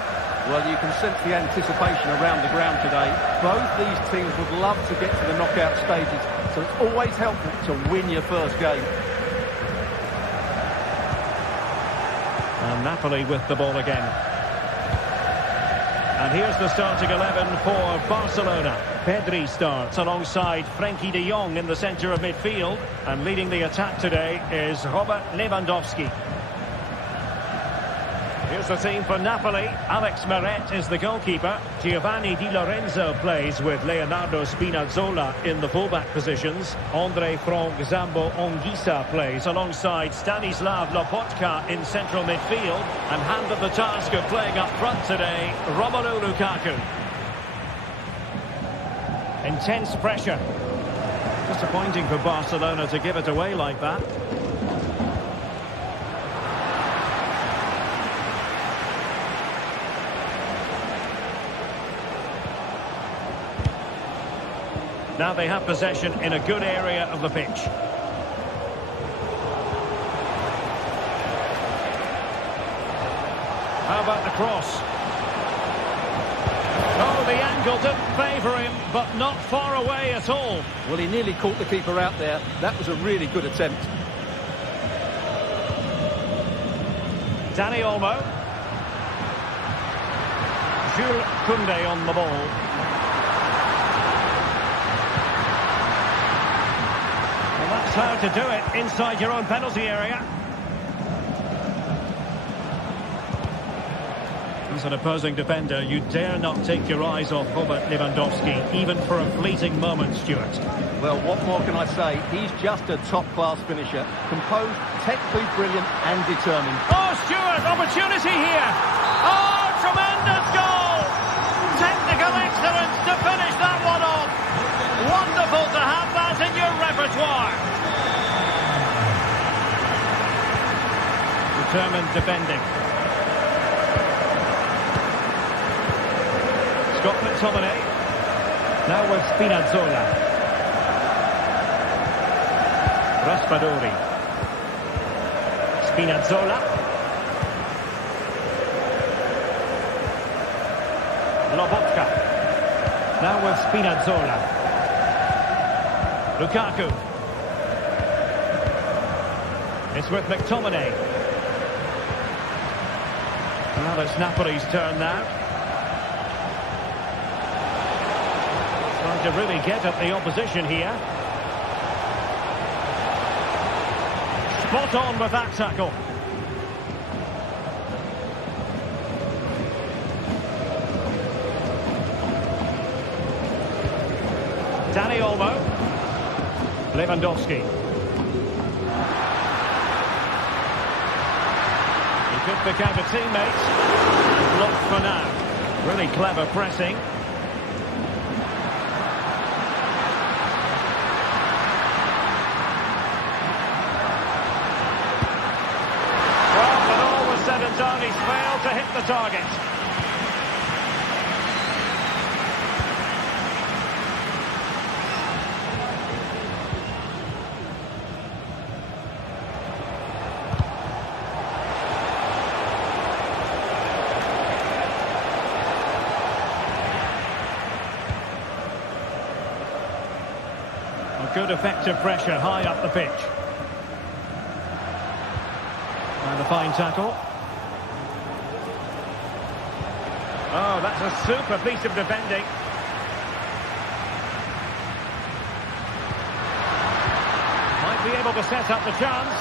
Well, you can sense the anticipation around the ground today. Both these teams would love to get to the knockout stages, so it's always helpful to win your first game. And Napoli with the ball again. And here's the starting 11 for Barcelona. Pedri starts alongside Frankie de Jong in the centre of midfield. And leading the attack today is Robert Lewandowski. Here's the team for Napoli. Alex Meret is the goalkeeper. Giovanni Di Lorenzo plays with Leonardo Spinazzola in the fullback positions. Andre Frank Zambo Anguissa plays alongside Stanislav Lobotka in central midfield. And handed the task of playing up front today, Romelu Lukaku. Intense pressure. Disappointing for Barcelona to give it away like that. Now they have possession in a good area of the pitch. How about the cross? Oh, the angle didn't favour him, but not far away at all. Well, he nearly caught the keeper out there. That was a really good attempt. Dani Olmo. Jules Koundé on the ball. That's how to do it inside your own penalty area. As an opposing defender, you dare not take your eyes off Robert Lewandowski, even for a fleeting moment, Stuart. Well, what more can I say? He's just a top-class finisher. Composed, technically brilliant and determined. Oh, Stuart, opportunity here. Oh, tremendous goal. Technical excellence to finish that one off. Wonderful to have that in your repertoire. Determined defending. Scott McTominay. Now with Spinazzola. Raspadori. Spinazzola. Lobotka. Now with Spinazzola. Lukaku. It's with McTominay. Well, it's Napoli's turn now. Trying to really get at the opposition here. Spot on with that tackle. Dani Olmo. Lewandowski. He could pick out a teammate. Blocked for now. Really clever pressing. Well, when all was said and done, he's failed to hit the target. Good effective pressure high up the pitch. And a fine tackle. Oh, that's a super piece of defending. Might be able to set up the chance.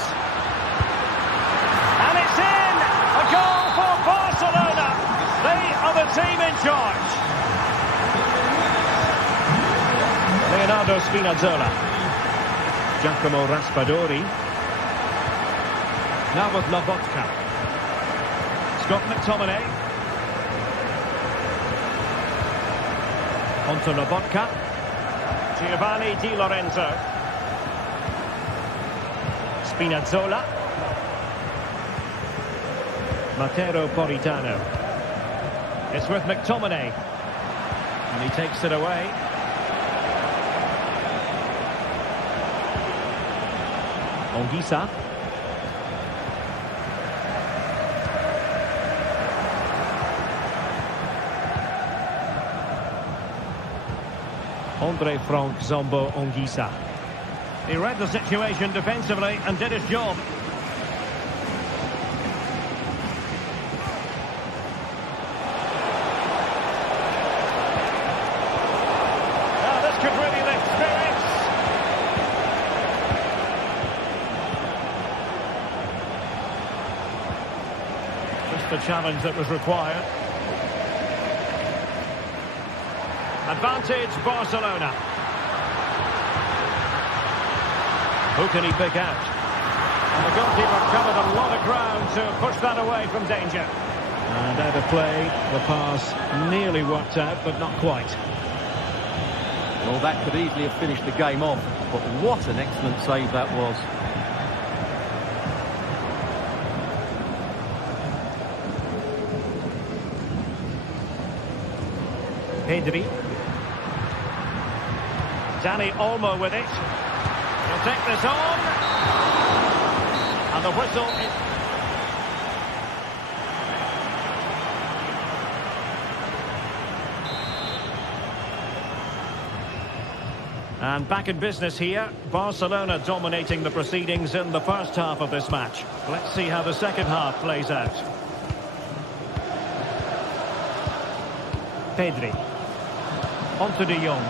And it's in! A goal for Barcelona! They are the team in charge. Bernardo Spinazzola. Giacomo Raspadori. Now with Lobotka. Scott McTominay. On to Lobotka. Giovanni Di Lorenzo. Spinazzola. Matteo Politano. It's with McTominay. And he takes it away. Ongisa. Andre Frank Zombo Ongisa. He read the situation defensively and did his job. Now this could really lift spirits. Just the challenge that was required. Advantage Barcelona. Who can he pick out? And the goalkeeper covered a lot of ground to push that away from danger. And out of play, the pass nearly worked out, but not quite. Well, that could easily have finished the game off, but what an excellent save that was. Pedri. Dani Olmo with it. He'll take this on. And the whistle is... And back in business here. Barcelona dominating the proceedings in the first half of this match. Let's see how the second half plays out. Pedri. On to De Jong.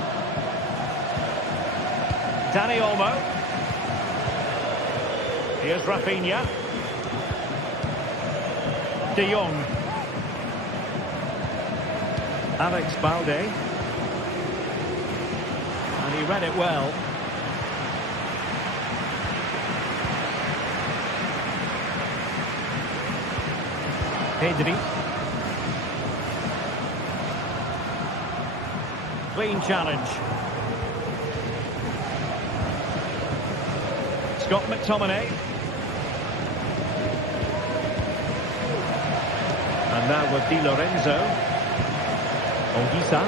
Dani Olmo. Here's Rafinha. De Jong. Alex Balde. And he read it well. Pedri. Clean challenge. Scott McTominay. And now with Di Lorenzo. Ongisa.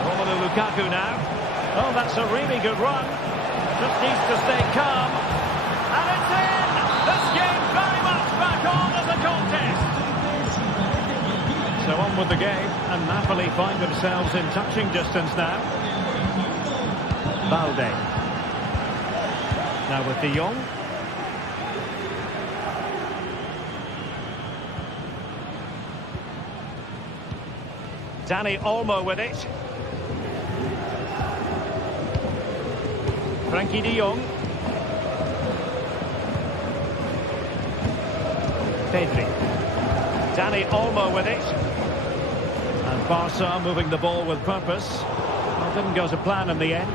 Romelu Lukaku now. Oh, that's a really good run. Just needs to stay calm. And it's in! This game very much back on as a contest. So on with the game, and Napoli find themselves in touching distance now. Balde. Now with De Jong. Dani Olmo with it. Frankie De Jong. Pedri. Dani Olmo with it. And Barca moving the ball with purpose. Well, didn't go to plan in the end.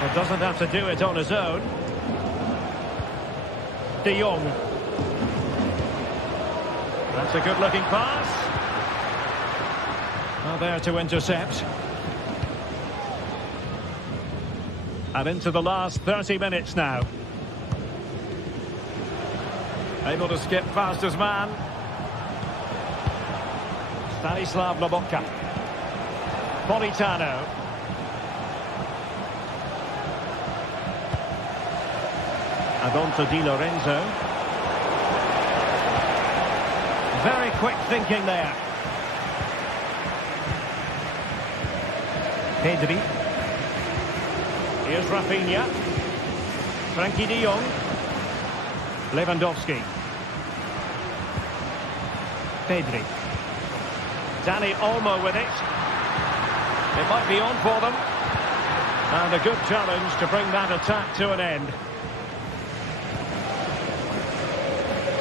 Well, doesn't have to do it on his own. De Jong. That's a good-looking pass. Well, there to intercept. And into the last 30 minutes now. Able to skip past his man. Stanislav Lobotka. Politano. And on to Di Lorenzo. Very quick thinking there. Pedri. Here's Rafinha. Frankie De Jong. Lewandowski. Pedri. Dani Olmo with it. It might be on for them. And a good challenge to bring that attack to an end.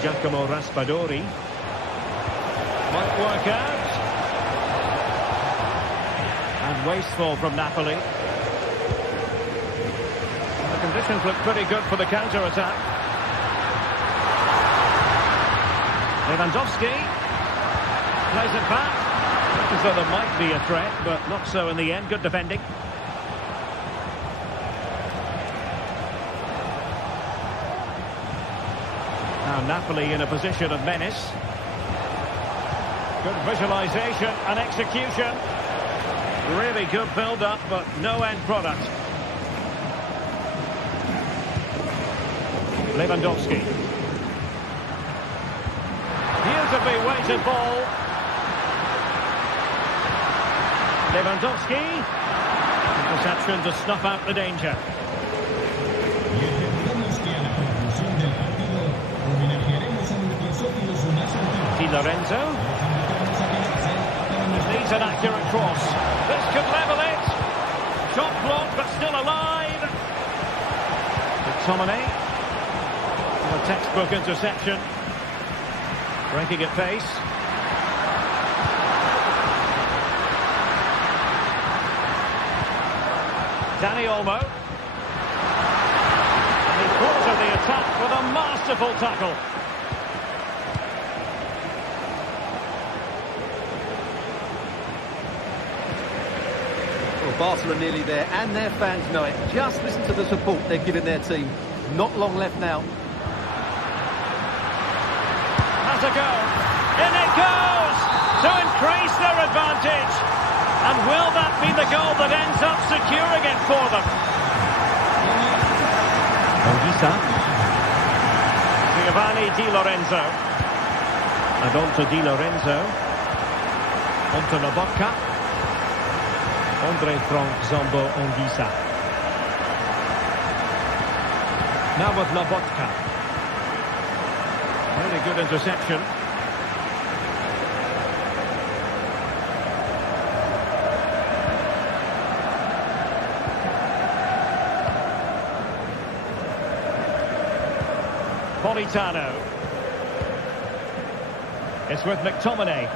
Giacomo Raspadori. Might work out. And wasteful from Napoli. And the conditions look pretty good for the counter-attack. Lewandowski plays it back. Looks as though there might be a threat, but not so in the end. Good defending. Now Napoli in a position of menace. Good visualisation and execution. Really good build-up, but no end product. Lewandowski. Beautifully weighted ball. Lewandowski. Interception to snuff out the danger. Di Lorenzo. Needs an accurate cross. This could level it. Shot blocked, but still alive. McTominay. A textbook interception. Breaking at pace. Dani Olmo. And he quartered the attack with a masterful tackle. Well, Barca are nearly there, and their fans know it. Just listen to the support they're giving their team. Not long left now. Has a go. In it goes! To increase their advantage. And will that be the goal that ends up securing it for them? Ongisa. Giovanni Di Lorenzo. And on to Di Lorenzo. On to Lobotka. Andre Frank Zombo Ongisa. Now with Lobotka. Very good interception. Politano. It's with McTominay.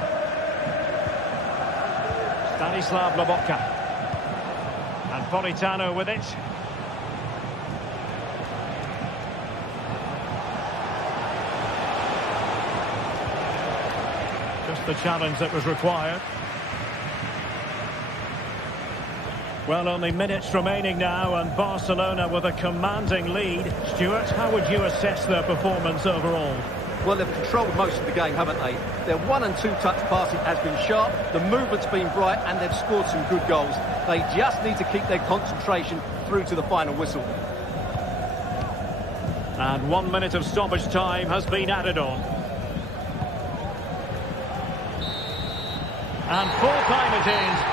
Stanislav Lobotka. And Politano with it. Just the challenge that was required. Well, only minutes remaining now, and Barcelona with a commanding lead. Stuart, how would you assess their performance overall? Well, they've controlled most of the game, haven't they? Their 1- and 2-touch passing has been sharp, the movement's been bright, and they've scored some good goals. They just need to keep their concentration through to the final whistle. And 1 minute of stoppage time has been added on. And full time it is.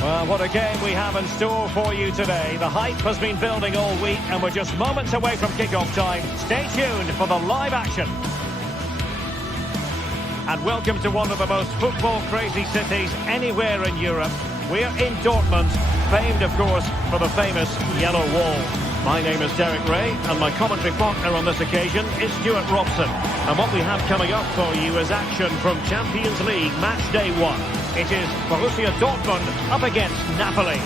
Well, what a game we have in store for you today. The hype has been building all week and we're just moments away from kick-off time. Stay tuned for the live action. And welcome to one of the most football-crazy cities anywhere in Europe. We're in Dortmund, famed, of course, for the famous Yellow Wall. My name is Derek Ray, and my commentary partner on this occasion is Stuart Robson. And what we have coming up for you is action from Champions League Match Day 1. It is Borussia Dortmund up against Napoli.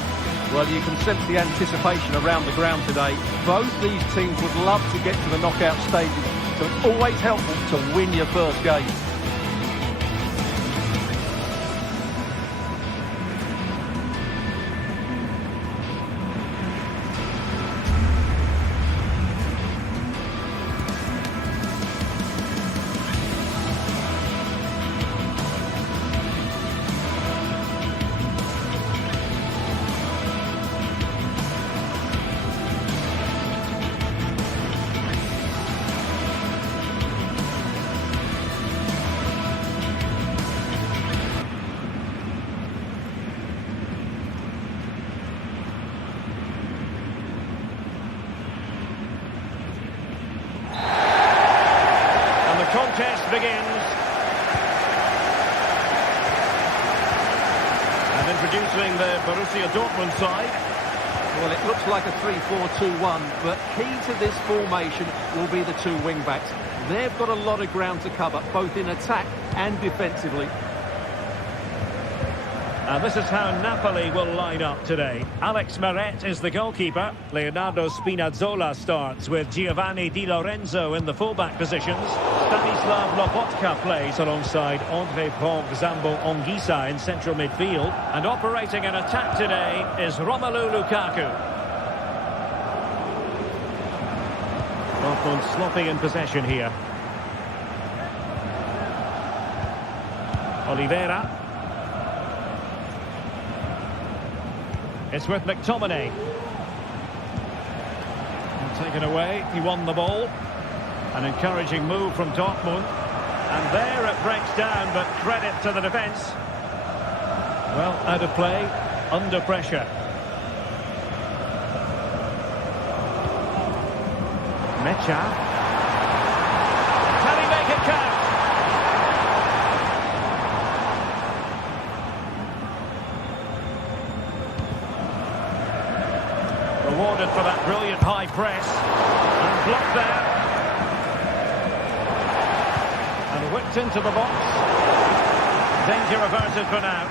Well, you can sense the anticipation around the ground today. Both these teams would love to get to the knockout stages, so it's always helpful to win your first game. begins. And introducing the Borussia Dortmund side. Well, it looks like a 3-4-2-1, but key to this formation will be the two wing-backs. They've got a lot of ground to cover, both in attack and defensively. And this is how Napoli will line up today. Alex Meret is the goalkeeper. Leonardo Spinazzola starts with Giovanni Di Lorenzo in the fullback positions. Stanislav Lobotka plays alongside Andre Zambo Anguissa in central midfield. And operating in attack today is Romelu Lukaku. Dortmund sloppy in possession here. Oliveira. It's with McTominay. And taken away, he won the ball. An encouraging move from Dortmund. And there it breaks down, but credit to the defence. Well, out of play, under pressure. Mecha. Can he make it count? Rewarded for that brilliant high press. And blocked there. And whipped into the box. Danger averted for now.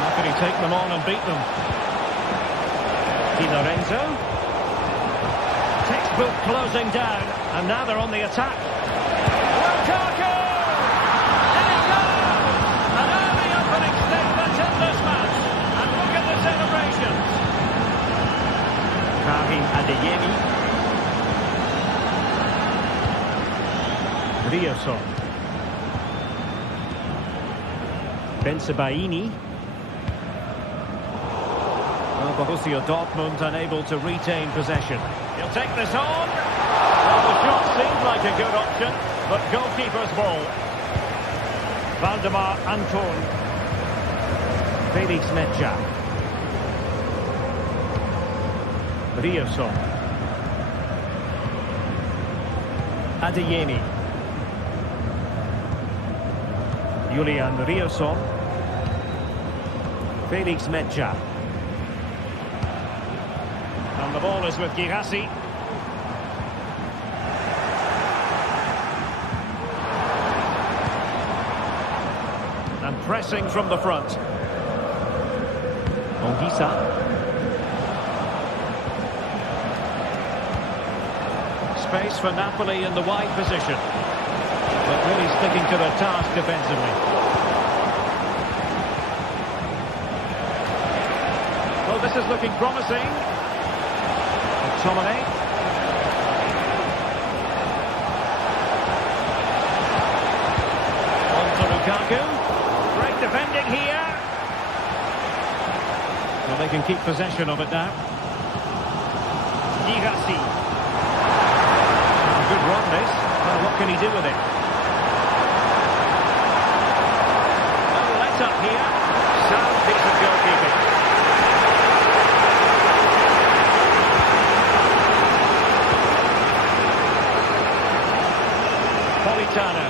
How can he take them on and beat them? Di Lorenzo. Textbook closing down. And now they're on the attack. Lukaku! Adeyemi. Rioson. Bensebaini. Well, Borussia Dortmund unable to retain possession. He'll take this on. Well, the shot seemed like a good option, but goalkeeper's ball. Valdemar Anton. Felix Mecha. Rioson. Adeyemi. Julian Rioson. Felix Mecha. And the ball is with Girassi. And pressing from the front. Anguissa. Space for Napoli in the wide position, but really sticking to their task defensively. Well, this is looking promising. McTominay. On to Lukaku. Great defending here. Well, they can keep possession of it now. Girassi. Good run, this. Well, what can he do with it? Well, let up here. Sound piece of goalkeeping. Politano.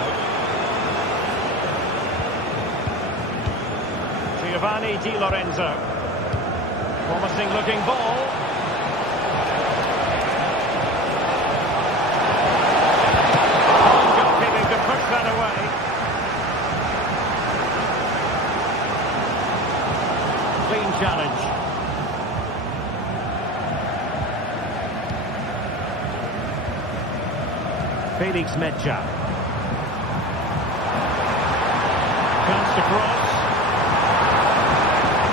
Giovanni Di Lorenzo. Promising looking ball. That away. Clean challenge. Felix Mecha. Chance to cross.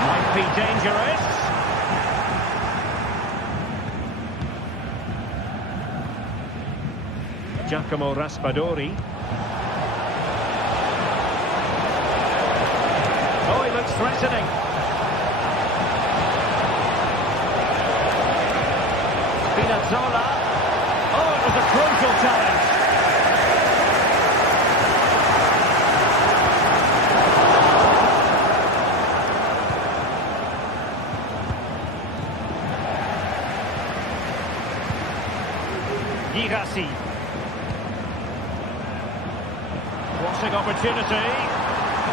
Might be dangerous. Giacomo Raspadori. Oh, he looks threatening. Spinazzola. Oh, it was a crucial challenge. Girassi. Crossing opportunity.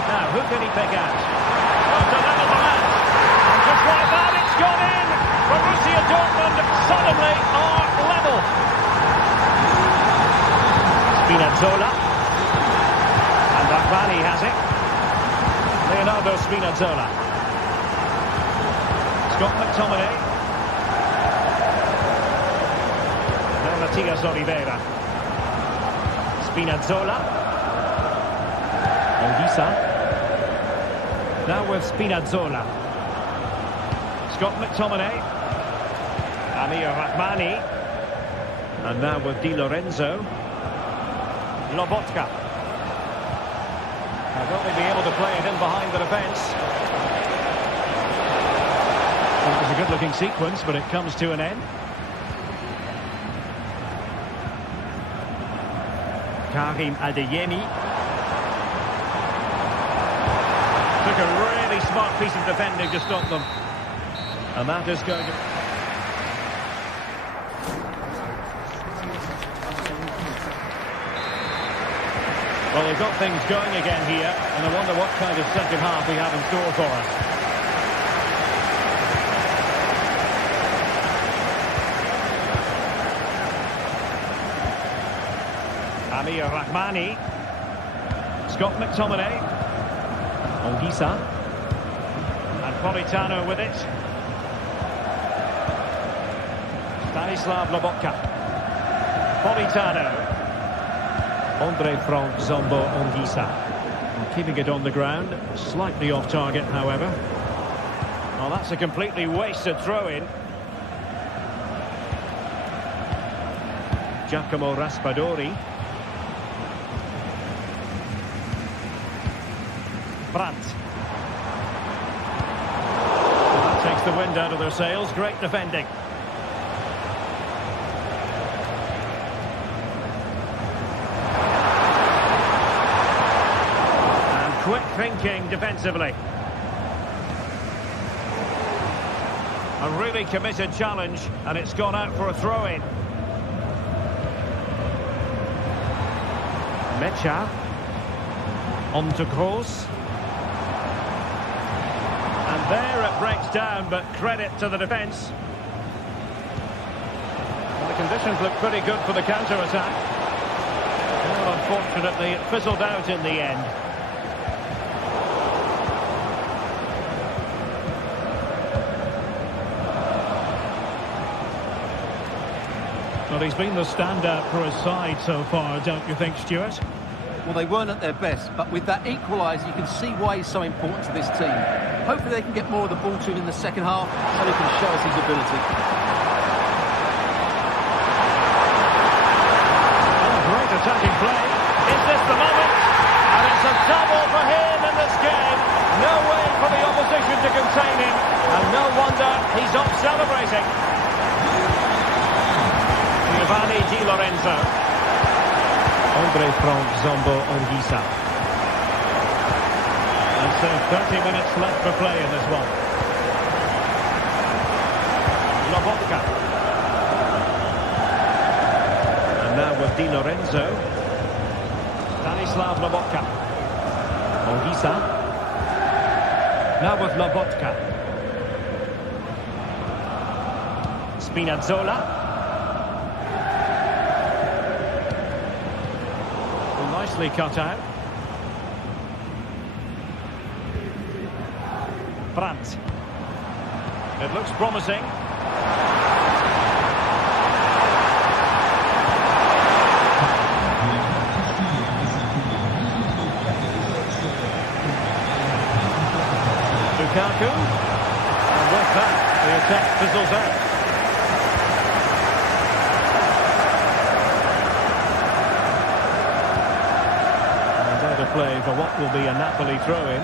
Now, who can he pick out? Oh, to level the match. And just like that, it's gone in. Borussia Dortmund suddenly are level. Spinazzola. And Rahmani has it. Leonardo Spinazzola. Scott McTominay. Now Matias Oliveira. Spinazzola. Anguissa. Now with Spinazzola. Scott McTominay. Amir Rahmani. And now with Di Lorenzo. Lobotka. Now will they be able to play it in behind the defence? Well, it was a good-looking sequence, but it comes to an end. Karim Adeyemi. Took a really smart piece of defending to stop them. And that is going to... Well, they've got things going again here, and I wonder what kind of second half we have in store for us. Amir Rahmani. Scott McTominay. Anguissa. And Politano with it. Stanislav Lobotka. Politano. Andre Frank Zombo Anguissa. Keeping it on the ground. Slightly off target, however. Well, that's a completely wasted throw-in. Giacomo Raspadori. Brandt. That takes the wind out of their sails. Great defending. And quick thinking defensively. A really committed challenge, and it's gone out for a throw-in. Mecha. On to Kroos. And there it breaks down, but credit to the defence. Well, the conditions look pretty good for the counter-attack. Well, unfortunately, it fizzled out in the end. Well, he's been the standout for his side so far, don't you think, Stuart? Well, they weren't at their best, but with that equaliser, you can see why he's so important to this team. Hopefully they can get more of the ball to him in the second half, so he can show us his ability. Oh, great attacking play. Is this the moment? And it's a double for him in this game. No way for the opposition to contain him. And no wonder he's off celebrating. Giovanni Di Lorenzo. Andre Frank Zombo Anguissa. And so 30 minutes left for play in this one. Lobotka. And now with Di Lorenzo. Stanislav Lobotka. Anguissa. Now with Lobotka. Spinazzola. Nicely cut out. Brandt. It looks promising. Lukaku. And with that, the attack fizzles out. Play for what will be a Napoli throw-in.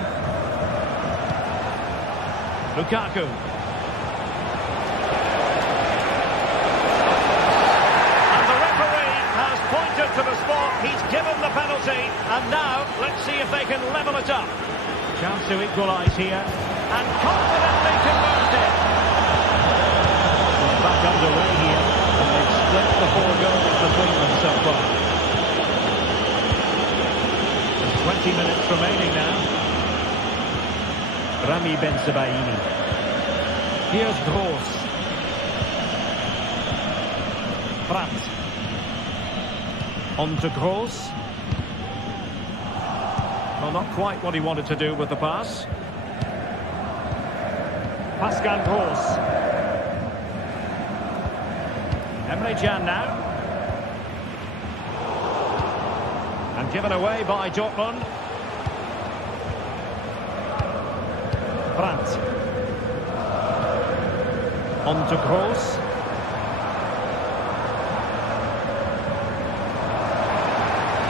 Lukaku. And the referee has pointed to the spot. He's given the penalty. And now, let's see if they can level it up. Chance to equalise here. And confidently converted. Well, back underway here. They've split the 4 goals between them so far. 20 minutes remaining now. Rami Bensebaini. Here's Gross. Brandt. On to Gross. Well, not quite what he wanted to do with the pass. Pascal Gross. Emre Can now. And given away by Dortmund. Brandt. On to Gross.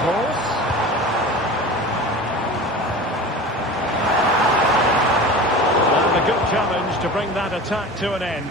Gross. And a good challenge to bring that attack to an end.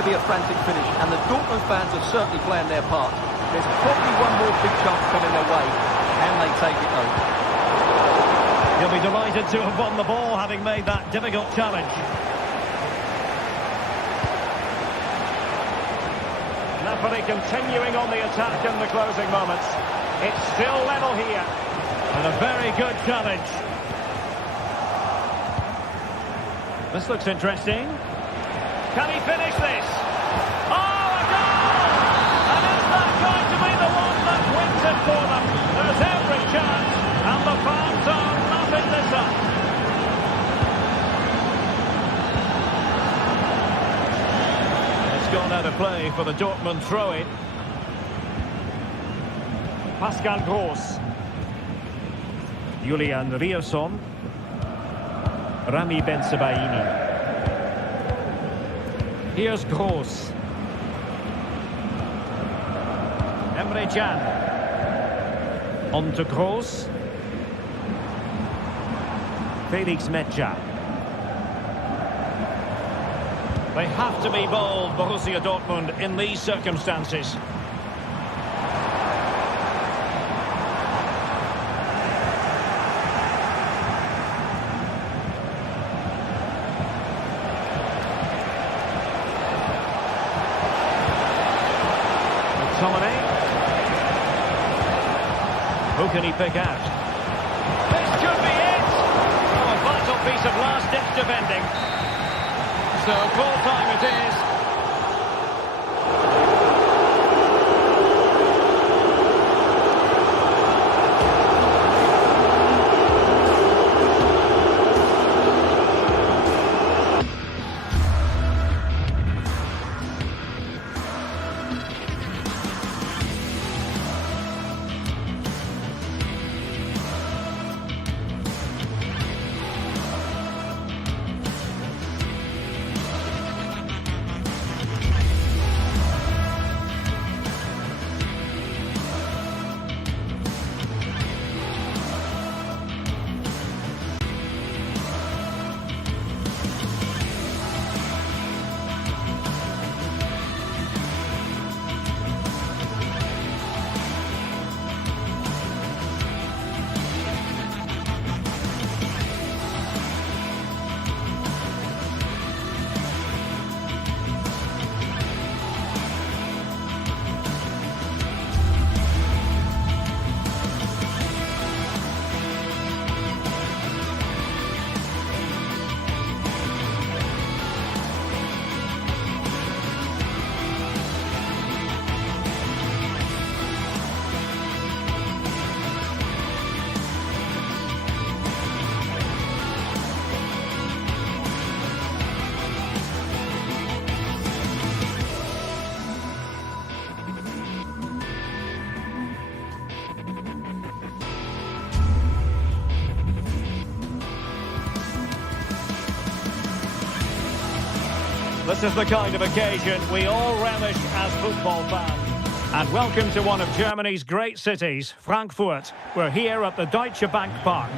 Be a frantic finish, and the Dortmund fans are certainly playing their part. There's probably one more big chance coming their way. Can they take it though? He'll be delighted to have won the ball, having made that difficult challenge. Napoli continuing on the attack in the closing moments. It's still level here, and a very good challenge. This looks interesting. Can he finish this? Oh, a goal! And is that going to be the one that wins it for them? There's every chance, and the fans are lapping this up. It's gone out of play for the Dortmund throw-in. Pascal Gross. Julian Rierson. Rami Bensebaini. Here's Gross. Emre Can. On to Gross. Felix Metscher. They have to be bold, Borussia Dortmund, in these circumstances. Who can he pick out? This could be it! Oh, a vital piece of last-ditch defending. So full time it is. This is the kind of occasion we all relish as football fans. And welcome to one of Germany's great cities, Frankfurt. We're here at the Deutsche Bank Park.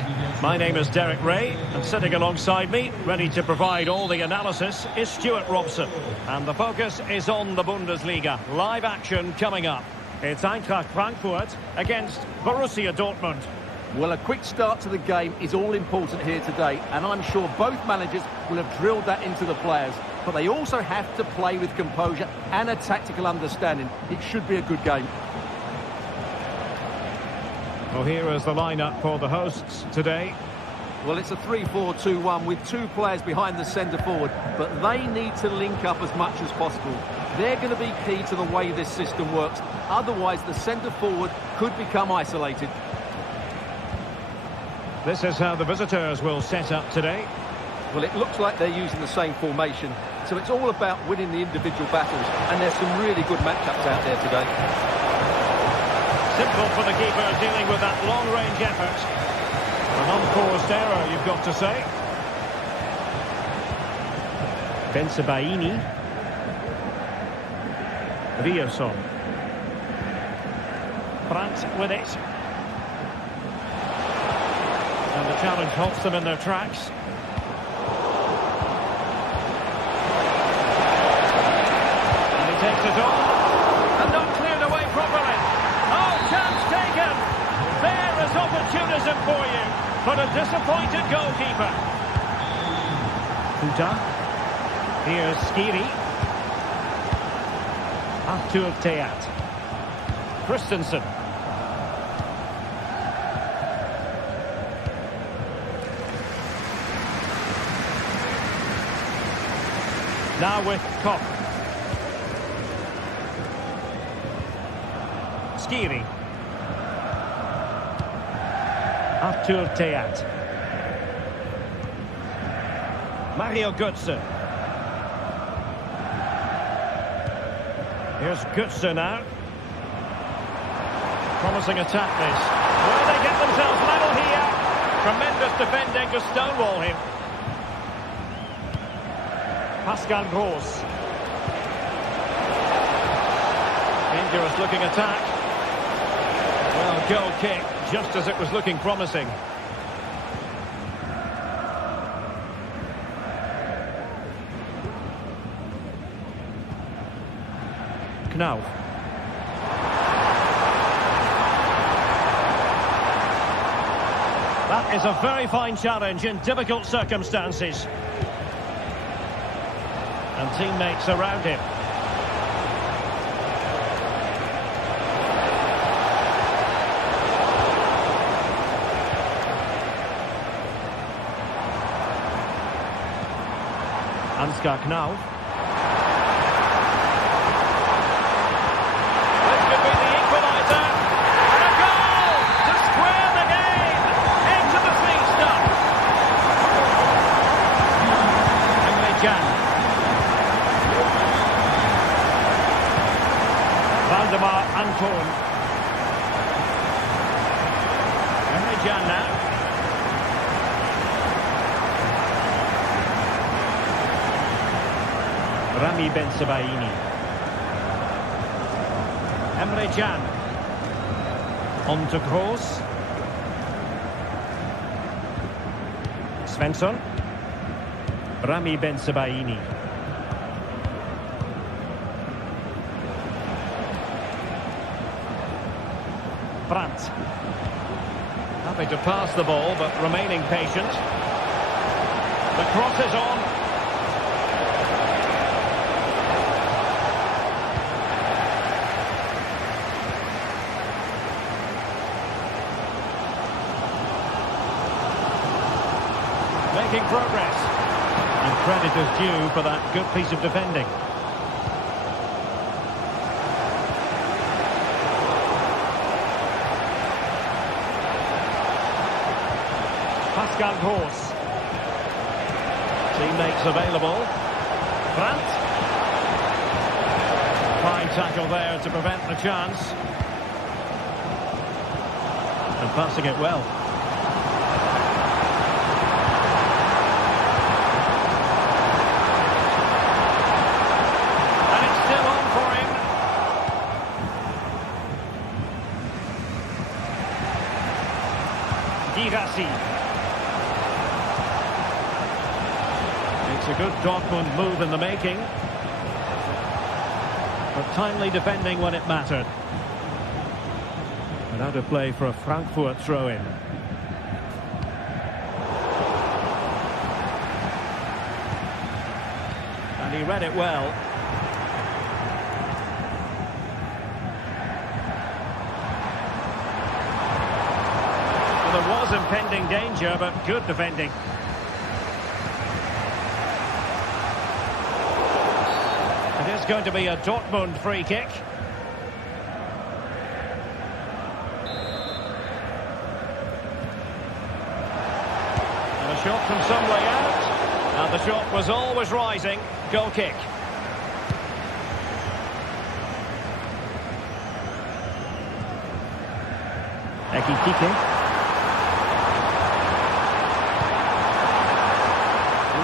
My name is Derek Ray, and sitting alongside me, ready to provide all the analysis, is Stuart Robson. And the focus is on the Bundesliga. Live action coming up. It's Eintracht Frankfurt against Borussia Dortmund. Well, a quick start to the game is all important here today, and I'm sure both managers will have drilled that into the players. But they also have to play with composure and a tactical understanding. It should be a good game. Well, here is the lineup for the hosts today. Well, it's a 3-4-2-1 with two players behind the centre forward, but they need to link up as much as possible. They're going to be key to the way this system works. Otherwise, the centre forward could become isolated. This is how the visitors will set up today. Well, it looks like they're using the same formation, so it's all about winning the individual battles, and there's some really good matchups out there today. Simple for the keeper dealing with that long-range effort. An unforced error, you've got to say. Bensebaini. Rioson. Brandt with it. And the challenge halts them in their tracks. And he takes it on. And not cleared away properly. Oh, chance taken. There is opportunism for you. But a disappointed goalkeeper. Futa. Here's Skiri. Artur Teat. Christensen. Now with Koch. Skiri. Artur Teat. Mario Götze. Here's Götze now. Promising attack this. Will they get themselves level here? Tremendous defending to stonewall him. Pascal Gross. Dangerous looking attack. Well, goal kick, just as it was looking promising. Knauf. That is a very fine challenge in difficult circumstances. And teammates around him. Ansgar Knauf. This could be the equaliser. And a goal to square the game. Into the sweet stuff. Emre Can. Valdemar Anton. Emre Can now. Rami Bensebaini. Emre Can. On to Gross. Svensson. Rami Bensebaini. Brandt. Happy to pass the ball, but remaining patient. The cross is on. Making progress. And credit is due for that good piece of defending. Pascal Gross. Teammates available. Brandt. Fine tackle there to prevent the chance. And passing it well. And it's still on for him. Girassi. A good Dortmund move in the making. But timely defending when it mattered. And out of play for a Frankfurt throw-in. And he read it well. Well, there was impending danger, but good defending. It is going to be a Dortmund free kick. And a shot from some way out. And the shot was always rising. Goal kick. Ekitike.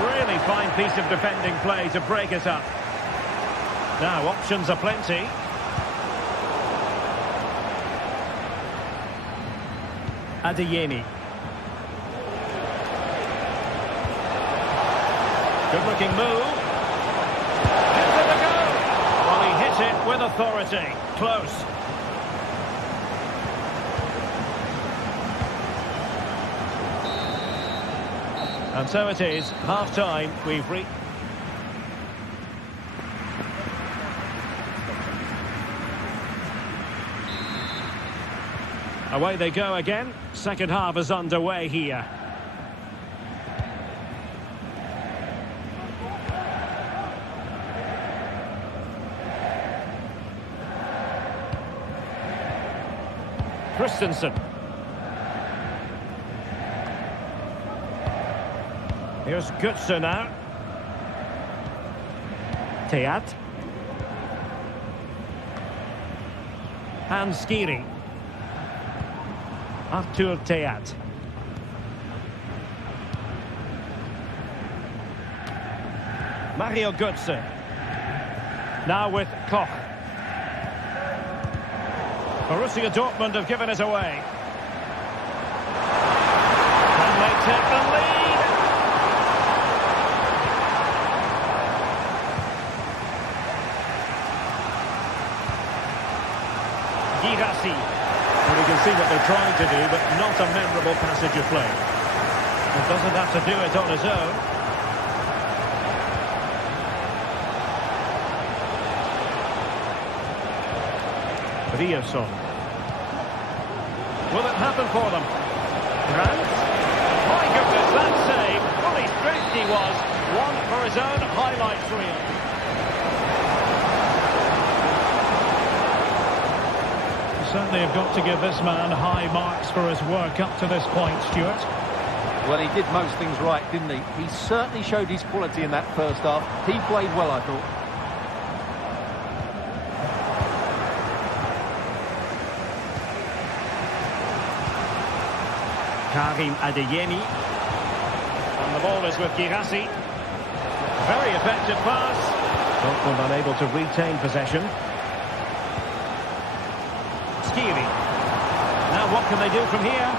Really fine piece of defending play to break it up. Now, options are plenty. Adeyemi. Good-looking move. Into the goal. Well, he hit it with authority. Close. And so it is. Half-time. We've reached... Away they go again. Second half is underway here. Christensen. Here's Götze now. Teat. Hans Skiri. Arthur Teat. Mario Götze. Now with Koch. Borussia Dortmund have given it away. And they take the lead. Girassi. Well, you can see what they're trying to do, but not a memorable passage of play. He doesn't have to do it on his own. Riasson. Will it happen for them? Grant. My goodness, that save. Fully stripped he was. One for his own highlights reel. Certainly have got to give this man high marks for his work up to this point, Stuart. Well, he did most things right, didn't he? He certainly showed his quality in that first half. He played well, I thought. Karim Adeyemi. And the ball is with Girassi. Very effective pass. Dortmund unable to retain possession. Skiri. Now what can they do from here?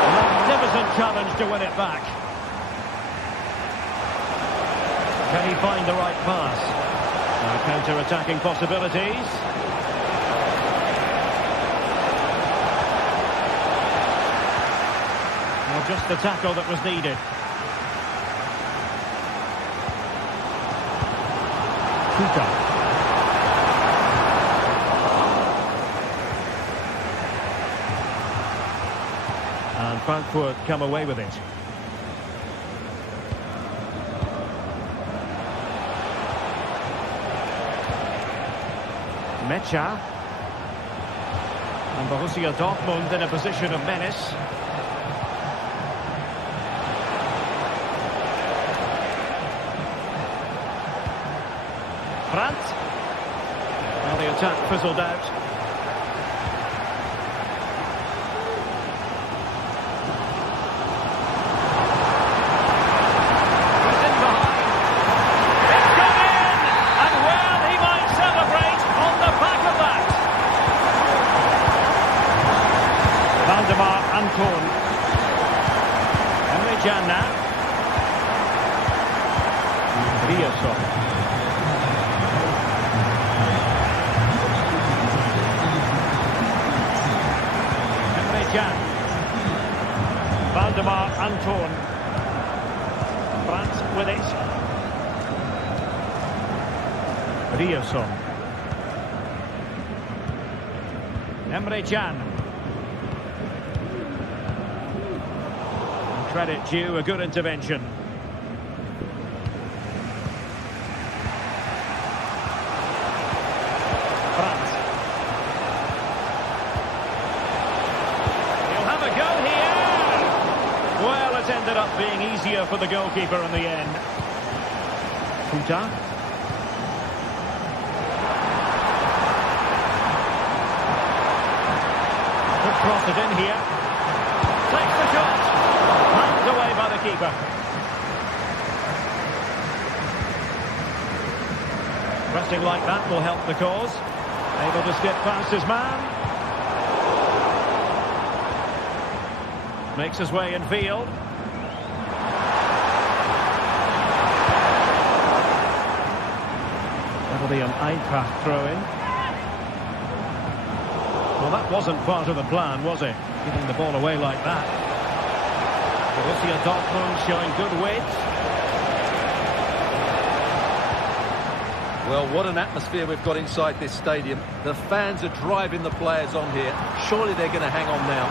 A magnificent challenge to win it back. Can he find the right pass? Now counter-attacking possibilities. Well, just the tackle that was needed. Kuka. And Frankfurt come away with it. Mecha. And Borussia Dortmund in a position of menace. Brandt. Well, the attack fizzled out. He's in behind. It's gone in! And well, he might celebrate on the back of that. Valdemar Anton. Can now. Can. Valdemar Anton. Brandt with it. Rioson. Emre Can. Credit due, a good intervention. Brandt. He'll have a go here. Well, it ended up being easier for the goalkeeper in the end. Puta. Could cross it in here. Takes the shot. Knocked away by the keeper. Pressing like that will help the cause. Able to skip past his man. Makes his way in field. That'll be an Eintracht throw-in. Well, that wasn't part of the plan, was it? Giving the ball away like that. Borussia Dortmund showing good wit. Well, what an atmosphere we've got inside this stadium. The fans are driving the players on here. Surely they're going to hang on now.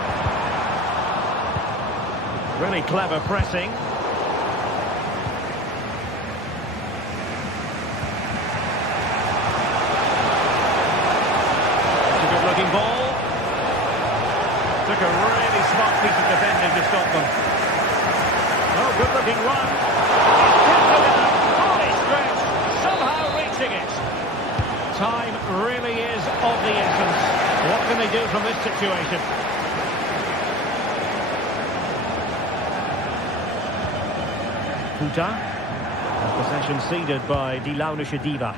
Really clever pressing. It's a good-looking ball. Took a really smart piece of defending to stop them. Oh, good-looking run. He's it down. Fully stretched. Somehow reaching it. Time really is of the essence. What can they do from this situation? Puta. Possession ceded by Die Launische Diva.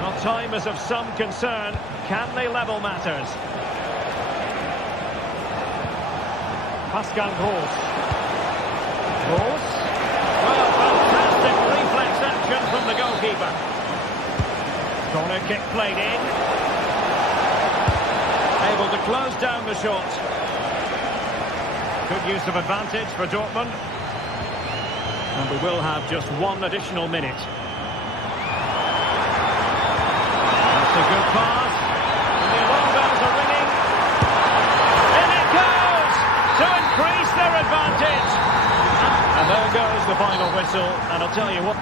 Well, time is of some concern. Can they level matters? Pascal Gross. Gross. Well, fantastic reflex action from the goalkeeper. Corner kick played in. Able to close down the shot. Good use of advantage for Dortmund. And we will have just one additional minute. That's a good pass. And the alarm bells are ringing. In it goes! To increase their advantage. And there goes the final whistle. And I'll tell you what...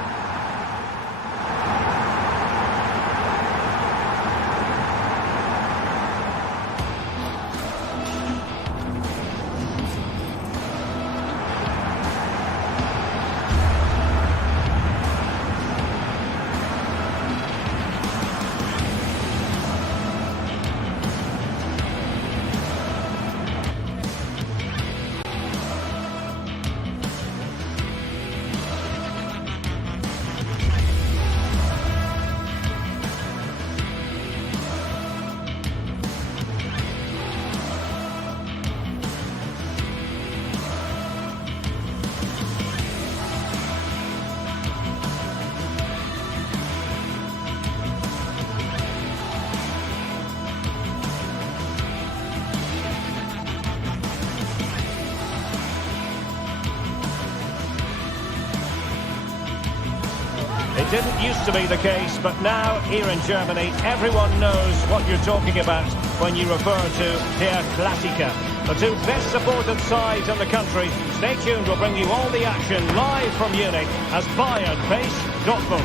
It didn't used to be the case, but now, here in Germany, everyone knows what you're talking about when you refer to Der Klassiker. The two best supported sides in the country. Stay tuned, we'll bring you all the action live from Munich as Bayern face Dortmund.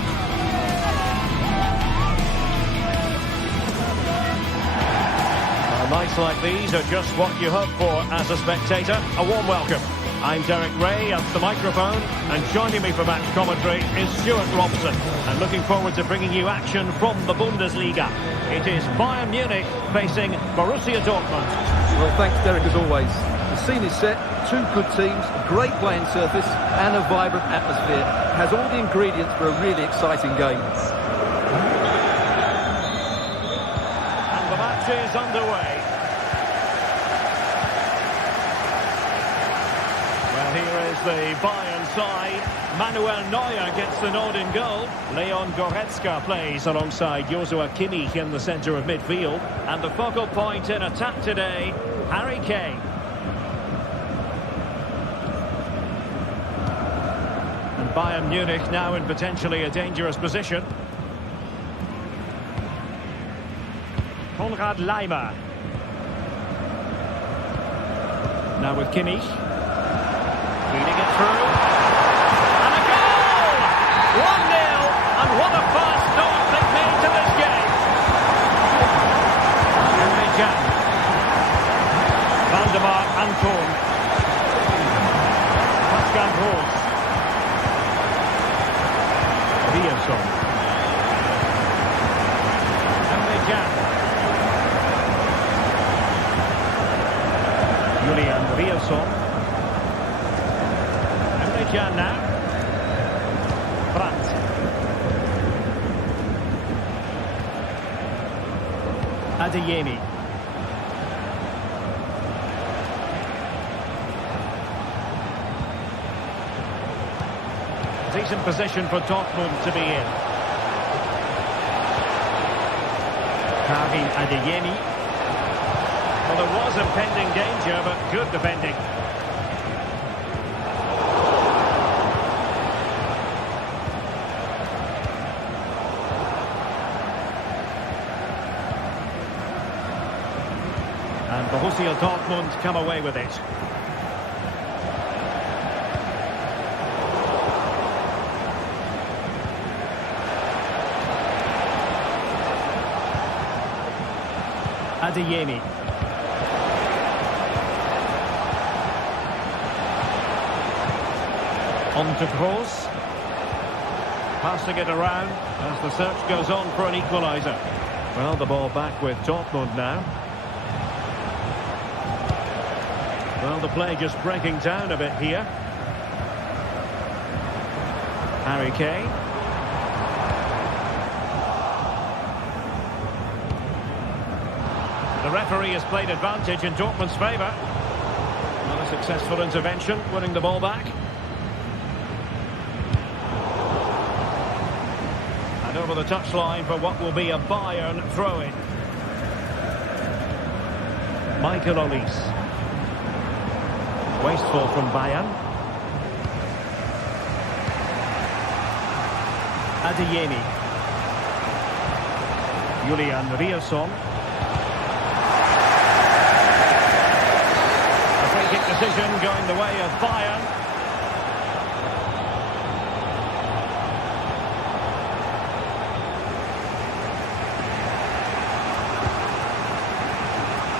Nights like these are just what you hope for as a spectator. A warm welcome. I'm Derek Ray at the microphone, and joining me for match commentary is Stuart Robson. And looking forward to bringing you action from the Bundesliga. It is Bayern Munich facing Borussia Dortmund. Well, thanks, Derek, as always. The scene is set, two good teams, great playing surface, and a vibrant atmosphere. It has all the ingredients for a really exciting game. And the is underway. Well, here is the Bayern side. Manuel Neuer gets the nod in goal. Leon Goretzka plays alongside Joshua Kimmich in the centre of midfield. And the focal point in attack today, Harry Kane. And Bayern Munich now in potentially a dangerous position. Konrad Laimer. Now with Kimmich. Feeding it through. And a goal! 1-0. And what a fast start they've made to this game. Emre Can. Valdemar Anton. Pascal Gross. Rierson. Emre Can. Julian Rierson. Emre Can now. Brandt. Adeyemi. Decent position for Dortmund to be in. Karim Adeyemi. Well, there was impending danger, but good defending. And Borussia Dortmund come away with it. Adeyemi. On to Kroos. Passing it around as the search goes on for an equaliser. Well, the ball back with Dortmund now. Well, the play just breaking down a bit here. Harry Kane. The referee has played advantage in Dortmund's favour. Not a successful intervention, winning the ball back. And over the touchline for what will be a Bayern throw-in. Michael Olise. Wasteful from Bayern. Adeyemi. Julian Rierson. A free-kick decision going the way of Bayern.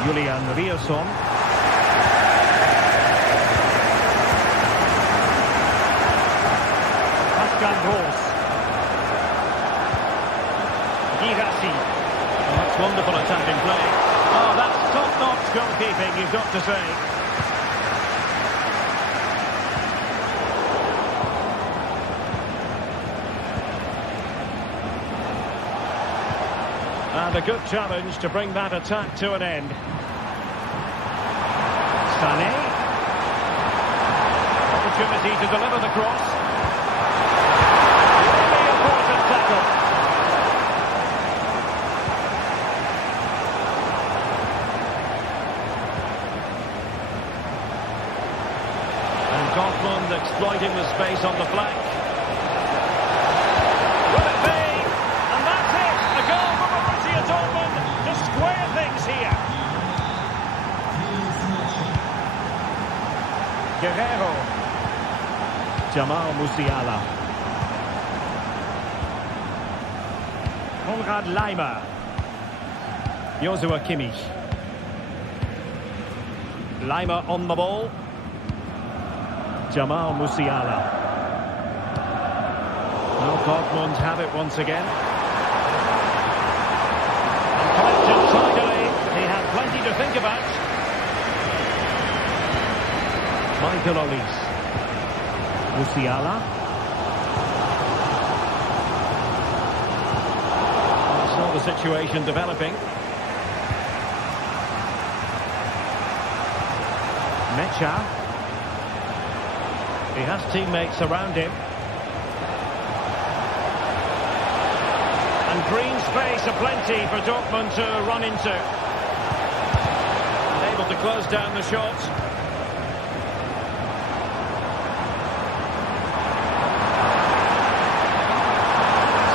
Julian Rierson. Pascal Gross. Girassi. Oh, that's wonderful attacking play. Oh, that's top-notch goalkeeping, you've got to say. And a good challenge to bring that attack to an end. Sané. Opportunity to deliver the cross. Really important tackle. And Dortmund exploiting the space on the flank. Will it be? And that's it! A goal for Borussia Dortmund to square things here. Guerrero. Jamal Musiala. Konrad Laimer. Joshua Kimmich. Laimer on the ball. Jamal Musiala. Well, Dortmund have it once again. And collected tidily. He had plenty to think about. Michael Olise. Musiala. Saw the situation developing. Mecha. He has teammates around him. And green space aplenty for Dortmund to run into. And able to close down the shot.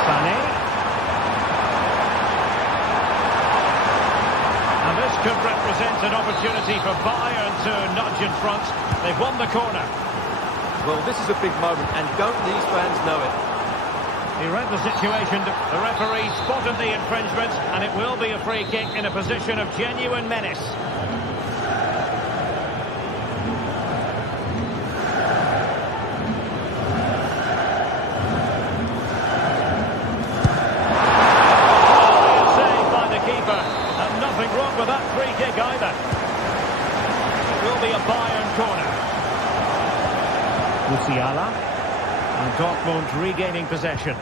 Sané. And this could represent an opportunity for Bayern to nudge in front. They've won the corner. Well, this is a big moment, and don't these fans know it? He read the situation. The referee spotted the infringement, and it will be a free kick in a position of genuine menace. Brilliant save by the keeper, and nothing wrong with that free kick either. It will be a Bayern corner. Musiala, and Dortmund regaining possession.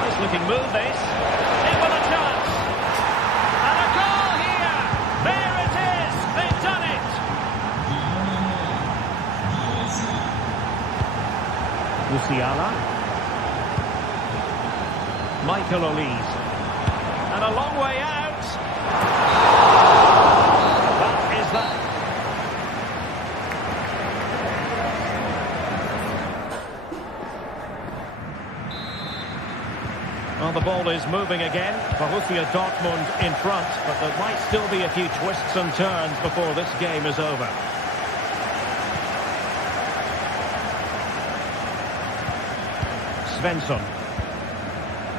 Nice looking move this. In with a chance. And a goal here. There it is. They've done it. Musiala. Michael Olise. And a long way out. Well, the ball is moving again. Borussia Dortmund in front, but there might still be a few twists and turns before this game is over. Svensson.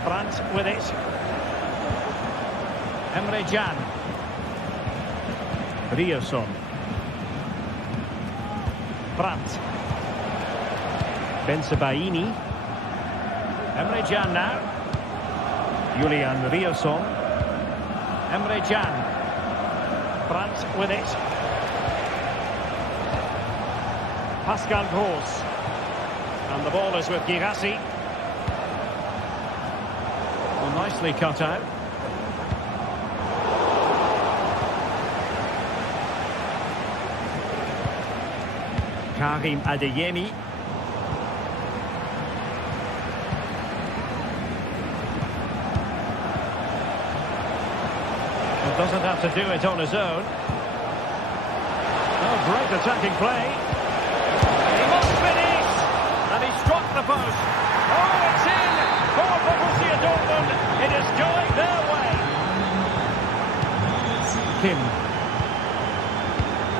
Brandt with it. Emre Can. Ryerson. Brandt. Bensebaini. Emre Can now. Julian Ryerson. Emre Can. Brandt with it. Pascal Gross. And the ball is with Girassi. Well, nicely cut out. Karim Adeyemi. Doesn't have to do it on his own. Oh, great attacking play. He must finish. And he struck the post. Oh, it's in for Borussia Dortmund. It is going their way. Kim.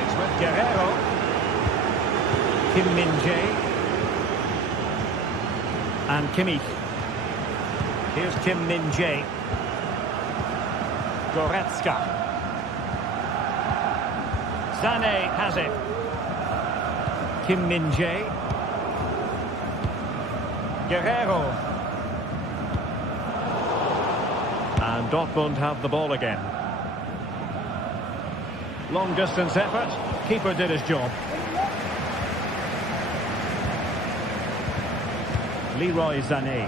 It's with Guerrero. Kim Min-jae. And Kimmich. Here's Kim Min-jae. Goretzka. Sané has it. Kim Min-jae. Guerrero. And Dortmund have the ball again. Long distance effort. Keeper did his job. Leroy Sané.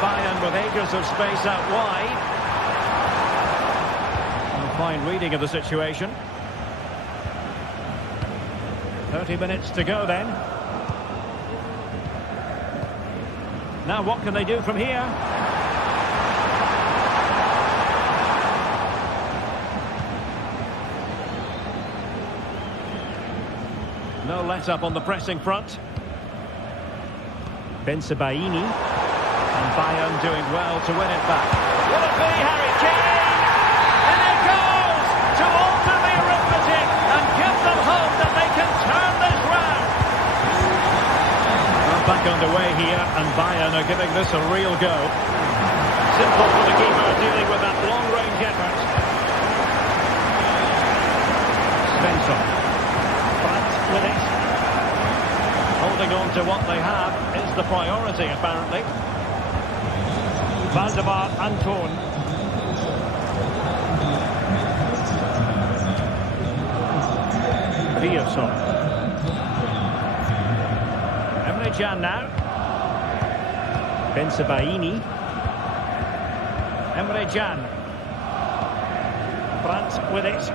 Bayern with acres of space out wide. And fine reading of the situation. 30 minutes to go then. Now what can they do from here? No let-up on the pressing front. Bensebaini. And Bayern doing well to win it back. Will it be Harry Kane? And it goes to alter the arithmetic and give them hope that they can turn this round. Well, back underway here, and Bayern are giving this a real go. Simple for the keeper dealing with that long-range effort. Svensson. Brandt with it. Holding on to what they have is the priority, apparently. Valdemar Anton. Ryerson. Emre Can now. Bensebaini. Emre Can. Brandt with it.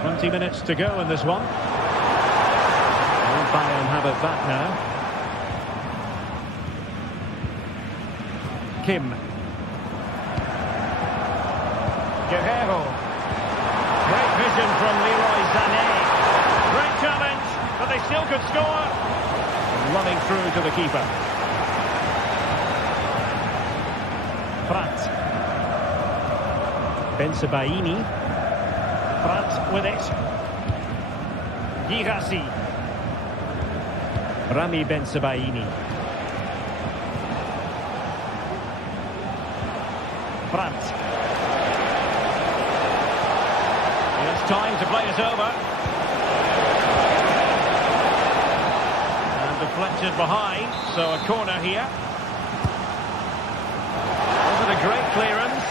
Twenty minutes to go in this one. Well, Bayern have it back now. Kim. Guerrero. Great vision from Leroy Sané. Great challenge, but they still could score. Running through to the keeper. Brandt. Bensebaini. Brandt with it. Girassi. Rami Bensebaini. Brandt. It's time to play it over. And deflected behind, so a corner here. Wasn't a great clearance.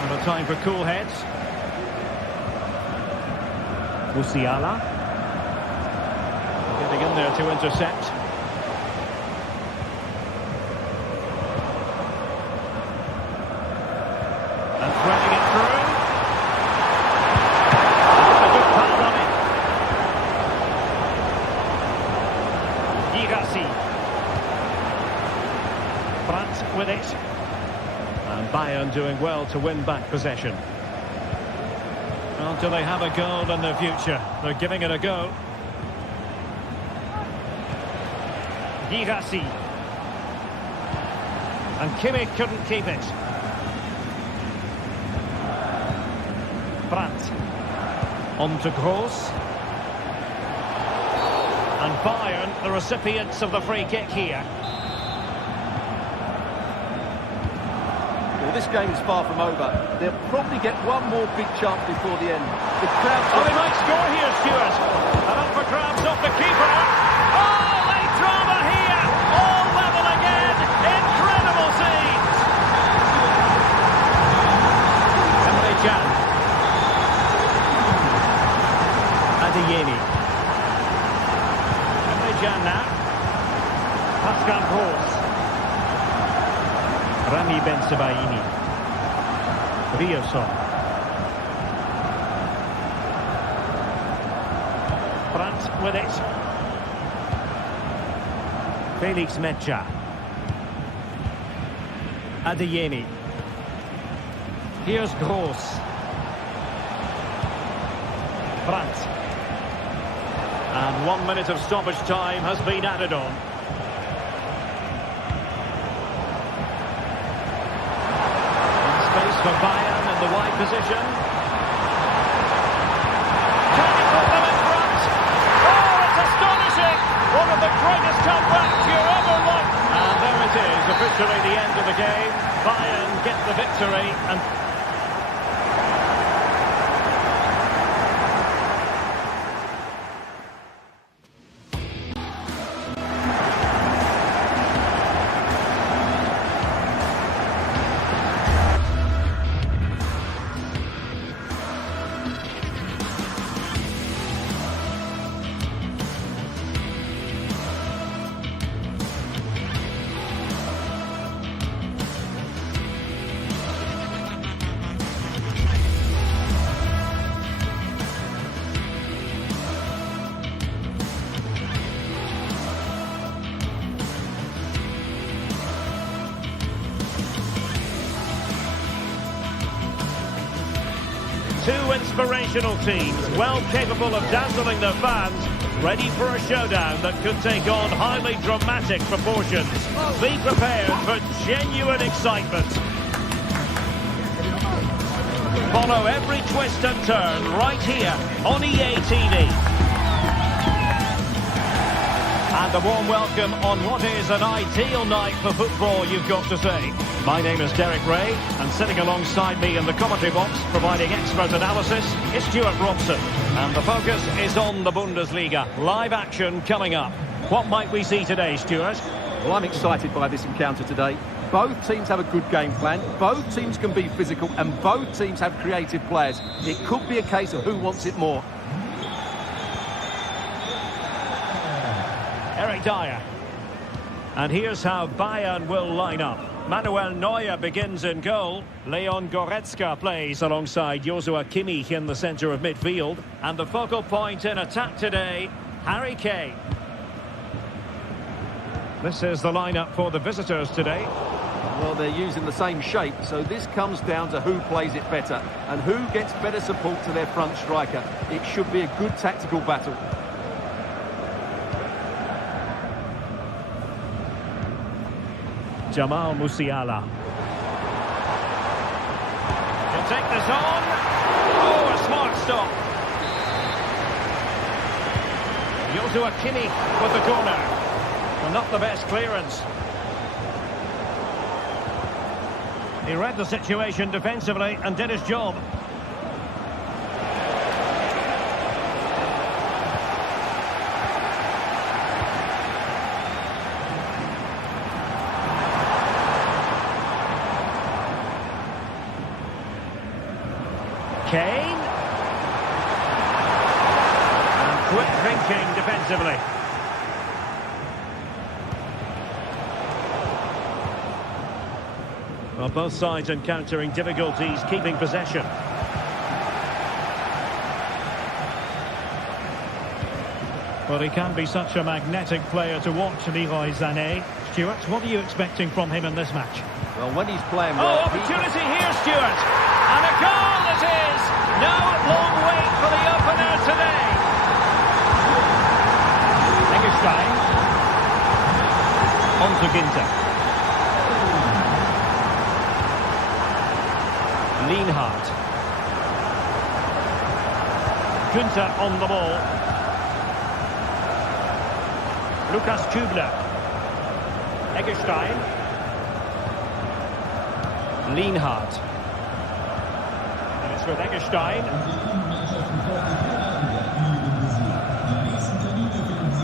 And a time for cool heads. Musiala. Getting in there to intercept. And threading it through. A good pass on it. Girassi. Brandt with it. And Bayern doing well to win back possession. Well, do they have a goal in the future? They're giving it a go. Girassi. And Kimmich couldn't keep it. Brandt. On to Gross. And Bayern, the recipients of the free kick here. Well, this game is far from over. They'll probably get one more big chance before the end. The crowd... Oh, they might score here, Stuart. And up for grabs off the keeper. Oh, late drama here. All level again. Incredible scenes. Emre Can. Adeyemi. Emre Can now. Pascal Gross. Rami Bensebaini. Rioson. Brandt with it. Felix Mecha. Adeyemi. Here's Gross. Brandt. And 1 minute of stoppage time has been added on. Space for Bayern in the wide position. Can he put them in front? Oh, it's astonishing! One of the greatest comebacks you ever liked. And there it is, officially the end of the game. Bayern get the victory and... Two inspirational teams, well capable of dazzling their fans, ready for a showdown that could take on highly dramatic proportions. Be prepared for genuine excitement. Follow every twist and turn right here on EA TV. And a warm welcome on what is an ideal night for football, you've got to say. My name is Derek Ray, and sitting alongside me in the commentary box, providing expert analysis, is Stuart Robson. And the focus is on the Bundesliga. Live action coming up. What might we see today, Stuart? Well, I'm excited by this encounter today. Both teams have a good game plan, both teams can be physical, and both teams have creative players. It could be a case of who wants it more. Eric Dyer. And here's how Bayern will line up. Manuel Neuer begins in goal. Leon Goretzka plays alongside Joshua Kimmich in the centre of midfield. And the focal point in attack today, Harry Kane. This is the lineup for the visitors today. Well, they're using the same shape, so this comes down to who plays it better and who gets better support to their front striker. It should be a good tactical battle. Jamal Musiala. He'll take this on. Oh, a smart stop. Joshua Kimmich with the corner. Well, not the best clearance. He read the situation defensively and did his job. Kane. And quick thinking defensively. Well, both sides encountering difficulties keeping possession. Well, he can be such a magnetic player to watch, Leroy Sané. Stuart, what are you expecting from him in this match? Well, when he's playing Oh, well... opportunity here, Stuart. And a goal it is. No long wait for the opener today. Eggestein. On to Ginter. Lienhardt. Günther on the ball. Lukas Kübler. Eggestein. Lienhardt. And it's with Eggestein.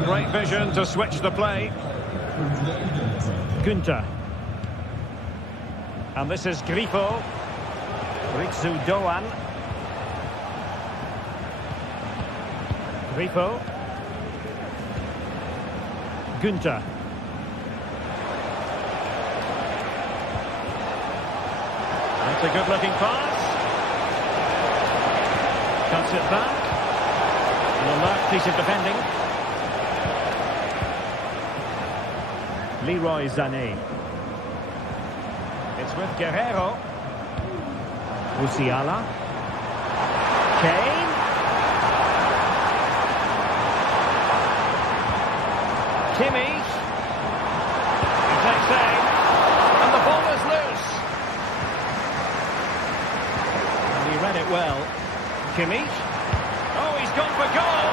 Great vision to switch the play. Günther. And this is Grifo. Ritsu Doan. Grifo. Günther. That's a good-looking pass. Cuts it back. An alert piece of defending. Leroy Sané. It's with Guerrero. Musiala. Kane. Kimmich. He takes aim. And the ball is loose. And he read it well. Kimmich. Oh, he's gone for goal.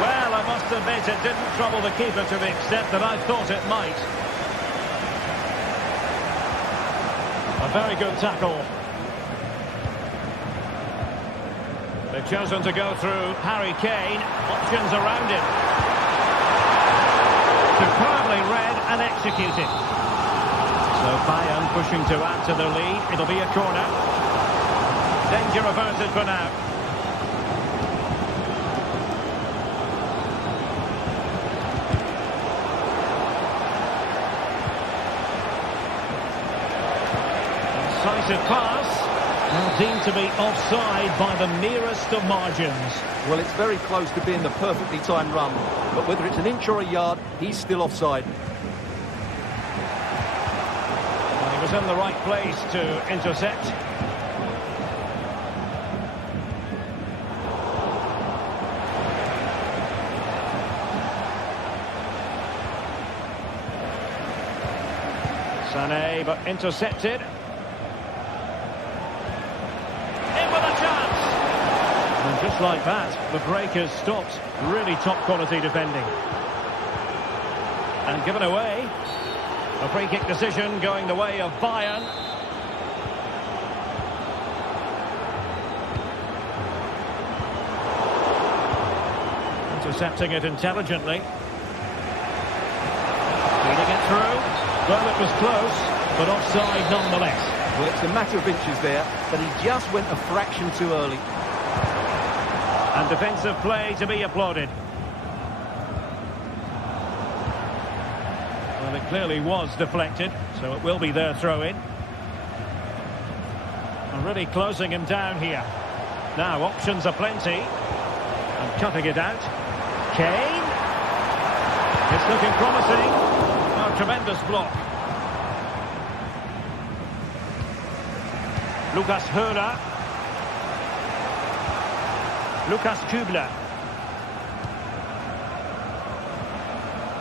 Well, I must admit it didn't trouble the keeper to the extent that I thought it might. A very good tackle. They've chosen to go through Harry Kane. Options around him. Superbly read and executed. So Bayern pushing to add to the lead. It'll be a corner. Danger averted for now. Decisive pass. Now deemed to be offside by the merest of margins. Well, it's very close to being the perfectly timed run, but whether it's an inch or a yard, he's still offside. Well, he was in the right place to intercept. Sané, but intercepted. Just like that, the break has stopped. Really top-quality defending. And given away. A free-kick decision going the way of Bayern. Intercepting it intelligently. Feeding it through. Well, it was close, but offside nonetheless. Well, it's a matter of inches there, but he just went a fraction too early. And defensive play to be applauded. Well, it clearly was deflected, so it will be their throw-in. And really closing him down here. Now, options are plenty. And cutting it out. Kane. It's looking promising. Oh, tremendous block. Lucas Höra. Lucas Kübler.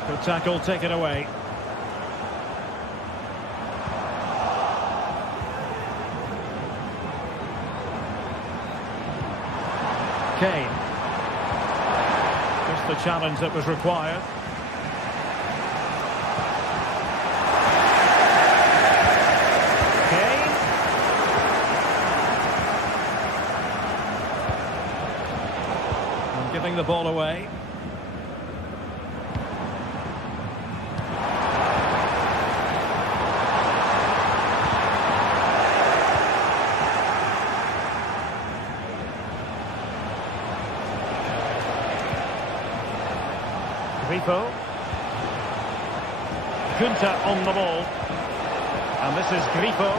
Good tackle taken away. Kane. Just the challenge that was required. Kane. And giving the ball away. Grifo. Gunter on the ball. And this is Grifo.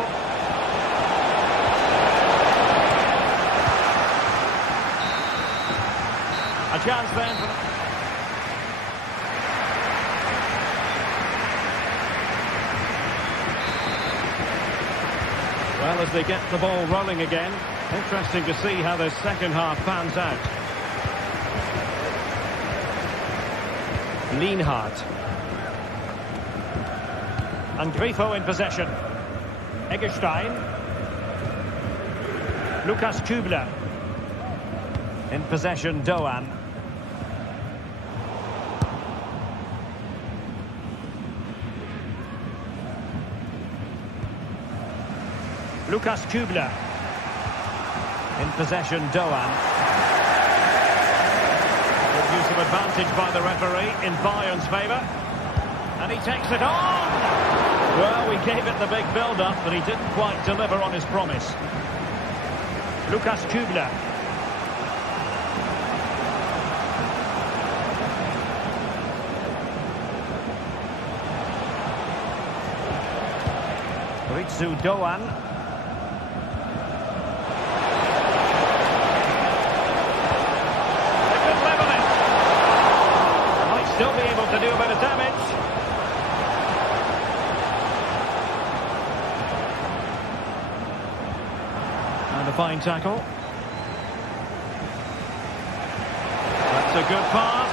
A chance then for... Well, as they get the ball rolling again, interesting to see how the second half pans out. Lienhardt. And Grifo in possession. Eggestein. Lucas Kübler. In possession, Doan. Lucas Kübler. In possession, Doan. Use of advantage by the referee in Bayern's favour. And he takes it on! Well, we gave it the big build-up, but he didn't quite deliver on his promise. Lucas Kübler. Ritsu Doan. Still be able to do a bit of damage. And a fine tackle. That's a good pass.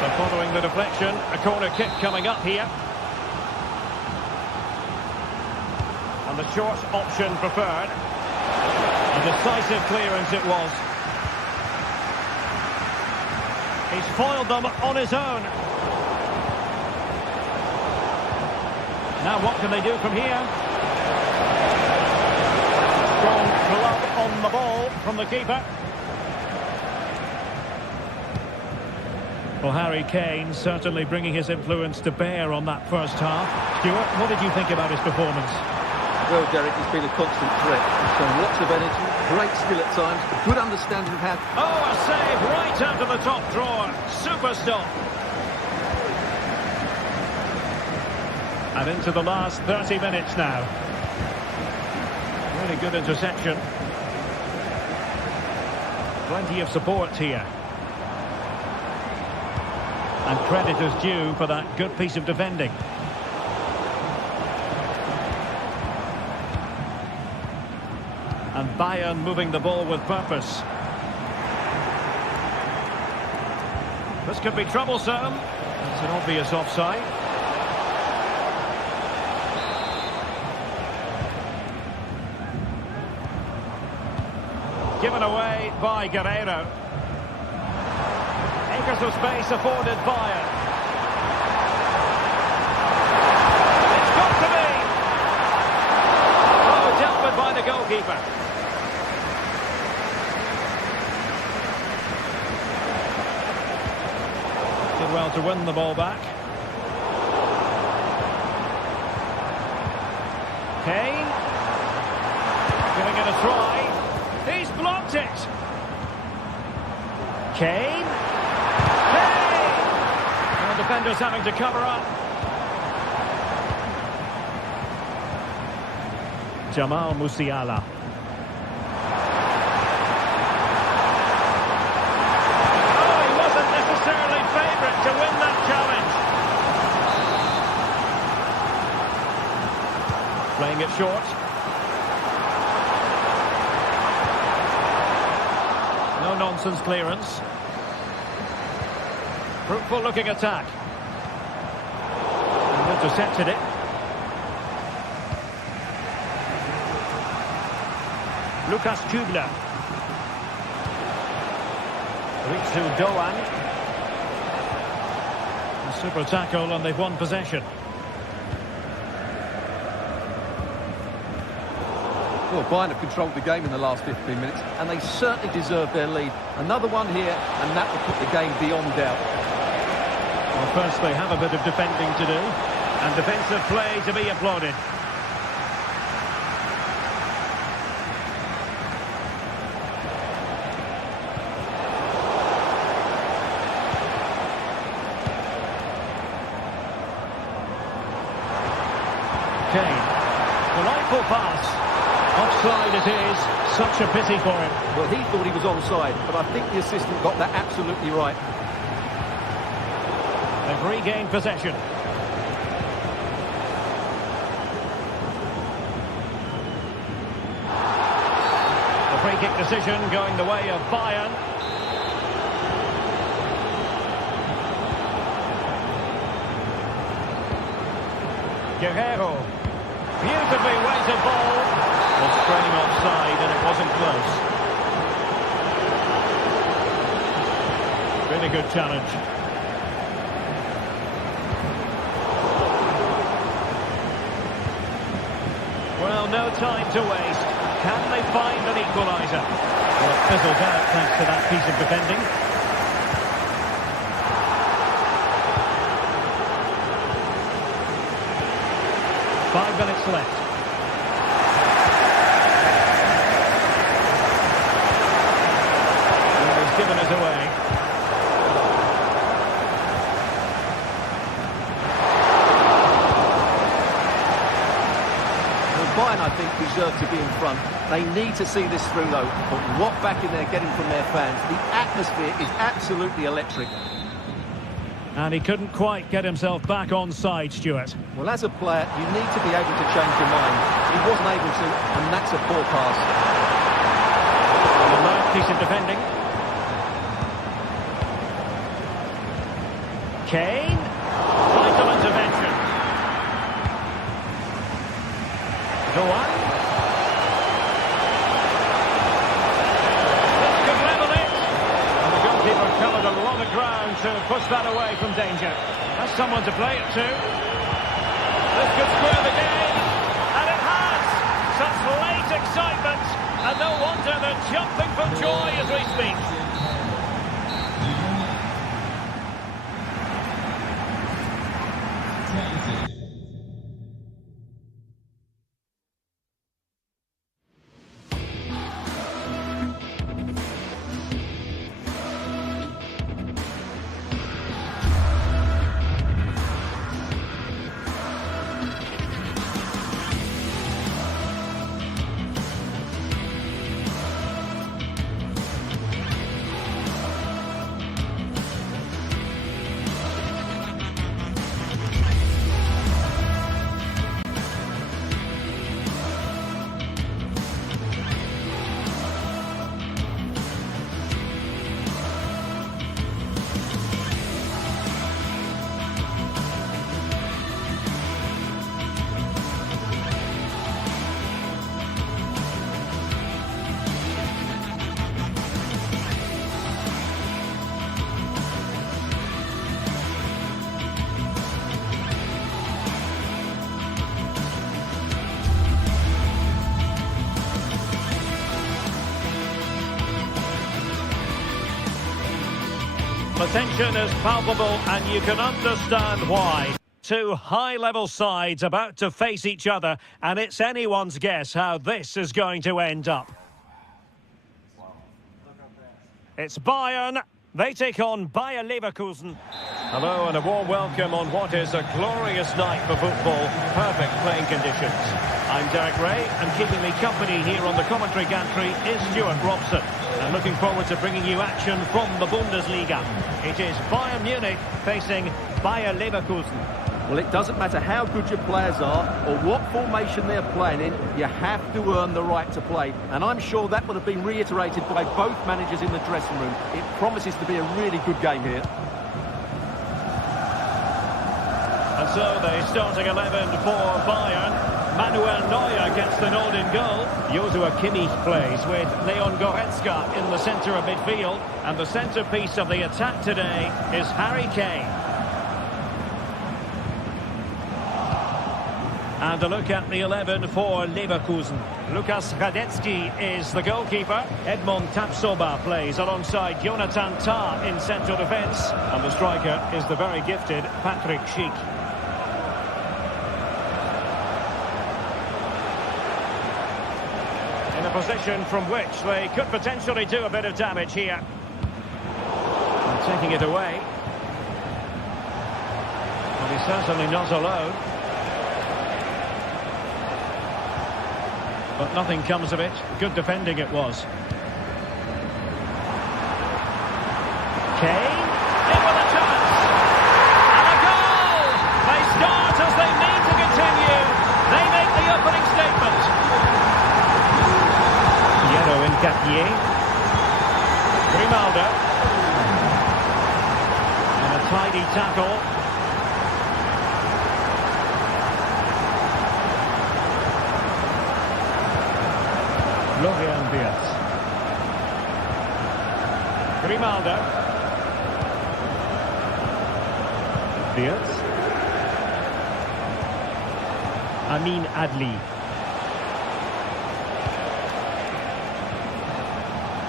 So following the deflection, a corner kick coming up here. And the short option preferred. A decisive clearance it was. He's foiled them on his own. Now what can they do from here? Strong glove on the ball from the keeper. Well, Harry Kane certainly bringing his influence to bear on that first half. Stuart, what did you think about his performance? Well, Derek, he's been a constant threat. He's shown lots of energy, great skill at times, a good understanding of how... Oh, a save right out of the top drawer. Super stop. And into the last 30 minutes now. Really good interception. Plenty of support here. And credit is due for that good piece of defending. And Bayern moving the ball with purpose. This could be troublesome. It's an obvious offside. Given away by Guerreiro. Acres of space afforded Bayern. It's got to be! Oh, dealt with by the goalkeeper. Did well to win the ball back. Kane. Giving it a try. He's blocked it. Kane. Kane! defenders having to cover up. Jamal Musiala. Oh, he wasn't necessarily favourite to win that challenge. Playing it short. No-nonsense clearance. Fruitful looking attack. And intercepted it. Lucas Kübler. Ritsu Doan. A super tackle and they've won possession. Well, Bayern have controlled the game in the last 15 minutes, and they certainly deserve their lead. Another one here, and that will put the game beyond doubt. Well, first they have a bit of defending to do, and defensive play to be applauded. Kane, delightful pass. Offside it is, such a pity for him. Well, he thought he was onside, but I think the assistant got that absolutely right. They've regained possession. The free kick decision going the way of Bayern. Guerrero. Beautifully weighted ball. Was spraying offside and it wasn't close. Really good challenge. Well, no time to waste. Can they find an equaliser? Well, it fizzles out thanks to that piece of defending. Five minutes left. Given us away. Well, Bayern, I think, deserve to be in front. They need to see this through, though. But what backing they're getting from their fans. The atmosphere is absolutely electric. And he couldn't quite get himself back on side, Stuart. Well, as a player, you need to be able to change your mind. He wasn't able to, and that's a poor pass. A nice piece of defending. Kane, vital intervention. Doan. This could level it. And the goalkeeper covered a lot of ground to push that away from danger. That's someone to play it to. This could square the game. And it has. Such late excitement. And no wonder they're jumping for joy as we speak. The tension is palpable and you can understand why. Two high-level sides about to face each other, and it's anyone's guess how this is going to end up. It's Bayern They take on Bayer Leverkusen. Hello and a warm welcome on what is a glorious night for football. Perfect playing conditions. I'm Derek Ray, and keeping me company here on the commentary gantry is Stuart Robson. And looking forward to bringing you action from the Bundesliga. It is Bayern Munich facing Bayer Leverkusen. Well, it doesn't matter how good your players are or what formation they're playing in, you have to earn the right to play. And I'm sure that would have been reiterated by both managers in the dressing room. It promises to be a really good game here. And so the starting 11 for Bayern. Manuel Neuer gets the nod in goal. Joshua Kimmich plays with Leon Goretzka in the centre of midfield. And the centrepiece of the attack today is Harry Kane. And a look at the 11 for Leverkusen. Lukas Radetzky is the goalkeeper. Edmond Tapsoba plays alongside Jonathan Tah in central defence. And the striker is the very gifted Patrick Schick. In a position from which they could potentially do a bit of damage here. And taking it away. Well, he's certainly not alone. But nothing comes of it. Good defending it was. Kane, in with a chance. And a goal! They start as they need to continue. They make the opening statement. Piero Nketiah. Grimaldo. And a tidy tackle. Florian Wirtz. Grimaldo. Wirtz. Amin Adli.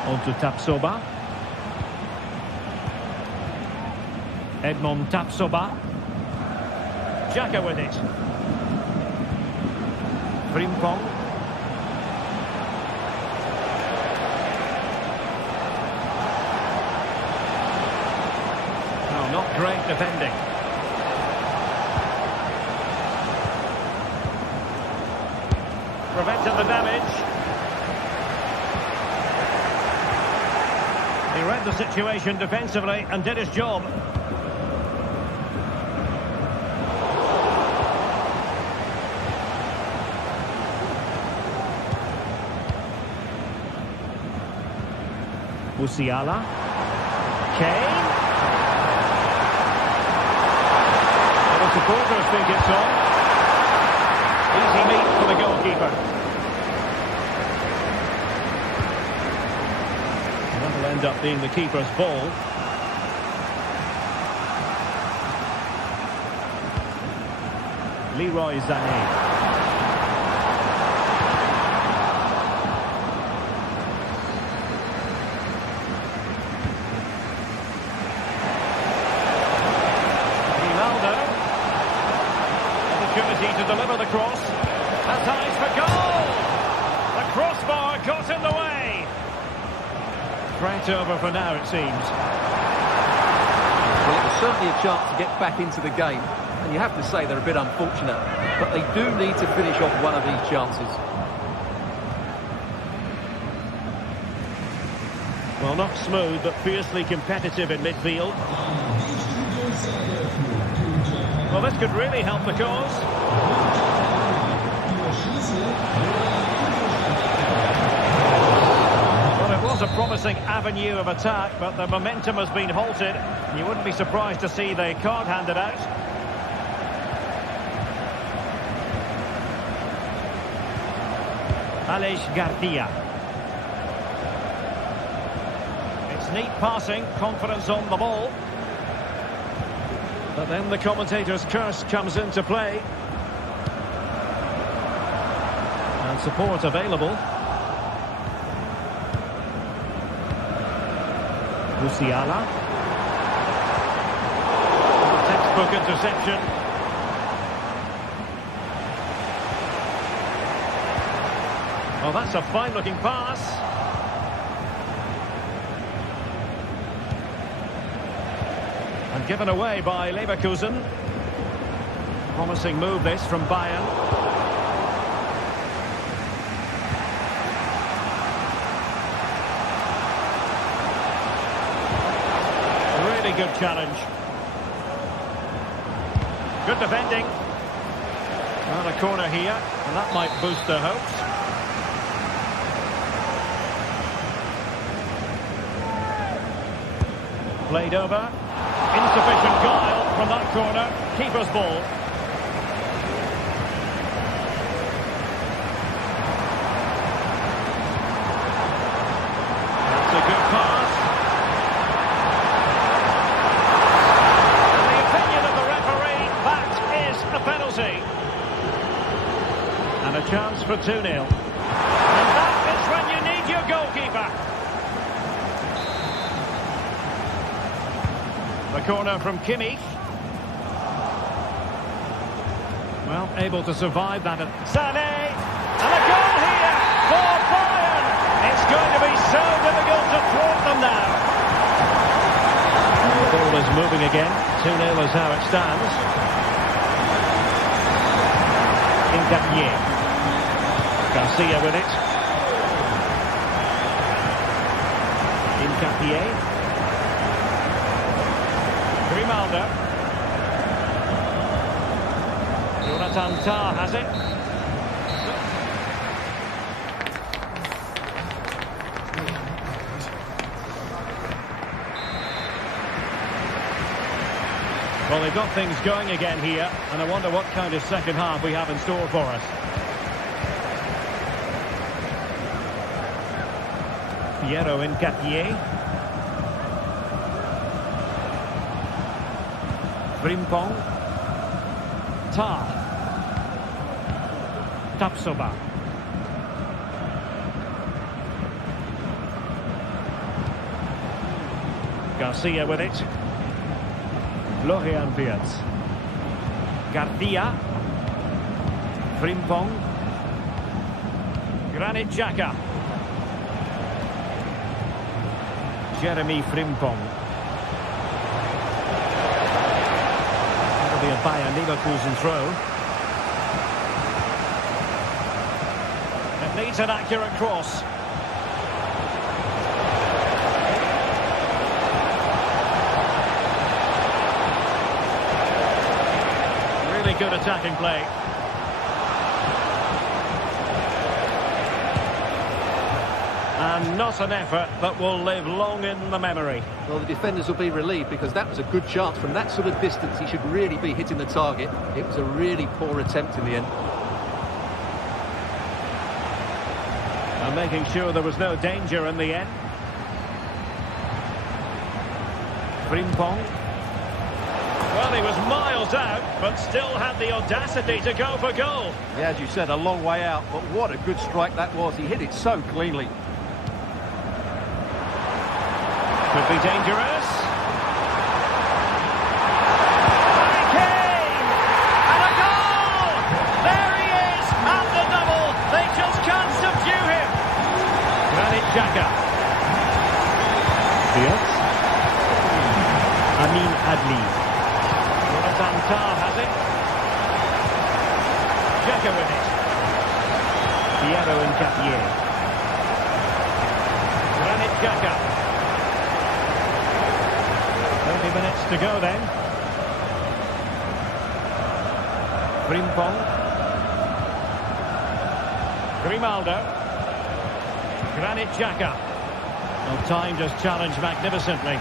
On to Tapsoba. Edmond Tapsoba. Xhaka with it. Frimpong. Not great defending. Prevented the damage. He read the situation defensively and did his job. Musiala. Kane. Supporters think it's on. Easy meat for the goalkeeper. That'll end up being the keeper's ball. Leroy Sané. To deliver the cross. That's eyes for goal! The crossbar got in the way. Threat over for now, it seems. Well, it was certainly a chance to get back into the game. And you have to say they're a bit unfortunate. But they do need to finish off one of these chances. Well, not smooth, but fiercely competitive in midfield. Well, this could really help the cause. Well, it was a promising avenue of attack, but the momentum has been halted. You wouldn't be surprised to see the card handed out. Aleix Garcia. It's neat passing, confidence on the ball. But then the commentator's curse comes into play. And support available. Musiala. Textbook interception. Well, that's a fine-looking pass. Given away by Leverkusen. Promising move this from Bayern. Really good challenge. Good defending. And a corner here, and that might boost their hopes. Played over. Insufficient guile from that corner. Keeper's ball. That's a good pass. In the opinion of the referee, that is a penalty. And a chance for 2-0. And that is when you need your goalkeeper. The corner from Kimmich. Well, able to survive that. Sané! And a goal here for Bayern! It's going to be so difficult to thwart them now. And the ball is moving again. 2-0 is how it stands. Incapié. Garcia with it. Incapié. Grimaldo. Jonathan Tah has it. Well, they've got things going again here, and I wonder what kind of second half we have in store for us. Piero Incapié. Frimpong. Tah. Tapsoba. Garcia with it. Florian Wirtz. Garcia. Frimpong. Granit Xhaka. Jeremy Frimpong. That'll be a Bayern Leverkusen throw. It needs an accurate cross. Really good attacking play. And not an effort that will live long in the memory. Well, the defenders will be relieved because that was a good chance. From that sort of distance, he should really be hitting the target. It was a really poor attempt in the end. And making sure there was no danger in the end. Frimpong. Well, he was miles out, but still had the audacity to go for goal. Yeah, as you said, a long way out, but what a good strike that was. He hit it so cleanly. Could be dangerous. Harry Kane! And a goal! There he is, at the double. They just can't subdue him. Granit Xhaka. Wirtz. Amin Adli. Jonathan Tah has it. Xhaka with it. Piero Incapié. Granit Xhaka. 30 minutes to go then. Frimpong. Grimaldo. Granit Xhaka. Well, time just challenged magnificently.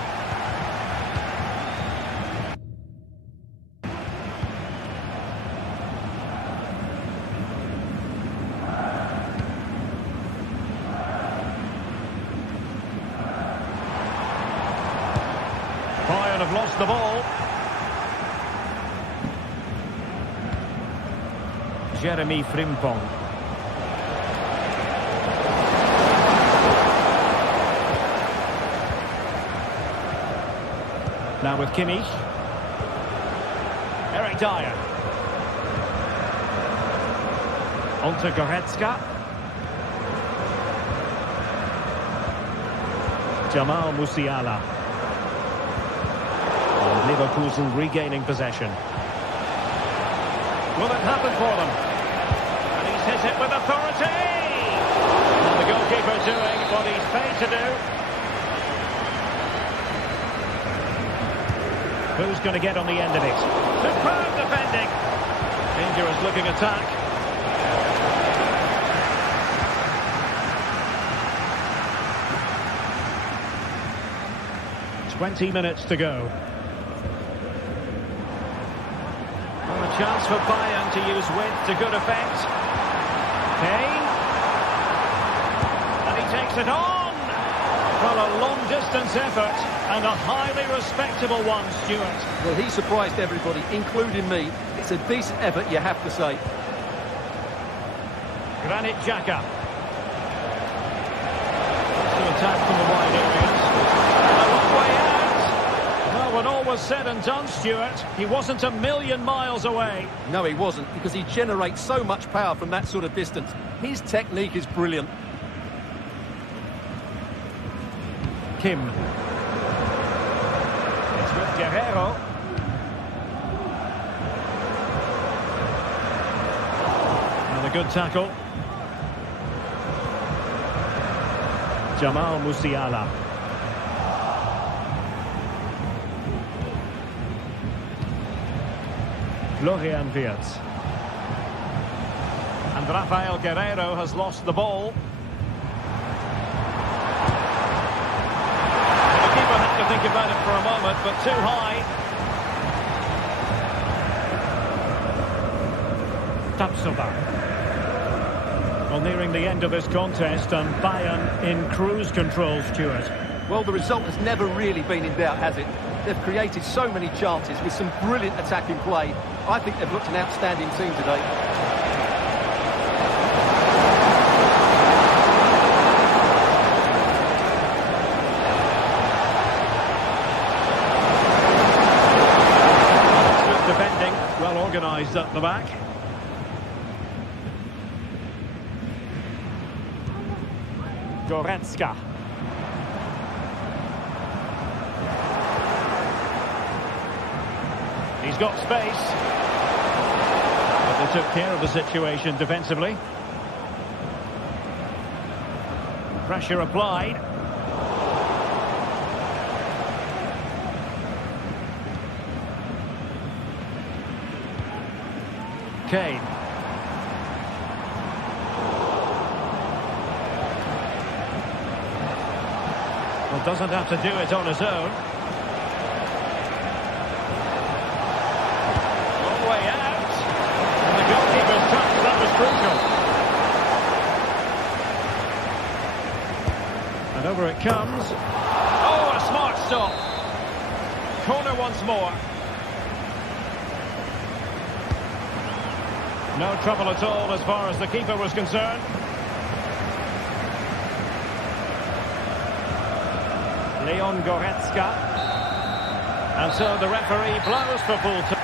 Bayern have lost the ball. Jeremy Frimpong. Now with Kimmich. Eric Dyer. On to Goretzka. Jamal Musiala. Leverkusen regaining possession. Will it happen for them? And he's hit it with authority! And the goalkeeper doing what he's paid to do. Who's going to get on the end of it? Superb defending! Dangerous looking attack. "20 minutes to go. Well, a chance for Bayern to use width to good effect. Kane. And he takes it on. Well, a long-distance effort and a highly respectable one, Stuart. Well, he surprised everybody, including me. It's a decent effort, you have to say. Granit Xhaka. To attack from the wide areas. And a long way out. Well, when all was said and done, Stuart, he wasn't a million miles away. No, he wasn't, because he generates so much power from that sort of distance. His technique is brilliant. Kim. It's with Guerrero. And a good tackle. Jamal Musiala. Florian Wirtz. And Rafael Guerrero has lost the ball. The keeper had to think about it for a moment, but too high. Tapsoba. Well, nearing the end of this contest, and Bayern in cruise control, Stuart. Well, the result has never really been in doubt, has it? They've created so many chances with some brilliant attacking play. I think they've looked an outstanding team today. Good defending, well organised at the back. Goretzka. He's got space. But they took care of the situation defensively. Pressure applied. Kane. Well, doesn't have to do it on his own. Long way out. And the goalkeeper's touch, that was crucial. And over it comes. Oh, a smart stop. Corner once more. No trouble at all as far as the keeper was concerned. Leon Goretzka. And so the referee blows for full time.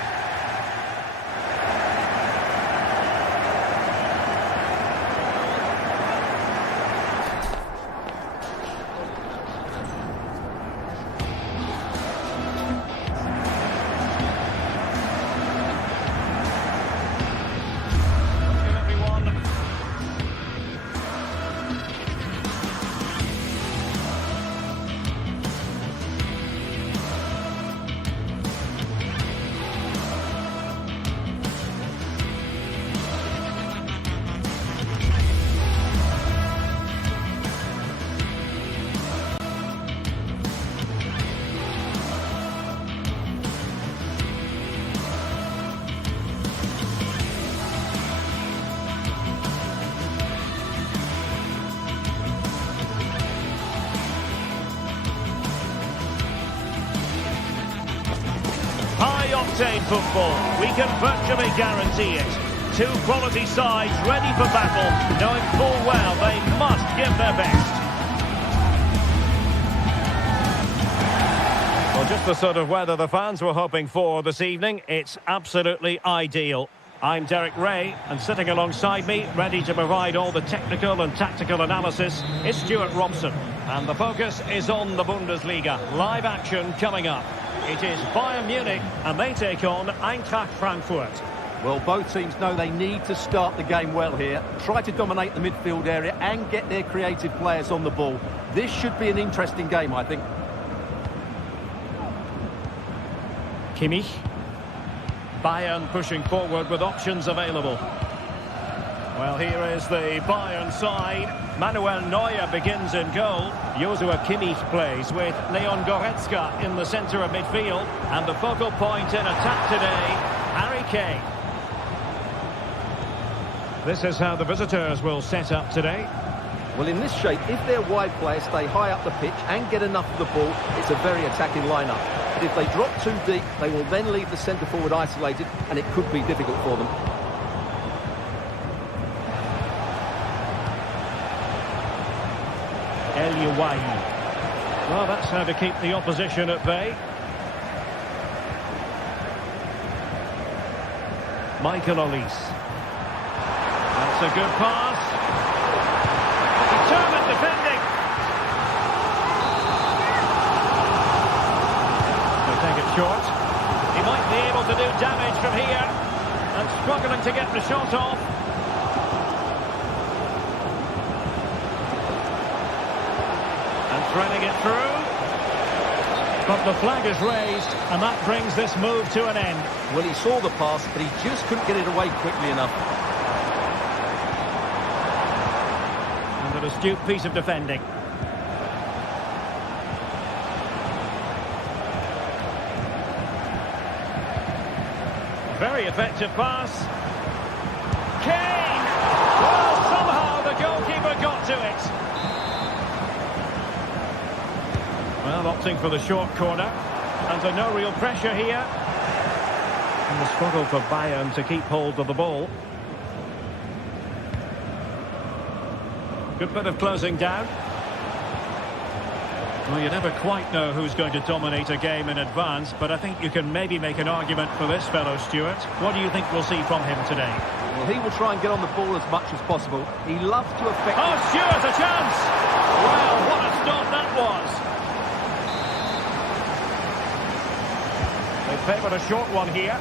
High-octane football, we can virtually guarantee it. Two quality sides ready for battle, knowing full well they must give their best. Well, just the sort of weather the fans were hoping for this evening. It's absolutely ideal. I'm Derek Ray, and sitting alongside me, ready to provide all the technical and tactical analysis, is Stuart Robson. And the focus is on the Bundesliga. Live action coming up. It is Bayern Munich, and they take on Eintracht Frankfurt. Well, both teams know they need to start the game well here. Try to dominate the midfield area and get their creative players on the ball. This should be an interesting game, I think. Kimmich. Bayern pushing forward with options available. Well, here is the Bayern side. Manuel Neuer begins in goal. Joshua Kimmich plays with Leon Goretzka in the centre of midfield. And the focal point in attack today, Harry Kane. This is how the visitors will set up today. Well, in this shape, if their wide players stay high up the pitch and get enough of the ball, it's a very attacking lineup. But if they drop too deep, they will then leave the centre-forward isolated, and it could be difficult for them. Well, that's how to keep the opposition at bay. Michael Olise. That's a good pass. Determined defending. They take it short. He might be able to do damage from here. And struggling to get the shot off. Threading it through. But the flag is raised, and that brings this move to an end. Well, he saw the pass, but he just couldn't get it away quickly enough. And an astute piece of defending. Very effective pass. Kane! Well, somehow the goalkeeper got to it. Well, opting for the short corner. Under no real pressure here. And the struggle for Bayern to keep hold of the ball. Good bit of closing down. Well, you never quite know who's going to dominate a game in advance, but I think you can maybe make an argument for this fellow, Stuart. What do you think we'll see from him today? Well, he will try and get on the ball as much as possible. He loves to affect... Oh, Stuart, a chance! Well, what a stop that was! They favoured a short one here.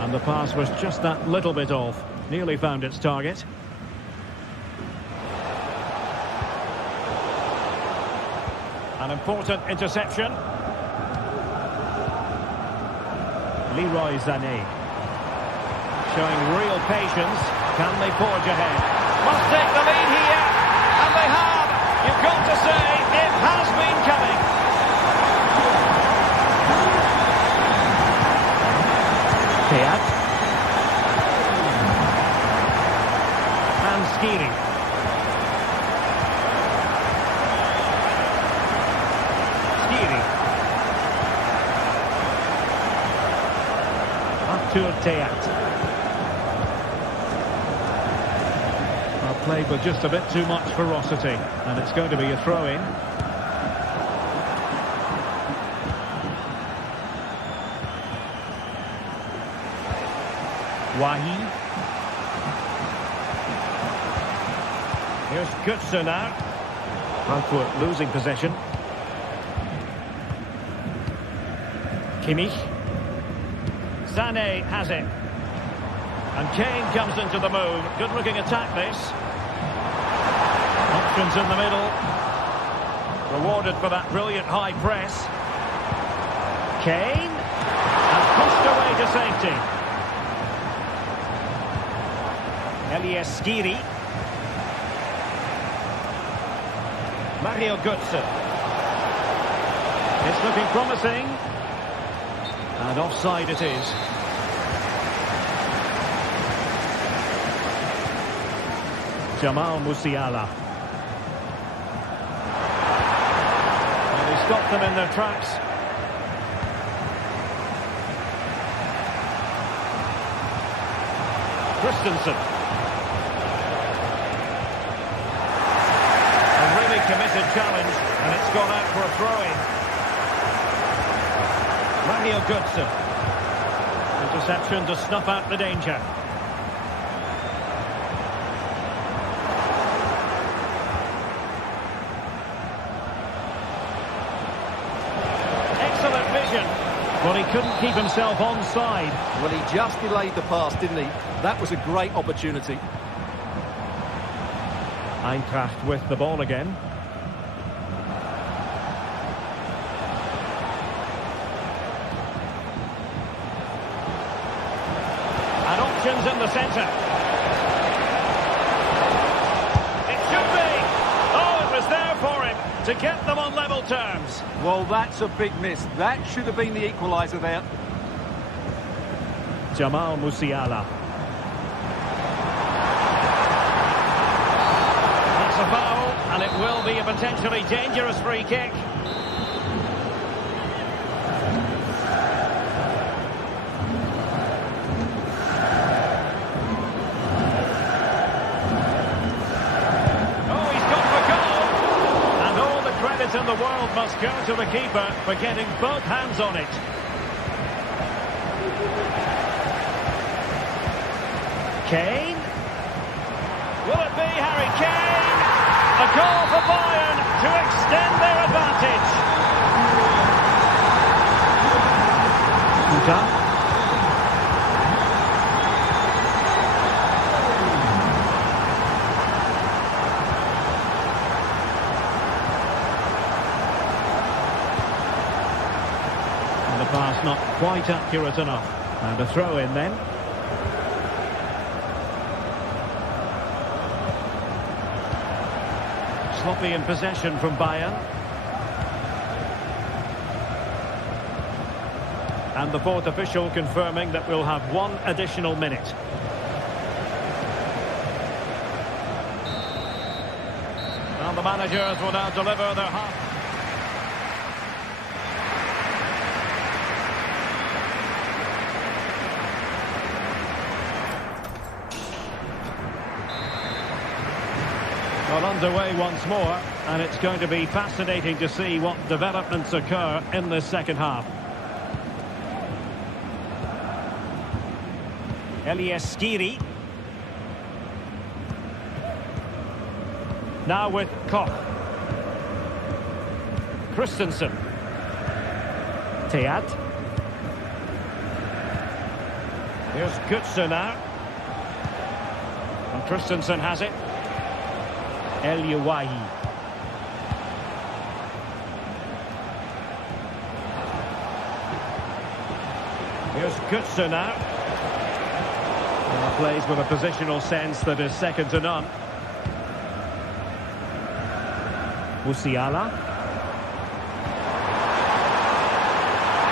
And the pass was just that little bit off. Nearly found its target. An important interception. Leroy Sané. Showing real patience. Can they forge ahead? Must take the lead here. And they have. You've got to say, it has been coming. Teat. And Skiri. Skiri. Artur Teat. Well, played with just a bit too much ferocity, and it's going to be a throw-in. Wahi. Here's Götze now. Frankfurt losing possession. Kimmich. Sané has it. And Kane comes into the move. Good looking attack this. Options in the middle. Rewarded for that brilliant high press. Kane. And pushed away to safety. Elias Skiri. Mario Götze. It's looking promising. And offside it is. Jamal Musiala. And he stopped them in their tracks. Christensen. Committed challenge, and it's gone out for a throw-in. Mario Götze. Interception to snuff out the danger. Well, he couldn't keep himself onside. Well, he just delayed the pass, didn't he? That was a great opportunity. Eintracht with the ball again. And options in the centre. It should be. Oh, it was there for him to get them on level terms. Well, that's a big miss. That should have been the equaliser there. Jamal Musiala. That's a foul, and it will be a potentially dangerous free kick. In the world must go to the keeper for getting both hands on it. Kane? Will it be Harry Kane? A goal for Bayern to extend their advantage. Kuta. Pass not quite accurate enough. And a throw in then. Sloppy in possession from Bayern. And the fourth official confirming that we'll have one additional minute. Well, the managers will now deliver their half. Well, underway once more, and it's going to be fascinating to see what developments occur in this second half. Elias Skiri. Now with Koch. Christensen. Teat. Here's Götze now. And Christensen has it. El Yawahi. Here's Götze now. Plays with a positional sense that is second to none. Musiala.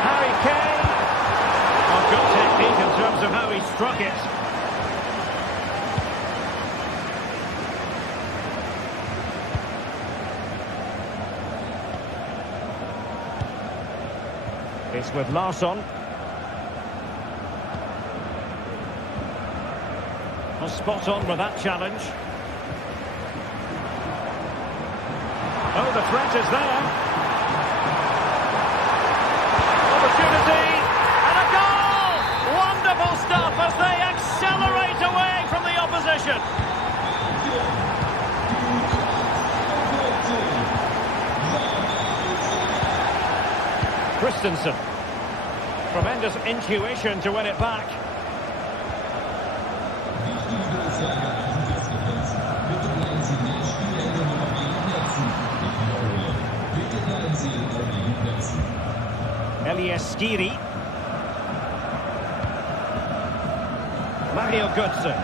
Harry Kane. Oh, good technique in terms of how he struck it. It's with Larsson. Well, spot on with that challenge. Oh, the threat is there. Opportunity. And a goal! Wonderful stuff as they accelerate away from the opposition. Christensen. Tremendous intuition to win it back. Elias Skiri. Mario Götze.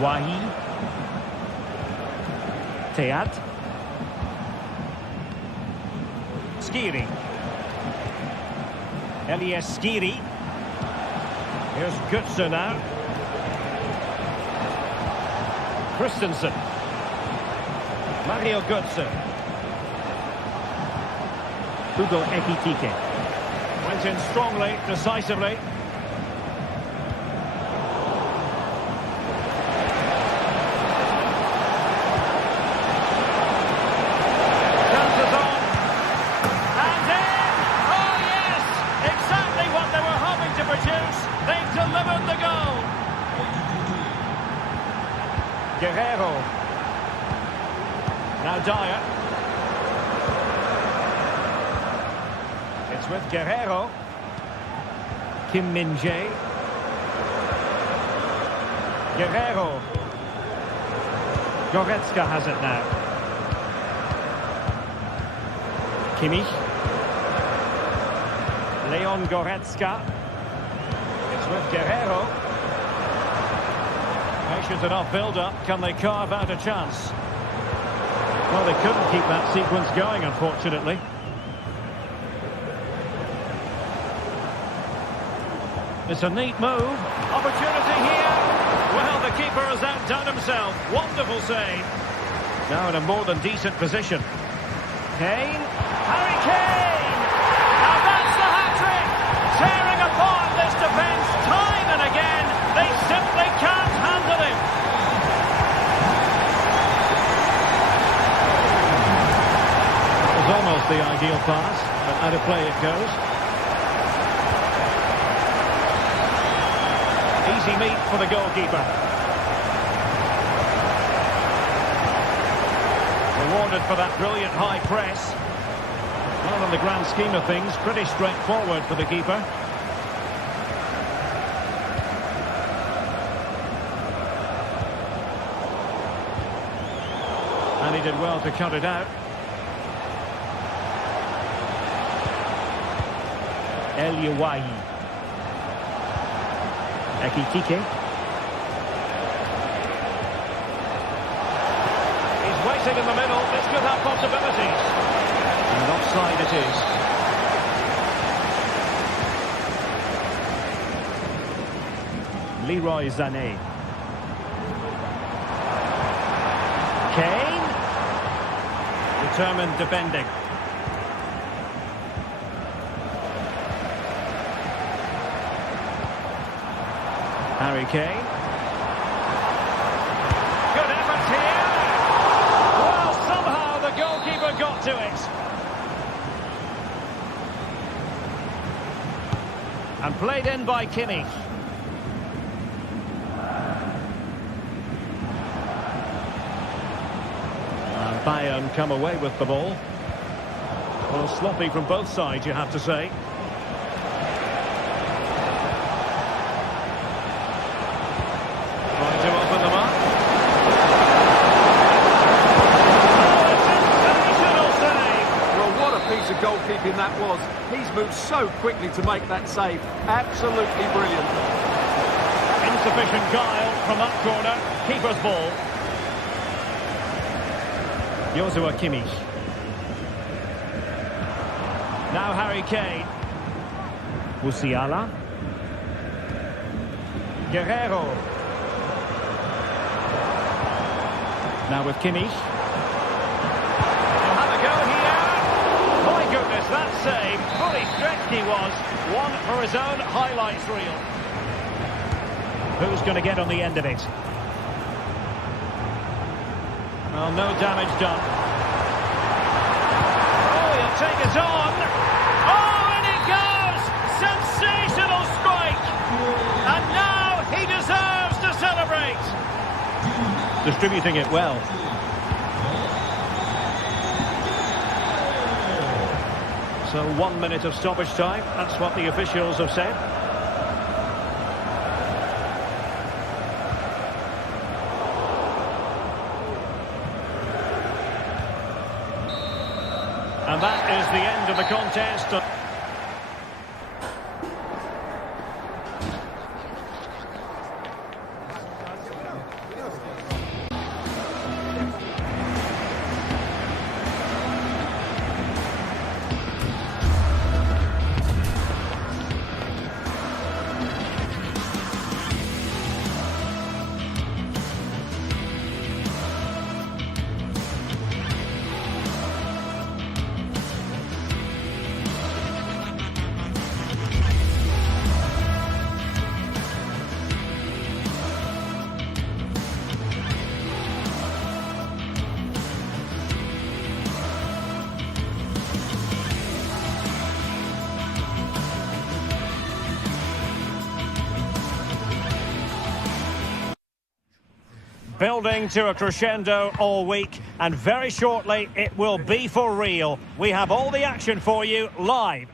Wahi. Teat. Skiri. Elias Skiri. Here's Götze now. Christensen. Mario Götze. Hugo Ekitike. Went in strongly, decisively. Chances on. And in! Oh yes! Exactly what they were hoping to produce. They've delivered the goal. Guerrero. Now Dyer. with Guerrero. Kim Min-jae. Guerrero. Goretzka has it now. Kimmich. Leon Goretzka. It's with Guerrero. Patient enough build-up. Can they carve out a chance? Well, they couldn't keep that sequence going, unfortunately. It's a neat move. Opportunity here. Well, the keeper has outdone himself. Wonderful save. Now in a more than decent position. Kane. Harry Kane! Now that's the hat-trick! Tearing apart this defence time and again. They simply can't handle it. That was almost the ideal pass, but out of play it goes. Easy meat for the goalkeeper. Rewarded for that brilliant high press. Well, in the grand scheme of things, pretty straightforward for the keeper. And he did well to cut it out. El Yawahi. Ekitike. He's waiting in the middle. This could have possibilities. And offside it is. Leroy Sané. Kane. Determined defending. Harry Kane. Good effort here. Well, somehow the goalkeeper got to it. And played in by Kimmich. And Bayern come away with the ball. Well, sloppy from both sides, you have to say. Goalkeeping that was. He's moved so quickly to make that save. Absolutely brilliant. Insufficient guile from that corner. Keeper's ball. Joshua Kimmich. Now Harry Kane. Musiala. Guerrero. Now with Kimmich. Goodness, that save, fully stretched he was. One for his own highlights reel. Who's going to get on the end of it? Well, no damage done. Oh, he'll take it on. Oh, and it goes! Sensational strike! And now he deserves to celebrate. Distributing it well. So 1 minute of stoppage time, that's what the officials have said. And that is the end of the contest. Building to a crescendo all week, and very shortly it will be for real. We have all the action for you live.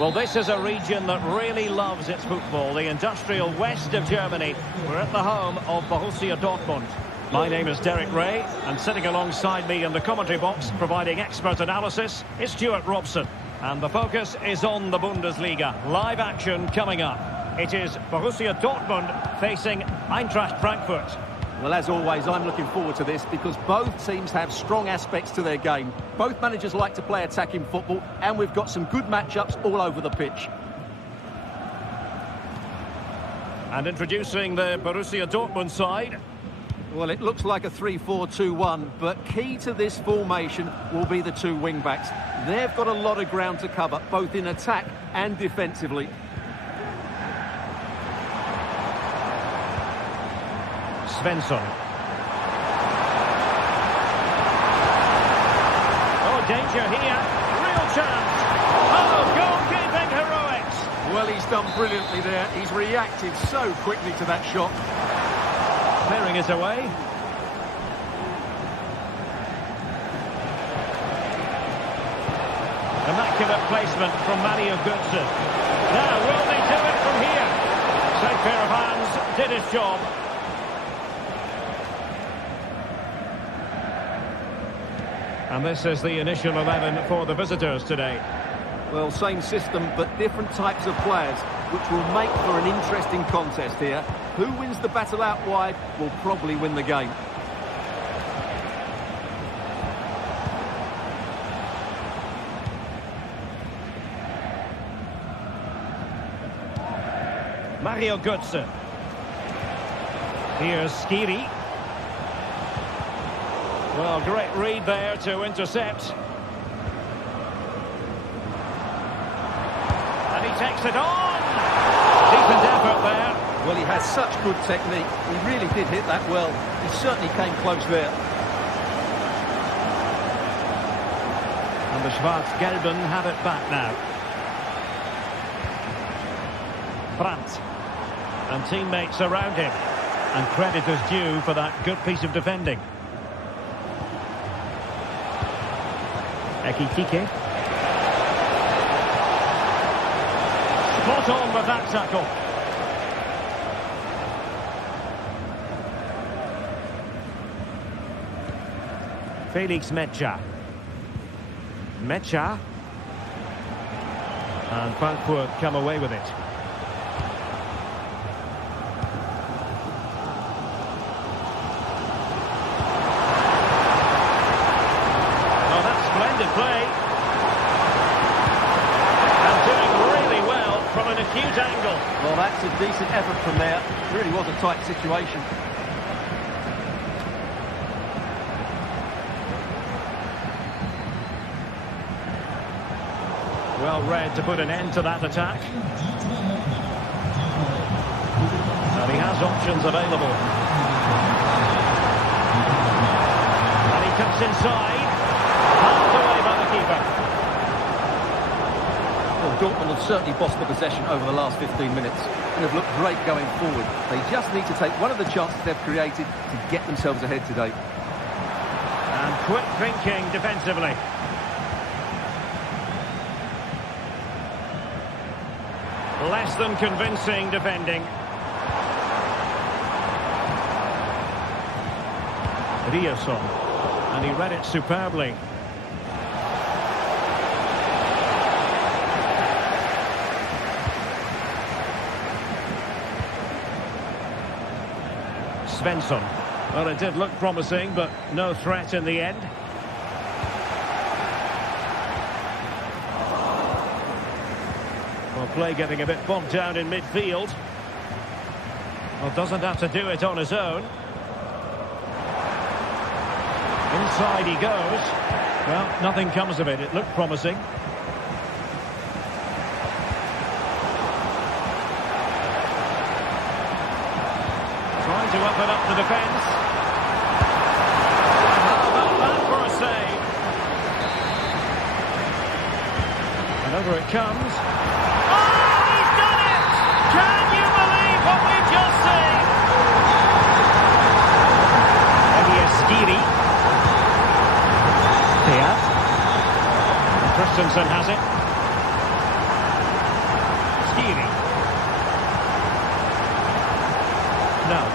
Well, this is a region that really loves its football, the industrial west of Germany. We're at the home of Borussia Dortmund. My name is Derek Ray, and sitting alongside me in the commentary box, providing expert analysis, is Stuart Robson. And the focus is on the Bundesliga. Live action coming up. It is Borussia Dortmund facing Eintracht Frankfurt. Well, as always, I'm looking forward to this because both teams have strong aspects to their game. Both managers like to play attacking football, and we've got some good matchups all over the pitch. And introducing the Borussia Dortmund side. Well, it looks like a 3-4-2-1, but key to this formation will be the two wing-backs. They've got a lot of ground to cover, both in attack and defensively. Svensson. Oh, danger here. Real chance. Oh, goalkeeping heroics. Well, he's done brilliantly there. He's reacted so quickly to that shot. Clearing it away. Immaculate placement from Mario Götze. Now, will they do it from here? Safe pair of hands, did his job. And this is the initial 11 for the visitors today. Well, same system, but different types of players, which will make for an interesting contest here. Who wins the battle out wide will probably win the game. Mario Götze. Here's Skiri. Well, great read there to intercept. And he takes it on. Decent effort there. Well, he has such good technique. He really did hit that well. He certainly came close there. And the Schwarz-Gelben have it back now. Brandt. And teammates around him. And credit is due for that good piece of defending. Ekitike. Spot on with that tackle. Felix Mecha. Mecha. And Frankfurt come away with it. Play and doing really well from an acute angle. Well, that's a decent effort from there. It really was a tight situation. Well read to put an end to that attack. And he has options available. And he cuts inside. Passed away by the keeper. Well, Dortmund have certainly bossed the possession over the last 15 minutes and have looked great going forward. They just need to take one of the chances they've created to get themselves ahead today. And quick thinking defensively. Less than convincing defending. Riasson. And he read it superbly. Svensson. Well, it did look promising, but no threat in the end. Well, play getting a bit bogged down in midfield. Well, doesn't have to do it on his own. Inside he goes. Well, nothing comes of it. It looked promising. Trying to open up the defence. How about that for a save? And over it comes. Oh, he's done it! Can you believe what we've just seen? Elias Skiri. Christensen has it. Knauf.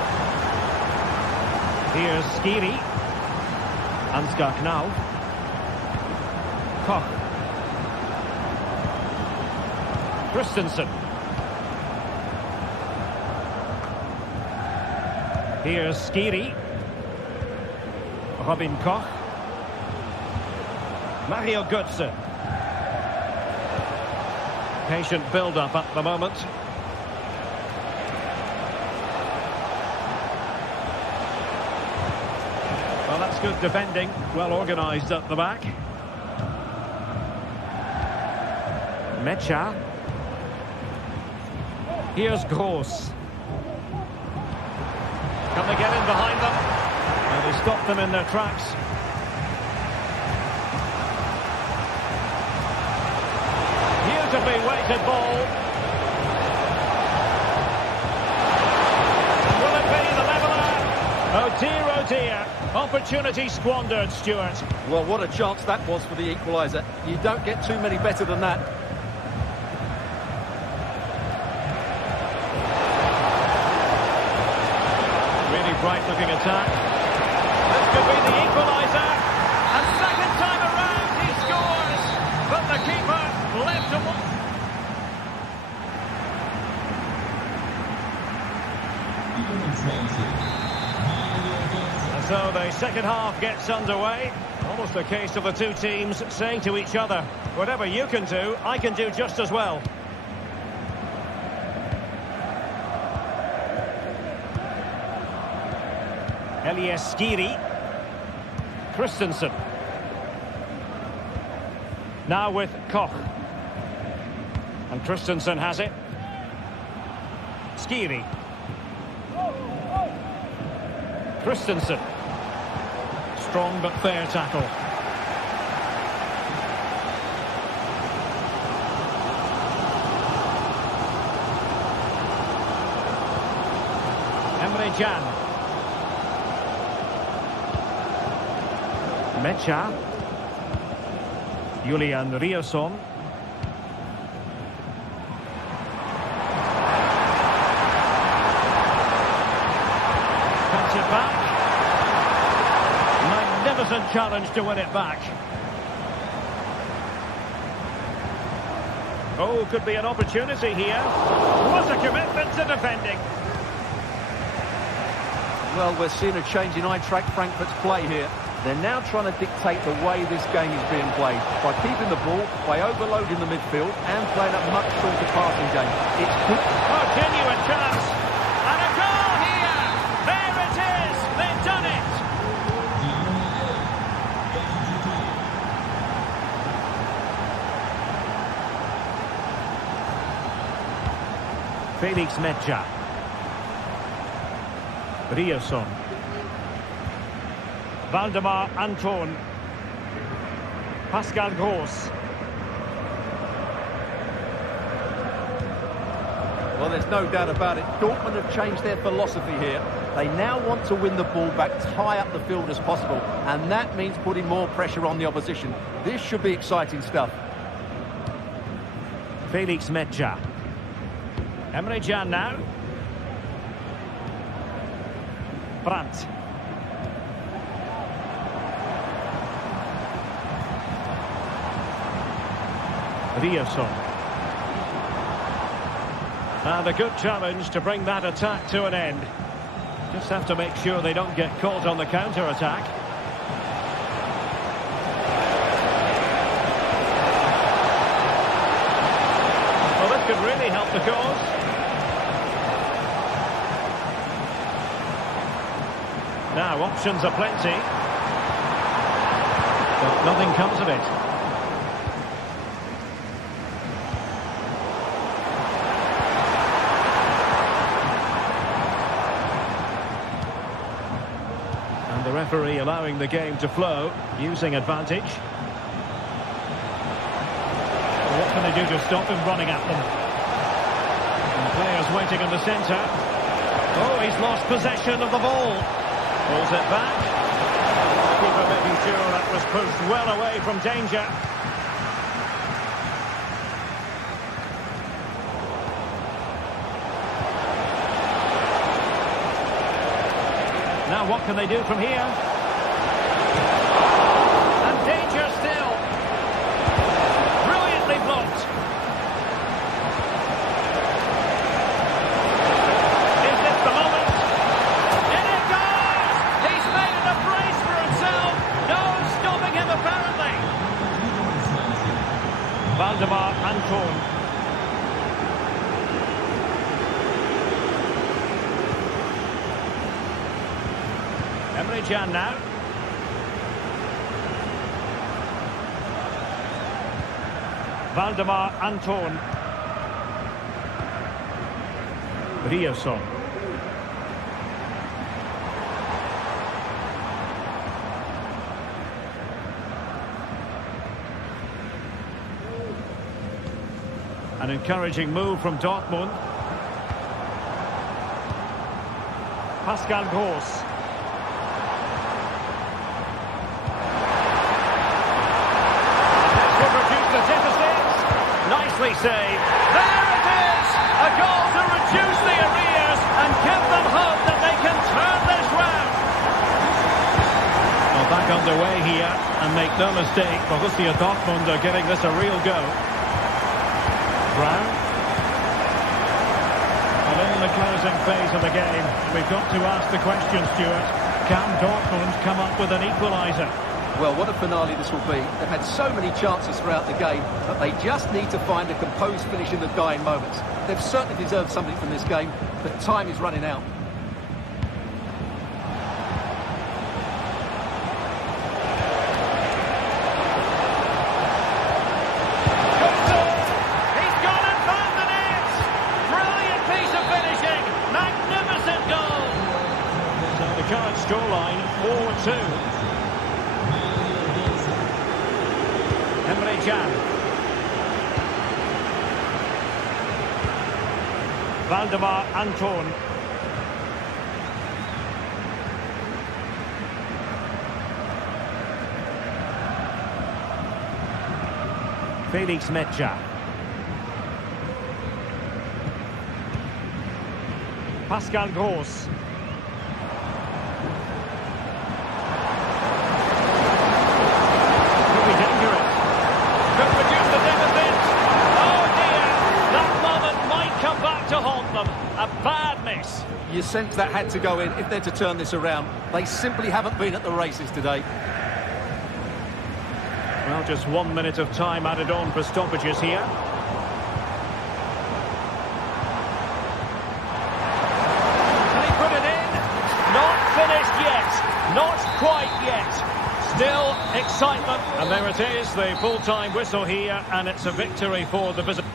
Here's Skiri. Ansgar Knauf. Koch. Christensen. Here's Skiri. Robin Koch. Mario Götze. Patient build-up at the moment. Well, that's good defending. Well organised at the back. Mecha. Here's Gross. Can they get in behind them? And they stop them in their tracks. Beautifully weighted ball. Will it be the leveller? Oh dear, opportunity squandered, Stuart. Well, what a chance that was for the equaliser. You don't get too many better than that. Really bright-looking attack. This could be the equaliser. And second time around, he scores. But the keeper left to one. And so the second half gets underway. Almost a case of the two teams saying to each other, whatever you can do, I can do just as well. Elias Skiri. Christensen. Now with Koch. And Christensen has it. Skiri. Christensen. Strong but fair tackle. Emre Can. Mecha. Julian Riasson. Cuts it back. Magnificent challenge to win it back. Oh, could be an opportunity here. What a commitment to defending. Well, we're seeing a change in Eintracht Frankfurt's play here. They're now trying to dictate the way this game is being played by keeping the ball, by overloading the midfield and playing a much shorter passing game. It's good. Oh, genuine chance. And a goal here. There it is. They've done it. Felix Mecha. Riasson. Valdemar Anton. Pascal Gross. Well, there's no doubt about it. Dortmund have changed their philosophy here. They now want to win the ball back as high up the field as possible, and that means putting more pressure on the opposition. This should be exciting stuff. Felix Mecha. Emre Can now. Brandt. Riasson. And a good challenge to bring that attack to an end. Just have to make sure they don't get caught on the counter-attack. Well, this could really help the cause. Now, options are plenty. But nothing comes of it. The referee allowing the game to flow, using advantage. What can they do to stop him running at them? And players waiting in the centre. Oh, he's lost possession of the ball. Pulls it back. Keeper making sure that was pushed well away from danger. Now what can they do from here? And danger still. Brilliantly blocked. Is this the moment? In it goes! He's made it a brace for himself. No stopping him apparently. Valdemar Anton. Emre Can now. Valdemar Anton. Rioson. An encouraging move from Dortmund. Pascal Gross. Nicely saved. There it is! A goal to reduce the arrears and give them hope that they can turn this round. Well, back underway here, and make no mistake, Borussia Dortmund are giving this a real go. Brown. And in the closing phase of the game, we've got to ask the question, Stuart. Can Dortmund come up with an equaliser? Well, what a finale this will be. They've had so many chances throughout the game, but they just need to find a composed finish in the dying moments. They've certainly deserved something from this game, but time is running out. He's gone and found the net! Brilliant piece of finishing! Magnificent goal! So the current scoreline, 4-2. Emre Can. Valdemar Anton. Felix Mecha. Pascal Gross. A bad miss. You sense that had to go in if they're to turn this around. They simply haven't been at the races today. Well, just 1 minute of time added on for stoppages here. Can he put it in? Not finished yet. Not quite yet. Still excitement. And there it is, the full-time whistle here, and it's a victory for the visitors.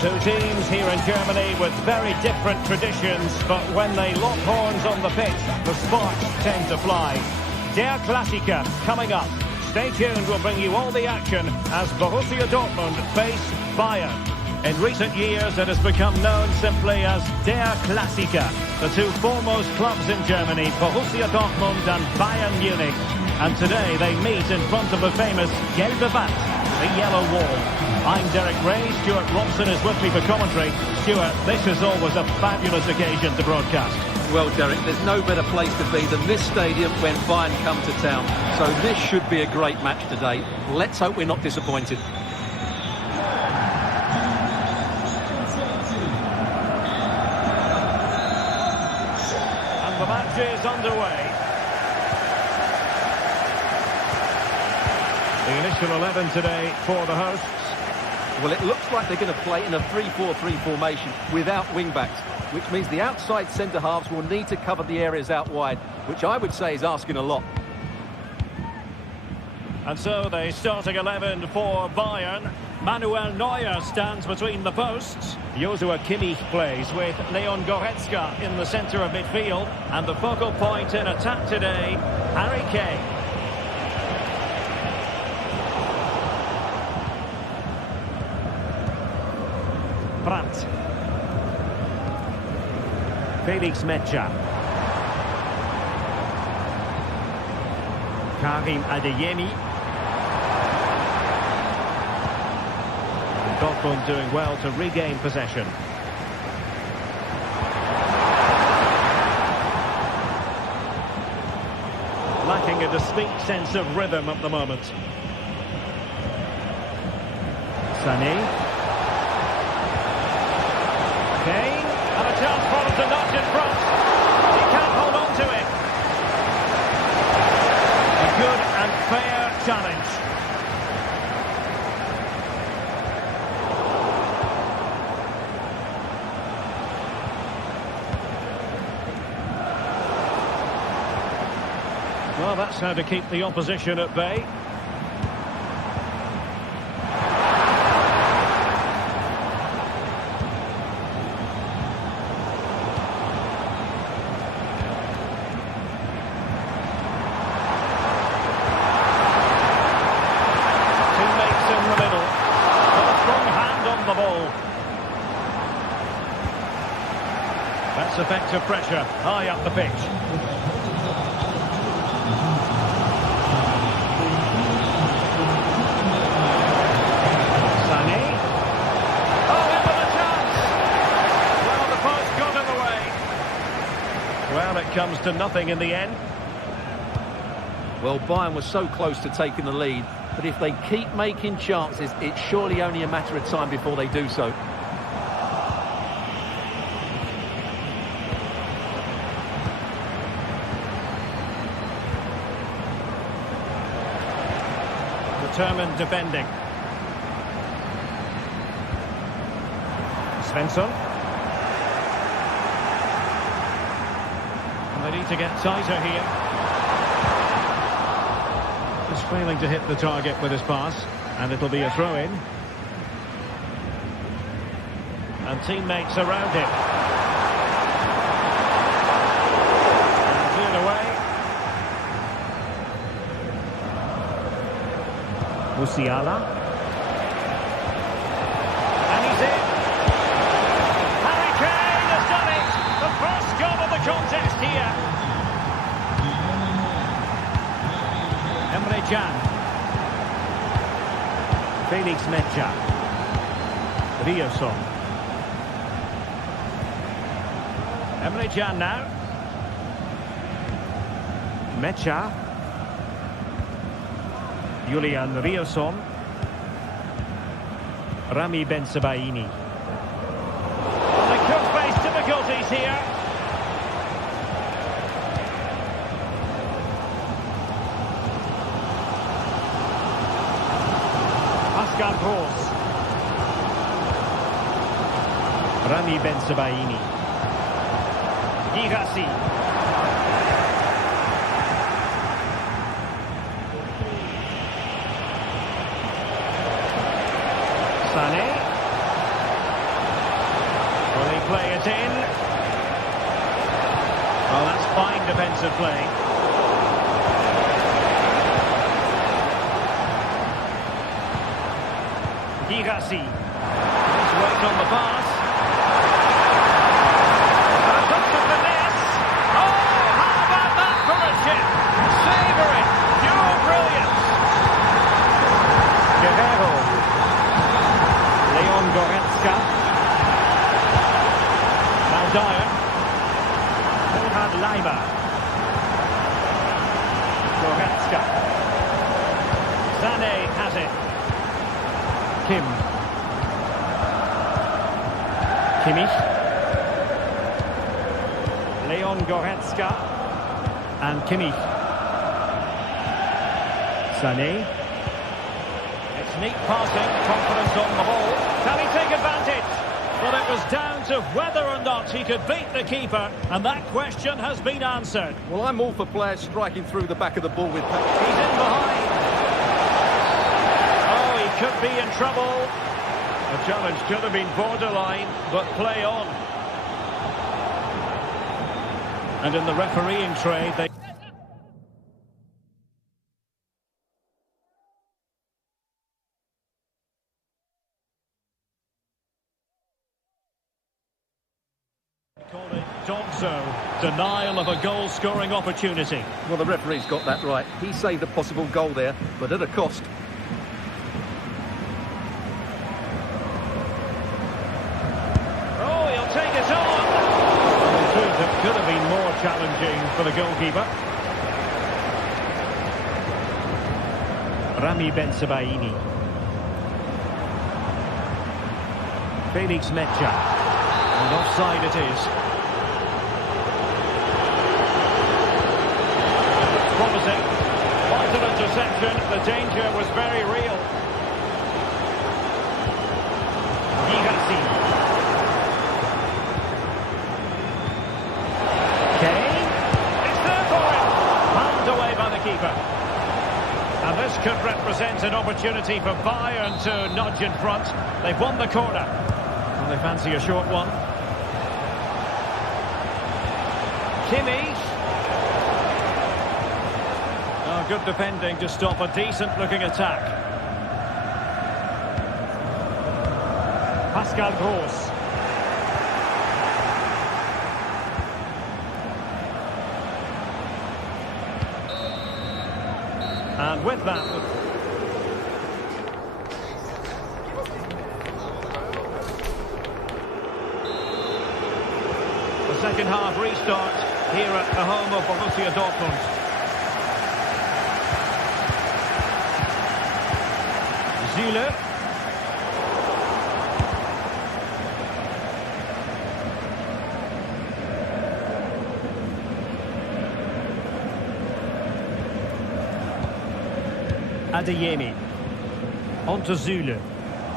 Two teams here in Germany with very different traditions, but when they lock horns on the pitch, the sparks tend to fly. Der Klassiker coming up. Stay tuned, we'll bring you all the action as Borussia Dortmund face Bayern. In recent years, it has become known simply as Der Klassiker. The two foremost clubs in Germany, Borussia Dortmund and Bayern Munich. And today they meet in front of the famous Gelbe Wand, the yellow wall. I'm Derek Ray, Stuart Robson is with me for commentary. Stuart, this is always a fabulous occasion to broadcast. Well, Derek, there's no better place to be than this stadium when Bayern come to town. So this should be a great match today. Let's hope we're not disappointed. And the match is underway. The initial 11 today for the hosts. Well, it looks like they're going to play in a 3-4-3 formation without wing-backs, which means the outside centre-halves will need to cover the areas out wide, which I would say is asking a lot. And so the starting 11 for Bayern. Manuel Neuer stands between the posts. Joshua Kimmich plays with Leon Goretzka in the centre of midfield. And the focal point in attack today, Harry Kane. Brandt. Felix Mecha. Karim Adeyemi. Dortmund doing well to regain possession. Lacking a distinct sense of rhythm at the moment. Sané. Kane, and a chance for him to notch in front. He can't hold on to it. A good and fair challenge. Well, that's how to keep the opposition at bay. 2 mates in the middle. With a strong hand on the ball. That's effective pressure high up the pitch. Well, it comes to nothing in the end. Well, Bayern was so close to taking the lead, but if they keep making chances, it's surely only a matter of time before they do so. Determined defending. Svensson. They need to get tighter here. Just failing to hit the target with his pass, and it'll be a throw-in. And teammates around him. And cleared away. Musiala. And he's in. Harry Kane has done it! The first goal of the contest here. Emre Can. Felix Mecha. Rioson. Emre Can now. Mecha. Julian Rioson. Rami Bensebaini. They could face difficulties here. Pascal Gross. Rami Bensebaini. Girassi. Sané. Will he play it in? Well, that's fine defensive play. Girassi. Nice work on the pass. And a touch of finesse. Oh, how about that for a chip? Savouring. Pure brilliance. Guerrero. Leon Goretzka. Now Dyer. Konrad Leimer. Goretzka. Sané has it. Kim. Kimmich. Leon Goretzka. And Kimmich. Sané. It's Neat passing, confidence on the ball. Can he take advantage? Well, it was down to whether or not he could beat the keeper, and that question has been answered. Well, I'm all for players striking through the back of the ball with that. He's in behind. Oh, he could be in trouble. The challenge could have been borderline, but play on. And in the refereeing trade, they... call it Dogso, denial of a goal-scoring opportunity. Well, the referee's got that right. He saved a possible goal there, but at a cost. Oh, he'll take it on. In truth, it could have been more challenging for the goalkeeper. Rami Bensebaini. Felix Mecha. And offside it is. It's promising. Vital interception. The danger was very real. Gigasi. Kane. It's there for him. Palmed away by the keeper. And this could represent an opportunity for Bayern to nudge in front. They've won the corner. Well, they fancy a short one. Kimmich. Oh, good defending to stop a decent-looking attack. Pascal Gross. And with that... the second half restart here at the home of Borussia Dortmund. Süle. Adeyemi. On to Süle.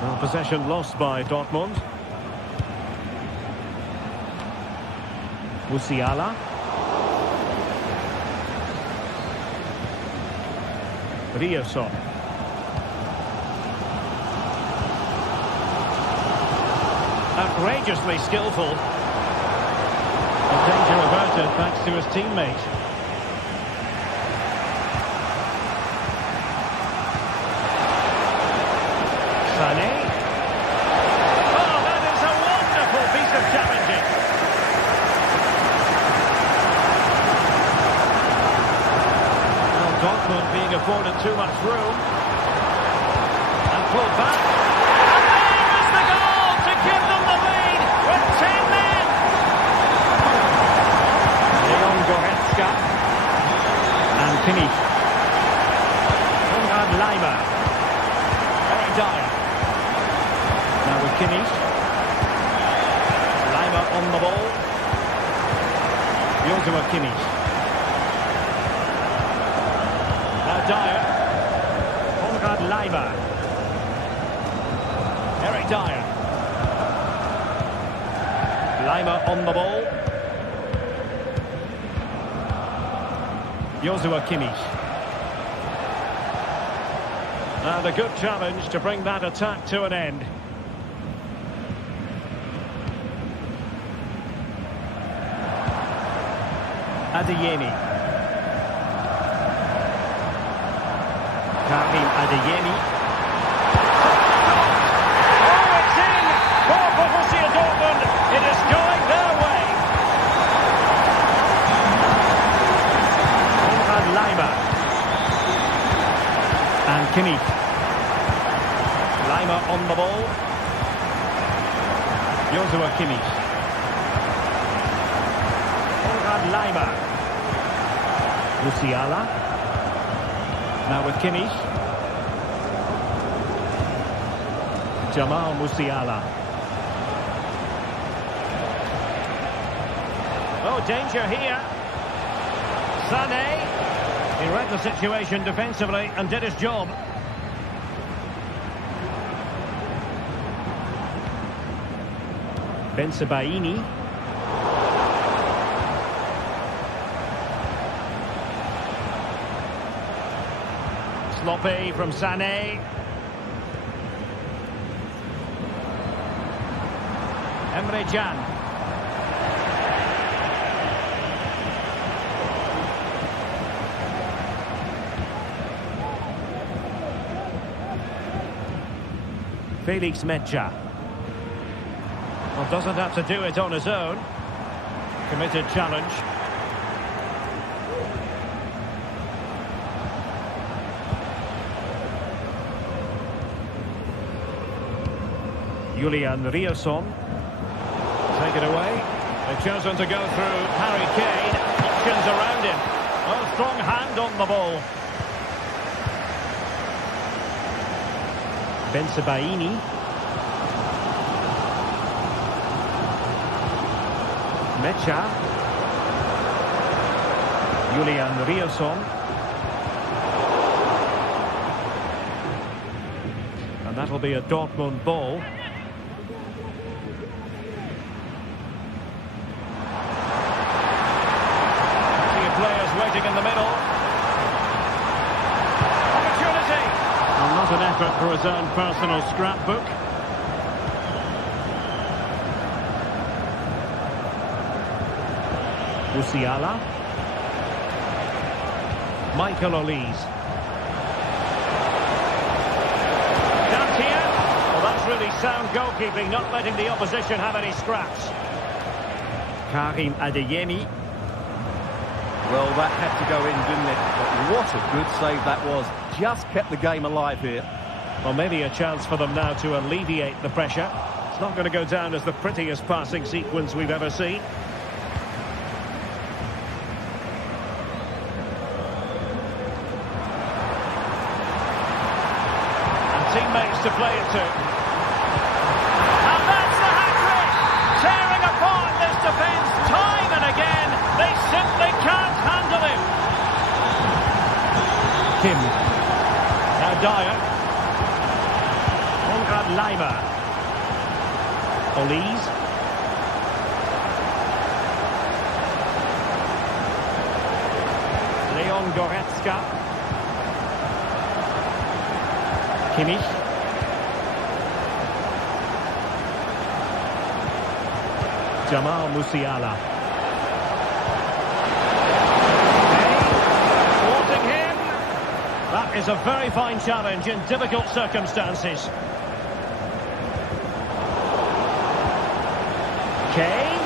Well, possession lost by Dortmund. Musiala. Rioson. Outrageously skillful. The danger averted thanks to his teammate. Sané. Oh, that is a wonderful piece of challenging. Well, Dortmund being afforded too much room. And pulled back. And there is the goal to give them the lead with 10 men. Leon Goretzka. And Kimmich. Konrad Leimer. Very dire. Now with Kimmich. Leimer on the ball. Joshua Kimmich. Now Dyer. Konrad Leimer. Eric Dyer. Leimer on the ball. Joshua Kimmich. And a good challenge to bring that attack to an end. Adeyemi. Karim Adeyemi. Oh, it's in for Borussia Dortmund. It is going their way. Konrad Leimer. And Kimmich. Leimer on the ball. Joshua Kimmich. Konrad Leimer. Musiala. Now with Kimmich. Jamal Musiala. Oh, danger here. Sané. He read the situation defensively and did his job. Benfica. Sloppy from Sané. Emre Can. Felix Mecha. Well, doesn't have to do it on his own. Committed challenge. Julian Riasson. Take it away. They've chosen to go through Harry Kane. Options around him. Oh, strong hand on the ball. Benfica. Mecha. Julian Riasson. And that'll be a Dortmund ball. Waiting in the middle. Opportunity. Well, not an effort for his own personal scrapbook. Musiala. Michael Olise. Dantian. Well, that's really sound goalkeeping, not letting the opposition have any scraps. Karim Adeyemi. Well, that had to go in, didn't it? But what a good save that was. Just kept the game alive here. Well, maybe a chance for them now to alleviate the pressure. It's not going to go down as the prettiest passing sequence we've ever seen. And teammates to play it to. And that's the hat-trick! Tearing apart this defence time and again. They simply can't handle him. Kim. Now Dyer. Konrad Leimer. Olise. Leon Goretzka. Kimmich. Jamal Musiala. That is a very fine challenge in difficult circumstances. Kane.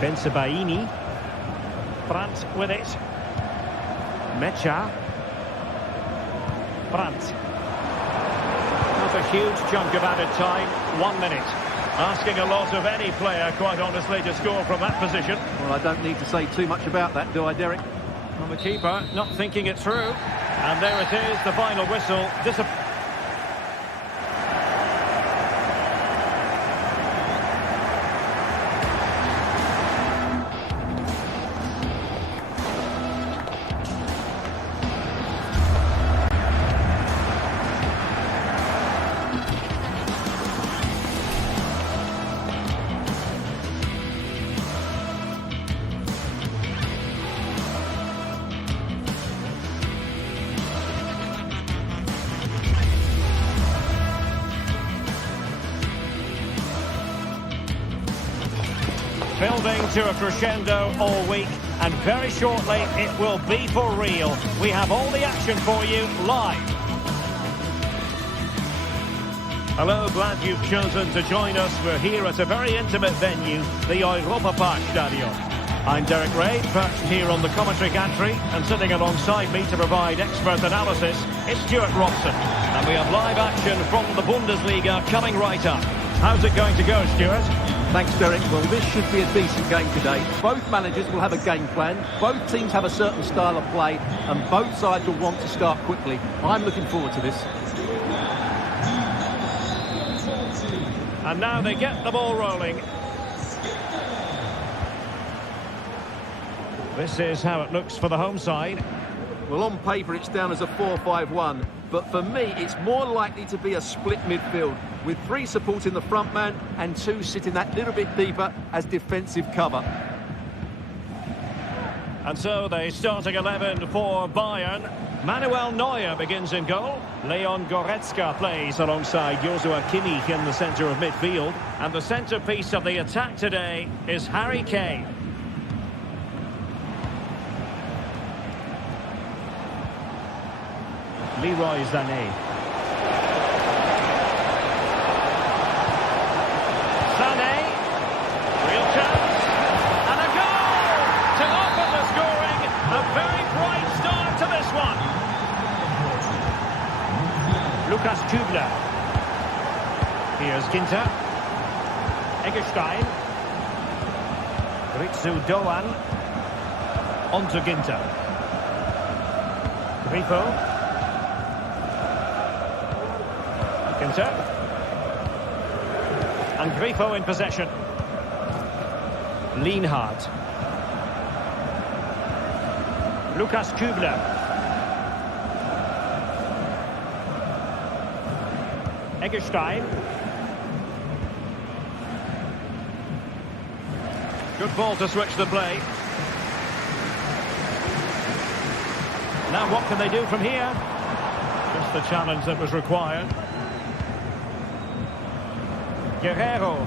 Benfica. Brandt with it. Mecha. Brandt. Not a huge chunk of added time. 1 minute. Asking a lot of any player, quite honestly, to score from that position. Well, I don't need to say too much about that, do I, Derek? Well, the keeper not thinking it through. And there it is, the final whistle. Building to a crescendo all week, and very shortly it will be for real. We have all the action for you live. Hello, glad you've chosen to join us. We're here at a very intimate venue, the Europa Park Stadium. I'm Derek Ray, perched here on the commentary gantry, and sitting alongside me to provide expert analysis is Stuart Robson. And we have live action from the Bundesliga coming right up. How's it going to go, Stuart? Thanks, Derek. Well, this should be a decent game today. Both managers will have a game plan. Both teams have a certain style of play, and both sides will want to start quickly. I'm looking forward to this. And now they get the ball rolling. This is how it looks for the home side. Well, on paper, it's down as a 4-5-1. But for me, it's more likely to be a split midfield, with 3 supporting the front man and 2 sitting that little bit deeper as defensive cover. And so the starting 11 for Bayern. Manuel Neuer begins in goal. Leon Goretzka plays alongside Joshua Kimmich in the centre of midfield. And the centrepiece of the attack today is Harry Kane. Leroy Sané. Sané. Real chance. And a goal to open the scoring. A very bright start to this one. Lukas Kübler. Here's Ginter. Eggestein. Ritsu Doan. On to Ginter. Grifo. Ginter. And Grifo in possession. Lienhardt. Lukas Kübler. Eggestein. Good ball to switch the play. Now what can they do from here? Just the challenge that was required. Guerrero.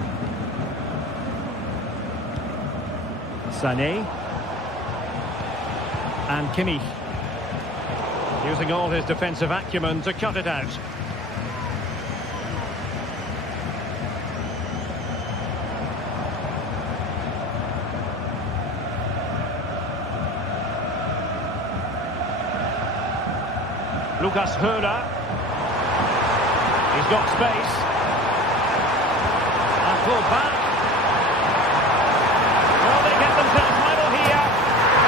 Sané. And Kimmich. Using all his defensive acumen to cut it out. Lucas Höhler. He's got space. And pulled back. Well, they get themselves level here.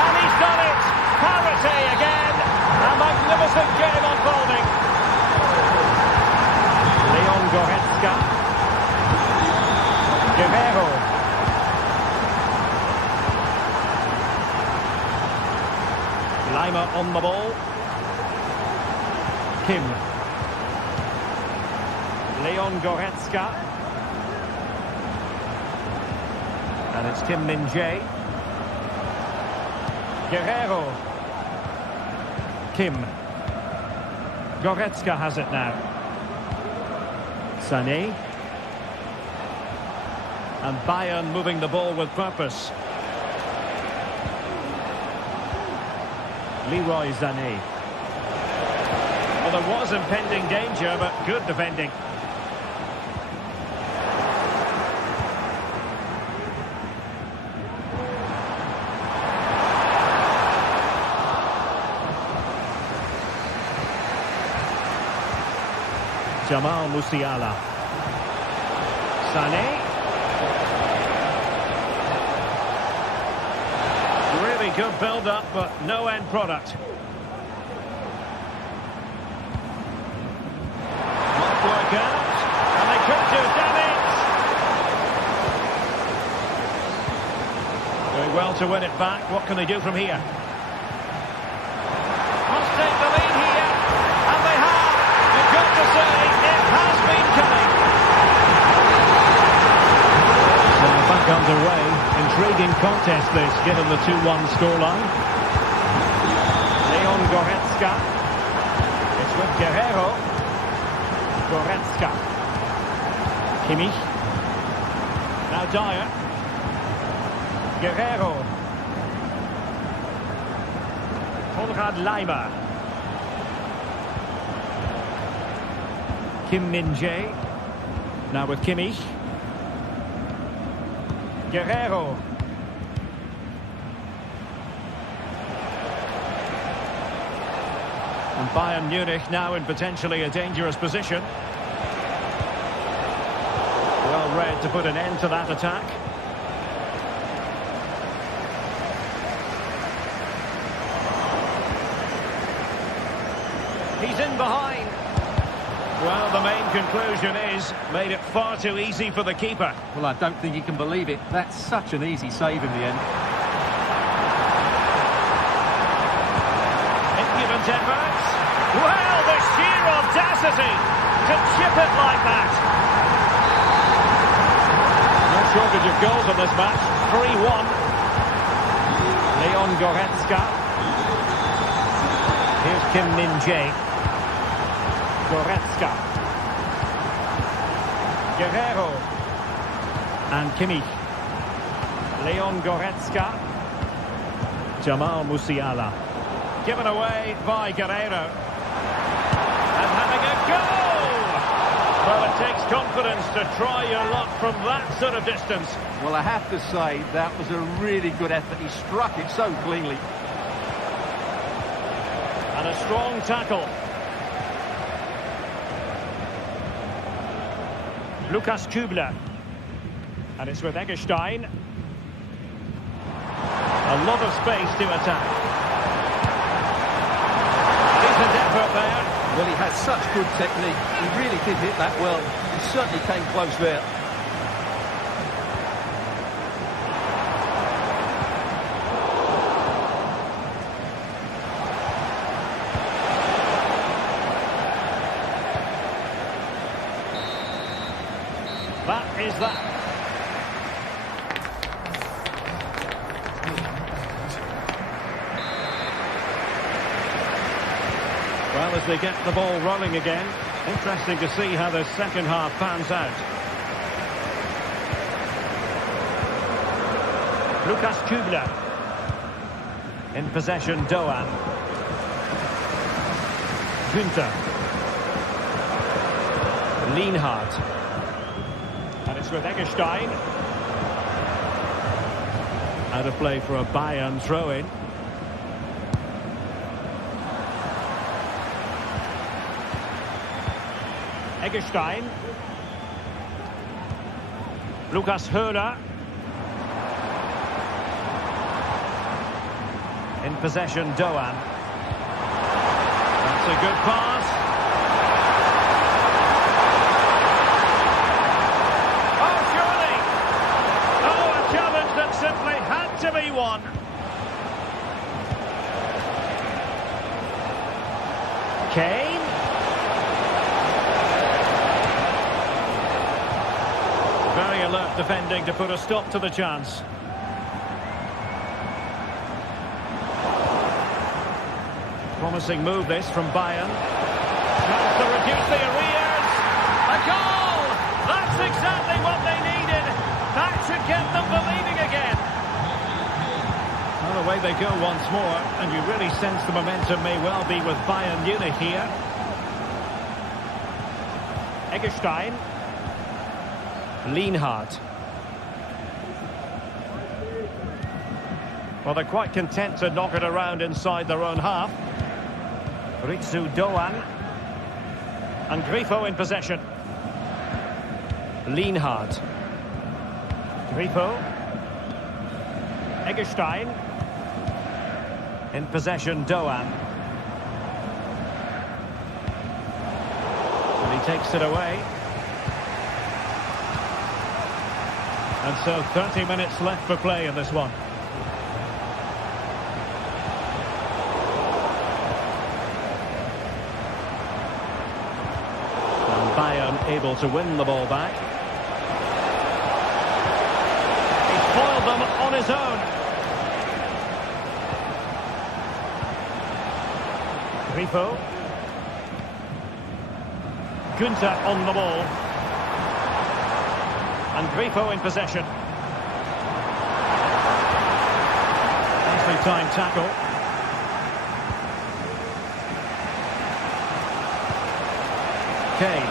And he's done it. Parity again. A magnificent game unfolding. Leon Goretzka. Guerrero. Lima on the ball. Kim. Leon Goretzka. And it's Kim Min-jae. Guerrero. Kim. Goretzka has it now. Sané. And Bayern moving the ball with purpose. Leroy Sané. Well, there was impending danger, but good defending. Jamal Musiala. Sané. Really good build-up, but no end product. Might work out, and they could do damage. Doing well to win it back. What can they do from here? Must take the lead here, and they have. You've got to say, it has been coming. So back underway. Intriguing contest this, given the 2-1 scoreline. Leon Goretzka. It's with Guerrero. Goretzka. Kimmich. Now Dyer. Guerrero. Konrad Laimer. Kim Min-jae. Now with Kimmich. Guerrero. And Bayern Munich now in potentially a dangerous position. Well read to put an end to that attack. He's in behind. Well, the main conclusion is, made it far too easy for the keeper. Well, I don't think you can believe it. That's such an easy save in the end. Incubus effort. Well, the sheer audacity to chip it like that. No shortage of goals on this match. 3-1. Leon Goretzka. Here's Kim Min-jae. Goretzka. Guerrero. And Kimmich. Leon Goretzka. Jamal Musiala. Given away by Guerrero. And having a goal! Well, it takes confidence to try your luck from that sort of distance. Well, I have to say, that was a really good effort. He struck it so cleanly. And a strong tackle. Lukas Kübler. And it's with Eggestein. A lot of space to attack. Decent effort there. Well, he has such good technique. He really did hit that well. He certainly came close there. That is that. Well, as they get the ball rolling again, interesting to see how the second half pans out. Lukas Kübler. In possession, Doan. Günther. Lienhardt. And it's with Eggestein. Out of play for a Bayern throw-in. Eggestein. Lukas Höhler. In possession, Doan. That's a good pass. Oh, surely! Oh, a challenge that simply had to be won. Kane. Very alert defending to put a stop to the chance. Promising move this from Bayern. Chance to reduce the arrears. A goal! That's exactly what they needed. That should get them believing again. Well, away they go once more, and you really sense the momentum may well be with Bayern Munich here. Eggestein. Lienhardt. Well, they're quite content to knock it around inside their own half. Ritsu Doan. And Grifo in possession. Lienhardt. Grifo. Eggestein. In possession, Doan. And he takes it away. And so 30 minutes left for play in this one. And Bayern able to win the ball back. He's foiled them on his own. Grifo. Günther on the ball. And Grifo in possession. Nicely timed tackle. Kane.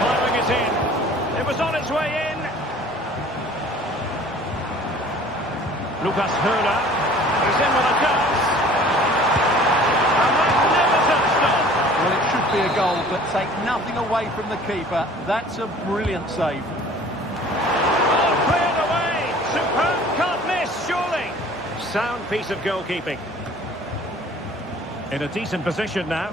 Firing it in. It was on its way in. Lukas Höhler. He's in with a chance. A magnificent stop. Well, it should be a goal, but take nothing away from the keeper. That's a brilliant save. Oh, cleared away. Superb, can't miss, surely. Sound piece of goalkeeping. In a decent position now.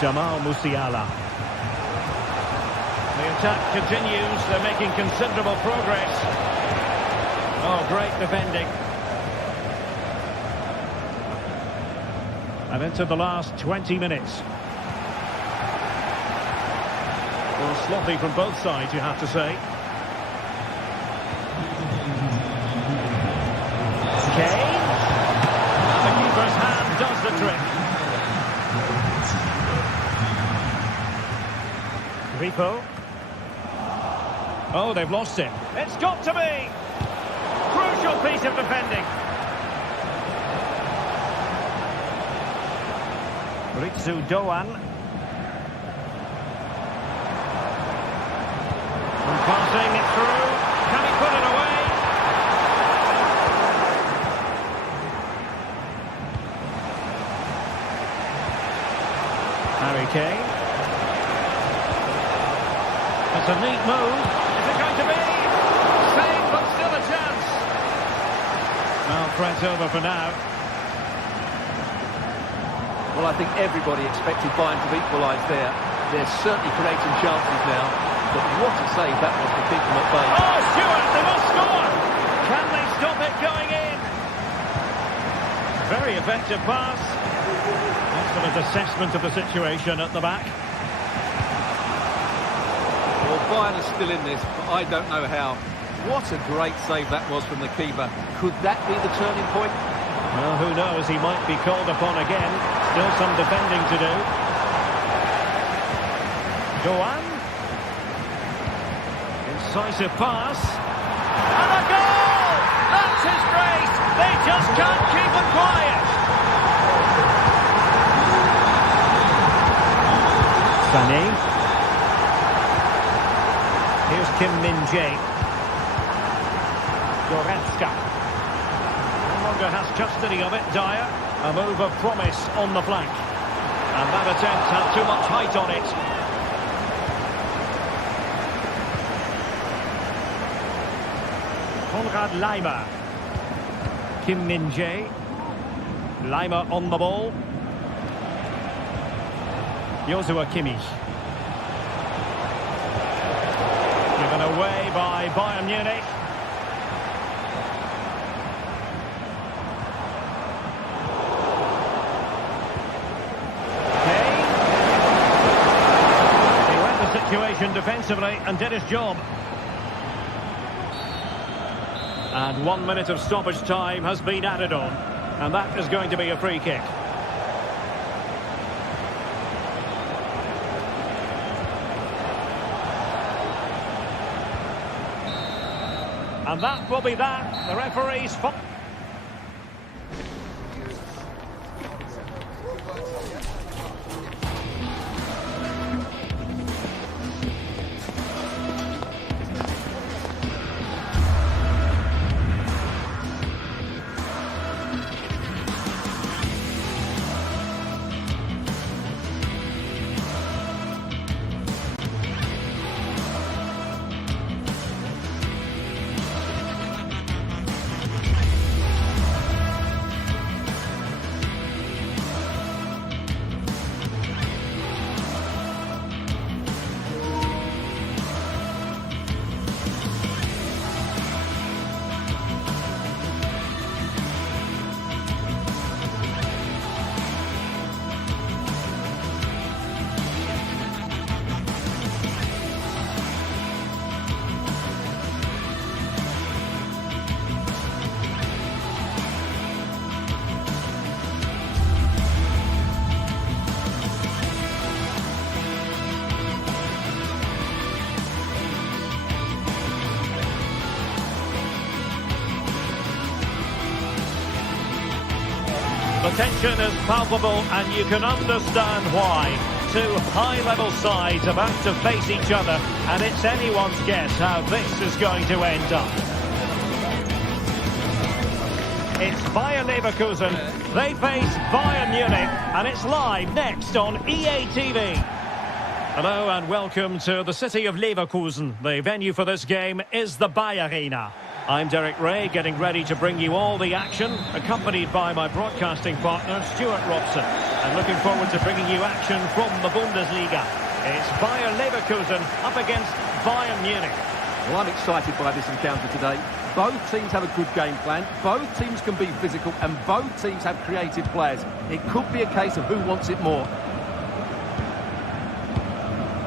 Jamal Musiala. The attack continues. They're making considerable progress. Oh, great defending. And into the last 20 minutes. Well, sloppy from both sides, you have to say. Kane. And the keeper's hand does the trick. Ripo. Oh, they've lost it. It's got to be! Crucial piece of defending. Ritsu Doan. And passing it through. Can he put it away? Harry Kane. It's a neat move. Is it going to be? Saved, but still a chance. Well, threat's over for now. Well, I think everybody expected Bayern to equalise there. They're certainly creating chances now. But what a save that was to keep them at bay. Oh, Stewart, they will score! Can they stop it going in? Very effective pass. Excellent assessment of the situation at the back. Well, Bayern are still in this, but I don't know how. What a great save that was from the keeper. Could that be the turning point? Well, who knows? He might be called upon again. Still some defending to do. Doan. Incisive pass. And a goal! That's his grace! They just can't keep it quiet! Sané. Here's Kim Min-jae. Goretzka. No longer has custody of it, Dyer. A move of promise on the flank. And that attempt had too much height on it. Konrad Laimer. Kim Min-jae. Laimer on the ball. Joshua Kimmich. Given away by Bayern Munich. Kane. He read the situation defensively and did his job. And 1 minute of stoppage time has been added on. And that is going to be a free kick. And that will be that. The referee's... The tension is palpable, and you can understand why. Two high-level sides about to face each other, and it's anyone's guess how this is going to end up. It's Bayer Leverkusen. They face Bayern Munich, and it's live next on EA TV. Hello and welcome to the city of Leverkusen. The venue for this game is the Bayer Arena. I'm Derek Ray, getting ready to bring you all the action, accompanied by my broadcasting partner, Stuart Robson. And looking forward to bringing you action from the Bundesliga. It's Bayern Leverkusen up against Bayern Munich. Well, I'm excited by this encounter today. Both teams have a good game plan, both teams can be physical, and both teams have creative players. It could be a case of who wants it more.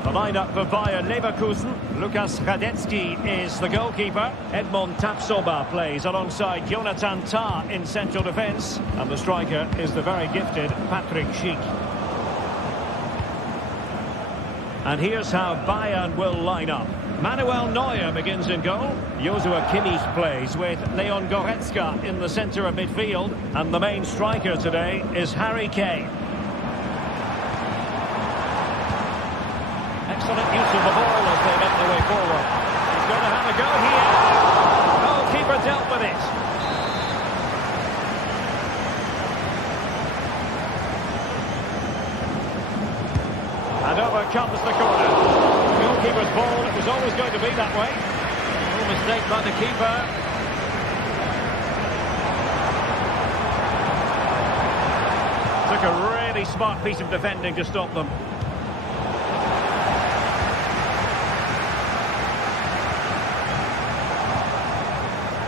The lineup for Bayern Leverkusen. Lukas Hradecky is the goalkeeper. Edmond Tapsoba plays alongside Jonathan Tah in central defence. And the striker is the very gifted Patrick Schick. And here's how Bayern will line up. Manuel Neuer begins in goal. Joshua Kimmich plays with Leon Goretzka in the centre of midfield. And the main striker today is Harry Kane. Excellent use of the ball as they make their way forward. He's going to have a go here. Goalkeeper dealt with it. And over comes the corner. Goalkeeper's ball, it was always going to be that way. No mistake by the keeper. Took a really smart piece of defending to stop them.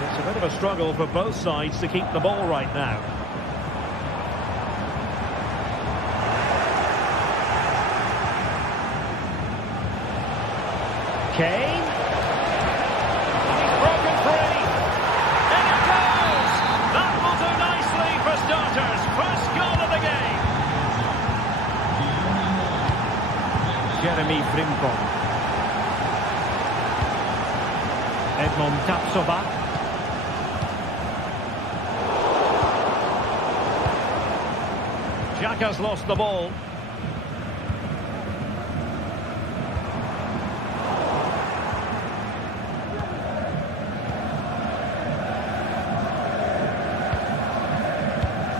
It's a bit of a struggle for both sides to keep the ball right now. Kane. And he's broken free. In it goes! That will do nicely for starters. First goal of the game. Jeremy Frimpong. Edmond Tapsoba. Xhaka's lost the ball.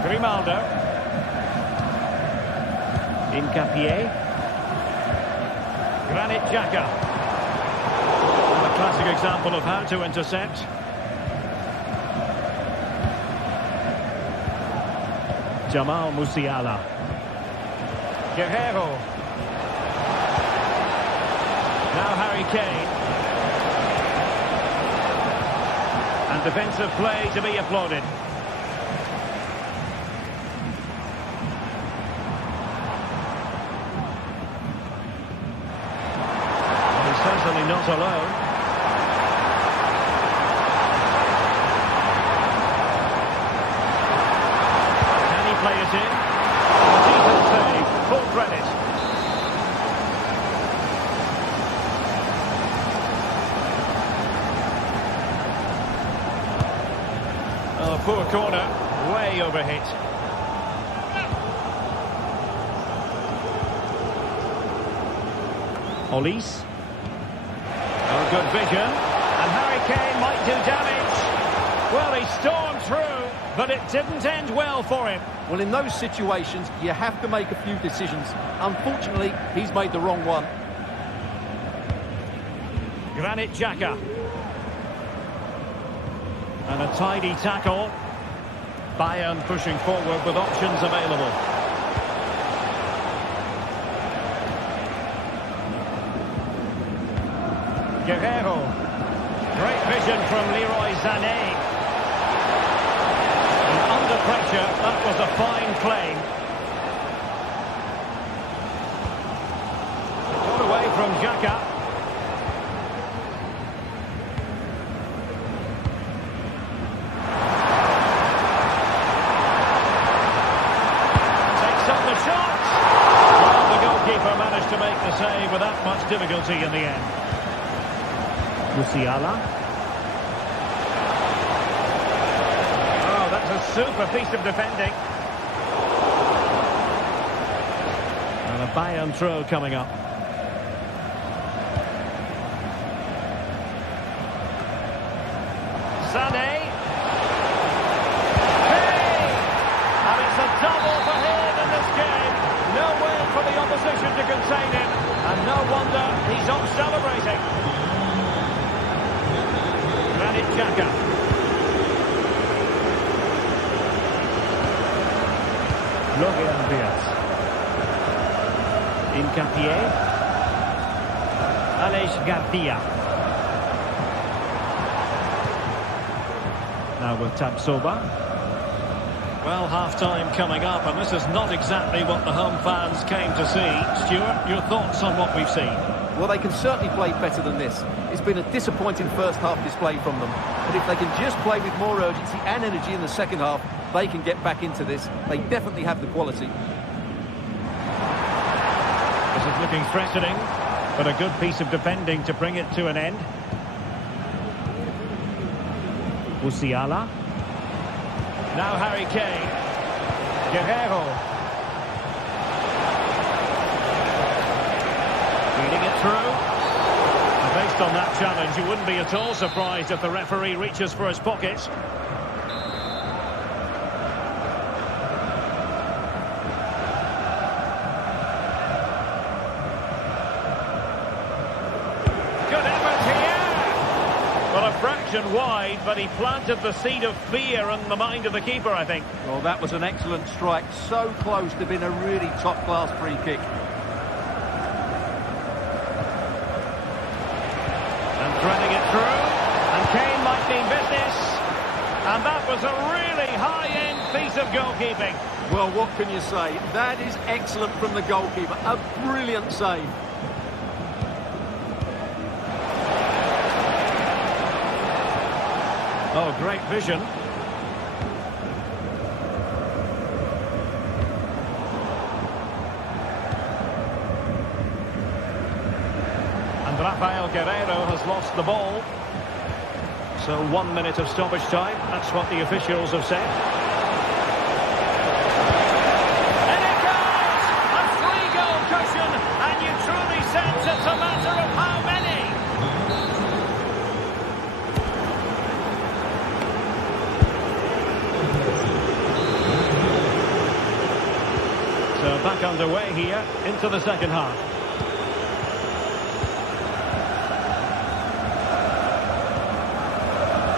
Grimaldo. Incapié. Granit Xhaka. A classic example of how to intercept. Jamal Musiala. Guerrero. Now Harry Kane. And defensive play to be applauded. Certainly not alone. Can he play it in? Decent save, full credit. Oh, poor corner, way overhit. Olise. Oh, good vision, and Harry Kane might do damage. Well, he stormed through, but it didn't end well for him. Well, in those situations, you have to make a few decisions. Unfortunately, he's made the wrong one. Granit Xhaka. And a tidy tackle. Bayern pushing forward with options available. Guerrero. Great vision from Leroy Sané. And under pressure, that was a fine play. Got away from Xhaka. Takes up the shot. Well, the goalkeeper managed to make the save without much difficulty in the end. Musiala. Oh, that's a super piece of defending. And a Bayern throw coming up. Sané. Hey! And it's a double for him in this game. No way for the opposition to contain him. And no wonder he's off celebrating. Granit Xhaka. Florian Wirtz. Incapié. Alex Garcia. Now with Tapsoba. Well, half-time coming up, and this is not exactly what the home fans came to see. Stuart, your thoughts on what we've seen? Well, they can certainly play better than this. It's been a disappointing first half display from them. But if they can just play with more urgency and energy in the second half, they can get back into this. They definitely have the quality. This is looking threatening, but a good piece of defending to bring it to an end. Musiala. Now Harry Kane. Guerrero. Feeding it through. And based on that challenge, you wouldn't be at all surprised if the referee reaches for his pocket. Wide, but he planted the seed of fear in the mind of the keeper, I think. Well, that was an excellent strike. So close to being a really top-class free kick. And threading it through. And Kane might mean business. And that was a really high-end piece of goalkeeping. Well, what can you say? That is excellent from the goalkeeper. A brilliant save. Oh, great vision. And Rafael Guerrero has lost the ball. So 1 minute of stoppage time. That's what the officials have said. And it goes! A 3-goal cushion, and you truly sense it's a matter of how many. So back underway here into the second half.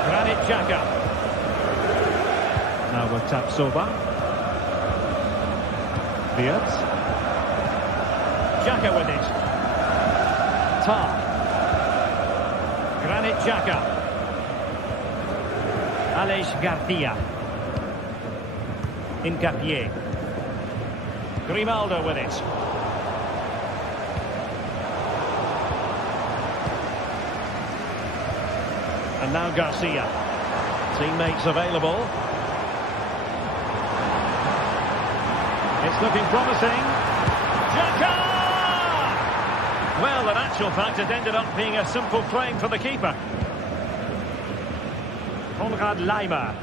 Granit Xhaka. Now with Tapsoba. Wirtz. Xhaka with it. Tar. Granit Xhaka. Alex Garcia. Incapié. Grimaldo with it. And now Garcia. Teammates available. It's looking promising. Xhaka! Well, in actual fact, it ended up being a simple claim for the keeper. Konrad Laimer.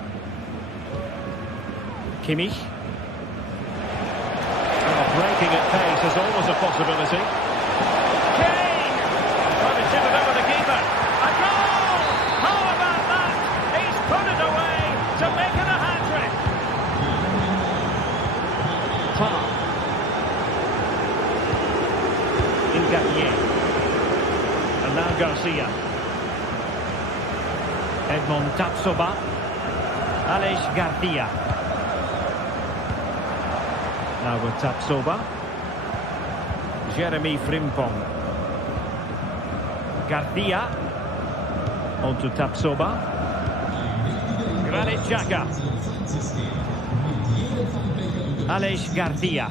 Kimmich. Breaking at pace is always a possibility. Kane! Trying to chip it over the keeper. A goal! How about that? He's put it away to make it a hat-trick. Tar. Incapié. And now Garcia. Edmond Tapsoba. Alex Garcia. Now with Tapsoba. Jeremy Frimpong. Garcia. On to Tapsoba. Granit Xhaka. Alex Garcia.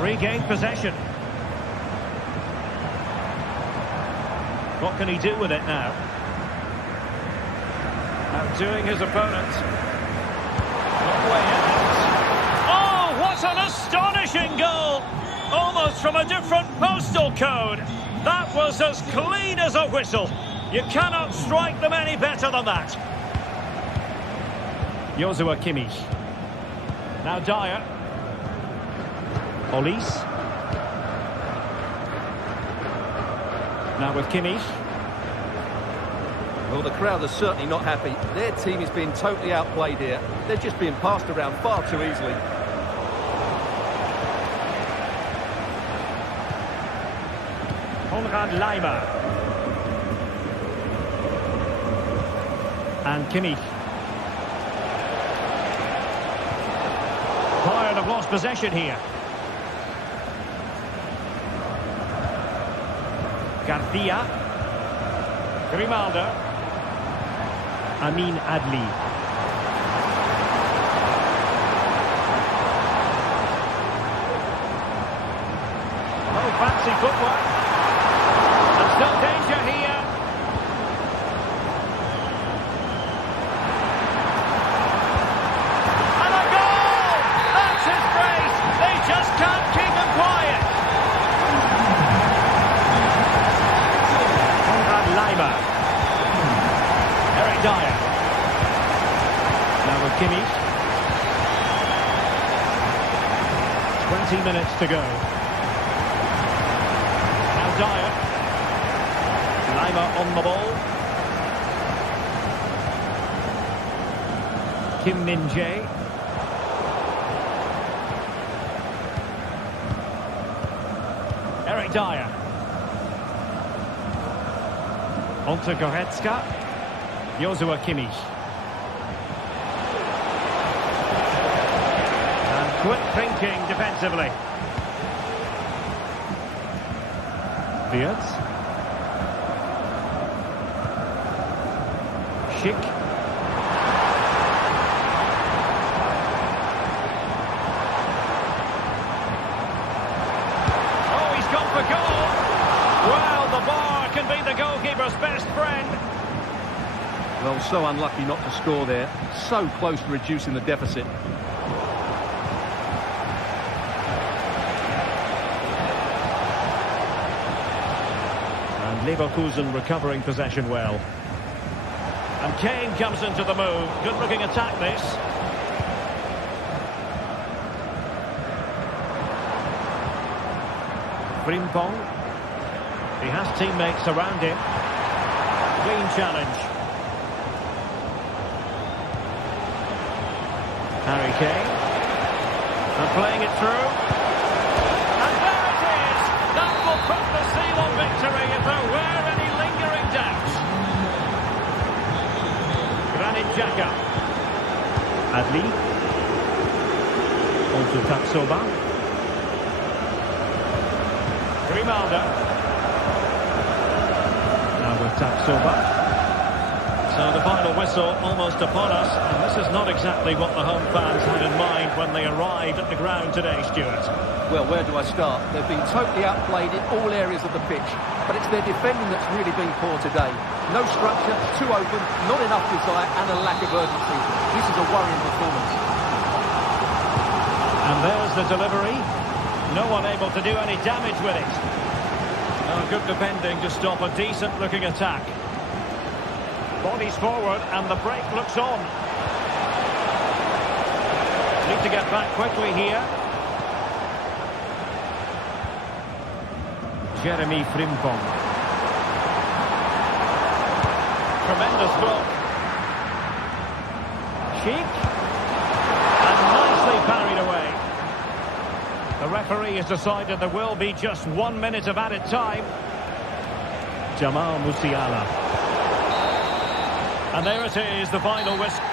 Regained possession. What can he do with it now? Outdoing his opponent. Oh, what an astonishing goal! Almost from a different postal code. That was as clean as a whistle. You cannot strike them any better than that. Joshua Kimmich. Now Dyer. Olise. Now with Kimmich. Well, the crowd are certainly not happy. Their team is being totally outplayed here. They're just being passed around far too easily. Konrad Laimer. And Kimmich. Bayern have lost possession here. Dia. Grimaldo. Amin Adli. Oh, fancy footwork. And still danger here. And a goal! That's his brace. They just can't keep him quiet. Konrad Laimer. Eric Dyer. Now with Kimmich. 20 minutes to go. Dyer. Laimer on the ball. Kim Min-jae. Eric Dyer. Onto Goretzka. Joshua Kimmich. And quick thinking defensively. Wirtz. Schick. Oh, he's gone for goal. Well, the bar can be the goalkeeper's best friend. Well, so unlucky not to score there. So close to reducing the deficit. Leverkusen recovering possession well. And Kane comes into the move. Good looking attack this. Frimpong. He has teammates around him. Clean challenge. Harry Kane. And playing it through. And there it is! That will put the seal on victory if there were any lingering doubts. Granit Xhaka. Adli. On to Tapsoba. Grimaldo. Now with Tapsoba. So the final whistle almost upon us, and this is not exactly what the home fans had in mind when they arrived at the ground today, Stuart. Well, where do I start? They've been totally outplayed in all areas of the pitch, but it's their defending that's really been poor today. No structure, too open, not enough desire, and a lack of urgency. This is a worrying performance. And there's the delivery. No one able to do any damage with it. Oh, good defending to stop a decent-looking attack. Bodies forward, and the break looks on. Need to get back quickly here. Jeremy Frimpong. Tremendous block. Schick. And nicely parried away. The referee has decided there will be just 1 minute of added time. Jamal Musiala. And there it is, the final whistle.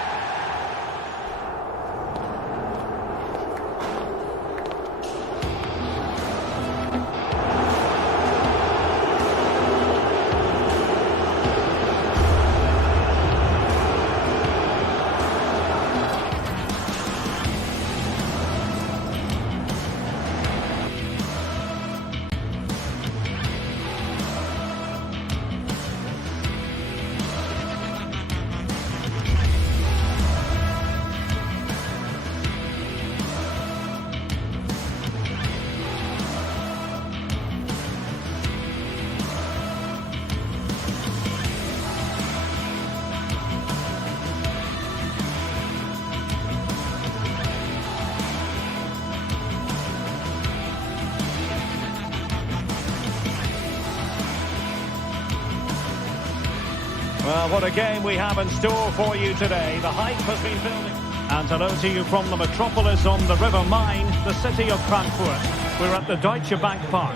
Well, what a game we have in store for you today. The hype has been building. And hello to you from the metropolis on the River Main, the city of Frankfurt. We're at the Deutsche Bank Park.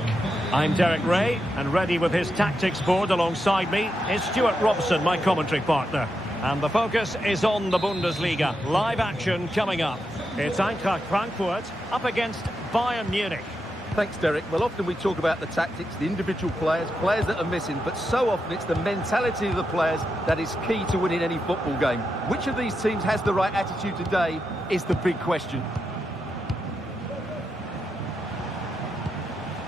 I'm Derek Ray, and ready with his tactics board alongside me is Stuart Robson, my commentary partner. And the focus is on the Bundesliga. Live action coming up. It's Eintracht Frankfurt up against Bayern Munich. Thanks, Derek. Well, often we talk about the tactics, the individual players, players that are missing, but so often it's the mentality of the players that is key to winning any football game. Which of these teams has the right attitude today is the big question.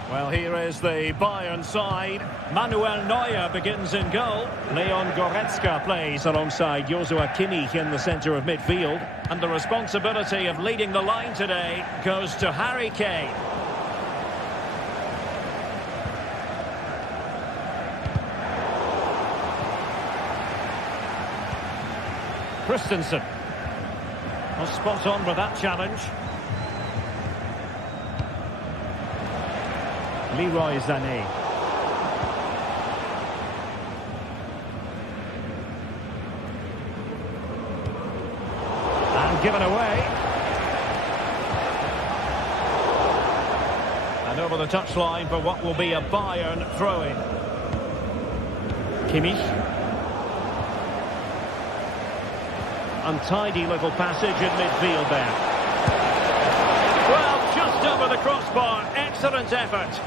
Well, here is the Bayern side. Manuel Neuer begins in goal. Leon Goretzka plays alongside Joshua Kimmich in the centre of midfield. And the responsibility of leading the line today goes to Harry Kane. Christensen. Well, spot on with that challenge. Leroy Sané. And given away. And over the touchline for what will be a Bayern throw-in. Kimmich. Untidy little passage in midfield there. Well, just over the crossbar. Excellent effort.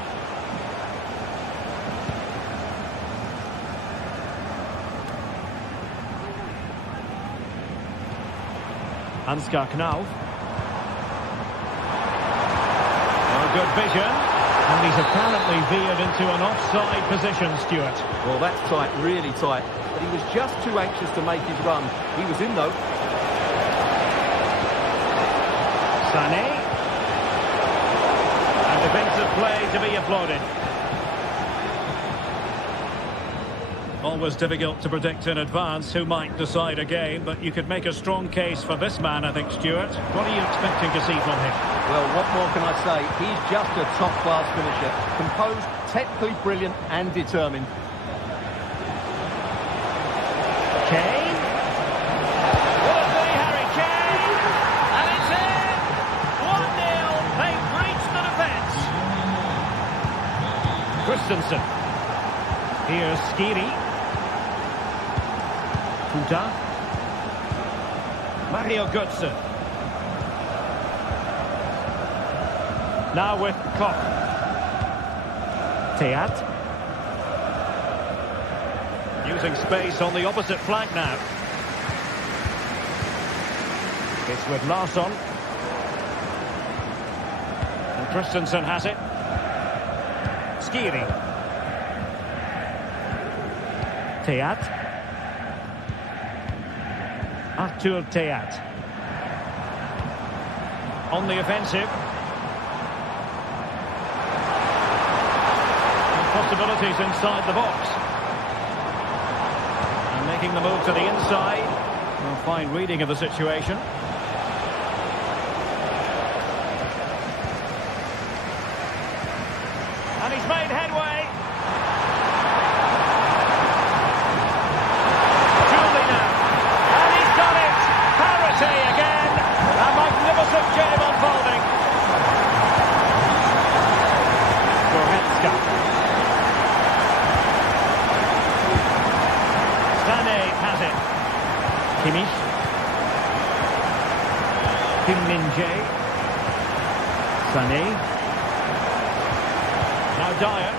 Ansgar Knauf. Oh, good vision. And he's apparently veered into an offside position, Stuart. Well, that's tight, really tight. But he was just too anxious to make his run. He was in, though. Sané. And defensive play to be applauded. Always difficult to predict in advance who might decide a game, but you could make a strong case for this man, I think, Stuart. What are you expecting to see from him? Well, what more can I say? He's just a top-class finisher. Composed, technically brilliant and determined. Kane. Will it be Harry Kane? And it's in! 1-0. They've breached the defence. Christensen. Here's Skiri. Kuta. Mario Götze. Now with Koch. Teat. Using space on the opposite flank now. It's with Larsson. And Christensen has it. Skiri. Teat. Artur Teat. On the offensive. And possibilities inside the box. And making the move to the inside. Well, fine reading of the situation. And he's made headway. Again, a magnificent game unfolding. Goretzka. Sané has it. Kimmich. Kim Min-jae. Sané. Now Dyer.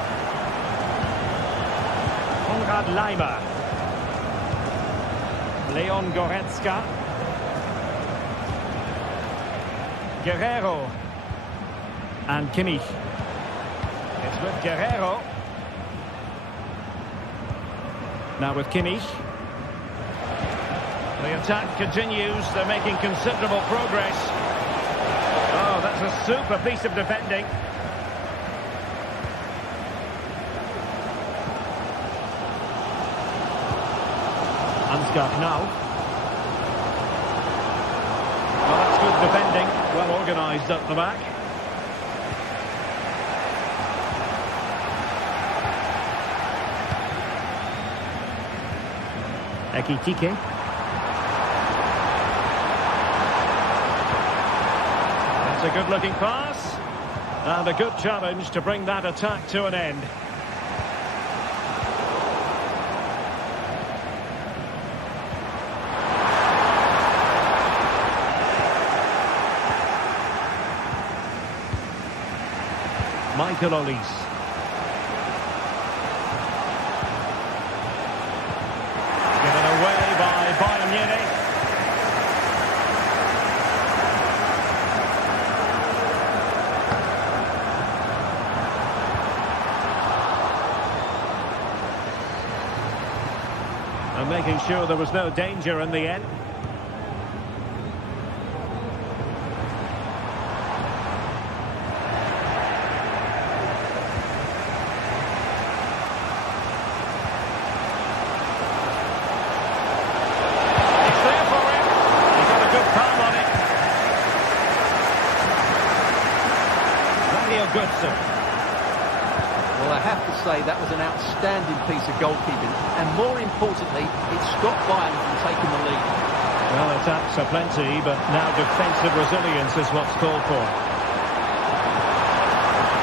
Konrad Laimer. Leon Goretzka. Guerrero and Kimmich. It's with Guerrero. Now with Kimmich. The attack continues. They're making considerable progress. Oh, that's a super piece of defending. Ansgar Knauf. Well, that's good defending. Well organised up the back. Ekitike. That's a good-looking pass. And a good challenge to bring that attack to an end. Michael Olise. Given away by Bayern Munich. And making sure there was no danger in the end. Goodson. Well, I have to say that was an outstanding piece of goalkeeping, and more importantly, it stopped Bayern from taking the lead. Well, attacks are plenty, but now defensive resilience is what's called for.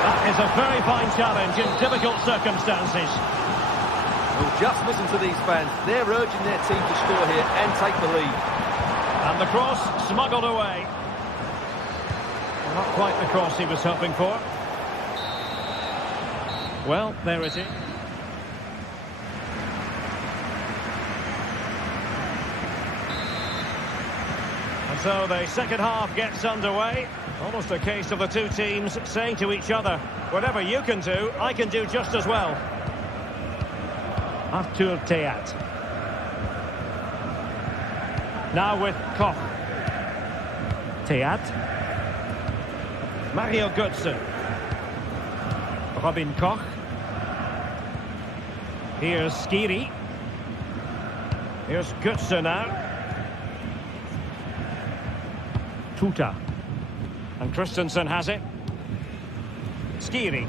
That is a very fine challenge in difficult circumstances. Well, just listen to these fans. They're urging their team to score here and take the lead. And the cross smuggled away. Well, not quite the cross he was hoping for. Well, there it is. And so the second half gets underway. Almost a case of the two teams saying to each other, whatever you can do, I can do just as well. Arthur Theat. Now with Koch. Theat. Mario Götze. Robin Koch. Here's Skiri. Here's Götze now. Tuta. And Christensen has it. Skiri.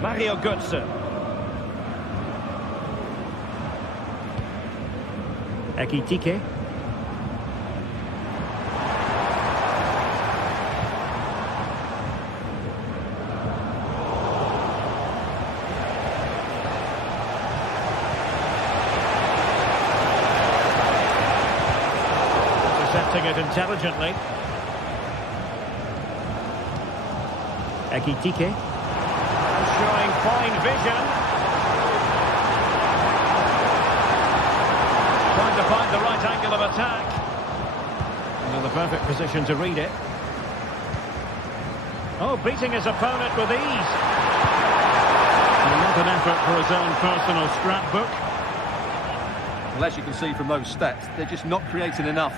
Mario Götze. Ekitike. Intercepting it intelligently. Ekitike. Showing fine vision. Trying to find the right angle of attack. And in the perfect position to read it. Oh, beating his opponent with ease. And not an effort for his own personal scrapbook. Well, as you can see from those stats, they're just not creating enough.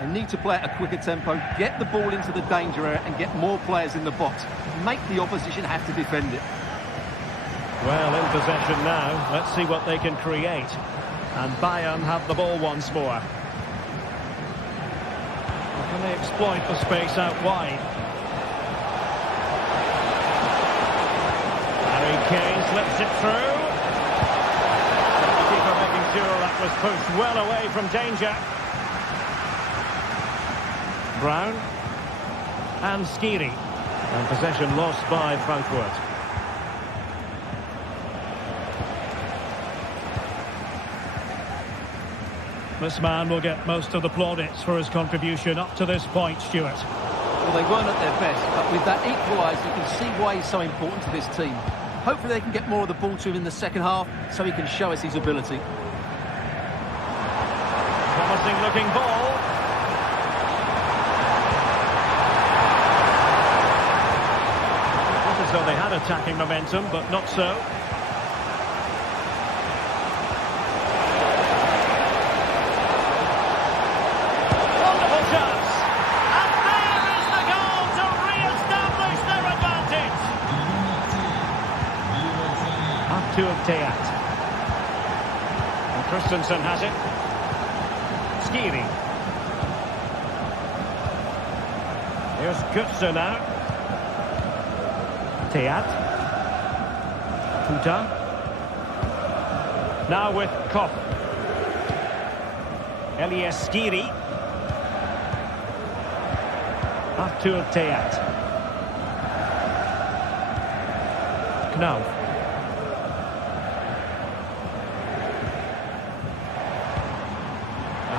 They need to play at a quicker tempo, get the ball into the danger area and get more players in the box. Make the opposition have to defend it. Well, in possession now. Let's see what they can create. And Bayern have the ball once more. Can they exploit the space out wide? Harry Kane slips it through. The keeper making sure that was pushed well away from danger. Brown. And Skiri. And possession lost by Frankfurt. This man will get most of the plaudits for his contribution up to this point, Stuart. Well, they weren't at their best, but with that equaliser, you can see why he's so important to this team. Hopefully they can get more of the ball to him in the second half, so he can show us his ability. Promising looking ball. Looked as though they had attacking momentum, but not so. To Theat. And Christensen has it. Skiri. Here's Götze now. Theat. Tuta. Now with Koch. Elias Skiri. Arthur Theat. Knauf.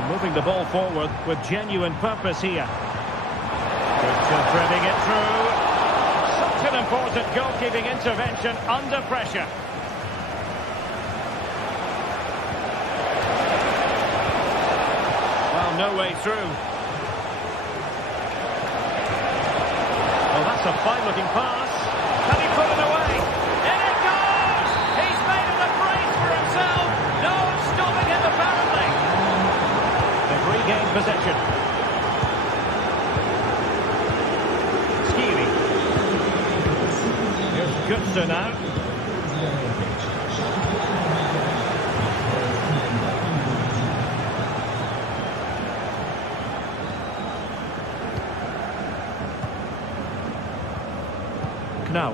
Moving the ball forward with genuine purpose here. Threading it through. Such an important goalkeeping intervention under pressure. Well, no way through. Well, that's a fine-looking pass. Can he put it away? In it goes! He's made it a brace for himself. No one stopping him, apparently. They've regained possession. Skiri. Here's Götze now. Now,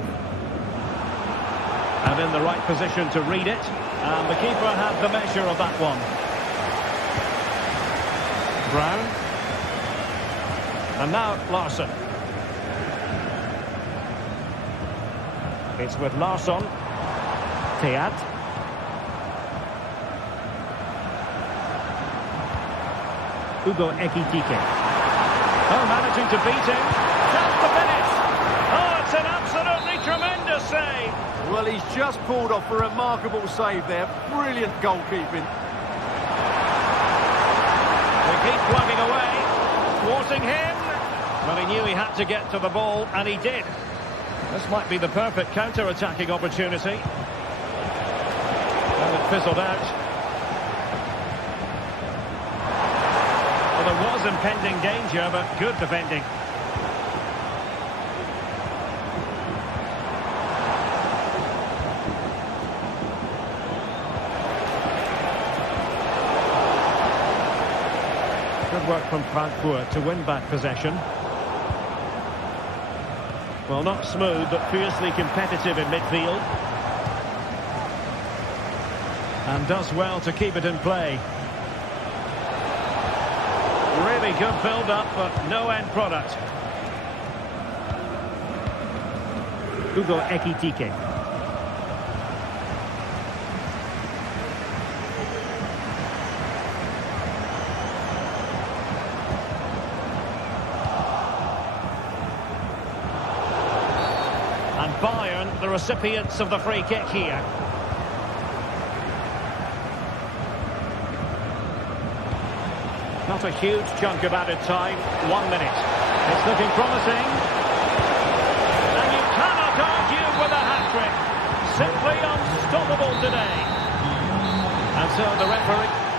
and in the right position to read it, and the keeper had the measure of that one. Brown, and now Larsson. It's with Larsson. Teat. Hugo Ekitike. Oh, managing to beat him. Just the finish. Oh, it's an absolutely tremendous save. Well, he's just pulled off a remarkable save there. Brilliant goalkeeping. They keep plugging away, thwarting him. Well, he knew he had to get to the ball, and he did. This might be the perfect counter-attacking opportunity. Well, it fizzled out. Well, there was impending danger, but good defending. Good work from Frankfurt to win back possession. Well, not smooth, but fiercely competitive in midfield. And does well to keep it in play. Really good build-up, but no end product. Hugo Ekitike. And Bayern, the recipients of the free kick here. Not a huge chunk of added time, 1 minute. It's looking promising. And you cannot argue with a hat-trick. Simply unstoppable today. And so the referee...